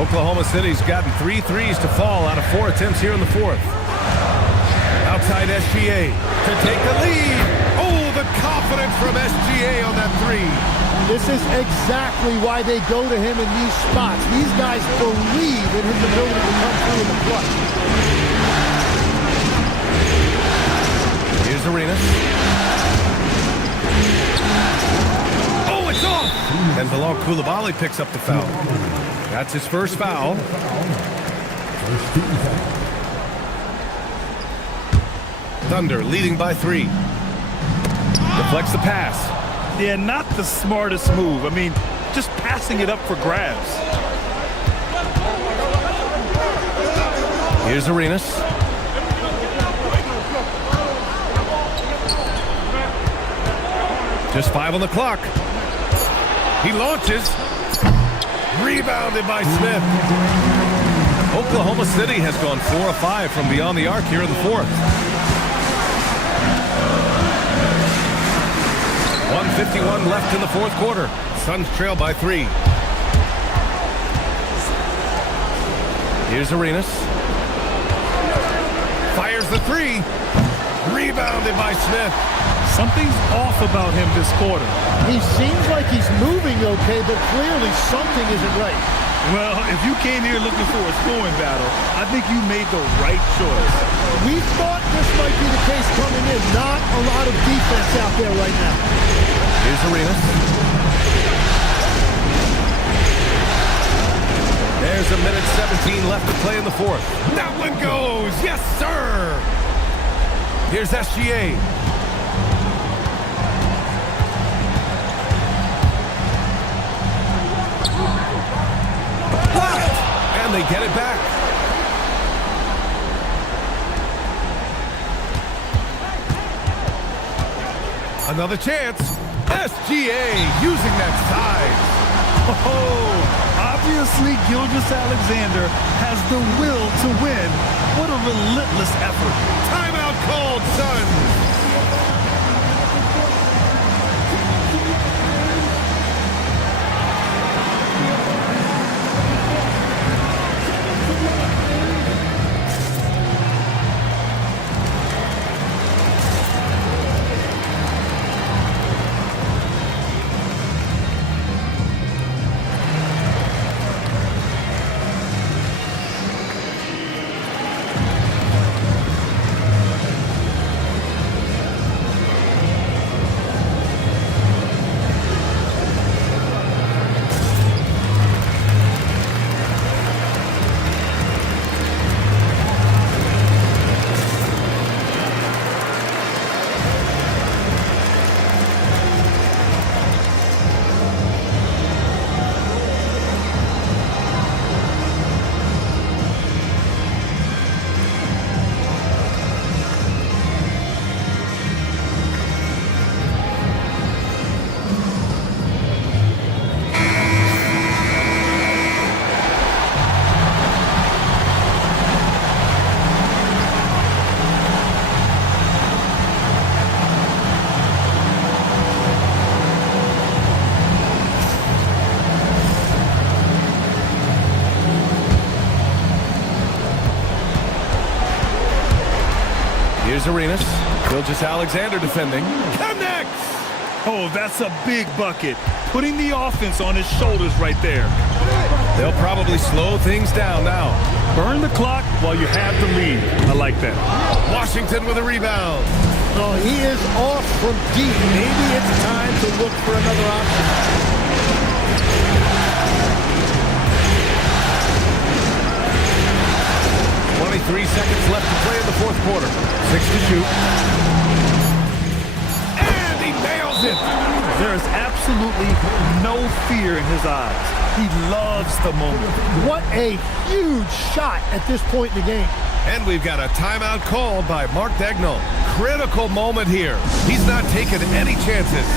Oklahoma City's gotten 3 threes to fall out of 4 attempts here in the fourth. Outside SGA to take the lead. Oh, the confidence from SGA on that 3. This is exactly why they go to him in these spots. These guys believe in his ability to come through in the clutch. Here's Arenas. Oh, it's off! And Bilal Coulibaly picks up the foul. That's his first foul. Thunder leading by 3. Deflects the pass. Yeah, not the smartest move. I mean, just passing it up for grabs. Here's Arenas. Just 5 on the clock. He launches. Rebounded by Smith. Oklahoma City has gone 4 of 5 from beyond the arc here in the fourth. 1:51 left in the fourth quarter. Suns trail by 3. Here's Arenas. Fires the 3. Rebounded by Smith. Something's off about him this quarter. He seems like he's moving okay, but clearly something isn't right. Well, if you came here looking for a scoring battle, I think you made the right choice. We thought this might be the case coming in. Not a lot of defense out there right now. Here's Arenas. There's 1:17 left to play in the fourth. That one goes! Yes, sir! Here's SGA. And they get it back. Another chance. SGA using that size. Oh, obviously Gilgeous-Alexander has the will to win. What a relentless effort. Timeout called, Suns. Here's Arenas. Gilgeous-Alexander defending. Connects! Oh, that's a big bucket. Putting the offense on his shoulders right there. They'll probably slow things down now. Burn the clock while you have the lead. I like that. Washington with a rebound. Oh, he is off from deep. Maybe it's time to look for another option. 23 seconds left to play in the fourth quarter. 6 to shoot. And he nails it. There is absolutely no fear in his eyes. He loves the moment. What a huge shot at this point in the game. And we've got a timeout called by Mark Daigneault. Critical moment here. He's not taking any chances.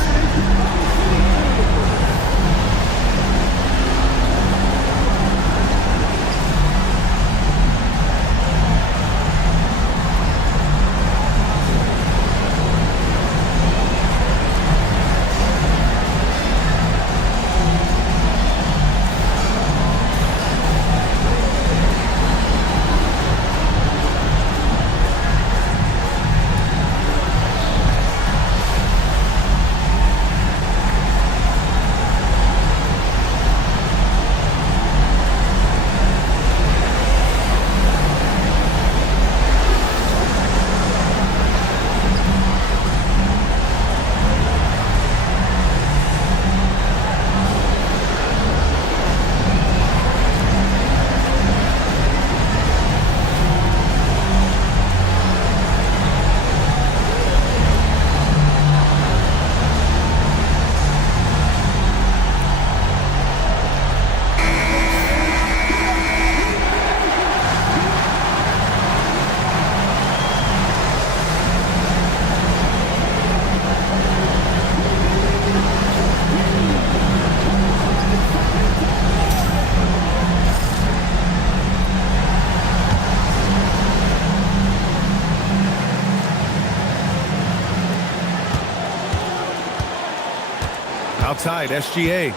Outside, SGA.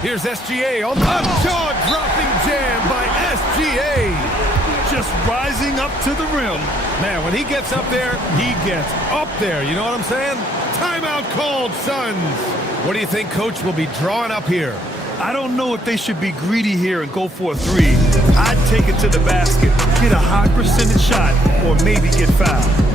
Here's SGA on a jaw-dropping jam by SGA. Just rising up to the rim. Man, when he gets up there, he gets up there. You know what I'm saying? Timeout called, Suns. What do you think Coach will be drawing up here? I don't know if they should be greedy here and go for a three. I'd take it to the basket, get a high percentage shot, or maybe get fouled.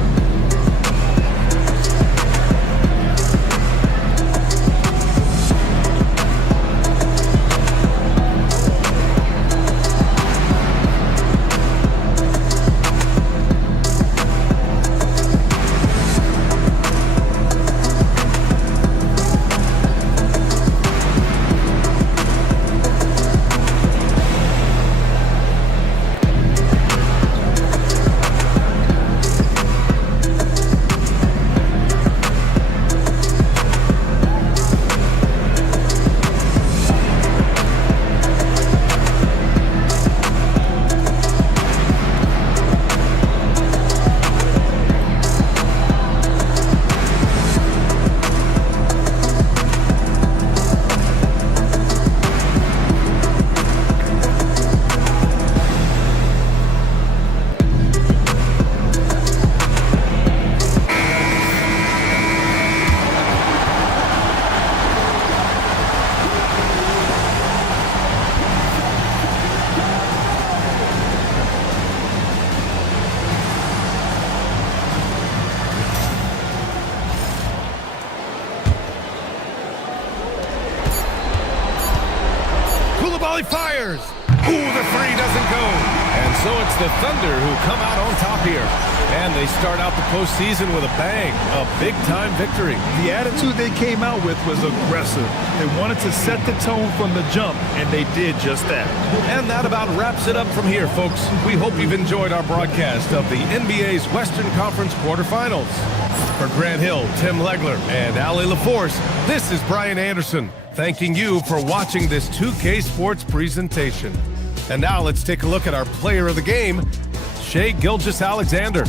Fires. Ooh, the three doesn't go. And so it's the Thunder who come out on top here. And they start out the postseason with a bang. A big-time victory. The attitude they came out with was aggressive. They wanted to set the tone from the jump, and they did just that. And that about wraps it up from here, folks. We hope you've enjoyed our broadcast of the NBA's Western Conference quarterfinals. For Grant Hill, Tim Legler, and Allie LaForce, this is Brian Anderson, thanking you for watching this 2K Sports presentation. And now let's take a look at our player of the game, Shai Gilgeous-Alexander.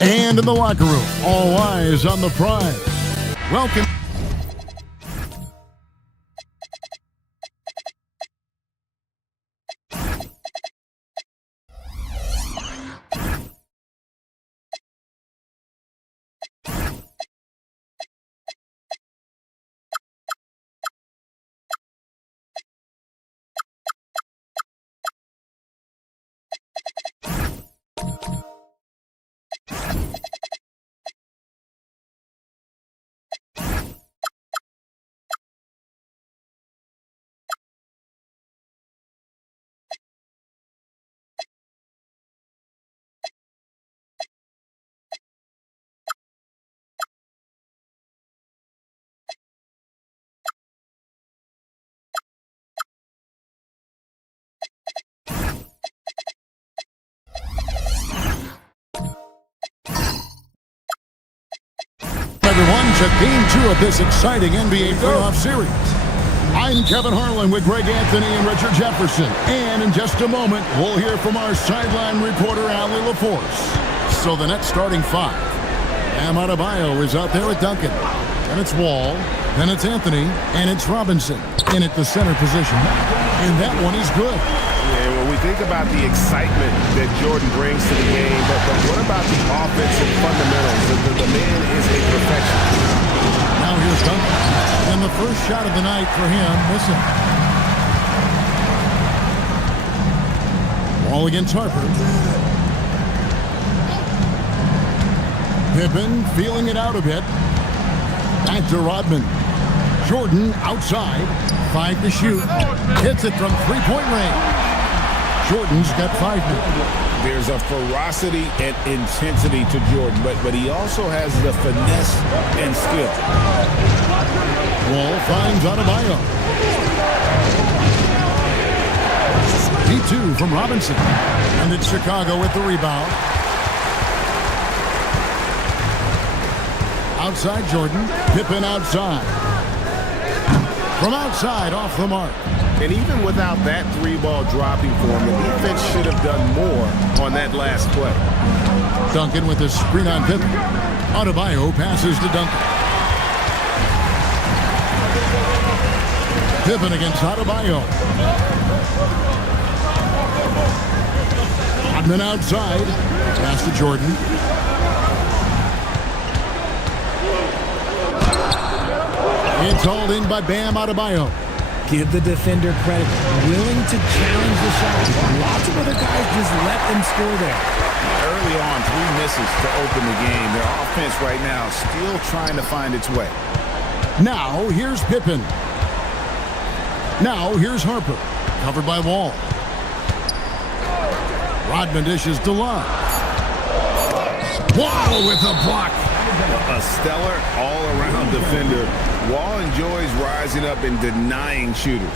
And in the locker room, all eyes on the prize. Welcome. Everyone, to Game 2 of this exciting NBA playoff series. I'm Kevin Harlan with Greg Anthony and Richard Jefferson. And in just a moment, we'll hear from our sideline reporter, Allie LaForce. So the next starting five. Bam Adebayo is out there with Duncan. And it's Wall. Then it's Anthony. And it's Robinson in at the center position. And that one is good. Yeah, when we think about the excitement that Jordan brings to the game, but what about the offensive fundamentals? The man is a perfectionist. Now here's Duncan. And the first shot of the night for him, missing. Wall against Harper. Pippen feeling it out a bit. Back to Rodman. Jordan outside. 5 to shoot. Hits it from three-point range. Jordan's got 5 now. There's a ferocity and intensity to Jordan, but he also has the finesse and skill. Wall finds Adebayo. D2 from Robinson. And it's Chicago with the rebound. Outside Jordan. Pippen outside. From outside, off the mark. And even without that three-ball dropping for him, the defense should have done more on that last play. Duncan with a screen on Pippen. Adebayo passes to Duncan. Pippen against Adebayo. Rodman outside. Pass to Jordan. It's hauled in by Bam Adebayo. Give the defender credit. Willing to challenge the shot. Lots of other guys just let them score there. Early on, 3 misses to open the game. Their offense right now still trying to find its way. Now, here's Pippen. Now, here's Harper. Covered by Wall. Rodman dishes to Love. Wall with a block. A stellar all-around defender. Wall enjoys rising up and denying shooters.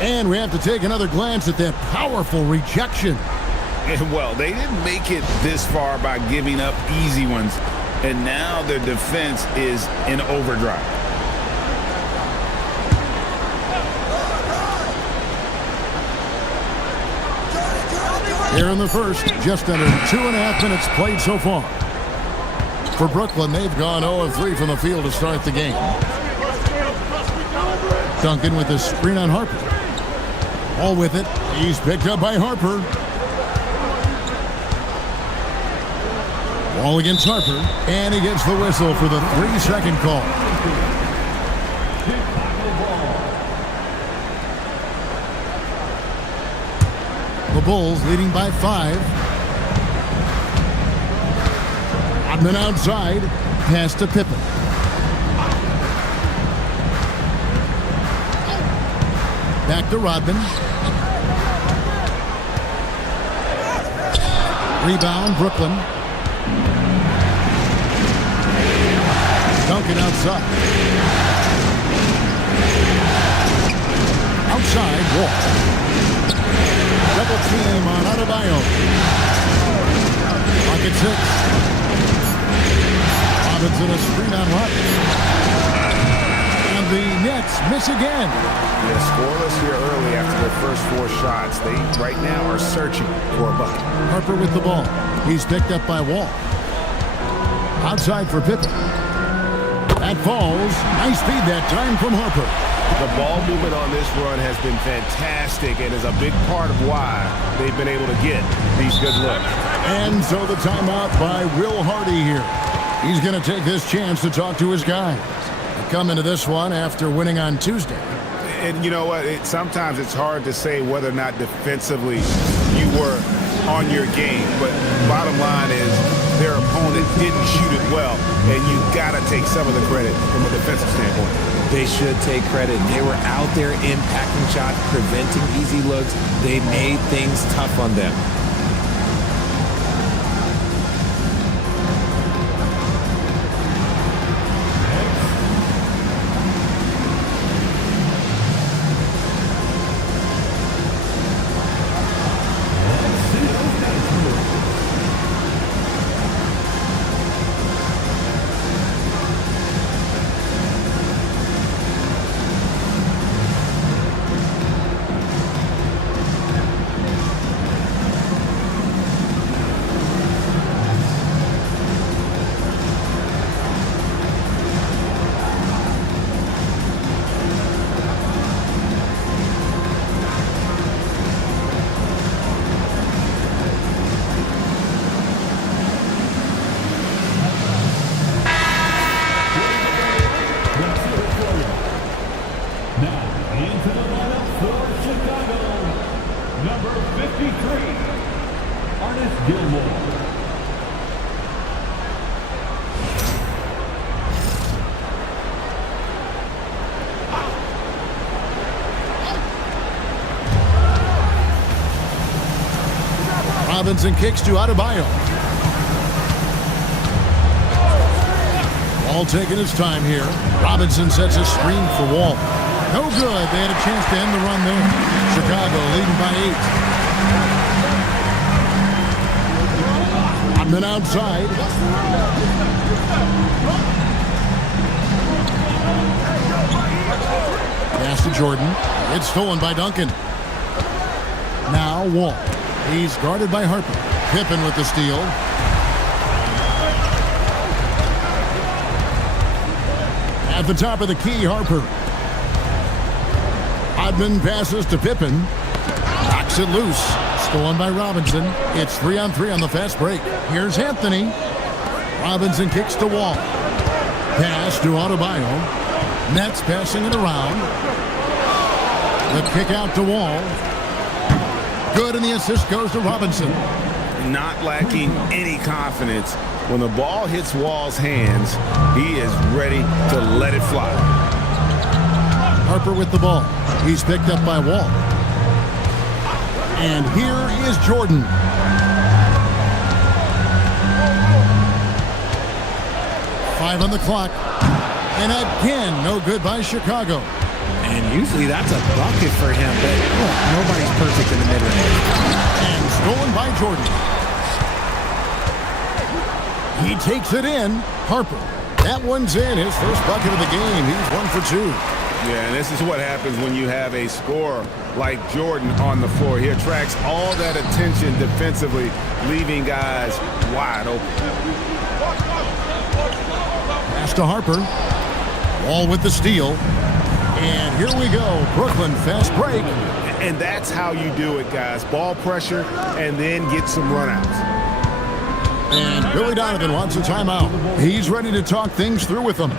And we have to take another glance at that powerful rejection. And well, they didn't make it this far by giving up easy ones. And now their defense is in overdrive. Here in the first, just under 2.5 minutes played so far. For Brooklyn, they've gone 0 of 3 from the field to start the game. Duncan with the screen on Harper. All with it. He's picked up by Harper. Wall against Harper. And he gets the whistle for the 3-second call. The Bulls leading by 5. Rodman outside. Pass to Pippen. Back to Rodman. Rebound, Brooklyn. Duncan outside. Outside, Wall. Double team on Adebayo. Pocket 6. Robinson a screen on Rodman. And the Nets miss again. Yeah, scoreless here early after their first 4 shots. They right now are searching for a bucket. Harper with the ball. He's picked up by Wall. Outside for Pippen. That falls. Nice feed that time from Harper. The ball movement on this run has been fantastic and is a big part of why they've been able to get these good looks. And so the timeout by Will Hardy here. He's going to take this chance to talk to his guys. They come into this one after winning on Tuesday. And you know what? Sometimes it's hard to say whether or not defensively you were on your game. But bottom line is their opponent didn't shoot it well. And you got to take some of the credit from a defensive standpoint. They should take credit. They were out there impacting shots, preventing easy looks. They made things tough on them. Robinson kicks to Adebayo. Ball taking his time here. Robinson sets a screen for Wall. No good. They had a chance to end the run there. Chicago leading by 8. Rodman outside. Pass to Jordan. It's stolen by Duncan. Now Wall. He's guarded by Harper. Pippen with the steal. At the top of the key, Harper. Rodman passes to Pippen. Knocks it loose. Stolen by Robinson. It's 3-on-3 on the fast break. Here's Anthony. Robinson kicks to Wall. Pass to Adebayo. Nets passing it around. The kick out to Wall. Good, and the assist goes to Robinson. Not lacking any confidence. When the ball hits Wall's hands, he is ready to let it fly. Harper with the ball. He's picked up by Wall. And here is Jordan. Five on the clock. And again, no good by Chicago. And usually that's a bucket for him, but nobody's perfect in the mid-range. And stolen by Jordan. He takes it in. Harper. That one's in. His first bucket of the game. He's 1 for 2. Yeah, and this is what happens when you have a scorer like Jordan on the floor. He attracts all that attention defensively, leaving guys wide open. Pass to Harper. Wall with the steal. And here we go. Brooklyn fast break. And that's how you do it, guys. Ball pressure and then get some runouts. And Billy Donovan wants a timeout. He's ready to talk things through with them.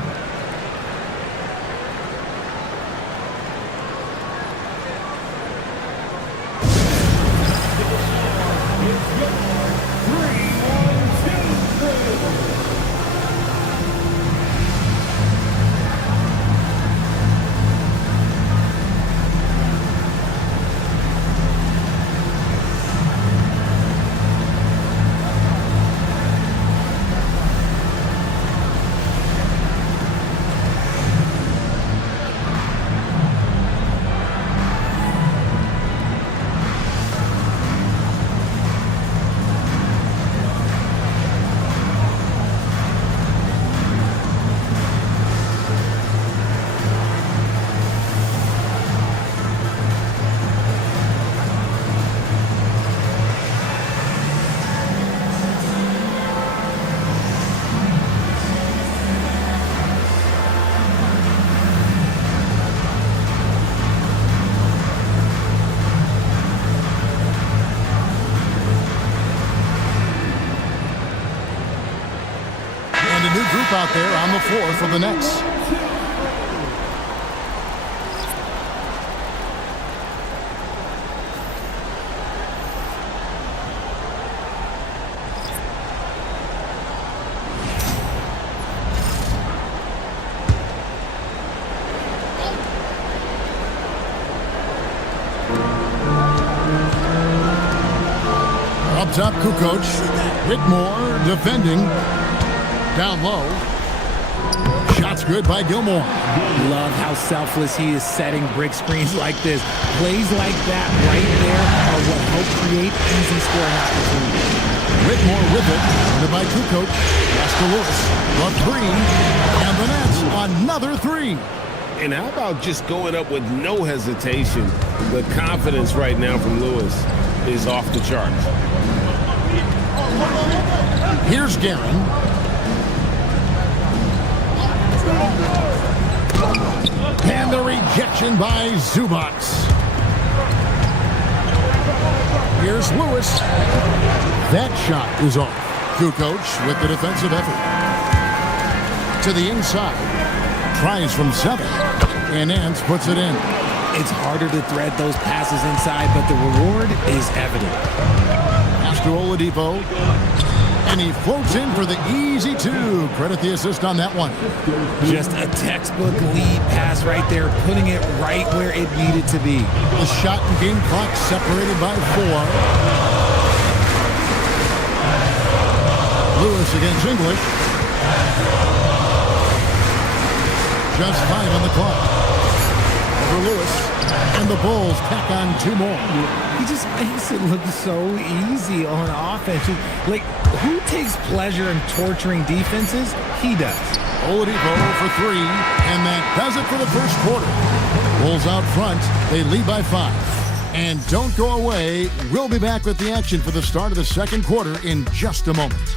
out there on the floor for the Nets. Up top, Kukoc. Whitmore defending. Down low. Shots good by Gilmore. Love how selfless he is setting brick screens like this. Plays like that right there are what help create easy scoring opportunities. Whitmore with it. Under by Kukoc. Pass to Lewis. The three. And the Nets another three. And how about just going up with no hesitation? The confidence right now from Lewis is off the charts. Here's Guerin. And the rejection by Zubac. Here's Lewis. That shot is off. Kukoc with the defensive effort. To the inside. Tries from 7. And Nance puts it in. It's harder to thread those passes inside, but the reward is evident. Pass to Oladipo. And he floats in for the easy 2. Credit the assist on that one. Just a textbook lead pass right there, putting it right where it needed to be. The shot and game clock separated by 4. Lewis against English. Just 5 on the clock. Over Lewis. And the Bulls tack on 2 more. He just makes it look so easy on offense. Like, who takes pleasure in torturing defenses? He does. Oladipo for 3, and that does it for the first quarter. Bulls out front. They lead by 5. And don't go away. We'll be back with the action for the start of the second quarter in just a moment.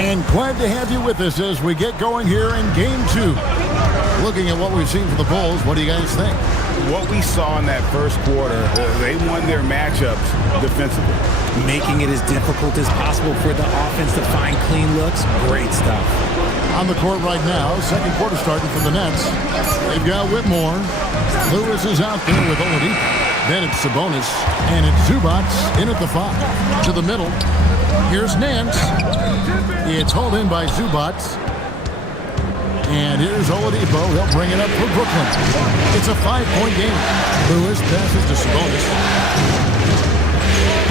And glad to have you with us as we get going here in Game 2. Looking at what we've seen for the Bulls, what do you guys think? What we saw in that first quarter, they won their matchups defensively. Making it as difficult as possible for the offense to find clean looks. Great stuff. On the court right now, second quarter starting for the Nets. They've got Whitmore. Lewis is out there with Oladipo. Then it's Sabonis. And it's Zubac in at the 5. To the middle. Here's Nance. It's hauled in by Zubac. And here's Oladipo. He'll bring it up for Brooklyn. It's a 5-point game. Lewis passes to Sabonis.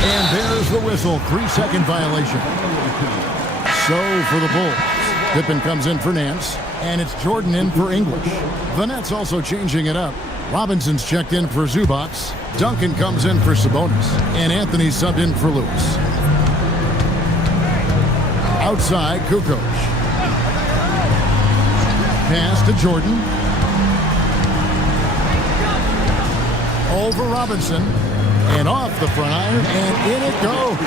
And there's the whistle. 3-second violation. So for the Bulls, Pippen comes in for Nance. And it's Jordan in for English. The Nets also changing it up. Robinson's checked in for Zubac. Duncan comes in for Sabonis. And Anthony subbed in for Lewis. Outside, Kukoc. Pass to Jordan. Over Robinson. And off the front iron, and in it goes.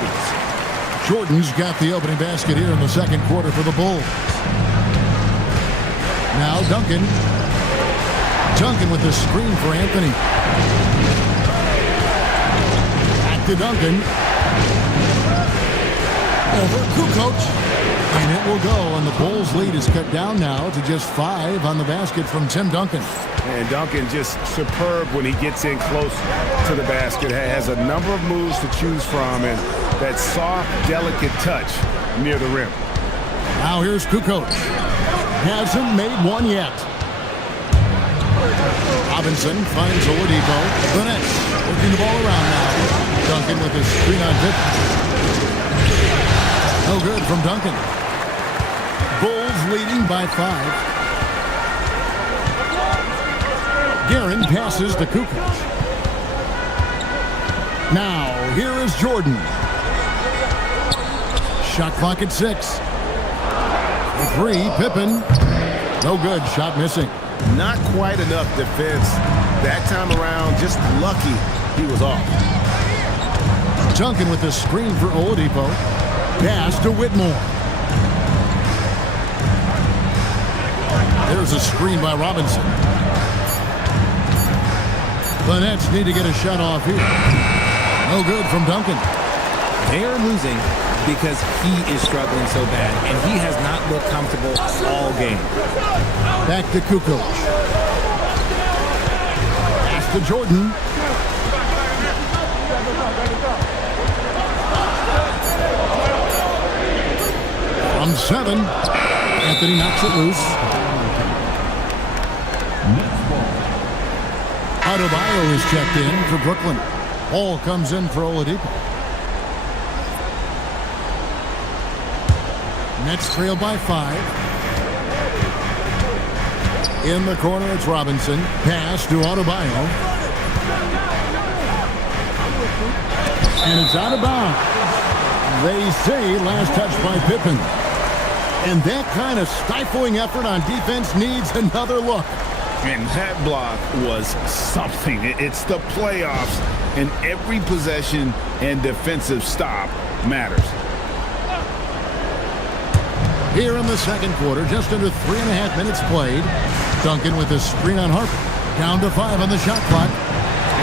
Jordan's got the opening basket here in the second quarter for the Bulls. Now Duncan. Duncan with the screen for Anthony. Back to Duncan. Over Kukoc. And it will go, and the Bulls' lead is cut down now to just 5 on the basket from Tim Duncan. And Duncan just superb when he gets in close to the basket. Has a number of moves to choose from, and that soft, delicate touch near the rim. Now here's Kukoc. Hasn't made one yet. Robinson finds Oladipo. The Nets working the ball around now. Duncan with his screen on Pippen. No good from Duncan. Bulls leading by 5. Guerin passes to Kukoc. Now, here is Jordan. Shot clock at 6. The 3, Pippen. No good, shot missing. Not quite enough defense that time around. Just lucky he was off. Duncan with the screen for Oladipo. Pass to Whitmore. There's a screen by Robinson. The Nets need to get a shot off here. No good from Duncan. They are losing because he is struggling so bad, and he has not looked comfortable all game. Back to Kukoc. Pass to Jordan. From 7. Anthony knocks it loose. Adebayo is checked in for Brooklyn. Ball comes in for Oladipo. Nets trail by 5. In the corner, it's Robinson. Pass to Adebayo. And it's out of bounds. They say last touch by Pippen. And that kind of stifling effort on defense needs another look. And that block was something. It's the playoffs, and every possession and defensive stop matters. Here in the second quarter, just under 3.5 minutes played. Duncan with a screen on Harper. Down to 5 on the shot clock.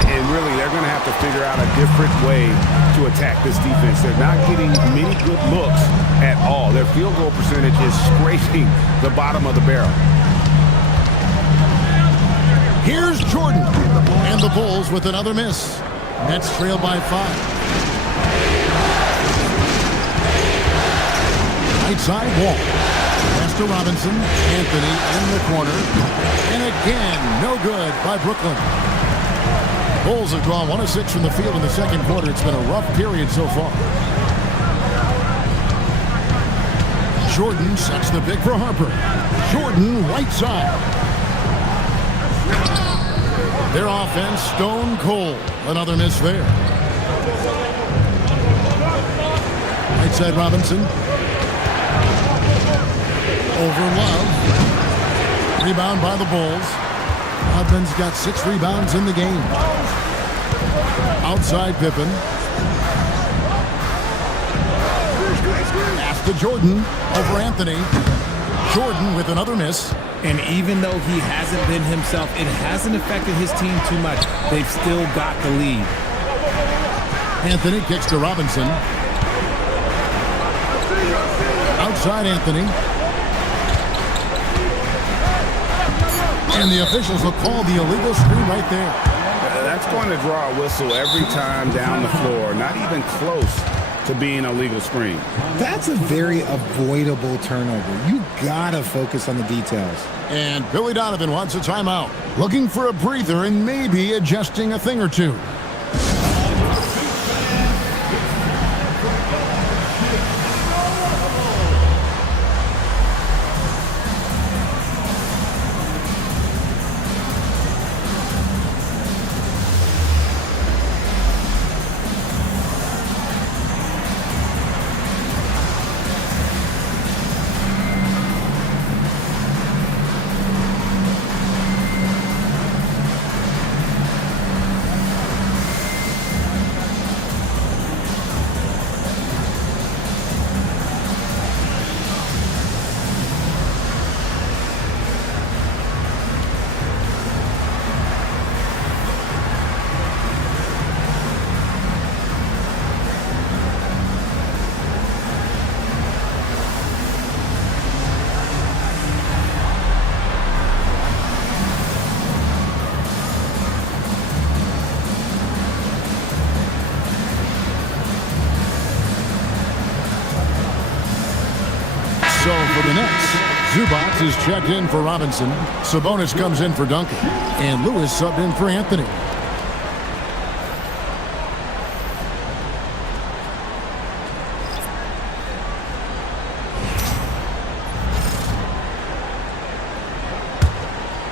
And really, they're going to have to figure out a different way to attack this defense. They're not getting many good looks at all. Their field goal percentage is scraping the bottom of the barrel. Here's Jordan. And the Bulls with another miss. Nets trail by 5. Right side wall. Pass to Robinson. Anthony in the corner. And again, no good by Brooklyn. Bulls have gone 1 of 6 from the field in the second quarter. It's been a rough period so far. Jordan sets the pick for Harper. Jordan right side. Their offense stone cold. Another miss there. Right side Robinson. Over Love. Rebound by the Bulls. Rodman's got 6 rebounds in the game. Outside Pippen. Pass to Jordan over Anthony. Jordan with another miss. And even though he hasn't been himself, it hasn't affected his team too much. They've still got the lead. Anthony kicks to Robinson. Outside Anthony. And the officials will call the illegal screen right there. That's going to draw a whistle every time down the floor. Not even close to being a legal screen. That's a very avoidable turnover. You gotta focus on the details. And Billy Donovan wants a timeout. Looking for a breather and maybe adjusting a thing or two. So for the Nets, Zubac is checked in for Robinson. Sabonis comes in for Duncan. And Lewis subbed in for Anthony.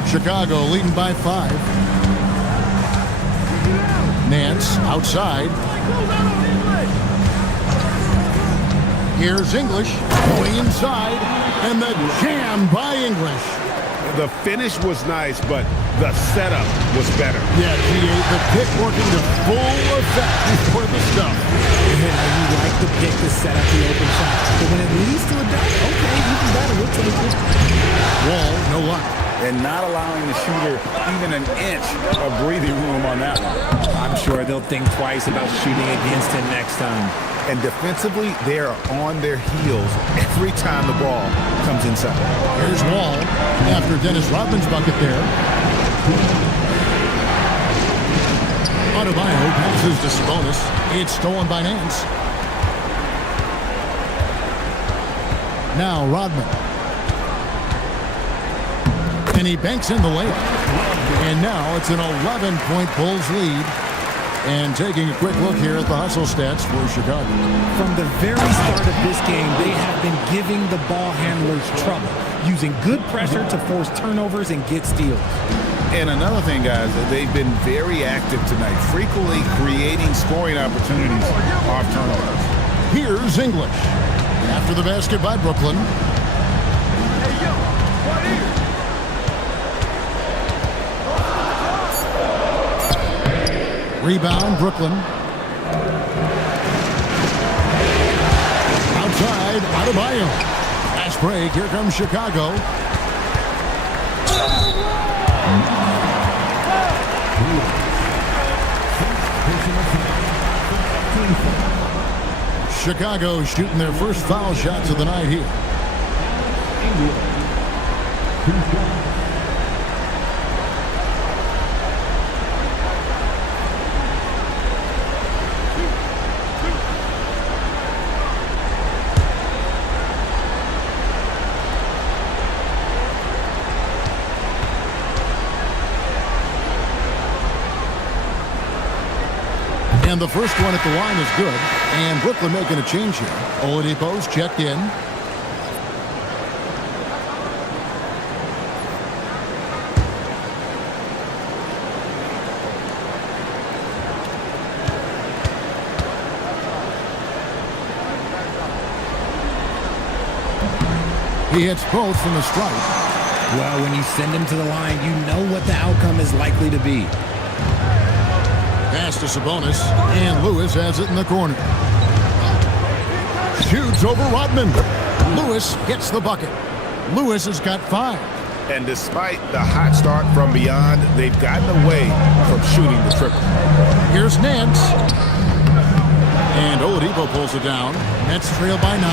Chicago leading by 5. Nance outside. Here's English going inside, and the jam by English. The finish was nice, but the setup was better. Yeah, G8, the pick working to full effect before the stuff. You like the pick to set up the open shot, but when it leads to a dunk, okay, even better, we'll take it. Wall, no luck. And not allowing the shooter even an inch of breathing room on that one. I'm sure they'll think twice about shooting against him next time. And defensively, they are on their heels every time the ball comes inside. Here's Wall after Dennis Rodman's bucket there. Adebayo passes to Sabonis. It's stolen by Nance. Now Rodman. And he banks in the layup. And now it's an 11-point Bulls lead. And taking a quick look here at the hustle stats for Chicago. From the very start of this game, they have been giving the ball handlers trouble, using good pressure to force turnovers and get steals. And another thing, guys, they've been very active tonight, frequently creating scoring opportunities off turnovers. Here's English. After the basket by Brooklyn. Rebound, Brooklyn. Outside, Adebayo. Fast break, here comes Chicago. Chicago shooting their first foul shots of the night here. And the first one at the line is good. And Brooklyn making a change here. Oladipo's checked in. He hits both from the stripe. Well, when you send him to the line, you know what the outcome is likely to be. Pass to Sabonis, and Lewis has it in the corner. Shoots over Rodman. Lewis gets the bucket. Lewis has got 5. And despite the hot start from beyond, they've gotten away from shooting the triple. Here's Nance. And Oladipo pulls it down. Nets trail by 9.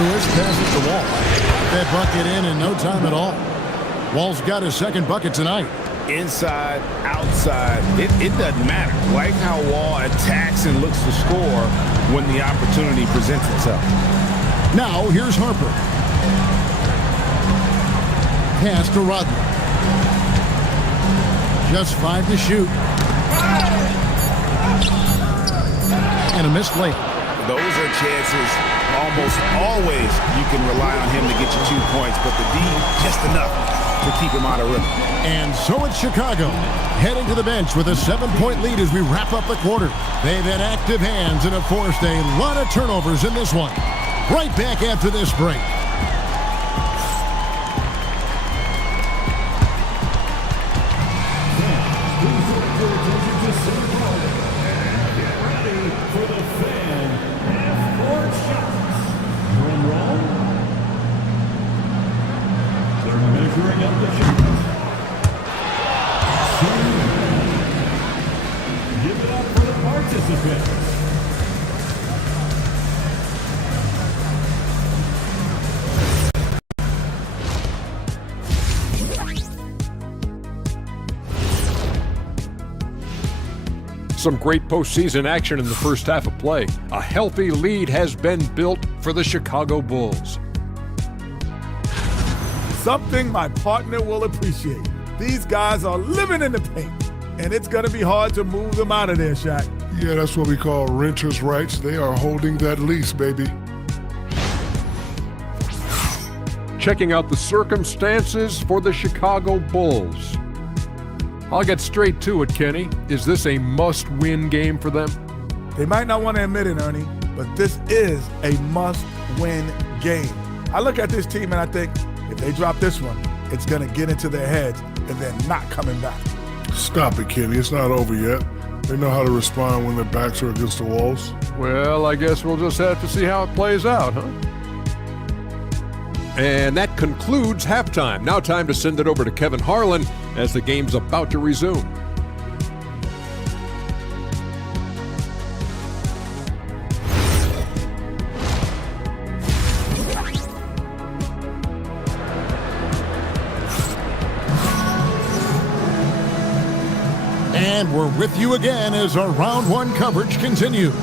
Lewis passes to Wall. That bucket in no time at all. Wall's got his second bucket tonight. Inside, outside, it doesn't matter. Like how Wall attacks and looks to score when the opportunity presents itself. Now, here's Harper. Pass to Rodman. Just 5 to shoot. And a missed layup. Those are chances almost always you can rely on him to get you 2 points, but the D, just enough to keep him out of rhythm. And so it's Chicago heading to the bench with a 7-point lead as we wrap up the quarter. They've had active hands and have forced a lot of turnovers in this one. Right back after this break. Some great postseason action in the first half of play. A healthy lead has been built for the Chicago Bulls. Something my partner will appreciate. These guys are living in the paint, and it's going to be hard to move them out of there, Shaq. Yeah, that's what we call renters' rights. They are holding that lease, baby. Checking out the circumstances for the Chicago Bulls. I'll get straight to it, Kenny. Is this a must-win game for them? They might not want to admit it, Ernie, but this is a must-win game. I look at this team and I think, if they drop this one, it's going to get into their heads and they're not coming back. Stop it, Kenny. It's not over yet. They know how to respond when their backs are against the walls. Well, I guess we'll just have to see how it plays out, huh? And that concludes halftime. Now time to send it over to Kevin Harlan as the game's about to resume. And we're with you again as our round one coverage continues.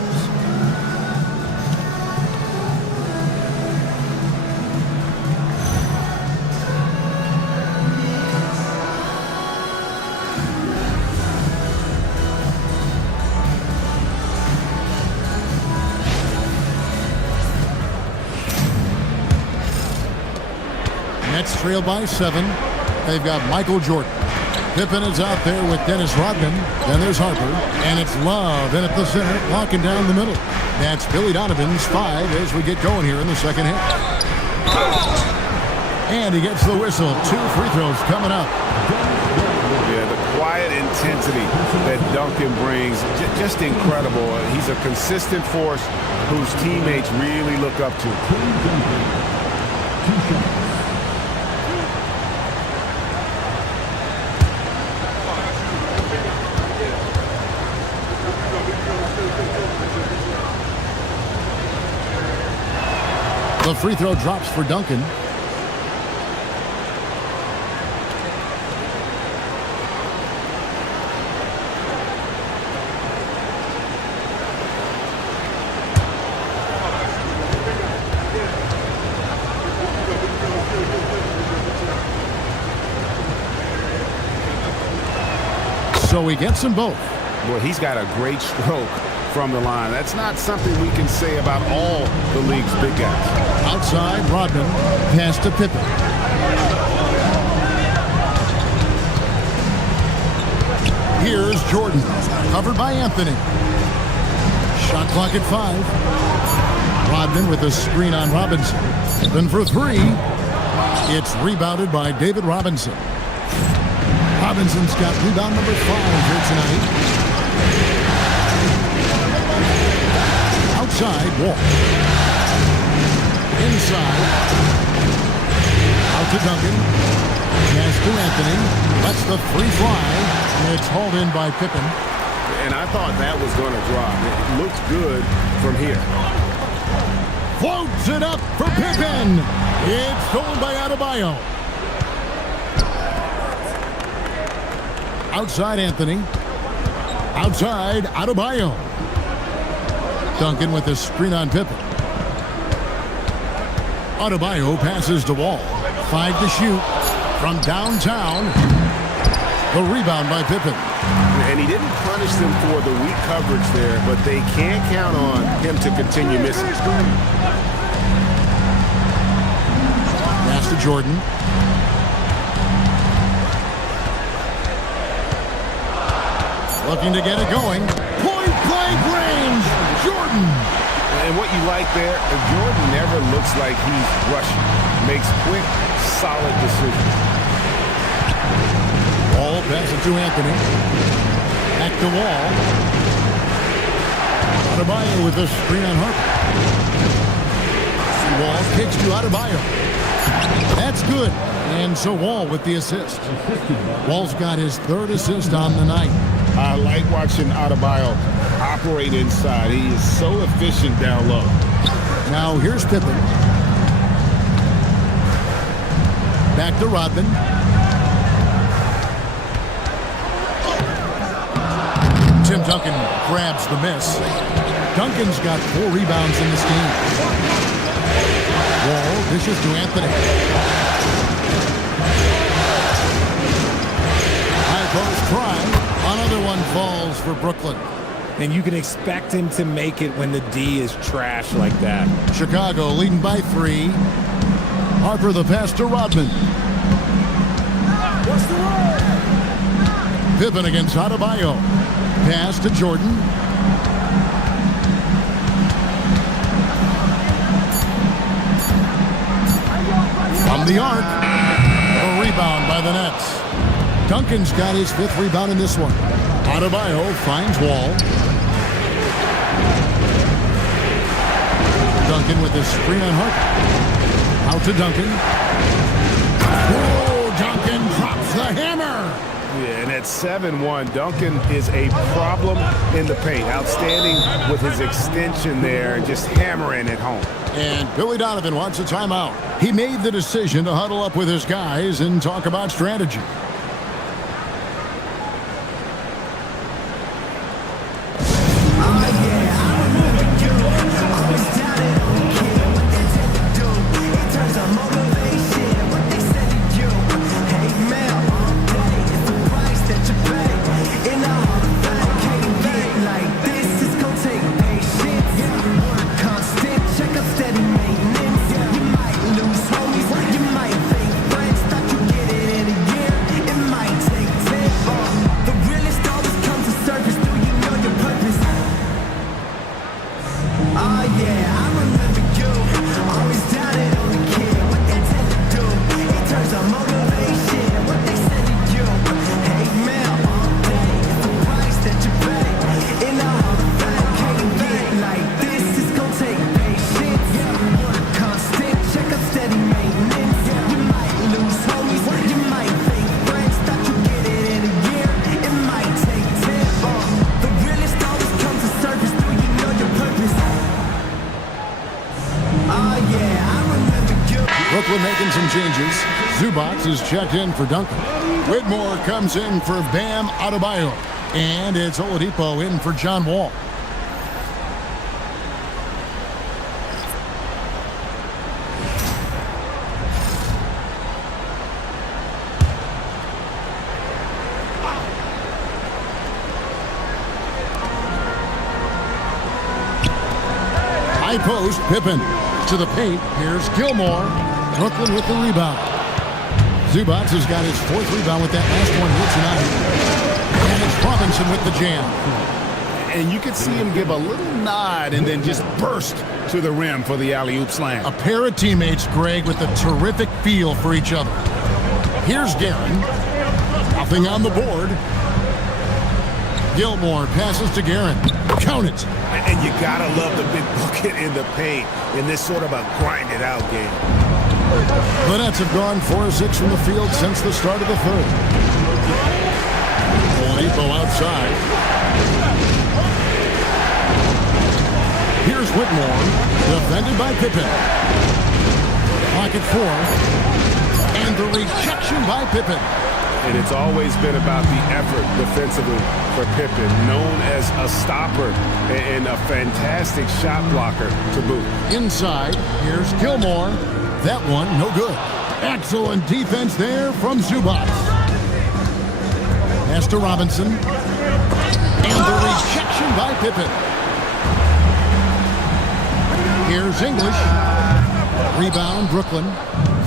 Nets trail by 7. They've got Michael Jordan. Pippen is out there with Dennis Rodman. Then there's Harper. And it's Love in at the center, walking down the middle. That's Billy Donovan's 5 as we get going here in the second half. And he gets the whistle. 2 free throws coming up. Yeah, the quiet intensity that Duncan brings, just incredible. He's a consistent force whose teammates really look up to. The free throw drops for Duncan. So he gets them both. Well, he's got a great stroke from the line. That's not something we can say about all the league's big guys. Outside, Rodman. Pass to Pippen. Here's Jordan. Covered by Anthony. Shot clock at 5. Rodman with a screen on Robinson. Then for 3. It's rebounded by David Robinson. Robinson's got rebound number 5 here tonight. Outside, Wall. Inside. Out to Duncan. Pass to Anthony. Lets the free fly. It's hauled in by Pippen. And I thought that was going to drop. It looked good from here. Floats it up for Pippen. It's stolen by Adebayo. Outside, Anthony. Outside, Adebayo. Duncan with a screen on Pippen. Adebayo passes to Wall. 5 to shoot from downtown. The rebound by Pippen. And he didn't punish them for the weak coverage there, but they can't count on him to continue missing. Pass to Jordan. Looking to get it going. Point blank range. Jordan. And what you like there, Jordan never looks like he's rushing. Makes quick, solid decisions. Wall pass it to Anthony. Back to Wall. Adebayo with a screen on Harper. Wall kicks to Adebayo. That's good. And so Wall with the assist. Wall's got his 3rd assist on the night. I like watching Adebayo operate inside. He is so efficient down low. Now here's Pippen. Back to Rodman. Tim Duncan grabs the miss. Duncan's got 4 rebounds in this game. Wall dishes to Anthony. High post try. Another one falls for Brooklyn. And you can expect him to make it when the D is trash like that. Chicago leading by 3. Harper the pass to Rodman. What's the word? Pippen against Adebayo. Pass to Jordan. From the arc. The rebound by the Nets. Duncan's got his 5th rebound in this one. Adebayo finds Wall. Duncan with his screen on Harper. Out to Duncan. Oh, Duncan drops the hammer. Yeah, and at 7-1, Duncan is a problem in the paint. Outstanding with his extension there, just hammering it home. And Billy Donovan wants a timeout. He made the decision to huddle up with his guys and talk about strategy. Brooklyn making some changes. Zubac is checked in for Duncan. Whitmore comes in for Bam Adebayo. And it's Oladipo in for John Wall. High post, Pippen to the paint. Here's Gilmore. Brooklyn with the rebound. Zubac has got his 4th rebound with that last one here tonight. And it's Robinson with the jam. And you could see him give a little nod and then just burst to the rim for the alley-oop slam. A pair of teammates, Greg, with a terrific feel for each other. Here's Guerin. Nothing on the board. Gilmore passes to Guerin. Count it. And you gotta love the big bucket in the paint in this sort of a grind-it-out game. The Nets have gone 4 of 6 from the field since the start of the 3rd. Oladipo outside. Here's Whitmore, defended by Pippen. Clock at 4. And the rejection by Pippen. And it's always been about the effort defensively for Pippen, known as a stopper and a fantastic shot blocker to boot. Inside, here's Gilmore. That one, no good. Excellent defense there from Zubac. Pass to Robinson. And the rejection by Pippen. Here's English. Rebound, Brooklyn.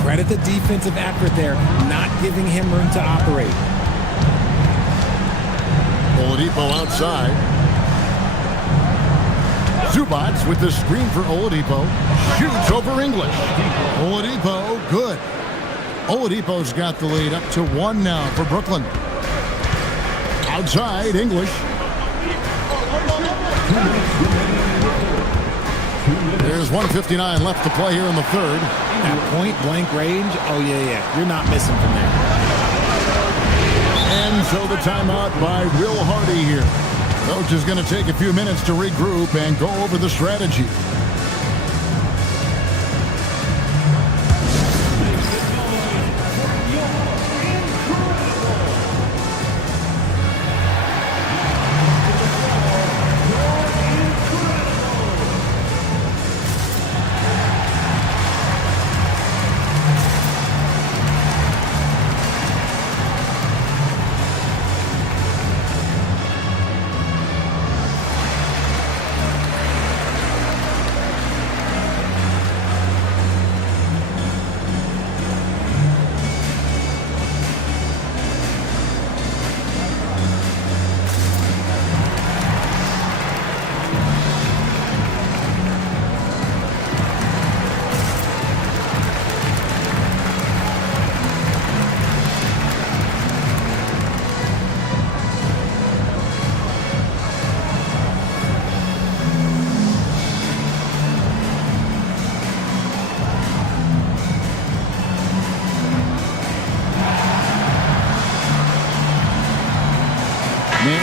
Credit the defensive effort there, not giving him room to operate. Oladipo outside. Zubac with the screen for Oladipo. Shoots over English. Oladipo, good. Oladipo's got the lead up to 1 now for Brooklyn. Outside, English. There's 1:59 left to play here in the 3rd. At point-blank range, oh, yeah. You're not missing from there. And so the timeout by Will Hardy here. Coach is going to take a few minutes to regroup and go over the strategy.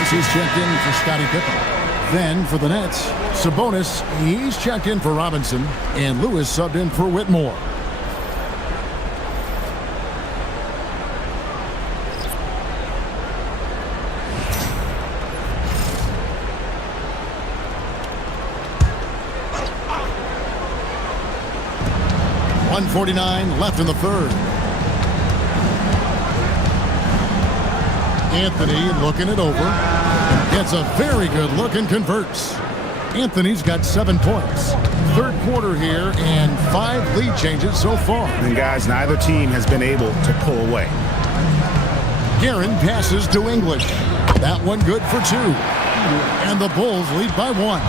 Williams, he's checked in for Scottie Pippen. Then for the Nets, Sabonis, he's checked in for Robinson, and Lewis subbed in for Whitmore. .149 left in the third. Anthony looking it over. Gets a very good look and converts. Anthony's got 7 points. Third quarter here and 5 lead changes so far. And guys, neither team has been able to pull away. Guerin passes to English. That one good for 2. And the Bulls lead by 1.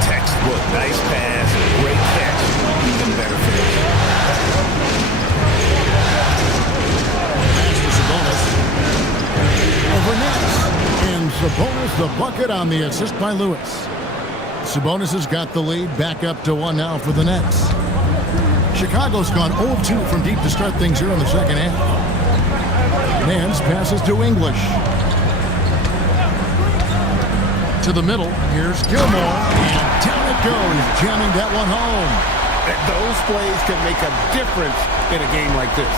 Textbook, nice pass, great catch, even better finish. Pass to Sabonis. Over Nets. And Sabonis the bucket on the assist by Lewis. Sabonis has got the lead back up to 1 now for the Nets. Chicago's gone 0-2 from deep to start things here in the second half. Nance passes to English. To the middle. Here's Gilmore. And down it goes, jamming that one home. Those plays can make a difference in a game like this.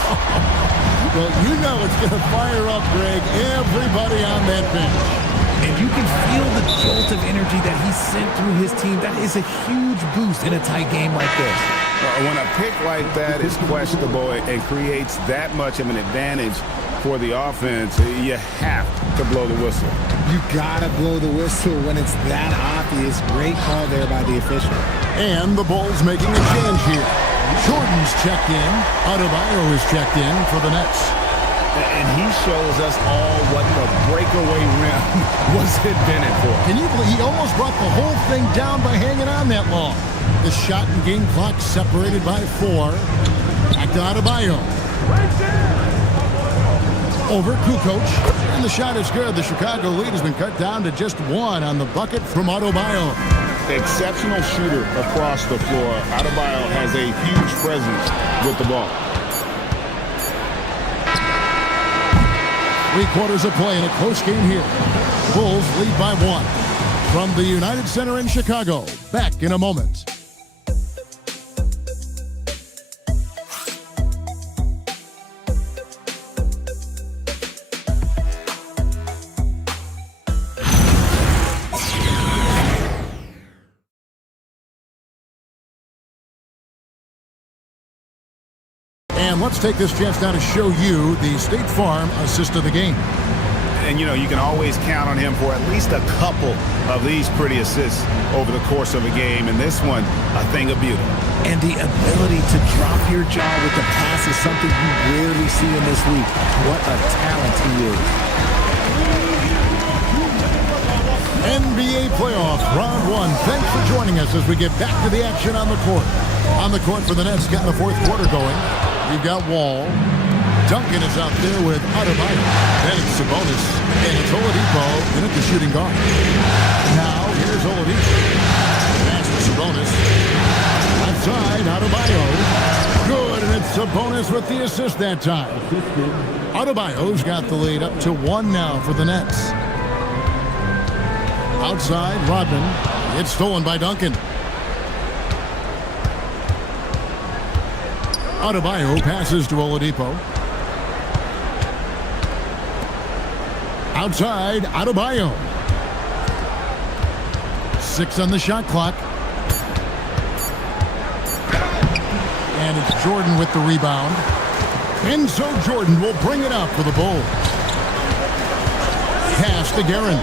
Well, you know it's going to fire up, Greg, everybody on that bench. And you can feel the jolt of energy that he sent through his team. That is a huge boost in a tight game like this. When a pick like that is questionable and creates that much of an advantage for the offense, you have to blow the whistle. You gotta blow the whistle when it's that obvious. Great call there by the official. And the Bulls making a change here. Jordan's checked in. Adebayo is checked in for the Nets. And he shows us all what the breakaway rim was invented for. Can you believe he almost brought the whole thing down by hanging on that long? The shot and game clock separated by 4. Back to Adebayo. Over Kukoc. And the shot is good. The Chicago lead has been cut down to just 1 on the bucket from Adebayo. Exceptional shooter across the floor. Adebayo has a huge presence with the ball. 3 quarters of play in a close game here. Bulls lead by 1. From the United Center in Chicago. Back in a moment. And let's take this chance now to show you the State Farm assist of the game. And, you know, you can always count on him for at least a couple of these pretty assists over the course of a game. And this one, a thing of beauty. And the ability to drop your jaw with the pass is something you rarely see in this league. What a talent he is. NBA playoff round 1. Thanks for joining us as we get back to the action on the court. On the court for the Nets, getting the fourth quarter going. We've got Wall. Duncan is out there with Adebayo. Then it's Sabonis. And it's Oladipo in at the shooting guard. Now, here's Oladipo. Pass to Sabonis. Outside, Adebayo. Good, and it's Sabonis with the assist that time. Adebayo's got the lead up to 1 now for the Nets. Outside, Rodman. It's stolen by Duncan. Adebayo passes to Oladipo. Outside, Adebayo. 6 on the shot clock. And it's Jordan with the rebound. And so Jordan will bring it up for the Bulls. Pass to Guerin.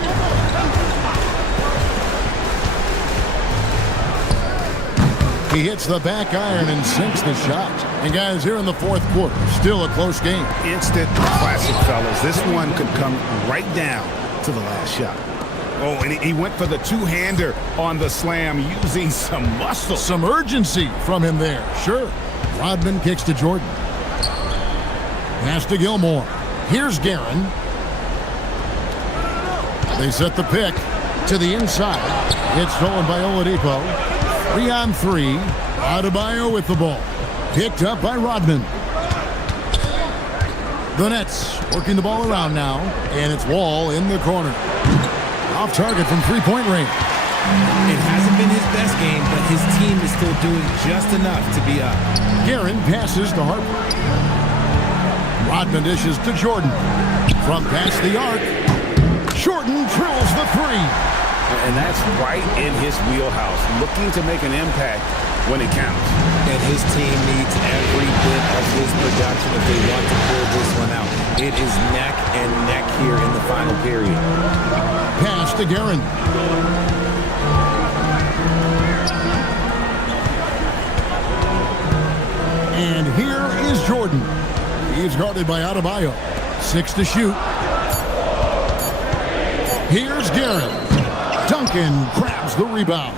He hits the back iron and sinks the shot. And guys, here in the fourth quarter, still a close game. Instant classic, fellas. This one could come right down to the last shot. Oh, and he went for the two-hander on the slam using some muscle. Some urgency from him there. Sure. Rodman kicks to Jordan. Pass to Gilmore. Here's Guerin. They set the pick to the inside. It's stolen by Oladipo. 3-on-3. Adebayo with the ball. Picked up by Rodman. The Nets working the ball around now. And it's Wall in the corner. Off target from three-point range. It hasn't been his best game, but his team is still doing just enough to be up. Guerin passes to Harper. Rodman dishes to Jordan. From past the arc, Jordan drills the three. And that's right in his wheelhouse, looking to make an impact when it counts. And his team needs every bit of his production if they want to pull this one out. It is neck and neck here in the final period. Pass to Guerin. And here is Jordan. He's guarded by Adebayo. 6 to shoot. Here's Guerin. Duncan grabs the rebound.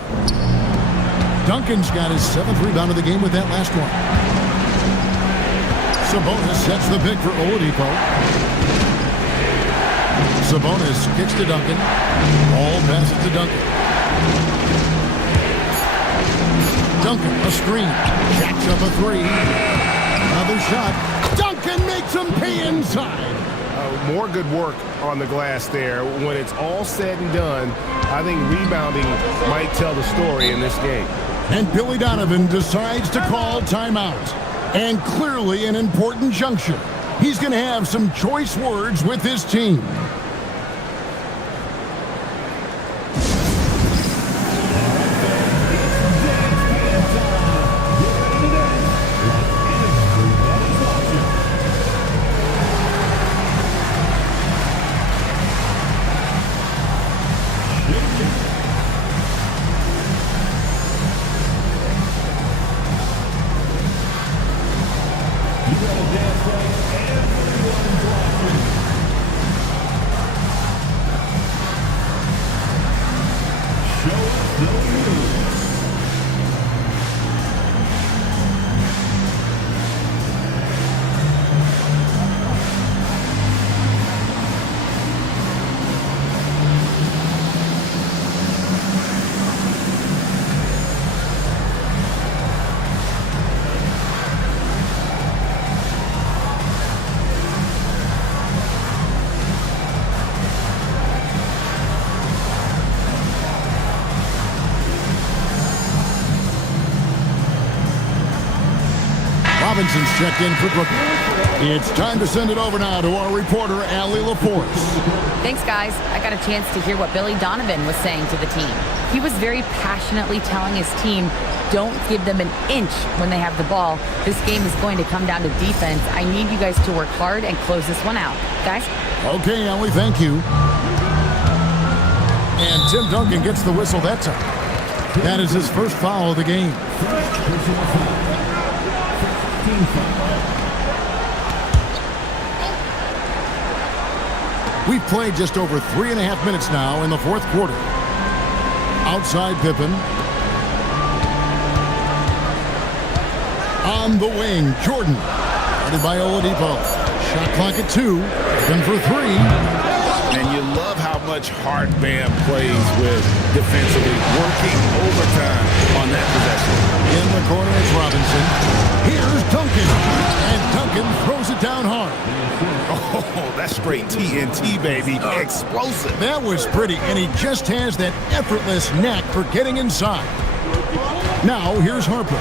Duncan's got his 7th rebound of the game with that last one. Sabonis sets the pick for Oladipo. Sabonis kicks to Duncan. All passes to Duncan. Duncan, a screen. Jacks up a three. Another shot. Duncan makes him pay inside. More good work on the glass there. When it's all said and done, I think rebounding might tell the story in this game. And Billy Donovan decides to call timeout. And clearly an important juncture. He's going to have some choice words with his team. Robinson's checked in for Brooklyn. It's time to send it over now to our reporter, Allie LaForce. Thanks, guys. I got a chance to hear what Billy Donovan was saying to the team. He was very passionately telling his team, don't give them an inch when they have the ball. This game is going to come down to defense. I need you guys to work hard and close this one out. Guys? Okay, Allie, thank you. And Tim Duncan gets the whistle that time. That is his first foul of the game. We've played just over 3.5 minutes now in the fourth quarter. Outside Pippen. On the wing, Jordan. Guarded by Oladipo. Shot clock at 2. Pippen for 3. And you love how much heart Bam plays with defensively, working overtime on that possession. In the corner, it's Robinson. Here's Duncan. And Duncan throws it down hard. Oh, that's straight TNT, baby. Explosive. That was pretty, and he just has that effortless knack for getting inside. Now, here's Harper.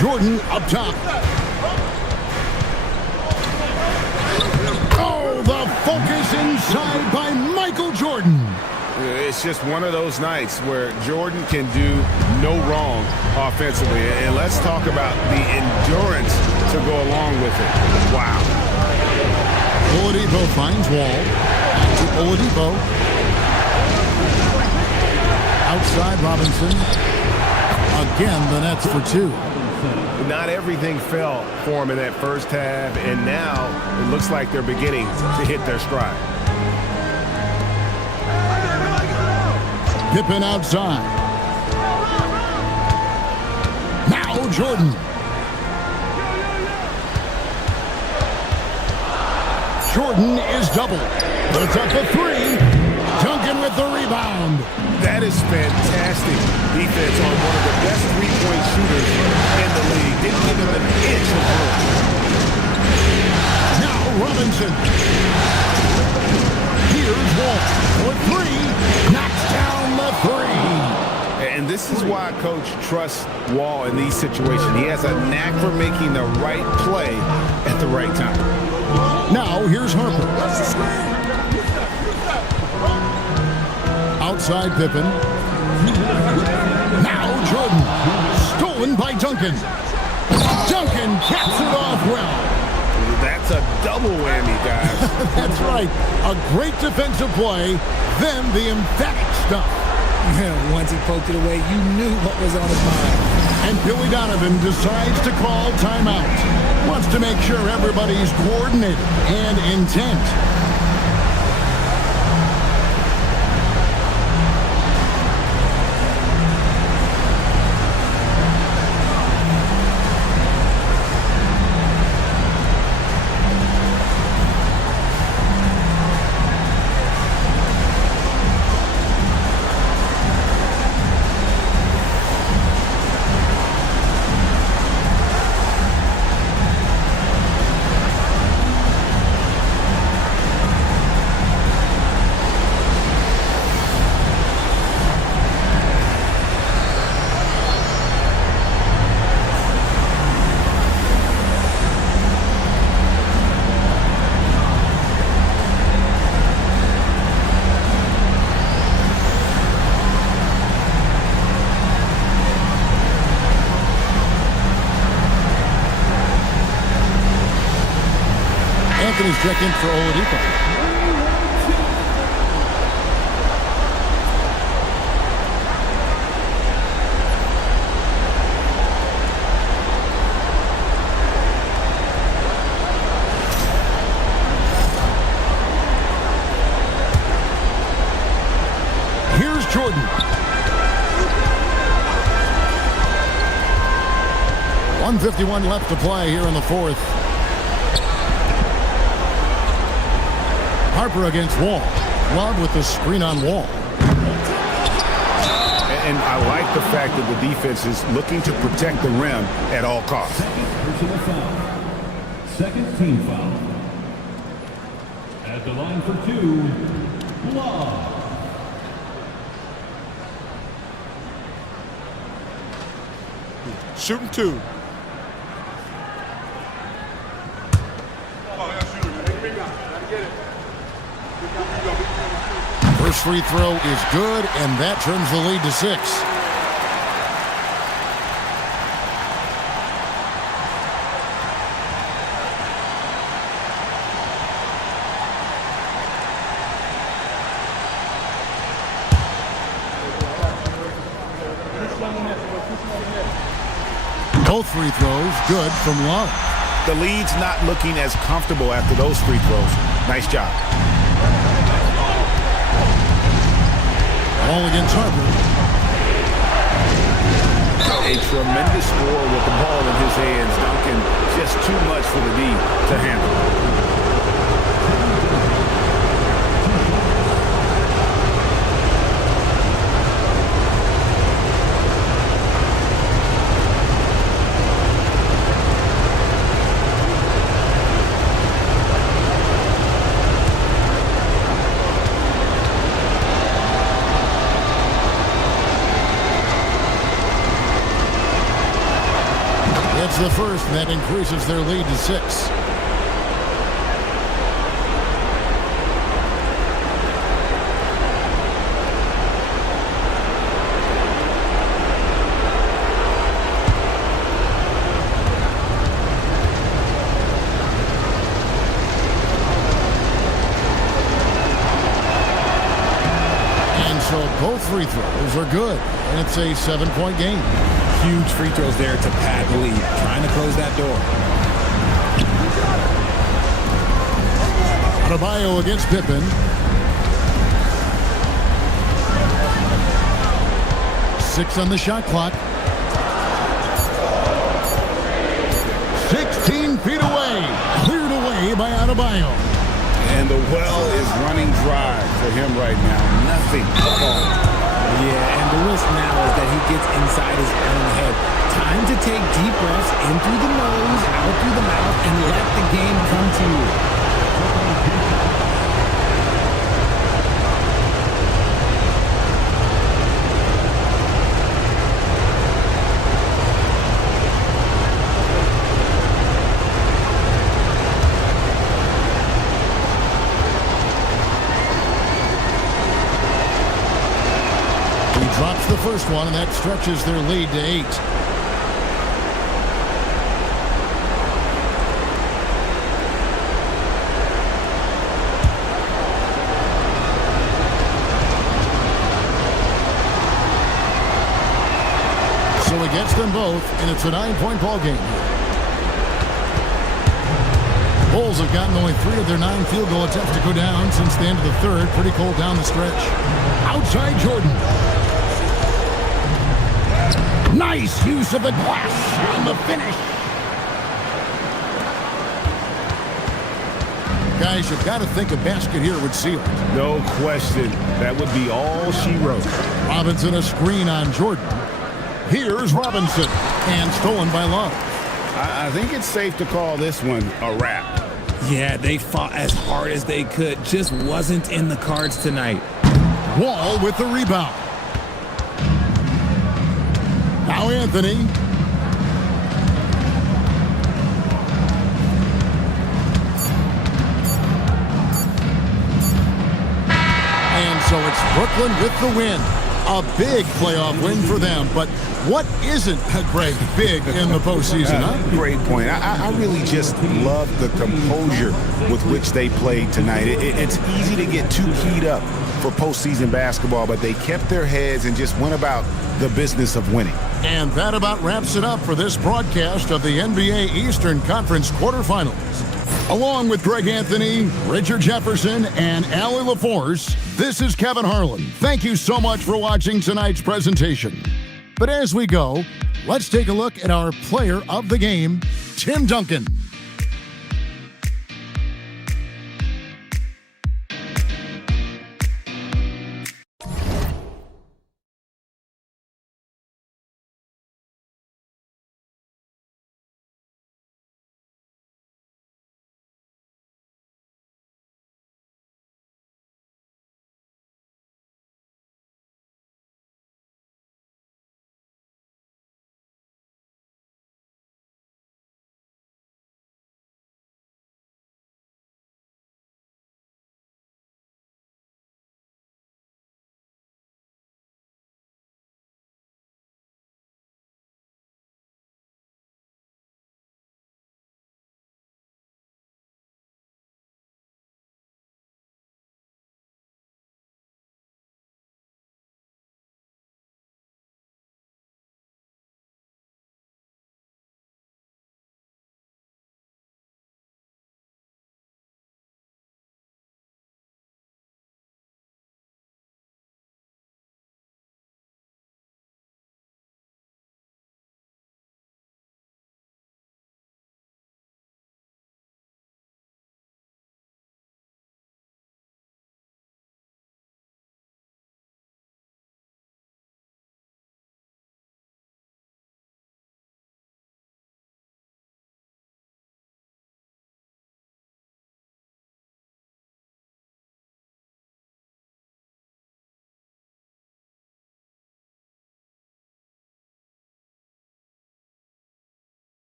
Jordan up top. Oh, the focus inside by Michael Jordan. It's just one of those nights where Jordan can do no wrong offensively. And let's talk about the endurance to go along with it. Wow. Oladipo finds Wall. Back to Oladipo. Outside Robinson. Again, the Nets for 2. Not everything fell for him in that first half, and now it looks like they're beginning to hit their stride. Pippen outside. Now Jordan. Jordan is doubled. Puts up a 3. Duncan with the rebound. That is fantastic defense on one of the best three-point shooters in the league. Didn't give him an inch of room. Now Robinson. Here's Wall for 3. Now This is why Coach trusts Wall in these situations. He has a knack for making the right play at the right time. Now, here's Harper. Outside Pippen. Now Jordan. Stolen by Duncan. Duncan caps it off well. That's a double whammy, guys. That's right. A great defensive play, then the emphatic stuff. Once he poked it away, you knew what was on his mind. And Billy Donovan decides to call timeout. Wants to make sure everybody's coordinated and intent. Anthony's checking for Oladipo. Here's Jordan. 1:51 left to play here in the fourth. Harper against Wall. Love with the screen on Wall. And I like the fact that the defense is looking to protect the rim at all costs. Personal foul. Second team foul. At the line for two, Love. Shooting two. First free throw is good, and that turns the lead to 6. Both free throws good from Love. The lead's not looking as comfortable after those free throws. Nice job. Ball against Harper. A tremendous score with the ball in his hands. Duncan, just too much for the D to handle. The first, and that increases their lead to 6. And so both free throws are good, and it's a 7-point game. Huge free throws there to pad the lead, trying to close that door. Adebayo against Pippen. Six on the shot clock. 16 feet away. Cleared away by Adebayo. And the well is running dry for him right now. Nothing to fall. Yeah, and the risk now is that he gets inside his own head. Time to take deep breaths in through the nose, out through the mouth, and let the game come to you. the first one, and that stretches their lead to 8. So he gets them both, and it's a 9-point ball game. Bulls have gotten only 3 of their 9 field goal attempts to go down since the end of the third. Pretty cold down the stretch. Outside Jordan. Nice use of the glass on the finish. Guys, you've got to think a basket here would seal it. No question. That would be all she wrote. Robinson a screen on Jordan. Here's Robinson, and stolen by Love. I think it's safe to call this one a wrap. Yeah, they fought as hard as they could. Just wasn't in the cards tonight. Wall with the rebound. Now Anthony. And so it's Brooklyn with the win. A big playoff win for them. But what isn't, Greg, big in the postseason, huh? Great point. I really just love the composure with which they played tonight. It's easy to get too keyed up for postseason basketball, but they kept their heads and just went about the business of winning. And that about wraps it up for this broadcast of the NBA Eastern Conference quarterfinals. Along with Greg Anthony, Richard Jefferson, and Allie LaForce, this is Kevin Harlan. Thank you so much for watching tonight's presentation. But as we go, let's take a look at our player of the game, Tim Duncan.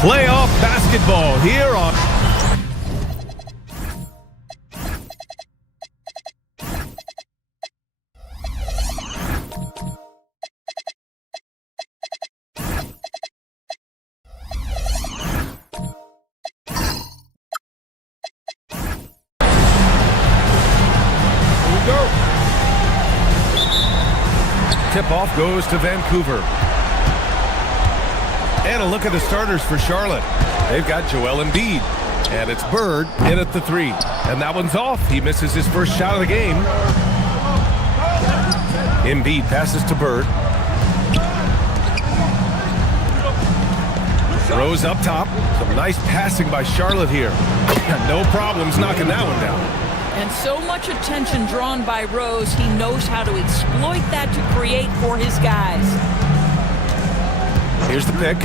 Playoff basketball here on... Tip-off goes to Vancouver. And a look at the starters for Charlotte. They've got Joel Embiid. And it's Bird in at the 3. And that one's off. He misses his first shot of the game. Embiid passes to Bird. Rose up top. Some nice passing by Charlotte here. No problems knocking that one down. And so much attention drawn by Rose, he knows how to exploit that to create for his guys. Here's the pick.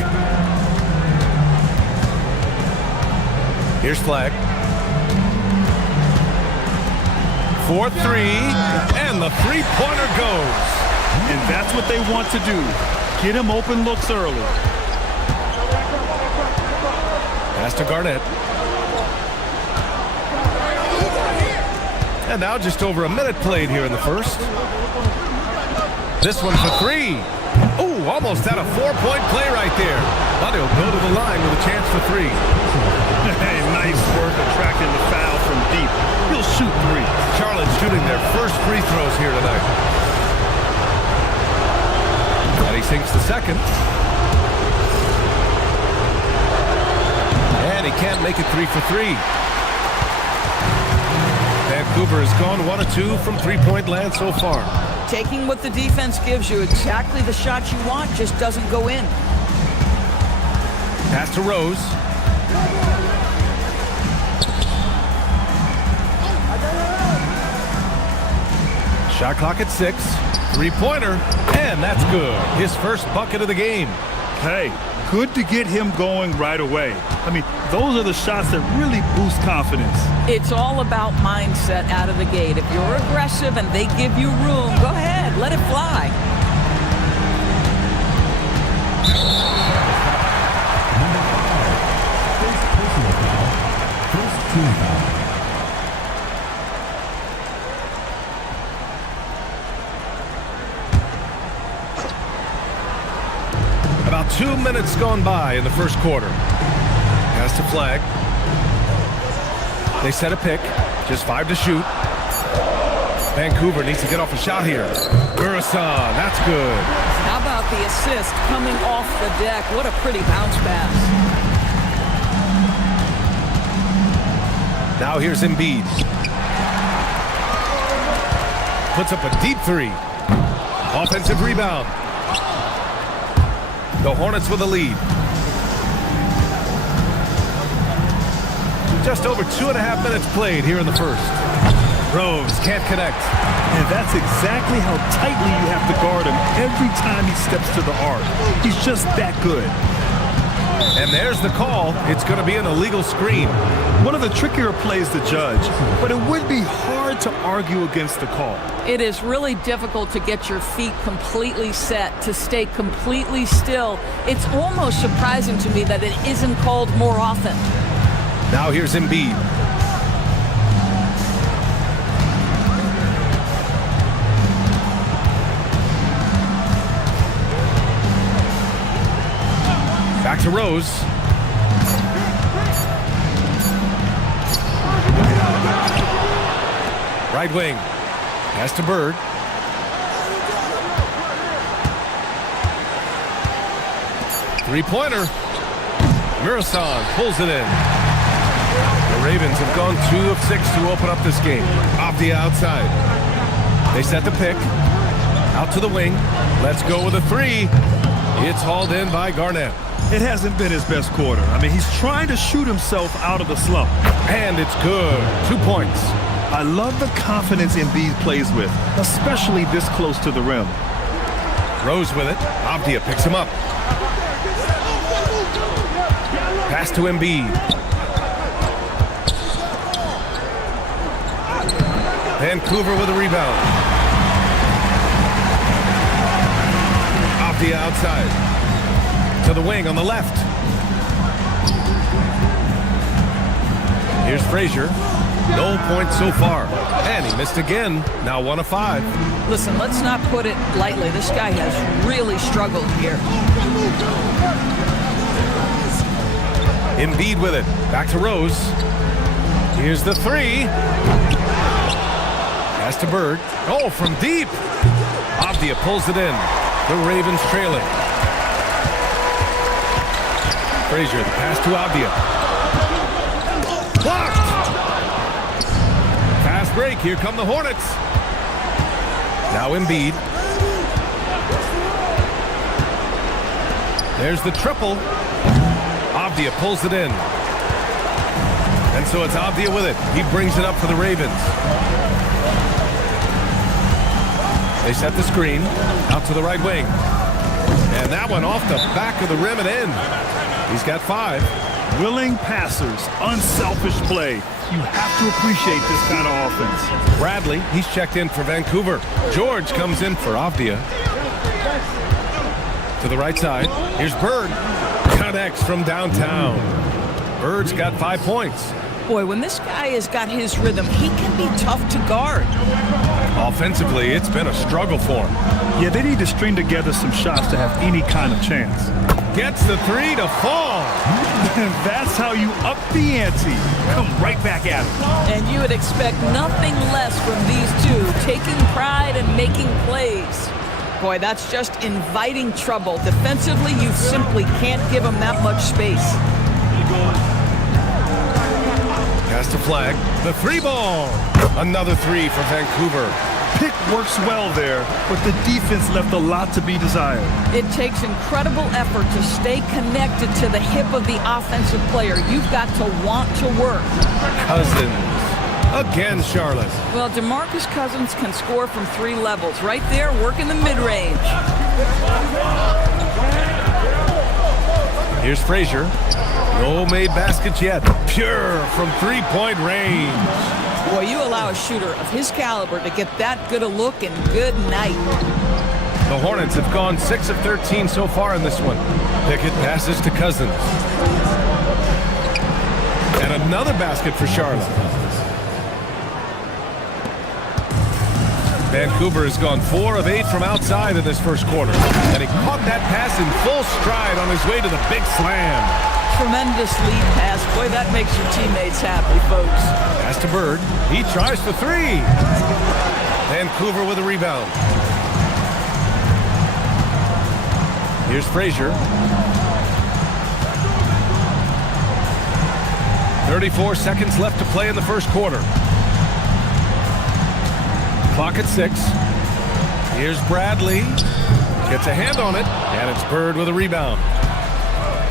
Here's Flag. 4-3, and the three-pointer goes. And that's what they want to do. Get him open looks early. Pass to Garnett. And now just over a minute played here in the first. This one for 3. Ooh, almost had a 4-point play right there. But he'll go to the line with a chance for 3. Hey, nice work attracting the foul from deep. He'll shoot 3. Charlotte shooting their first free throws here tonight. And he sinks the second. And he can't make it 3 for 3. Vancouver has gone 1 of 2 from three-point land so far. Taking what the defense gives you, exactly the shot you want, just doesn't go in. Pass to Rose. Shot clock at 6. Three-pointer, and that's good. His first bucket of the game. Hey, good to get him going right away. I mean, those are the shots that really boost confidence. It's all about mindset out of the gate. If you're aggressive and they give you room, go ahead, let it fly. About 2 minutes gone by in the first quarter. Pass to Flag. They set a pick. Just 5 to shoot. Vancouver needs to get off a shot here. Gurasan, that's good. How about the assist coming off the deck? What a pretty bounce pass. Now here's Embiid. Puts up a deep 3. Offensive rebound. The Hornets with a lead. Just over 2.5 minutes played here in the first. Rose can't connect. And that's exactly how tightly you have to guard him every time he steps to the arc. He's just that good. And there's the call. It's going to be an illegal screen. One of the trickier plays to judge, but it would be hard to argue against the call. It is really difficult to get your feet completely set, to stay completely still. It's almost surprising to me that it isn't called more often. Now here's Embiid. Back to Rose. Right wing. Pass to Bird. Three-pointer. Mirasan pulls it in. The Ravens have gone 2 of 6 to open up this game. Off the outside. They set the pick. Out to the wing. Let's go with a 3. It's hauled in by Garnett. It hasn't been his best quarter. I mean, he's trying to shoot himself out of the slump. And it's good. 2 points. I love the confidence Embiid plays with, especially this close to the rim. Rose with it. Avdia picks him up. Pass to Embiid. Vancouver with a rebound. Off the outside. To the wing on the left. Here's Frazier. No points so far. And he missed again. Now 1 of 5. Listen, let's not put it lightly. This guy has really struggled here. Embiid with it. Back to Rose. Here's the 3. Pass to Bird. Oh, from deep. Avdia pulls it in. The Ravens trailing. Frazier, the pass to Avdia. Blocked! Fast break. Here come the Hornets. Now Embiid. There's the triple. Avdia pulls it in. And so it's Avdia with it. He brings it up for the Ravens. They set the screen out to the right wing. And that one off the back of the rim and in. He's got 5. Willing passers, unselfish play. You have to appreciate this kind of offense. Bradley, he's checked in for Vancouver. George comes in for Avdia. To the right side. Here's Bird. Connects from downtown. Bird's got 5 points. Boy, when this guy has got his rhythm, he can be tough to guard. Offensively, it's been a struggle for him. Yeah, they need to string together some shots to have any kind of chance. Gets the 3 to fall. That's how you up the ante. Come right back at it. And you would expect nothing less from these two, taking pride and making plays. Boy, that's just inviting trouble. Defensively, you simply can't give them that much space. Pass to Flag. The 3 ball. Another 3 for Vancouver. Pick works well there, but the defense left a lot to be desired. It takes incredible effort to stay connected to the hip of the offensive player. You've got to want to work. Cousins. Again, Charlotte. Well, DeMarcus Cousins can score from 3 levels. Right there, working the mid-range. Here's Frazier. No made baskets yet. Pure from 3-point range. Boy, you allow a shooter of his caliber to get that good a look, and good night. The Hornets have gone 6 of 13 so far in this one. Pickett passes to Cousins. And another basket for Charlotte. Vancouver has gone 4 of 8 from outside in this first quarter. And he caught that pass in full stride on his way to the big slam. Tremendous lead pass. Boy, that makes your teammates happy, folks. Pass to Bird. He tries the 3. Vancouver with a rebound. Here's Frazier. 34 seconds left to play in the first quarter. Clock at 6. Here's Bradley. Gets a hand on it, and it's Bird with a rebound.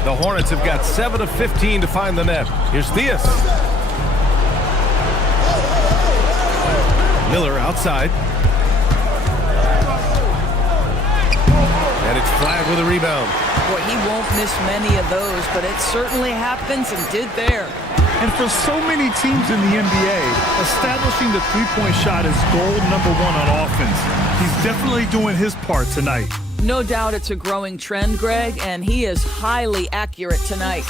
The Hornets have got 7 of 15 to find the net. Here's Theus. Miller outside. And it's Flag with a rebound. Boy, he won't miss many of those, but it certainly happens and did there. And for so many teams in the NBA, establishing the three-point shot is goal number 1 on offense. He's definitely doing his part tonight. No doubt it's a growing trend, Greg, and he is highly accurate tonight.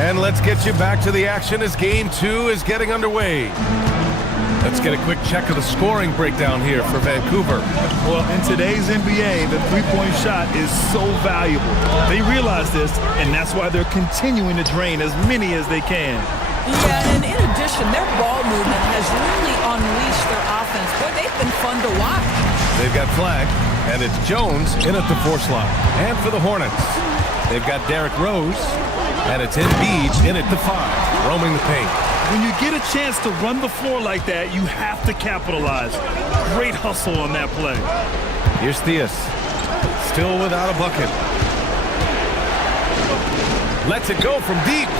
And let's get you back to the action as Game 2 is getting underway. Let's get a quick check of the scoring breakdown here for Vancouver. Well, in today's NBA, the three-point shot is so valuable. They realize this, and that's why they're continuing to drain as many as they can. Yeah, and in addition, their ball movement has really unleashed their offense. Boy, they've been fun to watch. They've got Flag, and it's Jones in at the 4 slot. And for the Hornets, they've got Derrick Rose, and it's Embiid in at the 5, roaming the paint. When you get a chance to run the floor like that, you have to capitalize. Great hustle on that play. Here's Theus, still without a bucket. Lets it go from deep.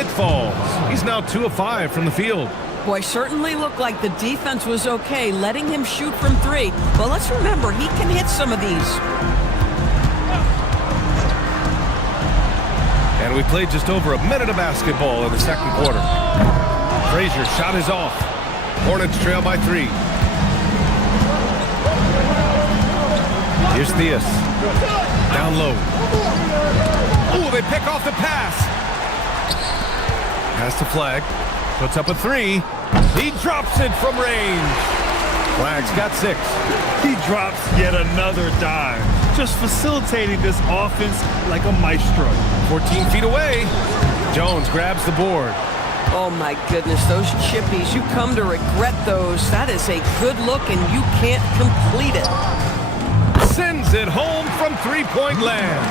It falls. He's now 2 of 5 from the field. Boy, certainly looked like the defense was okay, letting him shoot from 3. But let's remember, he can hit some of these. And we played just over a minute of basketball in the second quarter. Frazier shot is off. Hornets trail by 3. Here's Theus. Down low. Oh, they pick off the pass. Pass to Flag. Puts up a 3. He drops it from range. Flag's got 6. He drops yet another dive, just facilitating this offense like a maestro. 14 feet away. Jones grabs the board. Oh my goodness, those chippies, you come to regret those. That is a good look and you can't complete it. Sends it home from three-point land.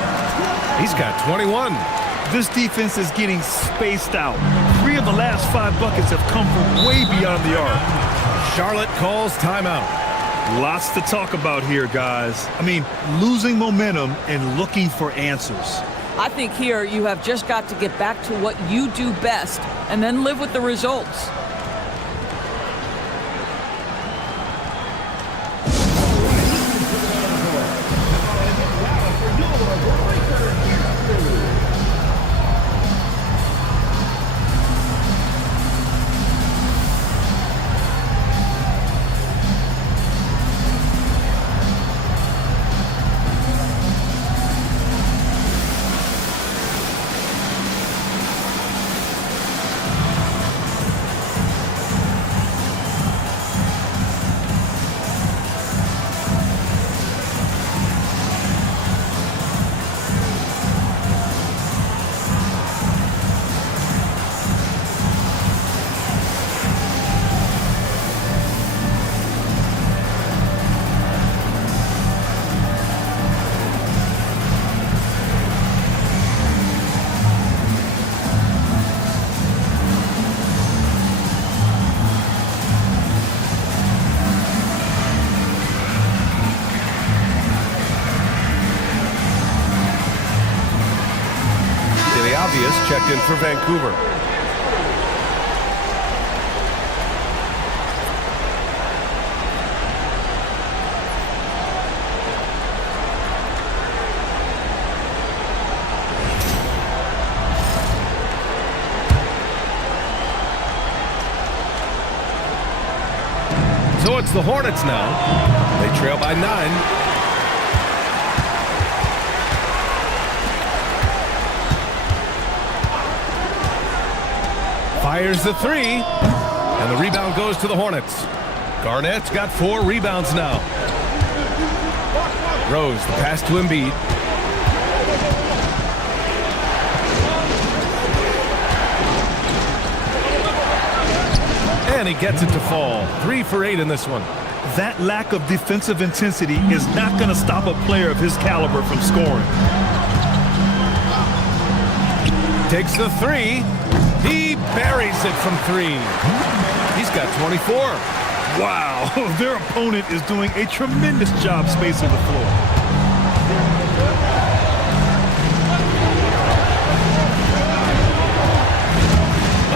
He's got 21. This defense is getting spaced out. 3 of the last 5 buckets have come from way beyond the arc. Charlotte calls timeout. Lots to talk about here, guys. I mean, losing momentum and looking for answers. I think here you have just got to get back to what you do best and then live with the results. Checked in for Vancouver. So it's the Hornets now. They trail by 9. Fires the 3, and the rebound goes to the Hornets. Garnett's got 4 rebounds now. Rose, the pass to Embiid. And he gets it to fall. 3 for 8 in this one. That lack of defensive intensity is not going to stop a player of his caliber from scoring. Takes the 3. He buries it from 3. He's got 24. Wow, their opponent is doing a tremendous job spacing the floor.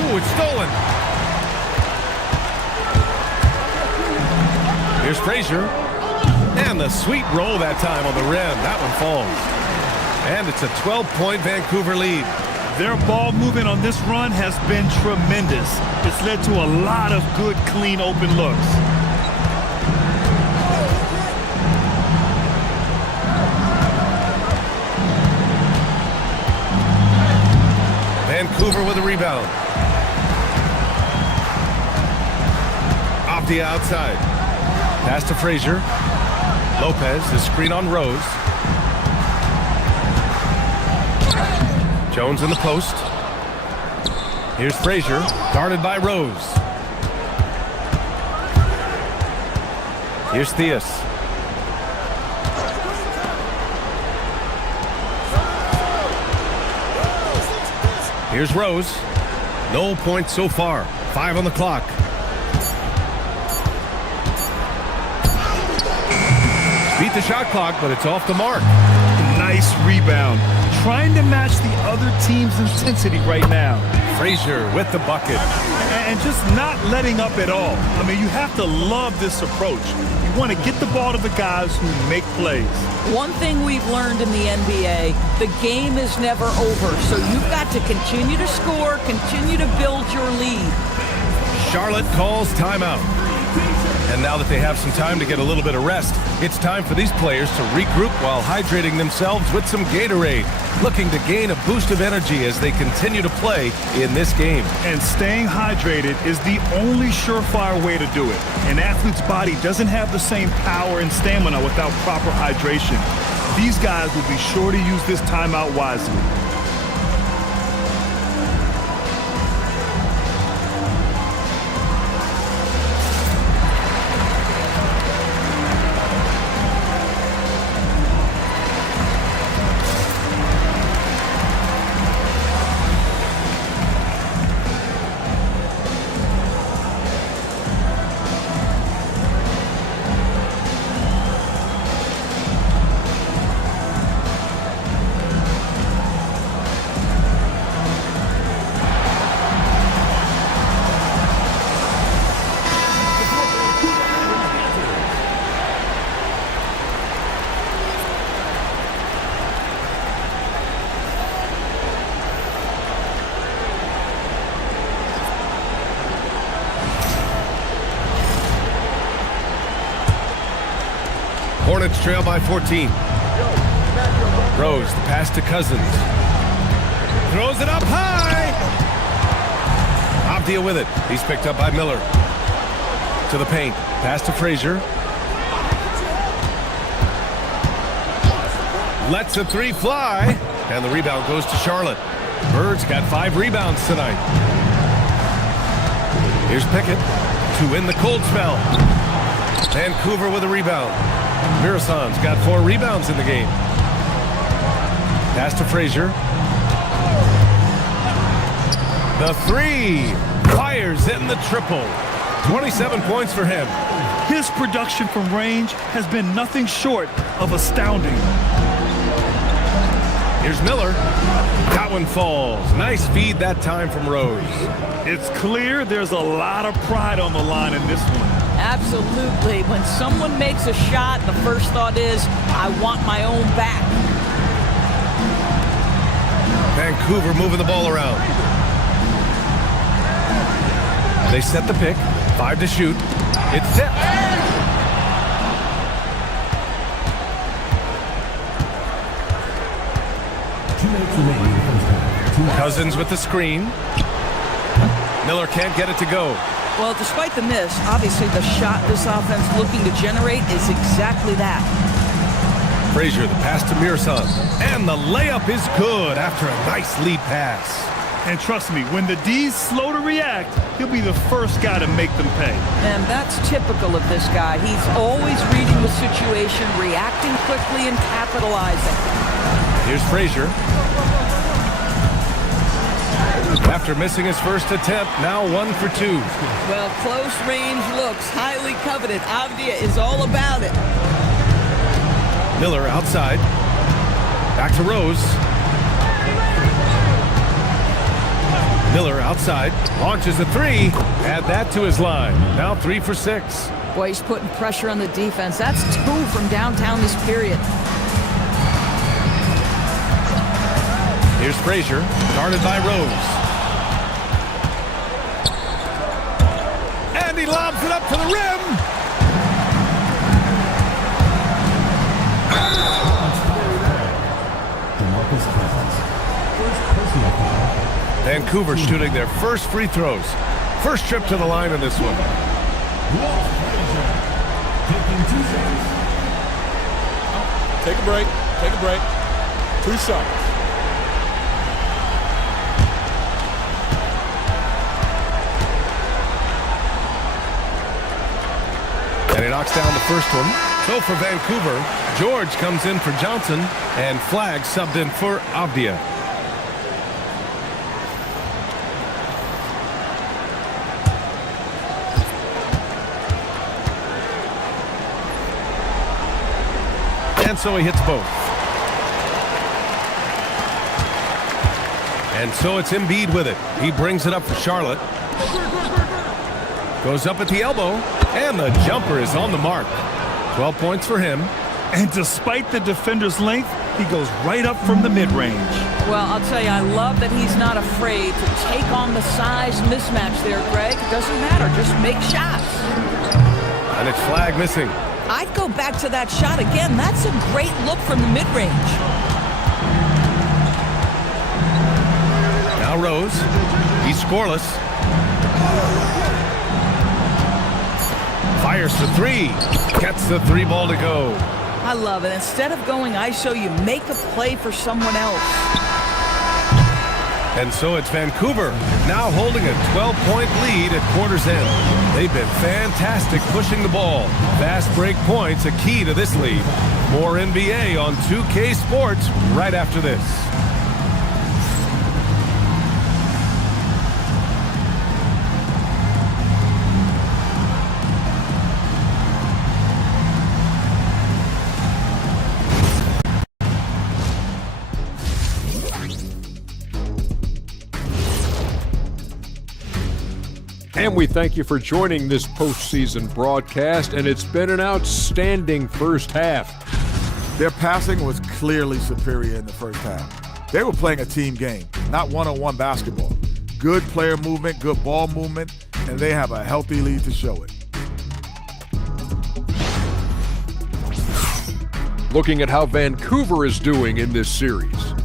Oh, it's stolen. Here's Frazier. And the sweet roll that time on the rim. That one falls. And it's a 12-point Vancouver lead. Their ball movement on this run has been tremendous. It's led to a lot of good, clean, open looks. Vancouver with a rebound. Off the outside. Pass to Frazier. Lopez, the screen on Rose. Jones in the post. Here's Frazier, guarded by Rose. Here's Theus. Here's Rose. No points so far. 5 on the clock. Beat the shot clock, but it's off the mark. Nice rebound. Trying to match the other team's intensity right now. Frazier with the bucket. and just not letting up at all. I mean, you have to love this approach. You want to get the ball to the guys who make plays. One thing we've learned in the NBA, the game is never over. So you've got to continue to score, continue to build your lead. Charlotte calls timeout. And now that they have some time to get a little bit of rest, it's time for these players to regroup while hydrating themselves with some Gatorade, looking to gain a boost of energy as they continue to play in this game. And staying hydrated is the only surefire way to do it. An athlete's body doesn't have the same power and stamina without proper hydration. These guys will be sure to use this timeout wisely. Hornets trail by 14. Rose, the pass to Cousins. Throws it up high. Abdia with it. He's picked up by Miller. To the paint. Pass to Frazier. Lets a three fly. And the rebound goes to Charlotte. Bird's got 5 rebounds tonight. Here's Pickett to win the cold spell. Vancouver with a rebound. Mirasan's got 4 rebounds in the game. Pass to Frazier. The 3. Fires in the triple. 27 points for him. His production from range has been nothing short of astounding. Here's Miller. That one falls. Nice feed that time from Rose. It's clear there's a lot of pride on the line in this one. Absolutely. When someone makes a shot, the first thought is, I want my own back. Vancouver moving the ball around. They set the pick. 5 to shoot. It's tipped. Cousins with the screen. Miller can't get it to go. Well, despite the miss, obviously the shot this offense looking to generate is exactly that. Frazier, the pass to Mirasan. And the layup is good after a nice lead pass. And trust me, when the D's slow to react, he'll be the first guy to make them pay. And that's typical of this guy. He's always reading the situation, reacting quickly, and capitalizing. Here's Frazier. After missing his first attempt, now 1 for 2. Well, close range looks highly coveted. Avdia is all about it. Miller outside. Back to Rose. Miller outside. Launches a 3. Add that to his line. Now 3 for 6. Boy, he's putting pressure on the defense. That's 2 from downtown this period. Here's Frazier, guarded by Rose. And he lobs it up to the rim. Vancouver shooting their first free throws. First trip to the line in this one. Take a break. Take a break. 2 shots. And he knocks down the first one. So for Vancouver, George comes in for Johnson, and Flagg subbed in for Abdia. And so he hits both. And so it's Embiid with it. He brings it up for Charlotte. Goes up at the elbow, and the jumper is on the mark. 12 points for him. And despite the defender's length, he goes right up from the mid-range. Well, I'll tell you, I love that he's not afraid to take on the size mismatch there, Greg. It doesn't matter. Just make shots. And it's flag missing. I'd go back to that shot again. That's a great look from the mid-range. Now Rose. He's scoreless. Fires for three. Gets the three ball to go. I love it. Instead of going ISO, you make a play for someone else. And so it's Vancouver now holding a 12-point lead at quarter's end. They've been fantastic pushing the ball. Fast break points a key to this lead. More NBA on 2K Sports right after this. And we thank you for joining this postseason broadcast, and it's been an outstanding first half. Their passing was clearly superior in the first half. They were playing a team game, not one-on-one basketball. Good player movement, good ball movement, and they have a healthy lead to show it. Looking at how Vancouver is doing in this series.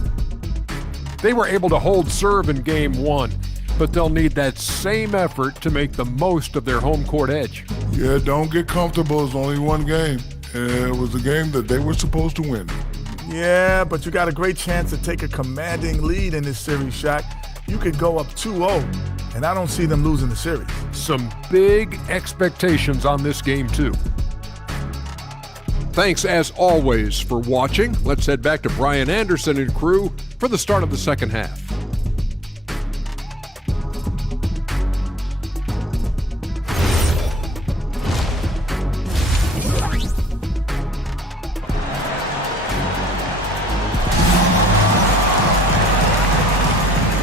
They were able to hold serve in Game 1, but they'll need that same effort to make the most of their home court edge. Yeah, don't get comfortable. It's only one game. And it was a game that they were supposed to win. Yeah, but you got a great chance to take a commanding lead in this series, Shaq. You could go up 2-0, and I don't see them losing the series. Some big expectations on this game, too. Thanks, as always, for watching. Let's head back to Brian Anderson and crew for the start of the second half.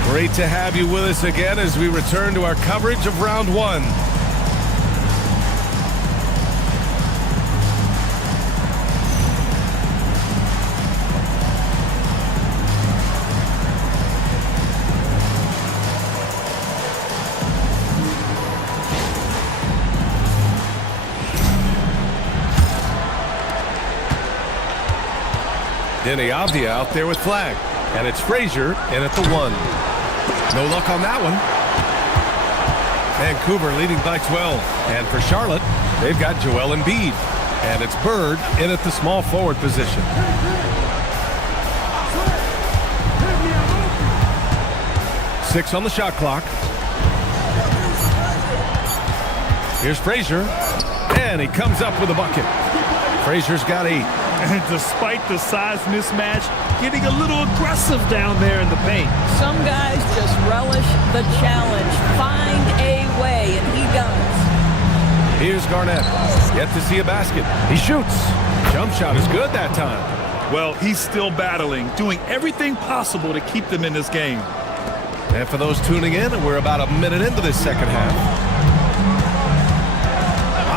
Great to have you with us again as we return to our coverage of round one. Denny Avdia out there with flag, and it's Frazier in at the one. No luck on that one. Vancouver leading by 12. And for Charlotte, they've got Joel Embiid. And it's Bird in at the small forward position. Six on the shot clock. Here's Frazier. And he comes up with a bucket. Frazier's got 8. And despite the size mismatch, getting a little aggressive down there in the paint. Some guys just relish the challenge. Find a way, and he does. Here's Garnett. Yet to see a basket. He shoots. Jump shot is good that time. Well, he's still battling, doing everything possible to keep them in this game. And for those tuning in, we're about a minute into this second half.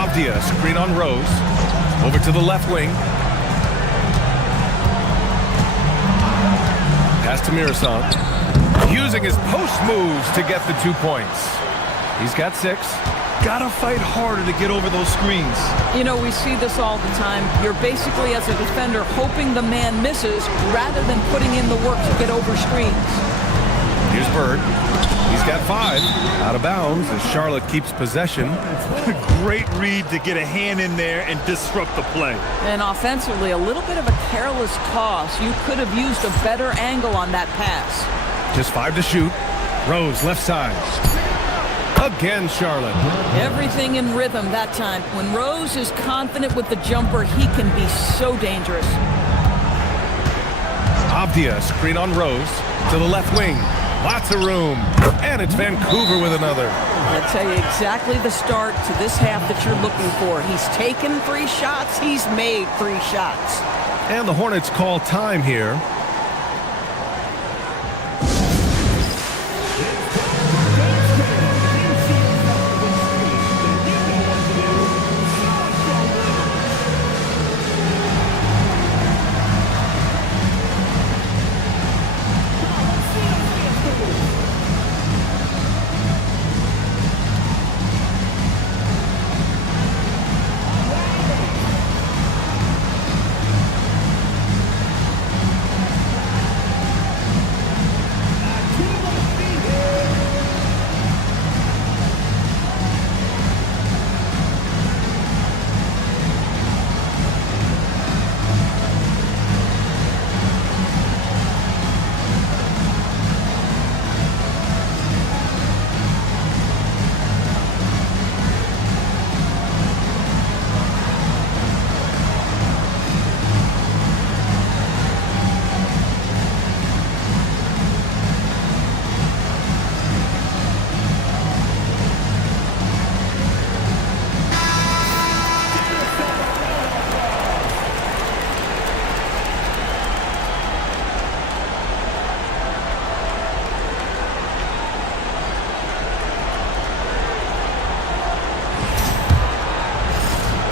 Avdia, screen on Rose. Over to the left wing. Pass to Mirasan. Using his post moves to get the 2 points. He's got 6. Gotta fight harder to get over those screens. You know, we see this all the time. You're basically, as a defender, hoping the man misses rather than putting in the work to get over screens. Here's Bird. He's got 5. Out of bounds as Charlotte keeps possession. Great read to get a hand in there and disrupt the play. And offensively, a little bit of a careless toss. You could have used a better angle on that pass. Just 5 to shoot. Rose, left side. Again, Charlotte. Everything in rhythm that time. When Rose is confident with the jumper, he can be so dangerous. Avdia, screen on Rose. To the left wing. Lots of room. And it's Vancouver with another. I'll tell you exactly the start to this half that you're looking for. He's taken 3 shots. He's made 3 shots. And the Hornets call time here.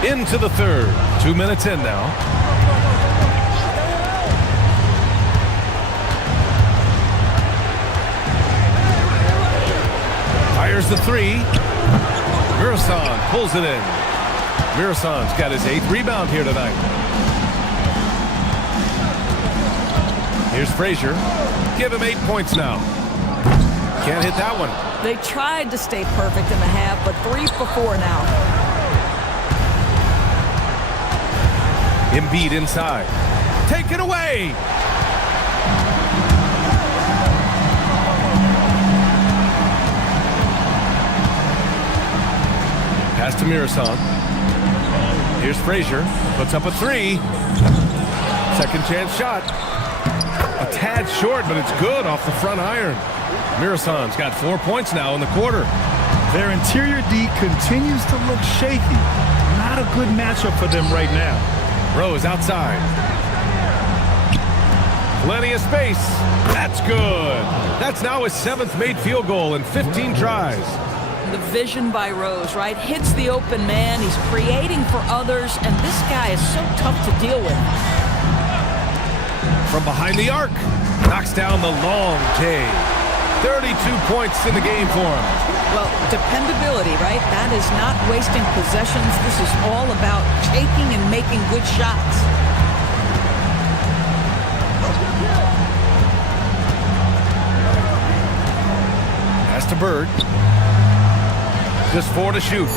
into the third. 2 minutes in now. Fires the three. Mirasan pulls it in. Mirasan's got his 8th rebound here tonight. Here's Frazier. Give him 8 points now. Can't hit that one. They tried to stay perfect in the half, but 3 for 4 now. Embiid inside. Take it away. Pass to Mirasan. Here's Frazier. Puts up a 3. Second chance shot. A tad short, but it's good off the front iron. Mirasan's got 4 points now in the quarter. Their interior D continues to look shaky. Not a good matchup for them right now. Rose outside. Plenty of space. That's good. That's now his 7th made field goal in 15 tries. The vision by Rose, right? Hits the open man. He's creating for others, and this guy is so tough to deal with. From behind the arc. Knocks down the long J. 32 points in the game for him. Well, dependability, right? That is not wasting possessions. This is all about taking and making good shots. Pass to Bird. Just 4 to shoot.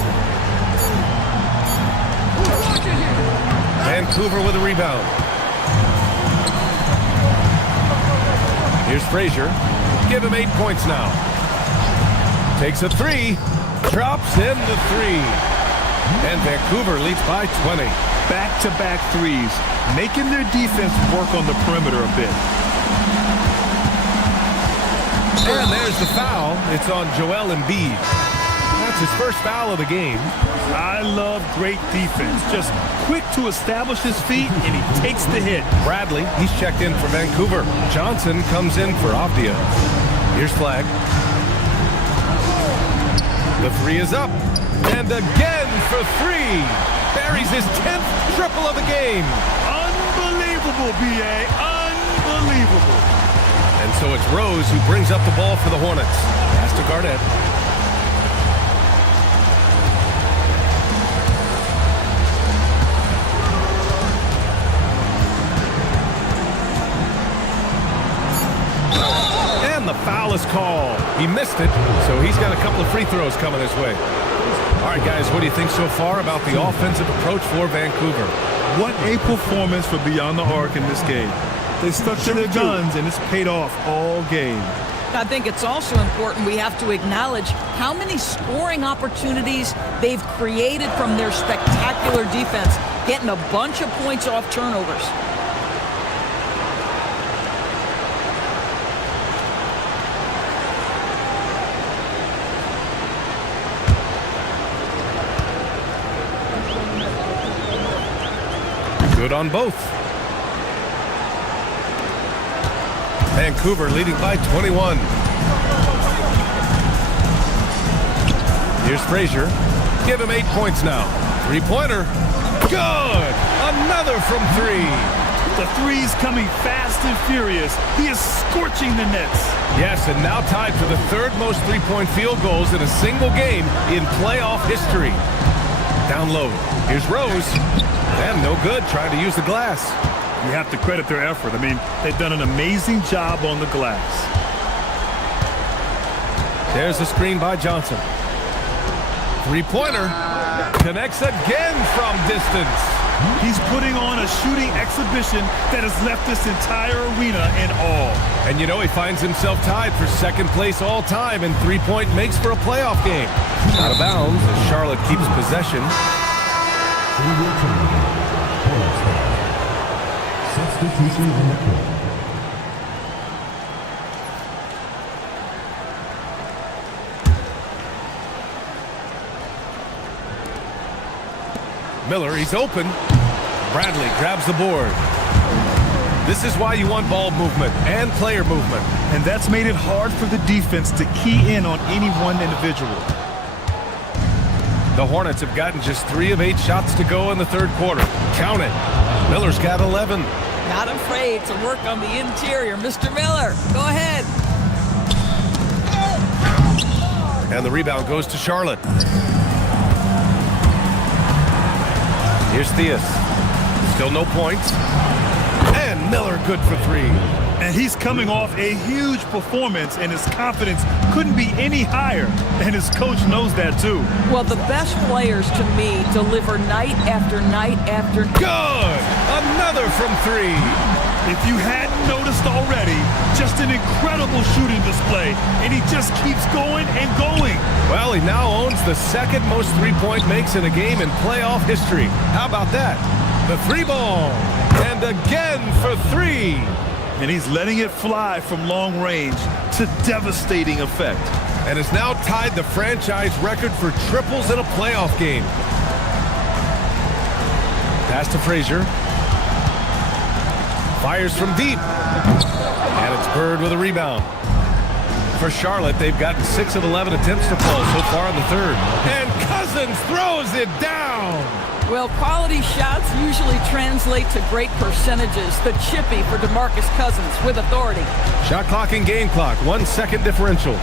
Vancouver with a rebound. Here's Frazier. Give him 8 points now. Takes a 3. Drops in the 3. And Vancouver leads by 20. Back-to-back threes, making their defense work on the perimeter a bit. And there's the foul. It's on Joel Embiid. That's his first foul of the game. I love great defense. Just quick to establish his feet, and he takes the hit. Bradley, he's checked in for Vancouver. Johnson comes in for Avdia. Here's Flag. The 3 is up. And again for 3. Buries his 10th triple of the game. Unbelievable, B.A. Unbelievable. And so it's Rose who brings up the ball for the Hornets. Pass to Garnett. And the foul is called. He missed it, so he's got a couple of free throws coming his way. All right, guys, what do you think so far about the offensive approach for Vancouver? What a performance for Beyond the Arc in this game. They stuck to their guns, and it's paid off all game. I think it's also important we have to acknowledge how many scoring opportunities they've created from their spectacular defense, getting a bunch of points off turnovers. Good on both. Vancouver leading by 21. Here's Frazier. Give him 8 points now. 3-pointer. Good. Another from 3. The three's coming fast and furious. He is scorching the nets. Yes, and now tied for the 3rd most 3-point field goals in a single game in playoff history. Down low. Here's Rose. And no good trying to use the glass. You have to credit their effort. I mean, they've done an amazing job on the glass. There's the screen by Johnson. 3-pointer. Connects again from distance. He's putting on a shooting exhibition that has left this entire arena in awe. And you know he finds himself tied for 2nd place all time in 3-point makes for a playoff game. Out of bounds as Charlotte keeps possession. Substitution on the court. Miller, he's open. Bradley grabs the board. This is why you want ball movement and player movement. And that's made it hard for the defense to key in on any one individual. The Hornets have gotten just 3 of 8 shots to go in the third quarter. Count it. Miller's got 11. Not afraid to work on the interior. Mr. Miller, go ahead. And the rebound goes to Charlotte. Here's Theus. Still no points. And Miller good for 3. And he's coming off a huge performance, and his confidence couldn't be any higher. And his coach knows that, too. Well, the best players, to me, deliver night after night after night. Good! Another from 3. If you hadn't noticed already, just an incredible shooting display, and he just keeps going and going. Well, he now owns the second most three-point makes in a game in playoff history. How about that? The 3 ball. And again for 3. And he's letting it fly from long range to devastating effect. And has now tied the franchise record for triples in a playoff game. Pass to Frazier. Fires from deep. And it's Bird with a rebound. For Charlotte, they've gotten 6 of 11 attempts to fall so far in the third. And Cousins throws it down. Well, quality shots usually translate to great percentages. The chippy for DeMarcus Cousins with authority. Shot clock and game clock, 1 second differential.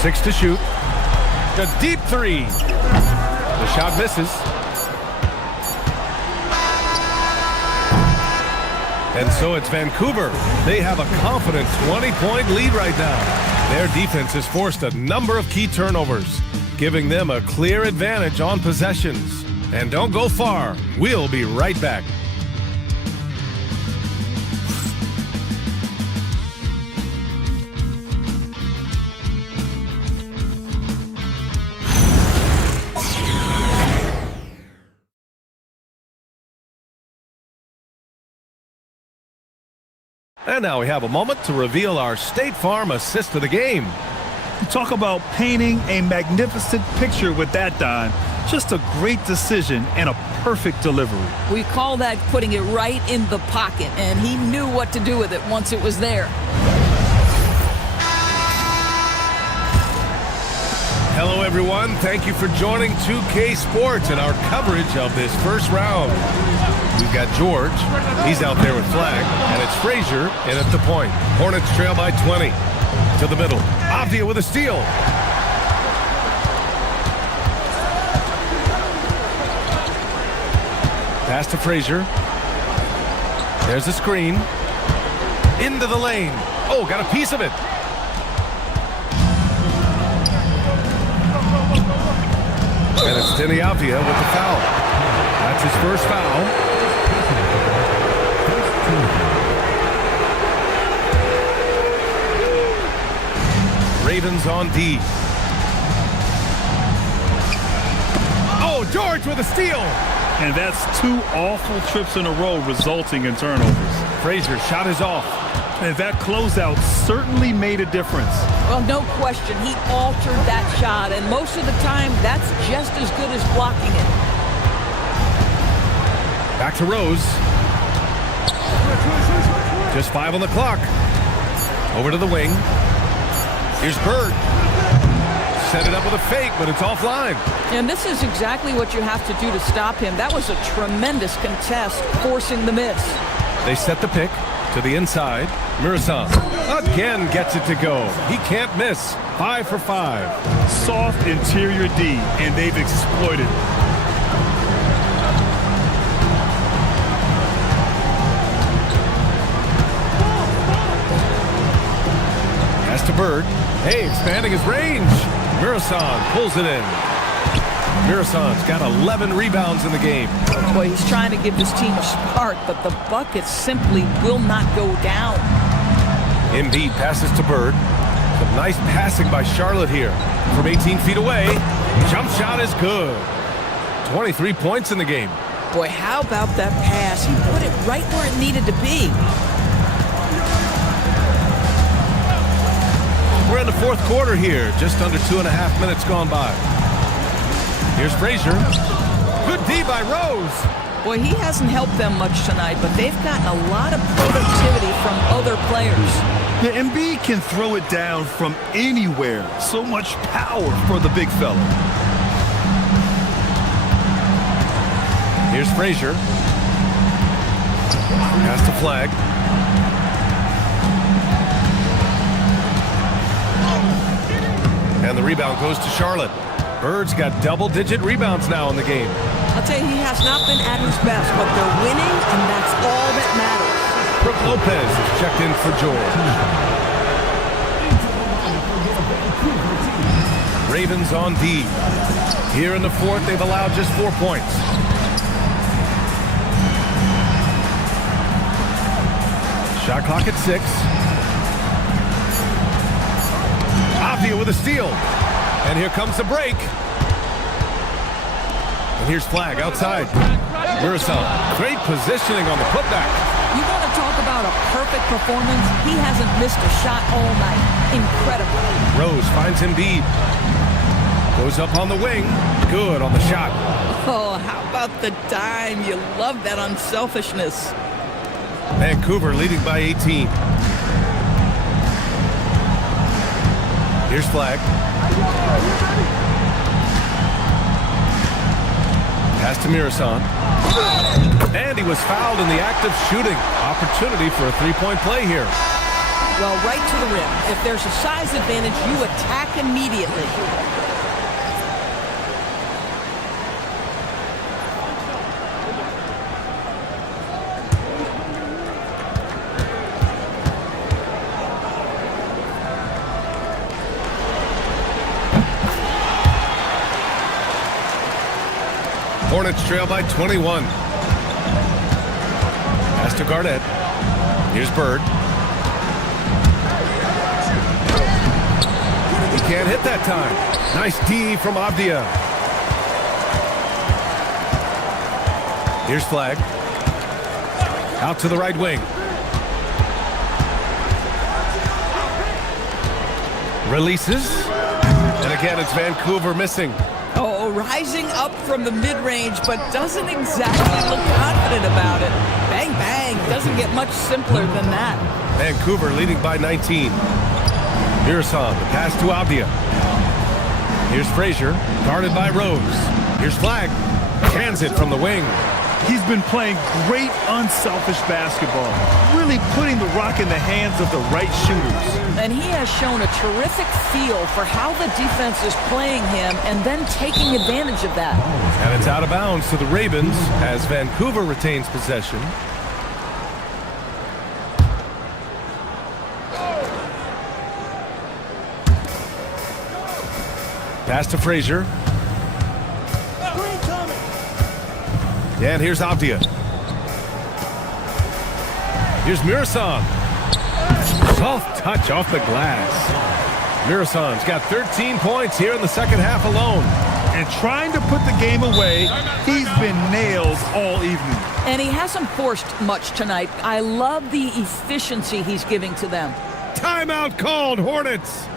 Six to shoot. The deep 3. The shot misses. And so it's Vancouver. They have a confident 20-point lead right now. Their defense has forced a number of key turnovers, giving them a clear advantage on possessions. And don't go far. We'll be right back. And now we have a moment to reveal our State Farm assist of the game. Talk about painting a magnificent picture with that dime. Just a great decision and a perfect delivery. We call that putting it right in the pocket, and he knew what to do with it once it was there. Hello, everyone. Thank you for joining 2K Sports and our coverage of this first round. We've got George. He's out there with flag. And it's Frazier in at the point. Hornets trail by 20. To the middle. Avdia with a steal. Pass to Frazier. There's a screen. Into the lane. Oh, got a piece of it. And it's Denny Avdia with the foul. That's his first foul. Ravens on D. Oh, George with a steal. And that's 2 awful trips in a row resulting in turnovers. Frazier shot is off. And that closeout certainly made a difference. Well, no question. He altered that shot, and most of the time, that's just as good as blocking it. Back to Rose. Just 5 on the clock. Over to the wing. Here's Bird. Set it up with a fake, but it's offline. And this is exactly what you have to do to stop him. That was a tremendous contest, forcing the miss. They set the pick to the inside. Murasan again gets it to go. He can't miss. 5 for 5. Soft interior D, and they've exploited it. Pass to Bird. Hey, expanding his range. Murasan pulls it in. Murasan's got 11 rebounds in the game. Boy, he's trying to give his team a spark, but the bucket simply will not go down. Embiid passes to Bird. Some nice passing by Charlotte here. From 18 feet away, jump shot is good. 23 points in the game. Boy, how about that pass? He put it right where it needed to be. We're in the fourth quarter here, just under 2.5 minutes gone by. Here's Frazier. Good D by Rose. Boy, he hasn't helped them much tonight, but they've gotten a lot of productivity from other players. Yeah, Embiid can throw it down from anywhere. So much power for the big fella. Here's Frazier. Pass to Flag. And the rebound goes to Charlotte. Bird's got double-digit rebounds now in the game. I'll tell you, he has not been at his best, but they're winning, and that's all that matters. Brook Lopez is checked in for George. Ravens on D. Here in the fourth, they've allowed just 4 points. Shot clock at 6. Avdia with a steal. And here comes the break. And here's Flag outside. Murasov, great positioning on the putback. You want to talk about a perfect performance? He hasn't missed a shot all night. Incredible. Rose finds Embiid. Goes up on the wing. Good on the shot. Oh, how about the dime? You love that unselfishness. Vancouver leading by 18. Here's Flag. Pass to Mirasan. And he was fouled in the act of shooting. Opportunity for a three-point play here. Well, right to the rim. If there's a size advantage, you attack immediately. Hornets trail by 21. Pass to Garnett. Here's Bird. He can't hit that time. Nice D from Avdia. Here's Flag. Out to the right wing. Releases. And again, it's Vancouver missing. Oh, rising up from the mid-range, but doesn't exactly look confident about it. Bang, bang. Doesn't get much simpler than that. Vancouver leading by 19. Mirasan, the pass to Avdia. Here's Frazier, guarded by Rose. Here's Flag. Cans it from the wing. He's been playing great unselfish basketball, really putting the rock in the hands of the right shooters. And he has shown a terrific feel for how the defense is playing him and then taking advantage of that. And it's out of bounds to the Ravens as Vancouver retains possession. Pass to Frazier. And here's Avdia. Here's Mirasan. Soft touch off the glass. Mirasan's got 13 points here in the second half alone. And trying to put the game away, he's been nailed all evening. And he hasn't forced much tonight. I love the efficiency he's giving to them. Timeout called, Hornets.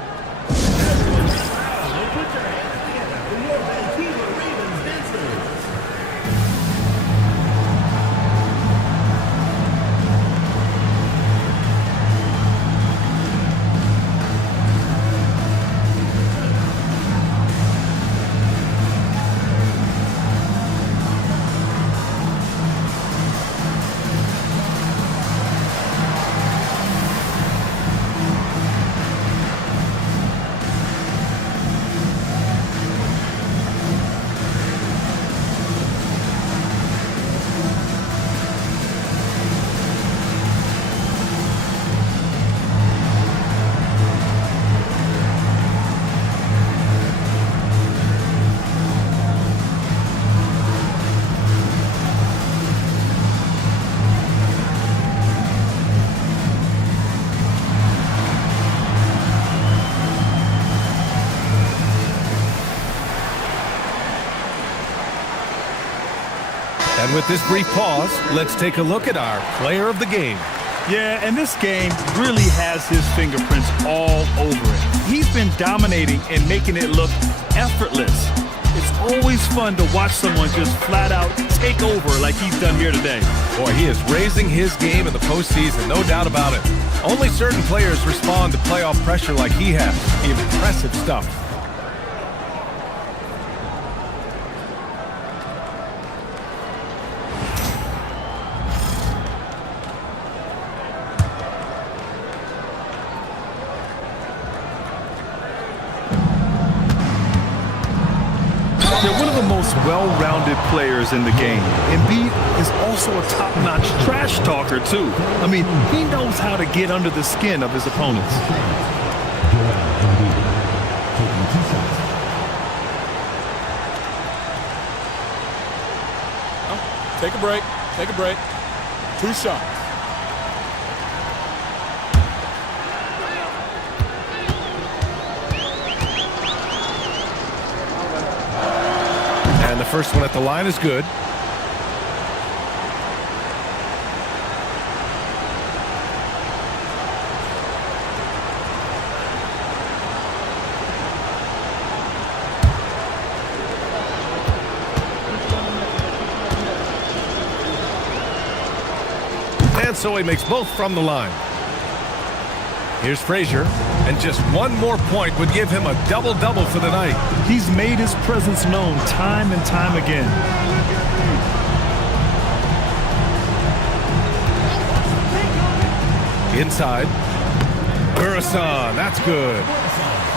And with this brief pause, let's take a look at our player of the game. Yeah, and this game really has his fingerprints all over it. He's been dominating and making it look effortless. It's always fun to watch someone just flat out take over like he's done here today. Boy, he is raising his game in the postseason, no doubt about it. Only certain players respond to playoff pressure like he has. Impressive stuff. They're one of the most well-rounded players in the game. Embiid is also a top-notch trash talker, too. I mean, he knows how to get under the skin of his opponents. Take a break. Take a break. 2 shots. And the first one at the line is good. And so he makes both from the line. Here's Frazier, and just one more point would give him a double-double for the night. He's made his presence known time and time again. Inside. Murasan, that's good.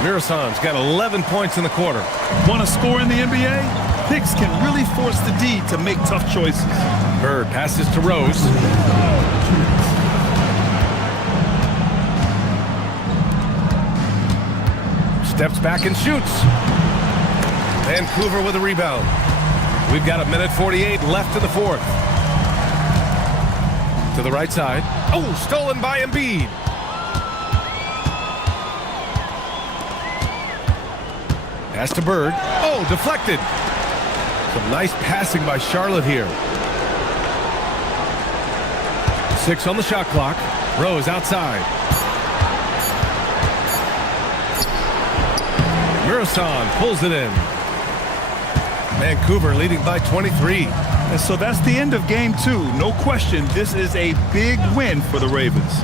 Murasan's got 11 points in the quarter. Want to score in the NBA? Picks can really force the D to make tough choices. Bird passes to Rose. Steps back and shoots. Vancouver with a rebound. We've got 1:48 left in the fourth. To the right side. Oh, stolen by Embiid. Pass to Bird. Oh, deflected. Some nice passing by Charlotte here. 6 on the shot clock. Rose outside. Murasan pulls it in. Vancouver leading by 23. And so that's the end of game 2. No question, this is a big win for the Ravens.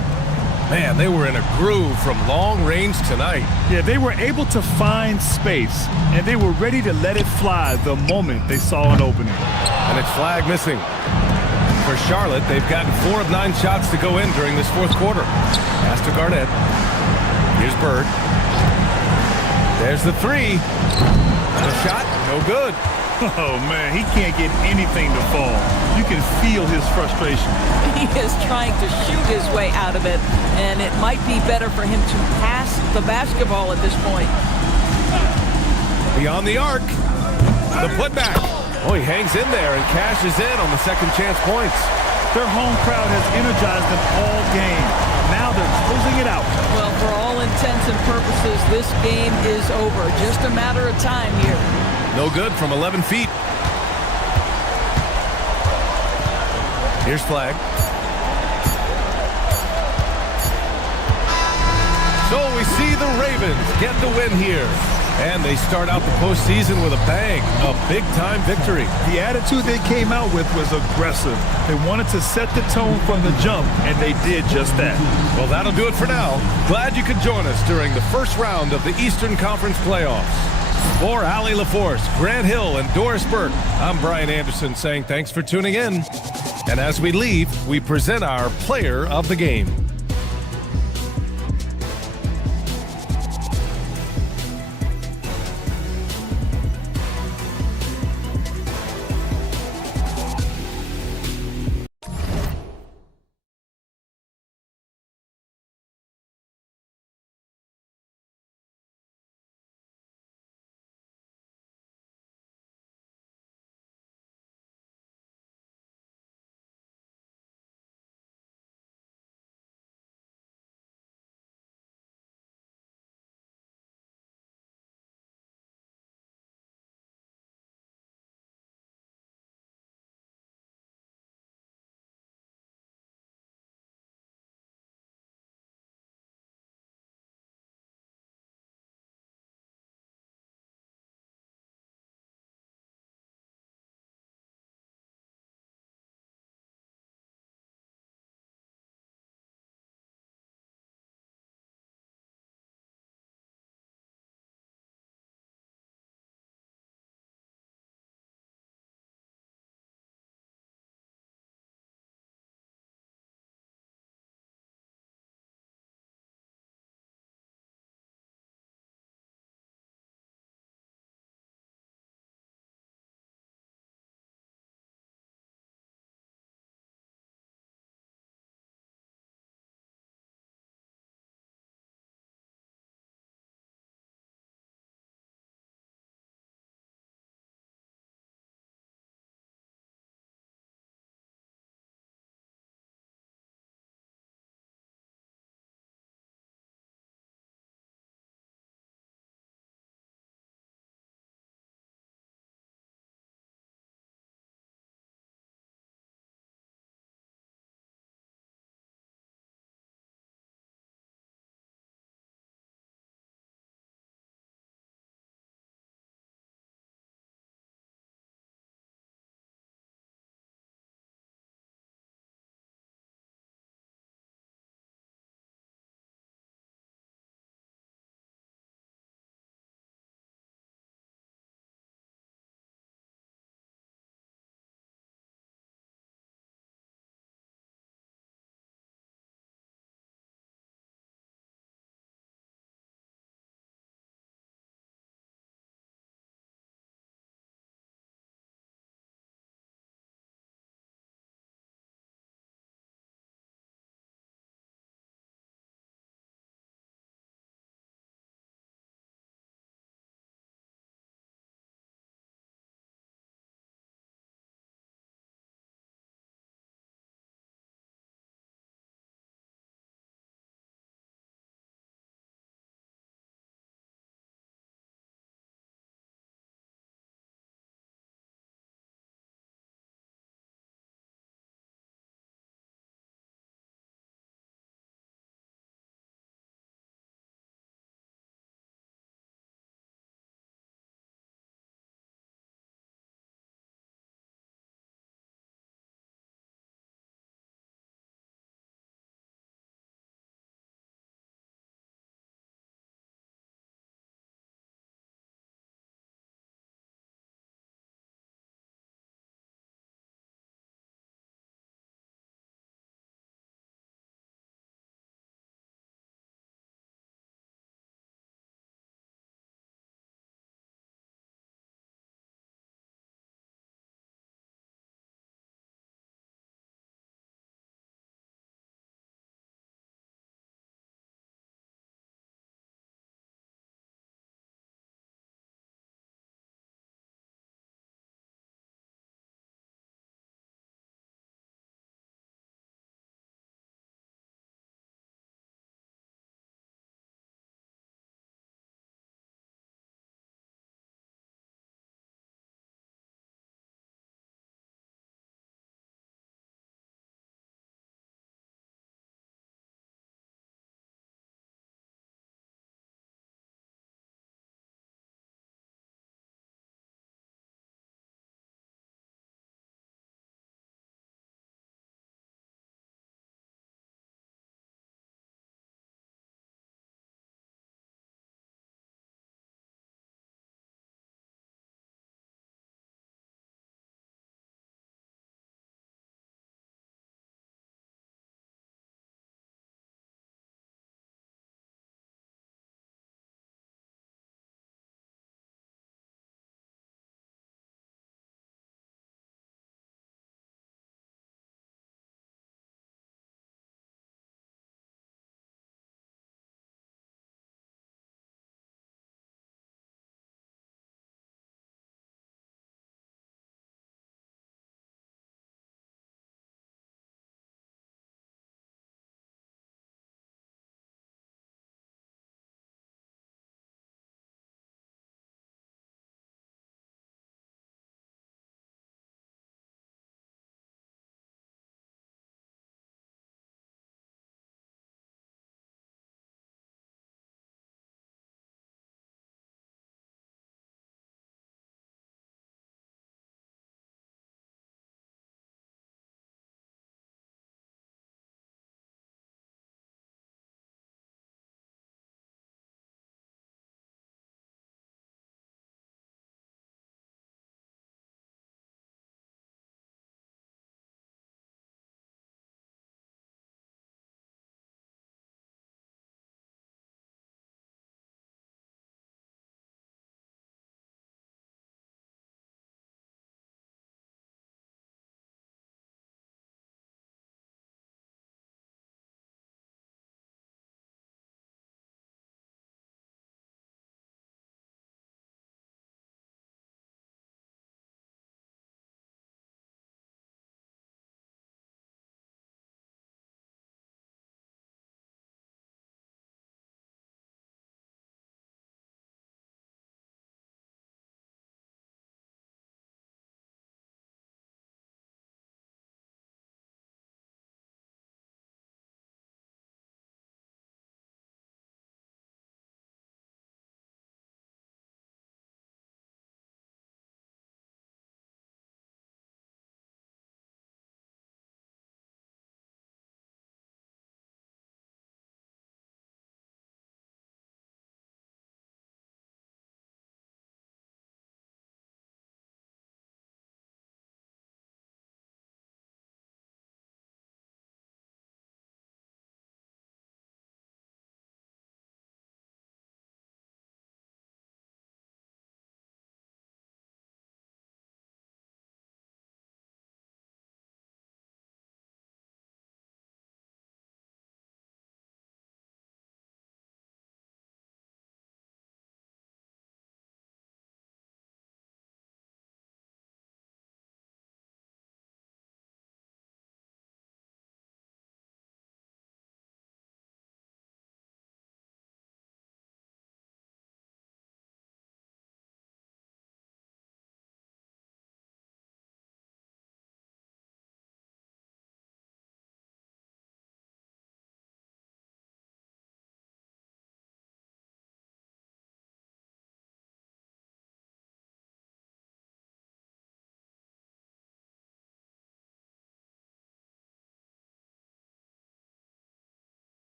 Man, they were in a groove from long range tonight. Yeah, they were able to find space, and they were ready to let it fly the moment they saw an opening. And it's flag missing. For Charlotte, they've gotten 4 of 9 shots to go in during this fourth quarter. Pass to Garnett. Here's Bird. There's the 3. The shot, no good. Oh, man, he can't get anything to fall. You can feel his frustration. He is trying to shoot his way out of it, and it might be better for him to pass the basketball at this point. Beyond the arc. The putback. Oh, he hangs in there and cashes in on the second chance points. Their home crowd has energized them all game. Now they're closing it out. Well, for all intents and purposes, this game is over. Just a matter of time here. No good from 11 feet. Here's flag. So we see the Ravens get the win here. And they start out the postseason with a bang, a big-time victory. The attitude they came out with was aggressive. They wanted to set the tone from the jump, and they did just that. Well, that'll do it for now. Glad you could join us during the first round of the Eastern Conference playoffs. For Allie LaForce, Grant Hill, and Doris Burke, I'm Brian Anderson saying thanks for tuning in. And as we leave, we present our player of the game.